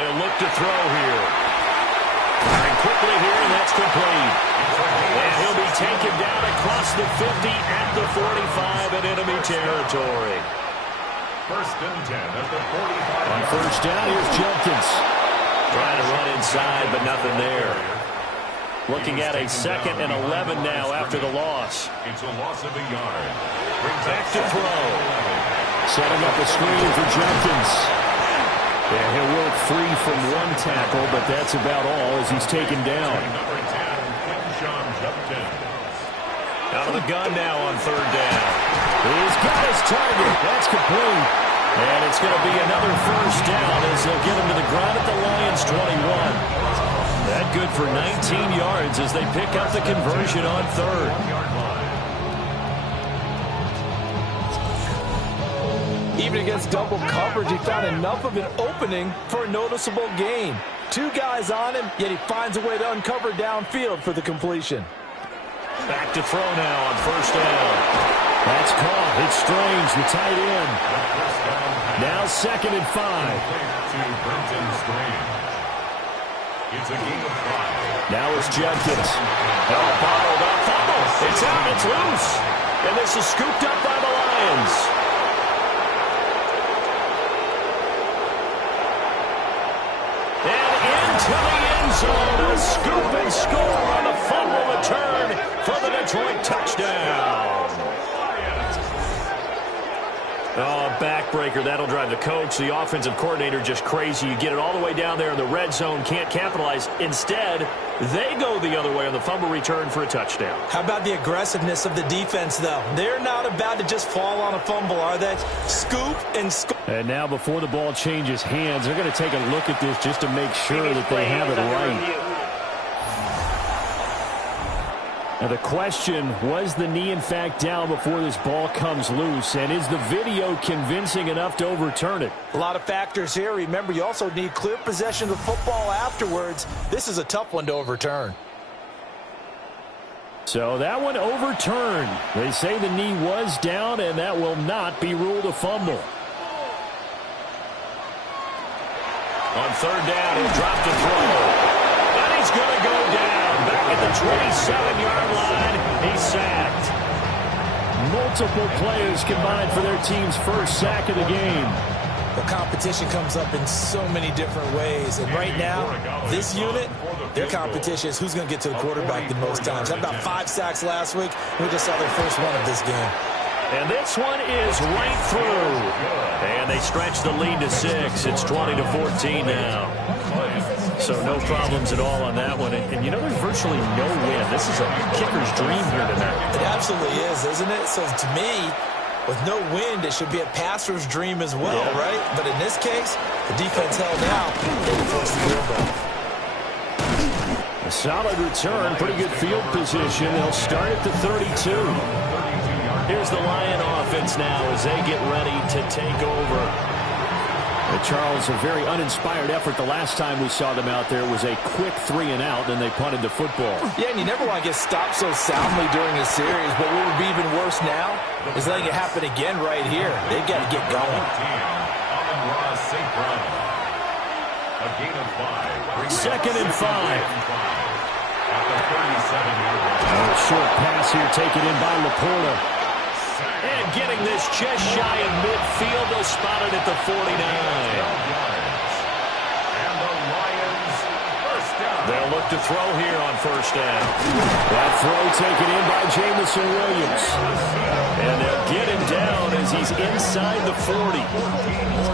They'll look to throw here. And quickly here, and that's complete. And he'll be taken down across the 50 at the 45 in enemy territory. 1st and 10 at the 45. On 1st down, here's Jenkins. Trying to run inside, but nothing there. Looking at a 2nd and 11 now after the loss. It's a loss of a yard. Back to throw. Setting up a screen for Jenkins. Yeah, he'll work free from 1 tackle, but that's about all as he's taken down. Out of the gun now on 3rd down. He's got his target. That's complete. And it's going to be another 1st down as they'll get him to the ground at the Lions' 21. That good for 19 yards as they pick up the conversion on 3rd. Even against double coverage, he found enough of an opening for a noticeable gain. 2 guys on him, yet he finds a way to uncover downfield for the completion. Back to throw now on 1st down. That's caught. It's Strange, the tight end. Now 2nd and 5. It's a gain of 5. Now it's Jenkins. Bottled up. Fumble. It's out. It's loose. And this is scooped up by the Lions. And into the end zone. A scoop and score on the fumble return for the Detroit touchdown. Oh, backbreaker. That'll drive the coach, the offensive coordinator, just crazy. You get it all the way down there in the red zone, can't capitalize. Instead, they go the other way on the fumble return for a touchdown. How about the aggressiveness of the defense, though? They're not about to just fall on a fumble, are they? Scoop and score. And now before the ball changes hands, they're going to take a look at this just to make sure that they have it right. Now the question, was the knee in fact down before this ball comes loose? And is the video convincing enough to overturn it? A lot of factors here. Remember, you also need clear possession of football afterwards. This is a tough one to overturn. So that one overturned. They say the knee was down, and that will not be ruled a fumble. On 3rd down, he'll drop to throw. And he's going to go down. Back at the 27-yard line, he's sacked. Multiple players combined for their team's 1st sack of the game. The competition comes up in so many different ways. And right now, this unit, their competition is who's going to get to the quarterback the most times. How about 5 sacks last week? We just saw their first one of this game. And this one is right through. And they stretch the lead to 6. It's 20-14 now. So no problems at all on that one. And you know, there's virtually no win. This is a kicker's dream here tonight. It absolutely is, isn't it? So to me, with no wind, it should be a passer's dream as well, right? But in this case, the defense held out. They forced the field goal. A solid return, pretty good field position. They'll start at the 32. Here's the Lion offense now as they get ready to take over. Charles, a very uninspired effort. The last time we saw them out there was a quick 3-and-out, and they punted the football. Yeah, and you never want to get stopped so soundly during a series, but what would be even worse now is letting it happen again right here. They've got to get going. A gain of 5. Second and 5. At the 37-yard line. A short pass here taken in by Laporta. And getting this just shy of midfield, they'll spot it at the 49. And the Lions first down. They'll look to throw here on first down. That throw taken in by Jamison Williams. And they'll get him down as he's inside the 40.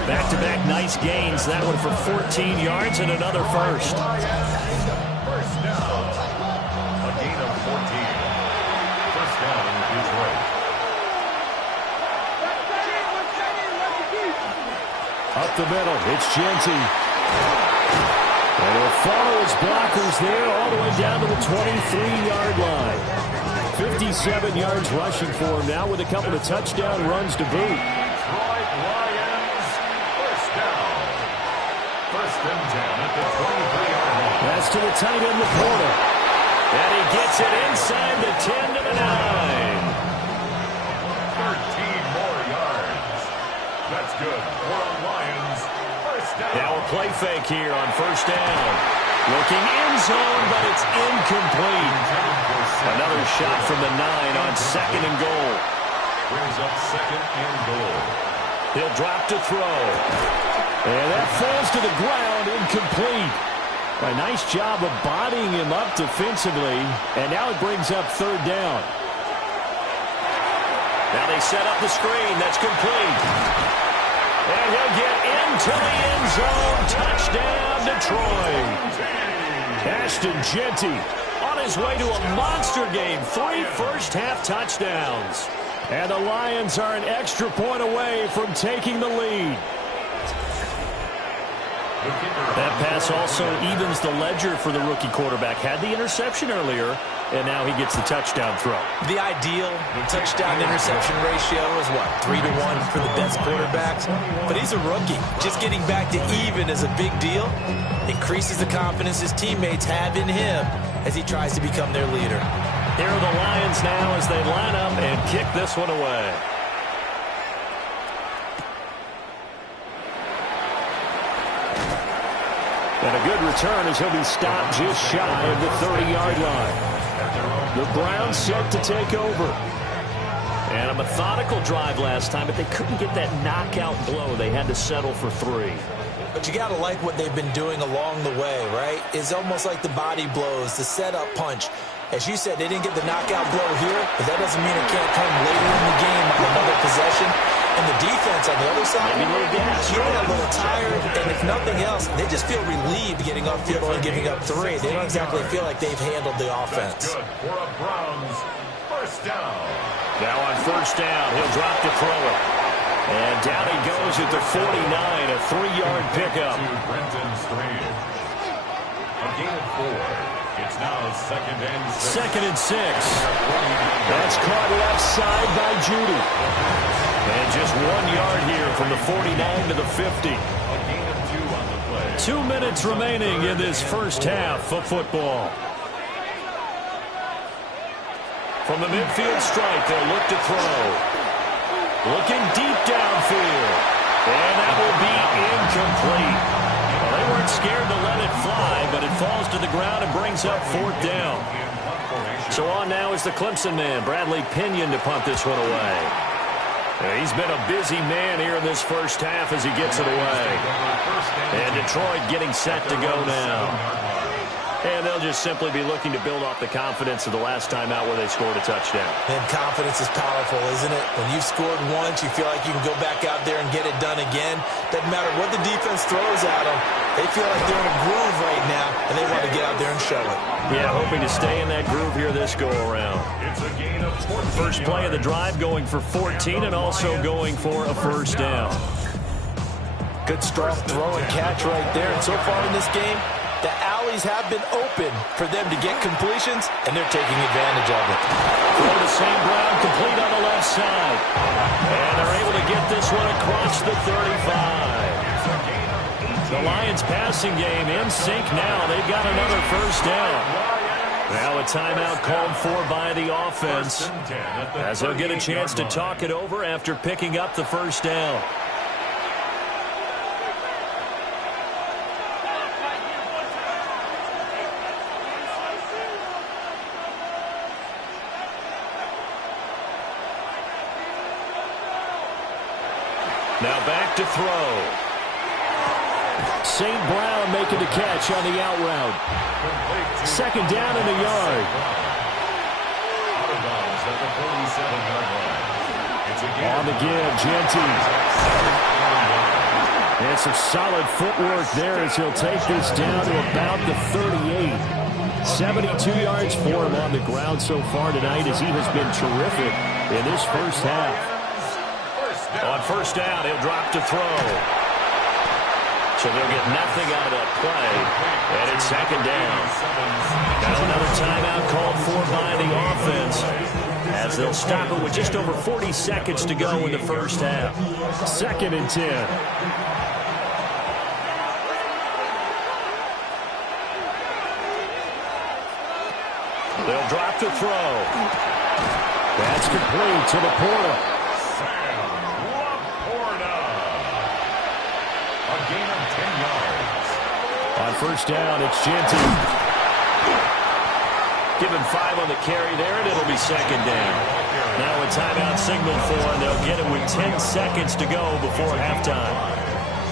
Back-to-back nice gains. That one for 14 yards and another first. First down. A gain of 14. First down, Detroit. Up the middle, it's Genty. And he'll follow his blockers there all the way down to the 23-yard line. 57 yards rushing for him now with a couple of touchdown runs to boot. Detroit Lions, first down. First and 10 at the 23-yard line. That's to the tight end, Laporta. And he gets it inside the 10 to the 9. 13 more yards. That's good for the Lions. First down. Now a play fake here on first down. Looking end zone, but it's incomplete. Another shot from the 9 on second and goal. Brings up second and goal. He'll drop to throw. And that falls to the ground, incomplete. A nice job of bodying him up defensively. And now it brings up third down. Now they set up the screen. That's complete. And he'll get into the end zone. Touchdown, Detroit. Ashton Genty on his way to a monster game. 3 first-half touchdowns. And the Lions are an extra point away from taking the lead. That pass also evens the ledger for the rookie quarterback. Had the interception earlier, and now he gets the touchdown throw. The ideal touchdown-interception ratio is what, 3-1 for the best quarterbacks? But he's a rookie. Just getting back to even is a big deal. Increases the confidence his teammates have in him as he tries to become their leader. Here are the Lions now as they line up and kick this one away. And a good return as he'll be stopped just shy of the 30-yard line. The Browns set to take over. And a methodical drive last time, but they couldn't get that knockout blow. They had to settle for 3. But you got to like what they've been doing along the way, right? It's almost like the body blows, the setup punch. As you said, they didn't get the knockout blow here, but that doesn't mean it can't come later in the game on another possession. And the defense on the other side, maybe a little gas, a little tired, and if nothing else, they just feel relieved getting up field and giving up 3. They don't exactly feel like they've handled the offense. Good for a Browns first down. Now on first down, he'll drop to throw it. And down he goes at the 49, a 3-yard pickup. To Brenton Strange. A gain of 4. It's now second and 6. Second and 6. That's caught left side by Judy. And just 1 yard here from the 49 to the 50. A gain of 2 on the play. 2 minutes remaining in this first half of football. From the midfield stripe, they'll look to throw. Looking deep downfield. And that will be incomplete. Well, they weren't scared to let it fly, but it falls to the ground and brings up fourth down. So on now is the Clemson man, Bradley Pinion, to punt this one away. He's been a busy man here in this first half as he gets it away. And Detroit getting set to go now. And they'll just simply be looking to build off the confidence of the last time out where they scored a touchdown. And confidence is powerful, isn't it? When you've scored once, you feel like you can go back out there and get it done again. Doesn't matter what the defense throws at them. They feel like they're in a groove right now, and they want to get out there and show it. Yeah, hoping to stay in that groove here this go-around. It's a gain of 14 First play of the drive going for 14 and also going for a first down. Good strong throw and catch right there. And so far in this game, the alleys have been open for them to get completions, and they're taking advantage of it. Throw to St. Brown, complete on the left side. And they're able to get this one across the 35. The Lions passing game in sync now. They've got another first down. Now a timeout called for by the offense, as they'll get a chance to talk it over after picking up the first down. Now back to throw. St. Brown making the catch on the out route. Second down and a yard. On the give, Jenkins. And some solid footwork there as he'll take this down to about the 38. 72 yards for him on the ground so far tonight as he has been terrific in this first half. On first down, he'll drop to throw. So they'll get nothing out of that play. And it's second down. Now another timeout called for by the offense, as they'll stop it with just over 40 seconds to go in the first half. Second and 10. They'll drop to throw. That's complete to Laporta. On first down, it's Jenkins. Give him 5 on the carry there, and it'll be second down. Now a timeout signal for, and they'll get it with 10 seconds to go before halftime.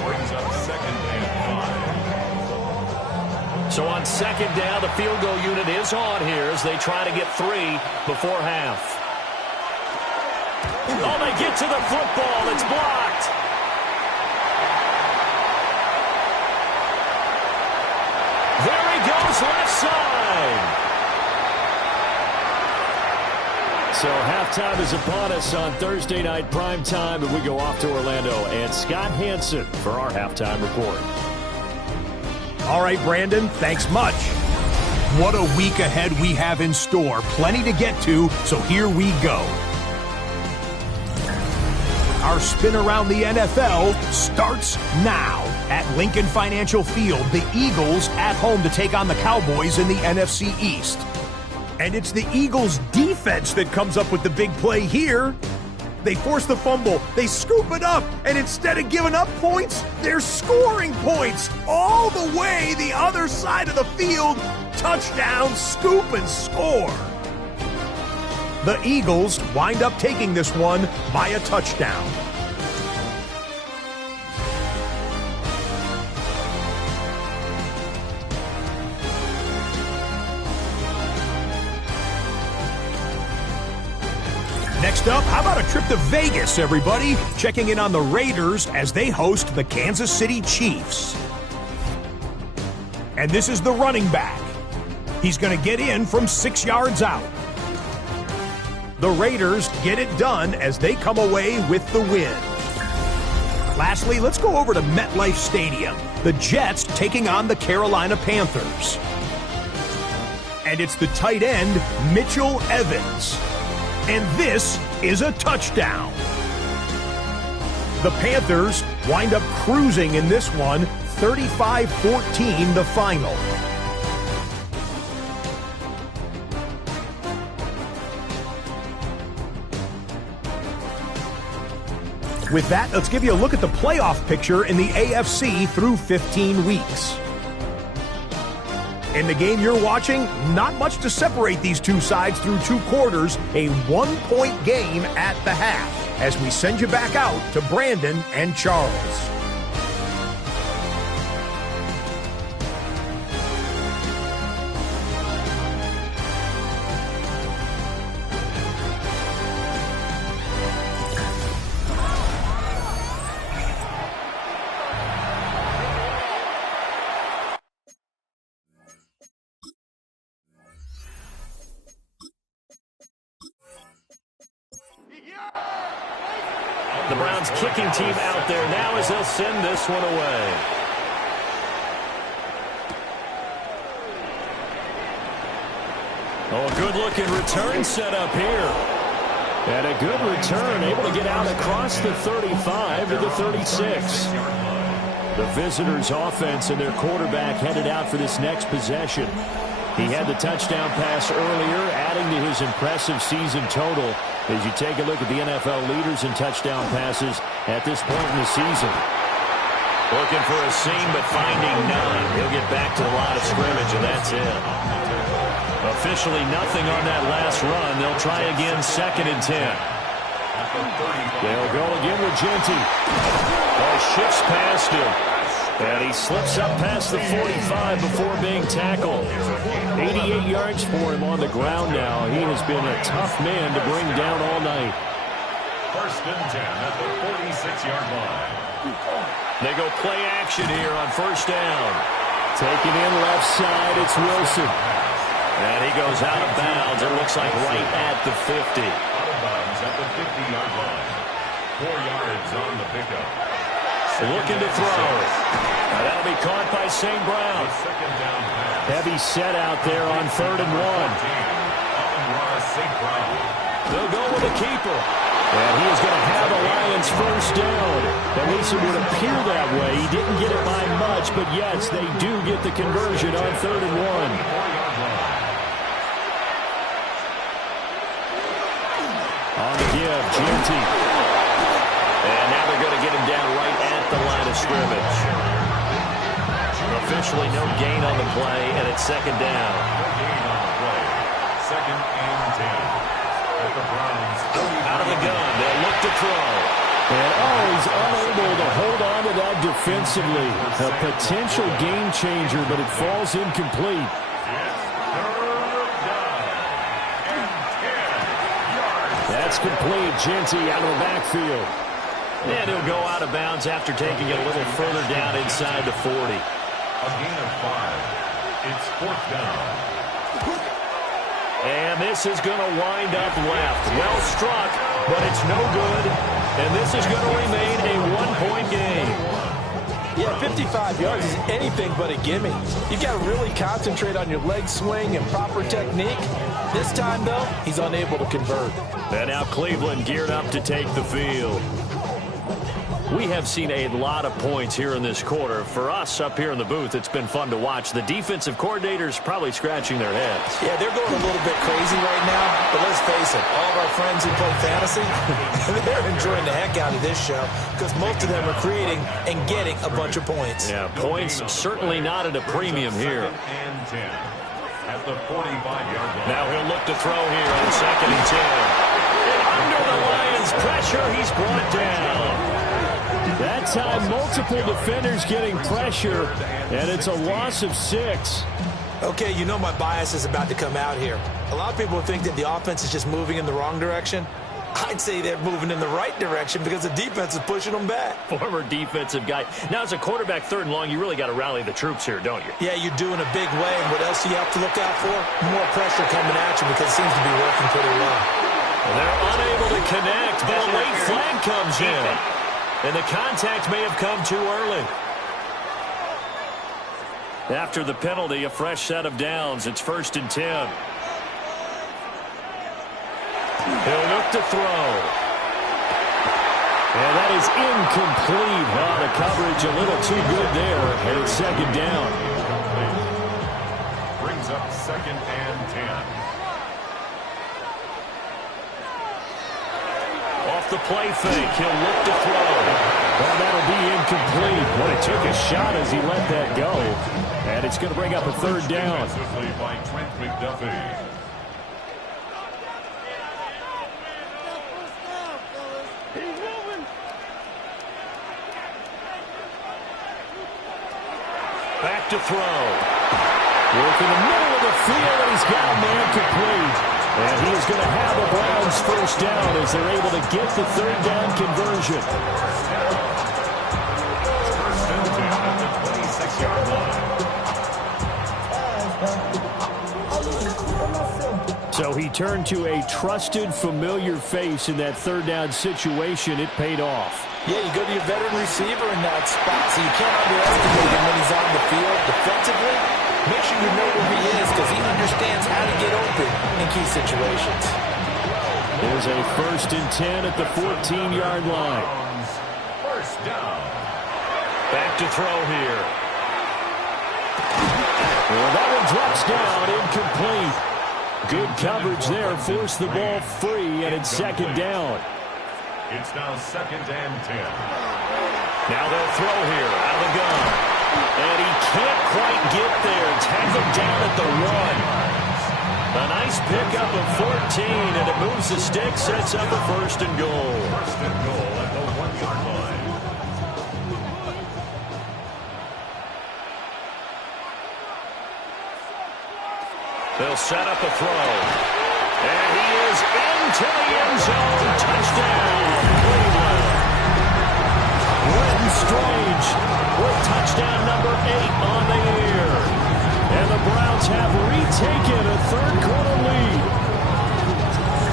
Brings up second and 5. So on second down, the field goal unit is on here as they try to get 3 before half. Oh, they get to the football. It's blocked. There he goes, left side. So halftime is upon us on Thursday night primetime, and we go off to Orlando. And Scott Hansen for our halftime report. All right, Brandon, thanks much. What a week ahead we have in store. Plenty to get to, so here we go. Our spin around the NFL starts now. At Lincoln Financial Field, the Eagles at home to take on the Cowboys in the NFC East. And it's the Eagles' defense that comes up with the big play here. They force the fumble, they scoop it up, and instead of giving up points, they're scoring points all the way the other side of the field. Touchdown, scoop, and score. The Eagles wind up taking this one by a touchdown. Next up, how about a trip to Vegas, everybody? Checking in on the Raiders as they host the Kansas City Chiefs. And this is the running back. He's going to get in from 6 yards out. The Raiders get it done as they come away with the win. Lastly, let's go over to MetLife Stadium. The Jets taking on the Carolina Panthers. And it's the tight end, Mitchell Evans. And this is a touchdown. The Panthers wind up cruising in this one, 35-14 the final. With that, let's give you a look at the playoff picture in the AFC through 15 weeks. In the game you're watching, not much to separate these two sides through 2 quarters, a 1-point game at the half, as we send you back out to Brandon and Charles. The Browns kicking team out there now as they'll send this one away. Oh, good-looking return set up here. And a good return, able to get out across the 35 to the 36. The visitors' offense and their quarterback headed out for this next possession. He had the touchdown pass earlier, adding to his impressive season total as you take a look at the NFL leaders in touchdown passes at this point in the season. Looking for a seam, but finding none. He'll get back to the line of scrimmage, and that's it. Officially nothing on that last run. They'll try again, 2nd and 10. They'll go again with Genty. Oh, shifts past him. And he slips up past the 45 before being tackled. 88 yards for him on the ground now. He has been a tough man to bring down all night. 1st and 10 at the 46-yard line. They go play action here on 1st down. Taking in left side, it's Wilson. And he goes out of bounds. It looks like right at the 50. Out of bounds at the 50-yard line. 4 yards on the pickup. Looking to throw. And that'll be caught by St. Brown. Second down pass. Heavy set out there on 3rd and 1. St. Brown. They'll go with a keeper. And he is going to have the Lions 1st down. At least it would appear that way. He didn't get it by much, but yes, they do get the conversion on 3rd and 1. On the give, Genty. And now they're going to get him down right at the line of scrimmage. Officially no gain on the play, and it's 2nd down. Gain on the play. 2nd and 10. At the Browns. Out of the gun, they'll look to throw. And he's unable to hold on to that defensively. A potential game changer, but it falls incomplete. That's complete. Genty out of the backfield. And he'll go out of bounds after taking it a little further down inside the 40. A gain of 5. It's 4th down. And this is going to wind up left. Well struck, but it's no good. And this is going to remain a 1-point game. Yeah, 55 yards is anything but a gimme. You've got to really concentrate on your leg swing and proper technique. This time, though, he's unable to convert. And now Cleveland geared up to take the field. We have seen a lot of points here in this quarter. For us up here in the booth, it's been fun to watch. The defensive coordinators probably scratching their heads. Yeah, they're going a little bit crazy right now. But let's face it, all of our friends who play fantasy, they're enjoying the heck out of this show because most of them are creating and getting a bunch of points. Yeah, points certainly not at a premium here. 2nd and 10. At the 45-yard line. Now he'll look to throw here on 2nd and 10. And under the Lions' pressure, he's brought down. That time, multiple defenders getting pressure, and it's a loss of 6. Okay, you know my bias is about to come out here. A lot of people think that the offense is just moving in the wrong direction. I'd say they're moving in the right direction because the defense is pushing them back. Former defensive guy. Now, as a quarterback 3rd and long, you really got to rally the troops here, don't you? Yeah, you do in a big way. And what else do you have to look out for? More pressure coming at you because it seems to be working pretty well. And they're unable to connect, but a late flag comes in. And the contact may have come too early. After the penalty, a fresh set of downs. It's 1st and 10. He'll look to throw. And that is incomplete. Oh, the coverage a little too good there. And it's 2nd down. Brings up 2nd and 10. Off the play fake, he'll look to throw. Well, that'll be incomplete. Boy, it took a shot as he let that go. And it's going to bring up a 3rd down. Defensively by Trent McDuffie. Back to throw. Working the middle of the field, and he's got a man complete. And he is going to have the Browns 1st down as they're able to get the 3rd down conversion. 1st and 10 at the 26-yard line. So So he turned to a trusted, familiar face in that third down situation. It paid off. Yeah, you go to your veteran receiver in that spot, so you can't underestimate him when he's on the field defensively. Make sure you know where he is because he understands how to get open in key situations. There's a 1st and 10 at the 14-yard line. First down. Back to throw here. Well, that one drops down, incomplete. Good coverage there, forced the ball free, and it's 2nd down. It's now 2nd and 10. Now they'll throw here out of the gun. And he can't quite get there. Tackled down at the 1. A nice pickup of 14, and it moves the stick, sets up a 1st and goal. 1st and goal at the 1-yard line. They'll set up a throw. And he is into the end zone. Touchdown, Cleveland. Brenton Strange with touchdown number 8 on the year. And the Browns have retaken a 3rd-quarter lead.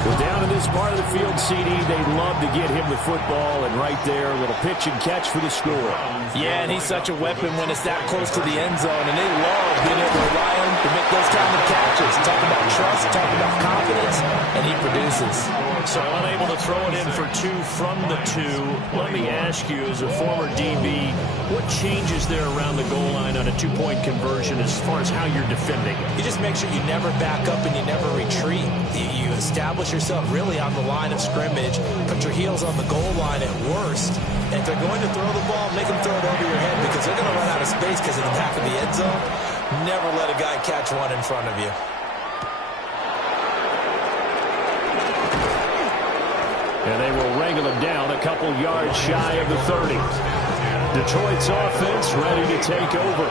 Well, down in this part of the field, CD, they'd love to get him the football, and right there, a little pitch and catch for the score. Yeah, and he's such a weapon when it's that close to the end zone, and they love being able to rely on him to make those kind of catches. Talk about trust, talk about confidence, and he produces. So unable to throw it in for 2 from the 2. Let me ask you, as a former DB, what changes there around the goal line on a 2-point conversion as far as how you're defending? You just make sure you never back up and you never retreat. You establish yourself really on the line of scrimmage, put your heels on the goal line at worst. And if they're going to throw the ball, make them throw it over your head because they're going to run out of space because of the back of the end zone. Never let a guy catch one in front of you. And they will wrangle him down a couple yards shy of the 30. Detroit's offense ready to take over.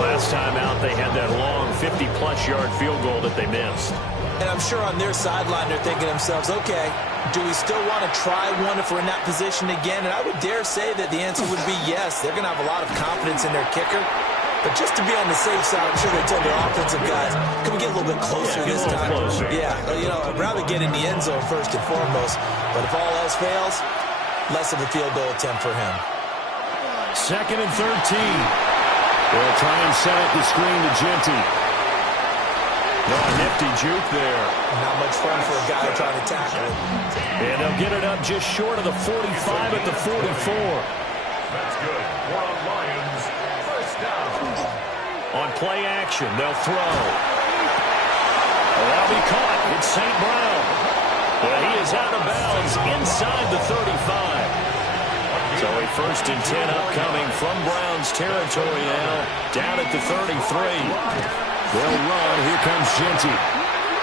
Last time out, they had that long 50-plus yard field goal that they missed. And I'm sure on their sideline, they're thinking to themselves, okay, do we still want to try one if we're in that position again? And I would dare say that the answer would be yes. They're going to have a lot of confidence in their kicker. But just to be on the safe side, I'm sure they told their offensive guys, can we get a little bit closer this time? Yeah, you know, I'd rather get in the end zone first and foremost. But if all else fails, less of a field goal attempt for him. 2nd and 13. They'll try and set up the screen to Genty. No, nifty juke there. Not much fun for a guy trying to tackle it. And they'll get it up just short of the 45 at the 44. That's good. More on Lions. First down. On play action, they'll throw. Well, that'll be caught. It's St. Brown. Well, he is out of bounds inside the 35. So a 1st and 10 upcoming from Browns territory now. Down at the 33. They'll run. Here comes Genty.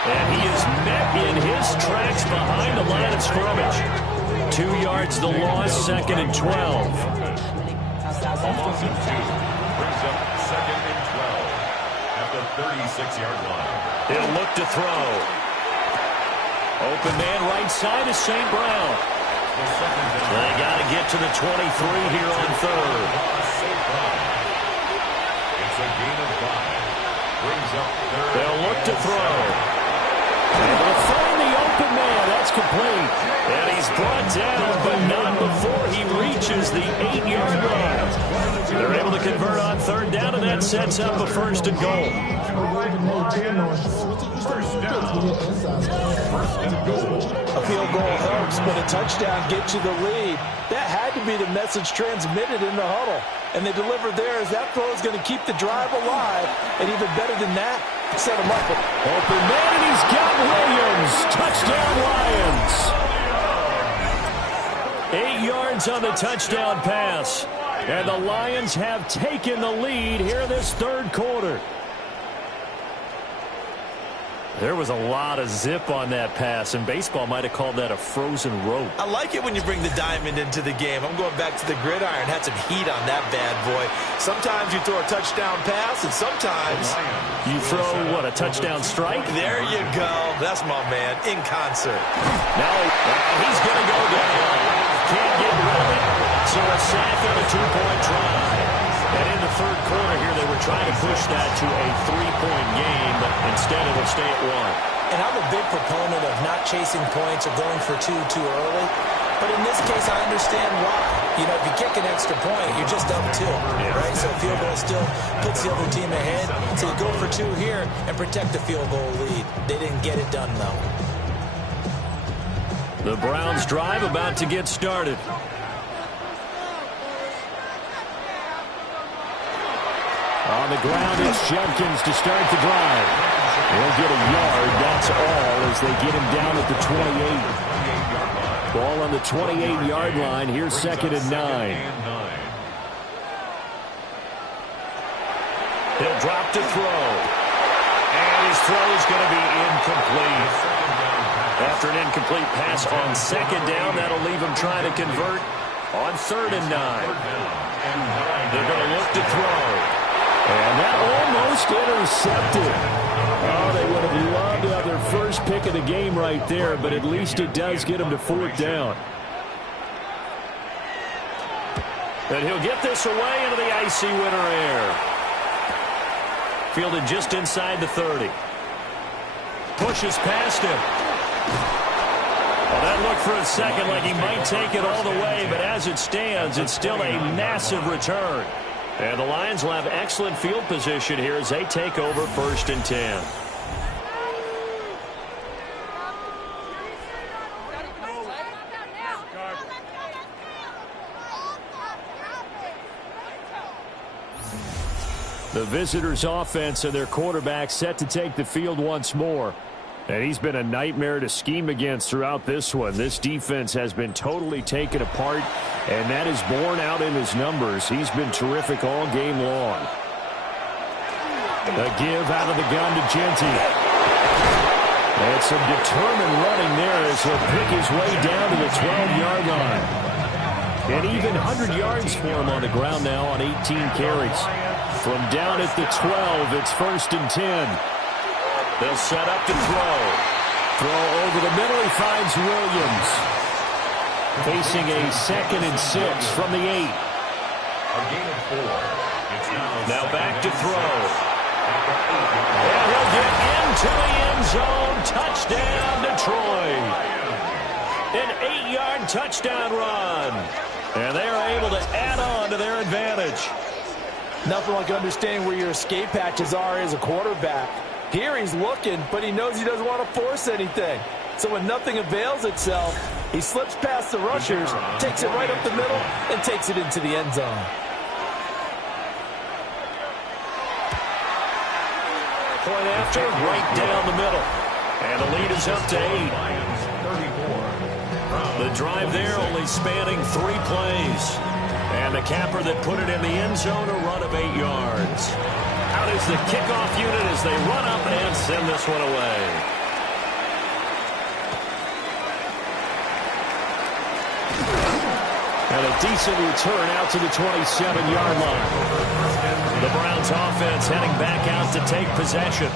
And he is met in his tracks behind the line of scrimmage. 2 yards the loss, 2nd and 12. A loss of 2 brings up 2nd and 12 at the 36-yard line. He'll look to throw. Open man right side is St. Brown. They got to get to the 23 here on 3rd. It's a gain of 5. Brings up 3rd. They'll look to throw. And they'll find the open man. That's complete. And he's brought down, but not before he reaches the 8-yard line. They're able to convert on 3rd down, and that sets up a 1st and goal. First down. 1st and goal. A field goal helps, but a touchdown gets you the lead. That had to be the message transmitted in the huddle. And they delivered there as that throw is going to keep the drive alive. And even better than that, set him up. Open man, and he's got Williams. Touchdown, Lions. 8 yards on the touchdown pass. And the Lions have taken the lead here in this 3rd quarter. There was a lot of zip on that pass, and baseball might have called that a frozen rope. I like it when you bring the diamond into the game. I'm going back to the gridiron. Had some heat on that bad boy. Sometimes you throw a touchdown pass, and sometimes you throw, what, a touchdown strike? There you go. That's my man, in concert. Now he's going to go down. Can't get rid of it, so a sack and a 2-point try. And in the third quarter here, they were trying to push that to a 3-point game, but instead it'll stay at 1. And I'm a big proponent of not chasing points or going for two too early. But in this case, I understand why. You know, if you kick an extra point, you're just up 2, right? So a field goal still puts the other team ahead. So you go for 2 here and protect the field goal lead. They didn't get it done, though. The Browns drive about to get started. On the ground, it's Judkins to start the drive. He'll get a yard, that's all, as they get him down at the 28. Ball on the 28-yard line. Here's 2nd and 9. He'll drop to throw. And his throw is going to be incomplete. After an incomplete pass on 2nd down, that'll leave him trying to convert on 3rd and 9. They're going to look to throw. And that almost intercepted. Oh, they would have loved to have their first pick of the game right there, but at least it does get them to 4th down. And he'll get this away into the icy winter air. Fielded just inside the 30. Pushes past him. Well, that looked for a second like he might take it all the way, but as it stands, it's still a massive return. And the Lions will have excellent field position here as they take over 1st and 10. The visitors' offense and their quarterback set to take the field once more. And he's been a nightmare to scheme against throughout this one. This defense has been totally taken apart, and that is borne out in his numbers. He's been terrific all game long. A give out of the gun to Genty. And some determined running there as he'll pick his way down to the 12-yard line. And even 100 yards for him on the ground now on 18 carries. From down at the 12, it's 1st and 10. They'll set up to throw. Throw over the middle. He finds Williams. Facing a 2nd and 6 from the 8. A gain of 4. It's now back to throw. And he'll get into the end zone. Touchdown, Detroit. An 8-yard touchdown run. And they are able to add on to their advantage. Nothing like understanding where your escape hatches are as a quarterback. Here he's looking, but he knows he doesn't want to force anything. So when nothing avails itself, he slips past the rushers, takes it right up the middle, and takes it into the end zone. Point after, right down the middle. And the lead is up to 8. The drive there only spanning 3 plays. And the capper that put it in the end zone, a run of 8 yards. Out is the kickoff unit as they run up and send this one away. And a decent return out to the 27-yard line. The Browns offense heading back out to take possession.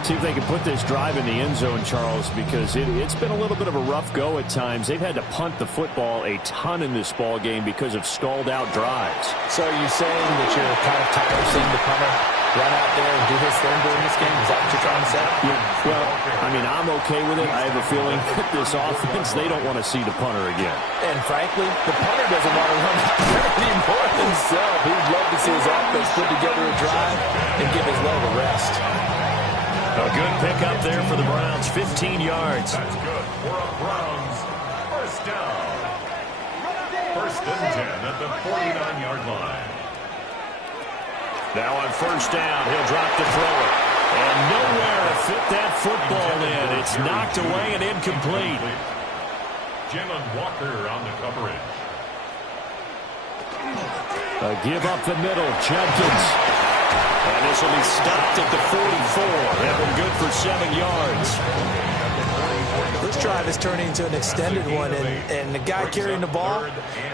See if they can put this drive in the end zone, Charles, because it's been a little bit of a rough go at times. They've had to punt the football a ton in this ball game because of stalled-out drives. So are you saying that you're kind of tired of seeing the punter run out there and do his thing during this game? Is that what you're trying to say? Yeah, well, I mean, I'm okay with it. I have a feeling that this offense, they don't want to see the punter again. And frankly, the punter doesn't want to run out there anymore himself. He'd love to see his offense put together a drive and give his leg a rest. A good pickup there for the Browns, 15 yards. That's good for a Browns first down. 1st and 10 at the 49-yard line. Now on 1st down, he'll drop to throw it. And nowhere to fit that football in. It's knocked away and incomplete. Jalen Walker on the coverage. A give up the middle, Judkins. And this will be stopped at the 44. That one good for 7 yards. This drive is turning into an extended one, and the guy carrying the ball,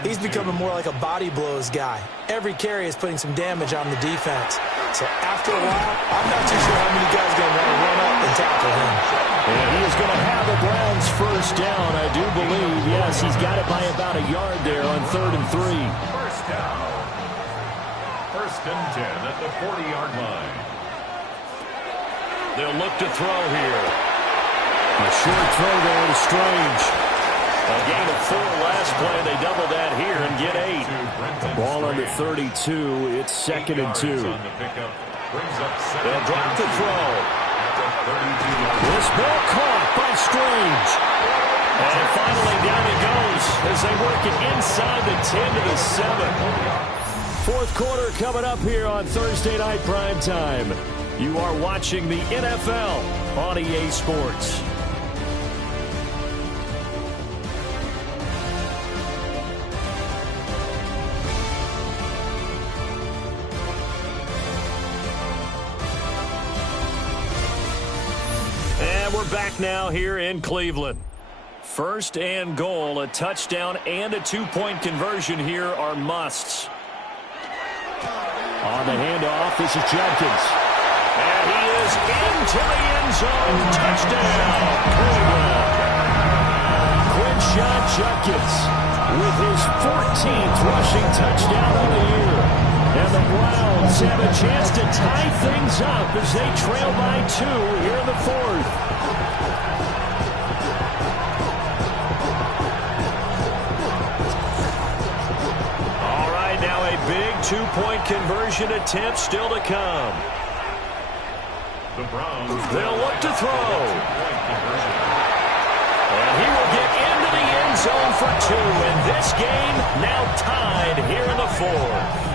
he's becoming more like a body blows guy. Every carry is putting some damage on the defense. So after a while, I'm not too sure how many guys are going to want to run up and tackle him. And he is going to have the Browns first down, I do believe. Yes, he's got it by about a yard there on 3rd and 3. First down. first and 10 at the 40-yard line. They'll look to throw here. A short throw there to Strange. A gain of 4 last play. They double that here and get 8. Ball on the 32. It's 2nd and 2. They'll drop to throw. This ball caught by Strange. And finally down it goes as they work it inside the 10 to the 7. Fourth quarter coming up here on Thursday Night Prime Time. You are watching the NFL on EA Sports. And we're back now here in Cleveland. First and goal, a touchdown and a 2-point conversion here are musts. On the handoff, this is Jenkins. And he is into the end zone. Touchdown, Cleveland. Quinshon Judkins with his 14th rushing touchdown of the year. And the Browns have a chance to tie things up as they trail by 2 here in the fourth. All right, now a big 2-point conversion attempt still to come. The Browns. They'll look to throw. And he will get into the end zone for 2. And this game now tied here in the fourth.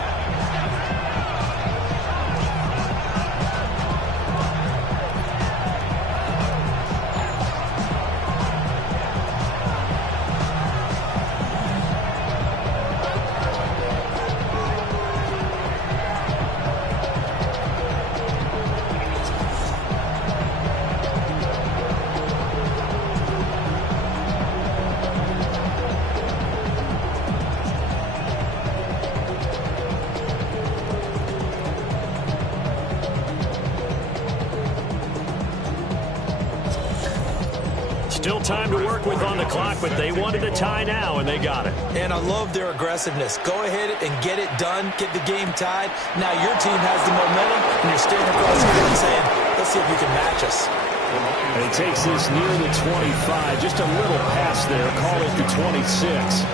Still time to work with on the clock, but they wanted a tie now, and they got it. And I love their aggressiveness. Go ahead and get it done, get the game tied. Now your team has the momentum, and you're staring across the field saying, let's see if you can match us. And he takes this near the 25, just a little pass there, call it the 26.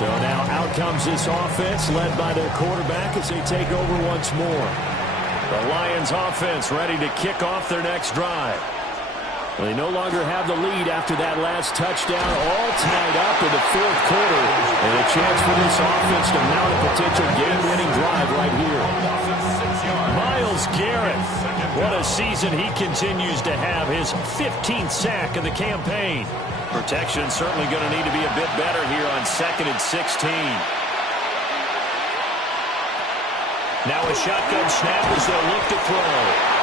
So now out comes this offense, led by their quarterback as they take over once more. The Lions offense ready to kick off their next drive. Well, they no longer have the lead after that last touchdown, all tied up in the fourth quarter. And a chance for this offense to mount a potential game-winning drive right here. Myles Garrett, what a season he continues to have, his 15th sack of the campaign. Protection certainly going to need to be a bit better here on 2nd and 16. Now a shotgun snap as they'll look to throw.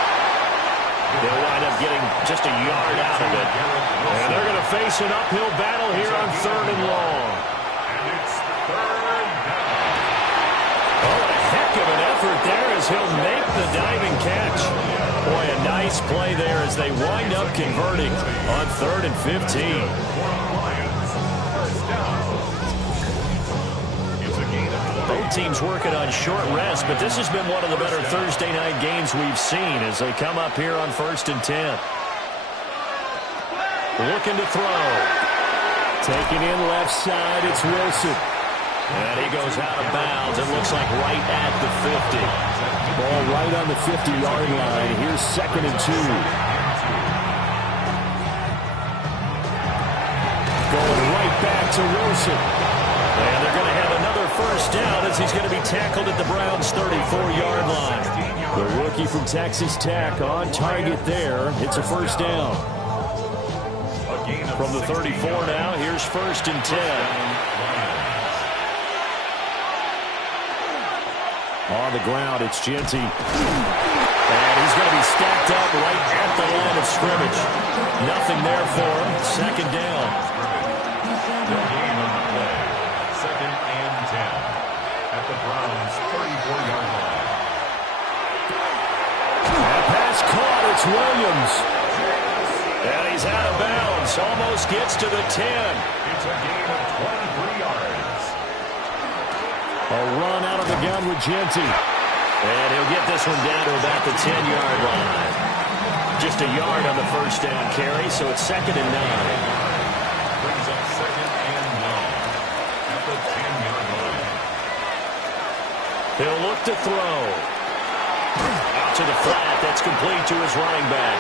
They'll wind up getting just a yard out of it. And they're going to face an uphill battle here on 3rd and long. And it's 3rd down. Oh, a heck of an effort there as he'll make the diving catch. Boy, a nice play there as they wind up converting on 3rd and 15. Both teams working on short rest, but this has been one of the better Thursday night games we've seen as they come up here on 1st and 10. Looking to throw. Taking in left side, it's Wilson. And he goes out of bounds. It looks like right at the 50. Ball right on the 50-yard line. Here's 2nd and 2. Going right back to Wilson. And they're going to have another first down as he's going to be tackled at the Browns' 34-yard line. The rookie from Texas Tech on target there. It's a first down. From the 34 now, here's 1st and 10. On the ground, it's Genty. And he's going to be stacked up right at the line of scrimmage. Nothing there for him. 2nd down. At the Browns' 34-yard line. That pass caught. It's Williams. And he's out of bounds. Almost gets to the 10. It's a gain of 23 yards. A run out of the gun with Genty. And he'll get this one down to about the 10-yard line. Just a yard on the first down carry, so it's 2nd and 9. Brings up 2nd and 9 at the 10-yard line. He'll look to throw. Out to the flat. That's complete to his running back.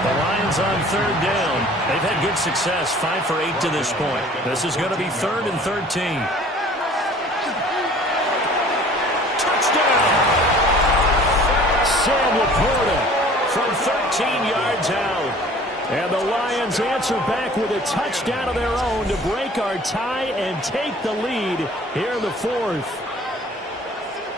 The Lions on 3rd down. They've had good success, 5 for 8 to this point. This is going to be 3rd and 13. Touchdown! Sam Laporta from 13 yards out. And the Lions answer back with a touchdown of their own to break our tie and take the lead here in the 4th.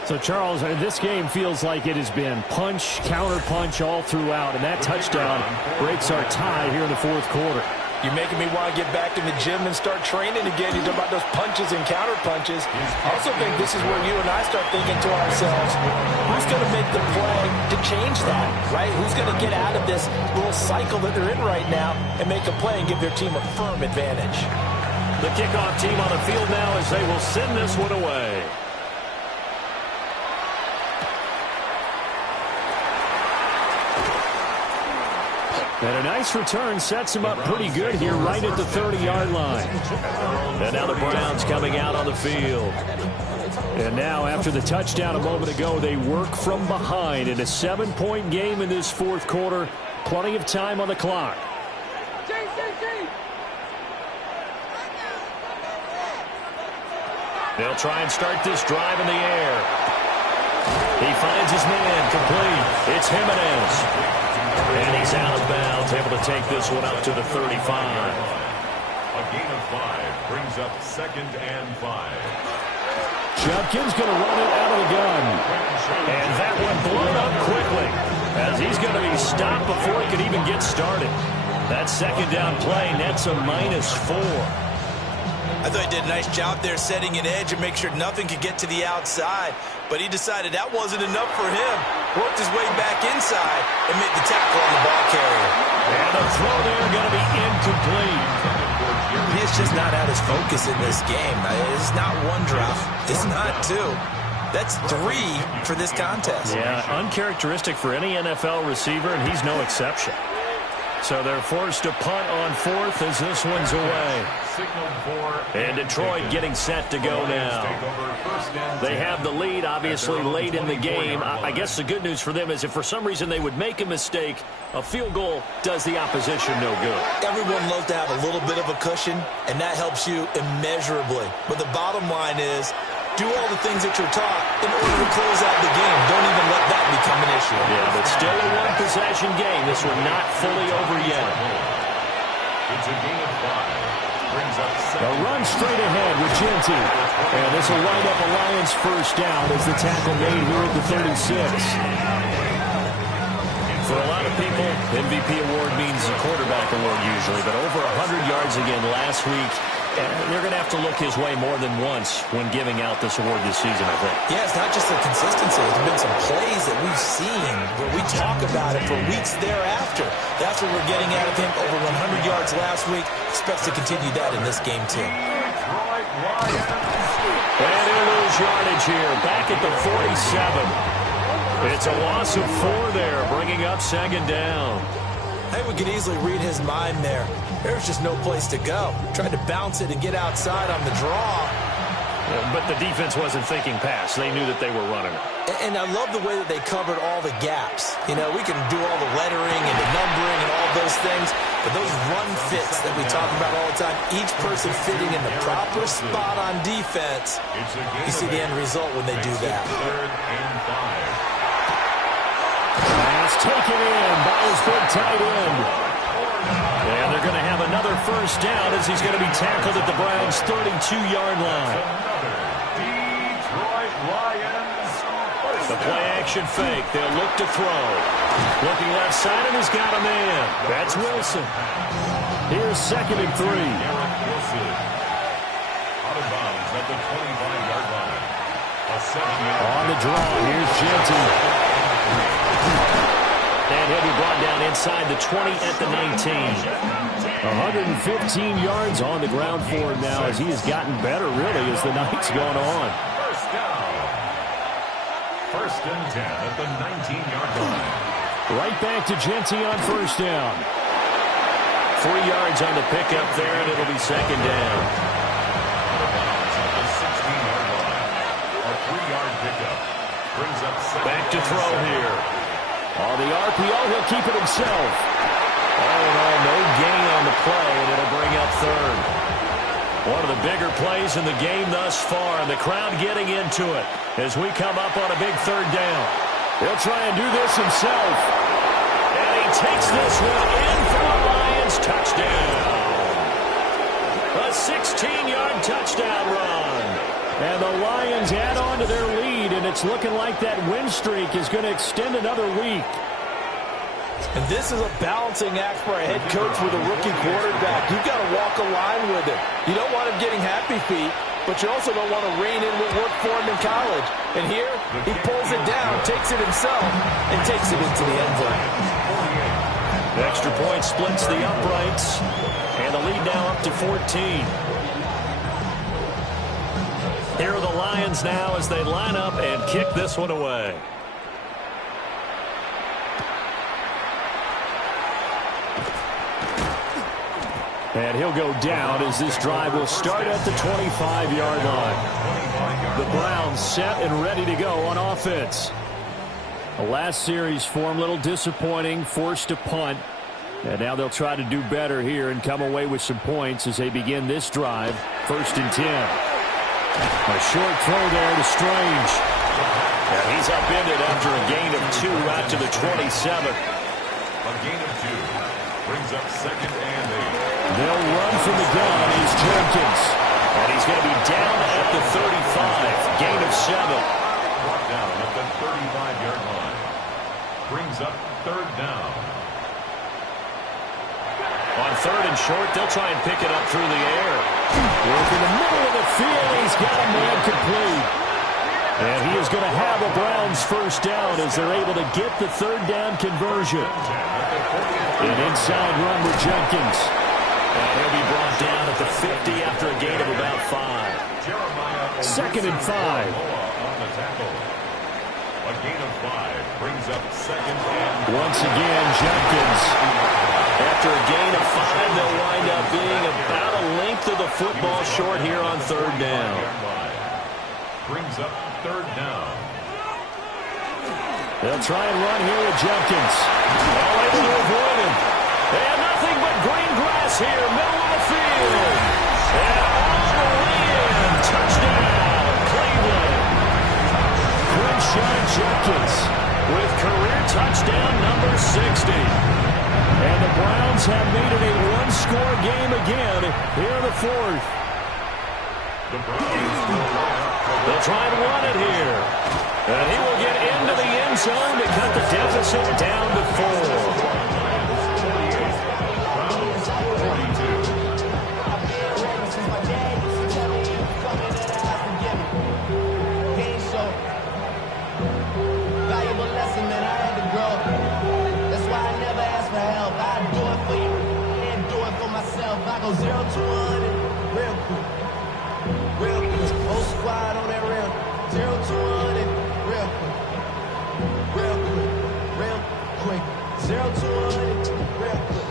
So, Charles, this game feels like it has been punch, counter-punch all throughout, and that touchdown breaks our tie here in the 4th quarter. You're making me want to get back in the gym and start training again. You talk about those punches and counter-punches. I also think this is where you and I start thinking to ourselves, who's going to make the play to change that, right? Who's going to get out of this little cycle that they're in right now and make a play and give their team a firm advantage? The kickoff team on the field now as they will send this one away. And a nice return sets him up pretty good here right at the 30-yard line. And now the Browns coming out on the field. And now after the touchdown a moment ago, they work from behind in a 7-point game in this 4th quarter. Plenty of time on the clock. They'll try and start this drive in the air. He finds his man complete. It's Jimenez. And he's out of bounds, able to take this one up to the 35. A gain of 5 brings up 2nd and 5. Judkins going to run it out of the gun. And that one blown up quickly as he's going to be stopped before he can even get started. That 2nd down play nets a -4. I thought he did a nice job there setting an edge and make sure nothing could get to the outside. But he decided that wasn't enough for him. Worked his way back inside and made the tackle on the ball carrier. And the throw there going to be incomplete. He is just not at his focus in this game. It's not one drop. It's not two. That's 3 for this contest. Yeah, uncharacteristic for any NFL receiver, and he's no exception. So they're forced to punt on 4th as this one's away. And Detroit getting set to go now. They have the lead, obviously, late in the game. I guess the good news for them is if for some reason they would make a mistake, a field goal does the opposition no good. Everyone loves to have a little bit of a cushion, and that helps you immeasurably. But the bottom line is, do all the things that you're taught in order to close out the game. Don't even let that become an issue. Yeah, but still a one-possession game. This one not fully over yet. It's a gain of 5. Brings up 2nd. A run straight ahead with Genty. And this will wind up a Lions first down as the tackle made here at the 36. For a lot of people, MVP award means a quarterback award usually, but over 100 yards again last week. They're going to have to look his way more than once when giving out this award this season, I think. Yeah, it's not just the consistency. There's been some plays that we've seen where we talk about it for weeks thereafter. That's what we're getting out of him. Over 100 yards last week. Expects to continue that in this game, too. And he'll lose yardage here. Back at the 47. It's a loss of 4 there, bringing up 2nd down. I think we could easily read his mind there. There's just no place to go. Tried to bounce it and get outside on the draw. But the defense wasn't thinking pass. They knew that they were running it. And I love the way that they covered all the gaps. You know, we can do all the lettering and the numbering and all those things, but those run fits that we talk about all the time, each person fitting in the proper spot on defense, you see the end result when they do that. 3rd and 5. Pass taken in by his big tight end. And they're going to have another first down as he's going to be tackled at the Browns' 32-yard line. Detroit Lions. The play-action fake. They'll look to throw. Looking left side, and he's got a man. That's Wilson. Here's 2nd and 3. Garrett Wilson. Out of bounds at the 25-yard line. A 7-yard. On the draw, here's Genty. And he'll be brought down inside the 20 at the 19. 115 yards on the ground for him now as he has gotten better, really, as the night's gone on. First down. First and 10 at the 19-yard line. Right back to Genty on first down. 3 yards on the pickup there, and it'll be second down. At the 16-yard line. A 3-yard pickup. Brings up second. Back to throw here. On the RPO, he'll keep it himself. All in all, no gain on the play, and it'll bring up third. One of the bigger plays in the game thus far, and the crowd getting into it as we come up on a big third down. He'll try and do this himself. And he takes this one in for the Lions. Touchdown. A 16-yard touchdown run. And the Lions add on to their lead, and it's looking like that win streak is going to extend another week. And this is a balancing act for a head coach with a rookie quarterback. You've got to walk a line with him. You don't want him getting happy feet, but you also don't want to rein in what worked for him in college. And here, he pulls it down, takes it himself, and takes it into the end zone. The extra point splits the uprights, and the lead now up to 14. Here are the Lions now as they line up and kick this one away. And he'll go down as this drive will start at the 25-yard line. The Browns set and ready to go on offense. The last series for him, a little disappointing, forced to punt. And now they'll try to do better here and come away with some points as they begin this drive. First and 10. A short throw there to Strange. And he's upended after a gain of 2 out to the 27. A gain of 2 brings up second and 8. They'll run from the gun is Jenkins. And he's going to be down at the 35. Gain of 7. Brought down at the 35-yard line. Brings up third down. On third and short, they'll try and pick it up through the air. Work in the middle of the field. He's got a man complete. And he is going to have a Browns first down as they're able to get the third down conversion. An inside run with Jenkins. And he'll be brought down at the 50 after a gain of about 5. Second and 5. On the tackle. A gain of 5 brings up second and once again, Jenkins. After a gain of 5, they'll wind up being about a length of the football short here on third down. Brings up third down. They'll try and run here with Jenkins. All able to avoid him. They have nothing but green grass here, middle of the field. And all the way in. Touchdown, Cleveland. Crenshaw Jenkins with career touchdown number 60. And the Browns have made it a one-score game again here in the fourth. The Browns they'll try and run it here. And he will get into the end zone to cut the deficit down to 4. I go 0 to 1 real quick. Real quick. Whole squad on that real. 0 to 1 and real quick. Real quick. Real quick. 0 to 1 real quick.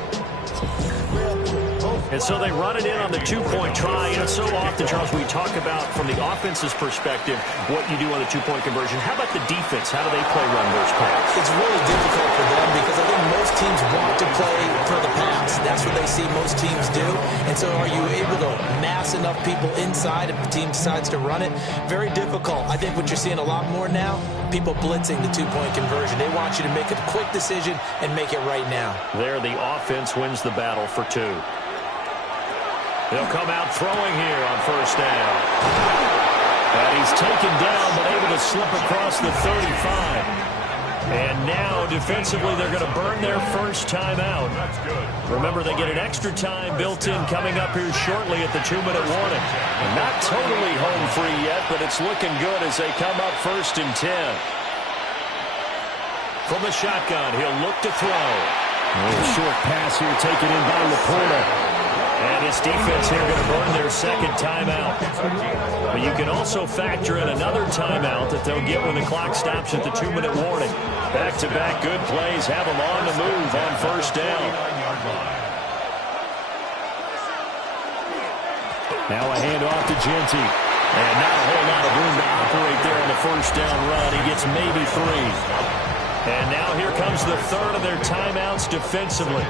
Real quick. And so they run it in on the two-point try. You know, so often, Charles, we talk about, from the offense's perspective, what you do on the two-point conversion. How about the defense? How do they play run versus pass? It's really difficult for them because I think most teams want to play for the pass. That's what they see most teams do. And so are you able to mass enough people inside if the team decides to run it? Very difficult. I think what you're seeing a lot more now, people blitzing the two-point conversion. They want you to make a quick decision and make it right now. There, the offense wins the battle for 2. They'll come out throwing here on first down. And he's taken down, but able to slip across the 35. And now, defensively, they're going to burn their first timeout. Remember, they get an extra time built in coming up here shortly at the 2-minute warning. Not totally home free yet, but it's looking good as they come up first and 10. From the shotgun, he'll look to throw. A short pass here taken in by Laporta. And his defense here going to burn their second timeout. But you can also factor in another timeout that they'll get when the clock stops at the 2-minute warning. Back-to-back good plays have them on the move on first down. Now a handoff to Genty. And not a whole lot of room to operate there on the first down run. He gets maybe 3. And now here comes the third of their timeouts defensively.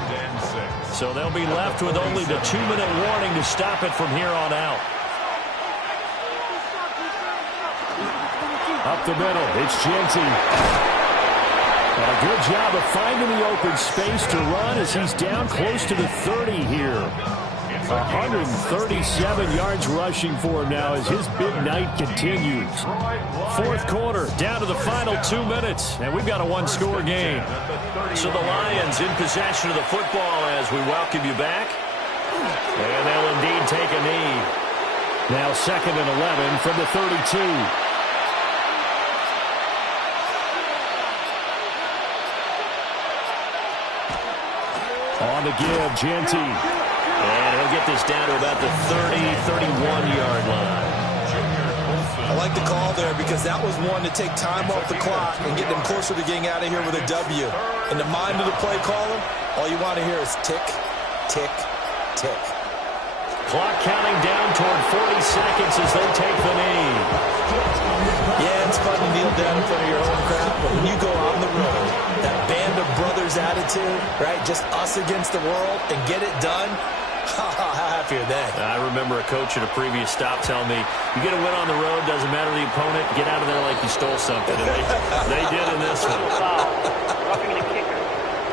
So they'll be left with only the 2-minute warning to stop it from here on out. Up the middle, it's Genty. And a good job of finding the open space to run as he's down close to the 30 here. 137 yards rushing for him now as his big night continues. Fourth quarter, down to the final 2 minutes, and we've got a one-score game. So the Lions in possession of the football as we welcome you back. And they'll indeed take a knee. Now 2nd and 11 from the 32. On the give, Genty. And he'll get this down to about the 31-yard line. I like the call there because that was one to take time off the clock and get them closer to getting out of here with a W. In the mind of the play caller, all you want to hear is tick, tick, tick. Clock counting down toward 40 seconds as they take the knee. Yeah, it's fun to kneel down in front of your home crowd, but when you go on the road, that band of brothers attitude, right, just us against the world, and get it done, how happy are they? I remember a coach at a previous stop telling me, you get a win on the road, doesn't matter the opponent, get out of there like you stole something. And they did in this one. Foul. Roughing the kicker.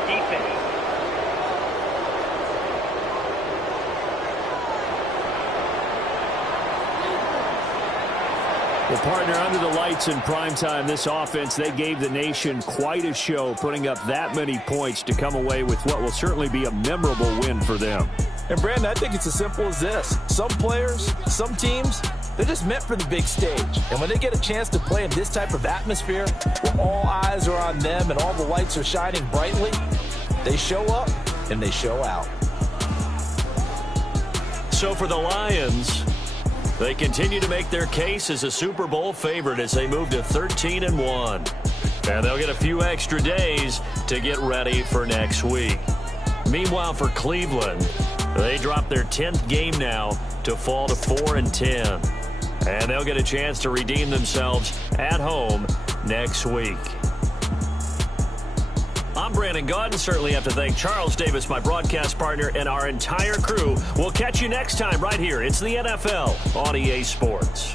Defense. Well, partner, under the lights in primetime, this offense, they gave the nation quite a show, putting up that many points to come away with what will certainly be a memorable win for them. And, Brandon, I think it's as simple as this. Some players, some teams, they're just meant for the big stage. And when they get a chance to play in this type of atmosphere, where all eyes are on them and all the lights are shining brightly, they show up and they show out. So for the Lions, they continue to make their case as a Super Bowl favorite as they move to 13-1. And they'll get a few extra days to get ready for next week. Meanwhile, for Cleveland, they drop their 10th game now to fall to 4-10. And they'll get a chance to redeem themselves at home next week. I'm Brandon Gaudin. Certainly have to thank Charles Davis, my broadcast partner, and our entire crew. We'll catch you next time right here. It's the NFL on EA Sports.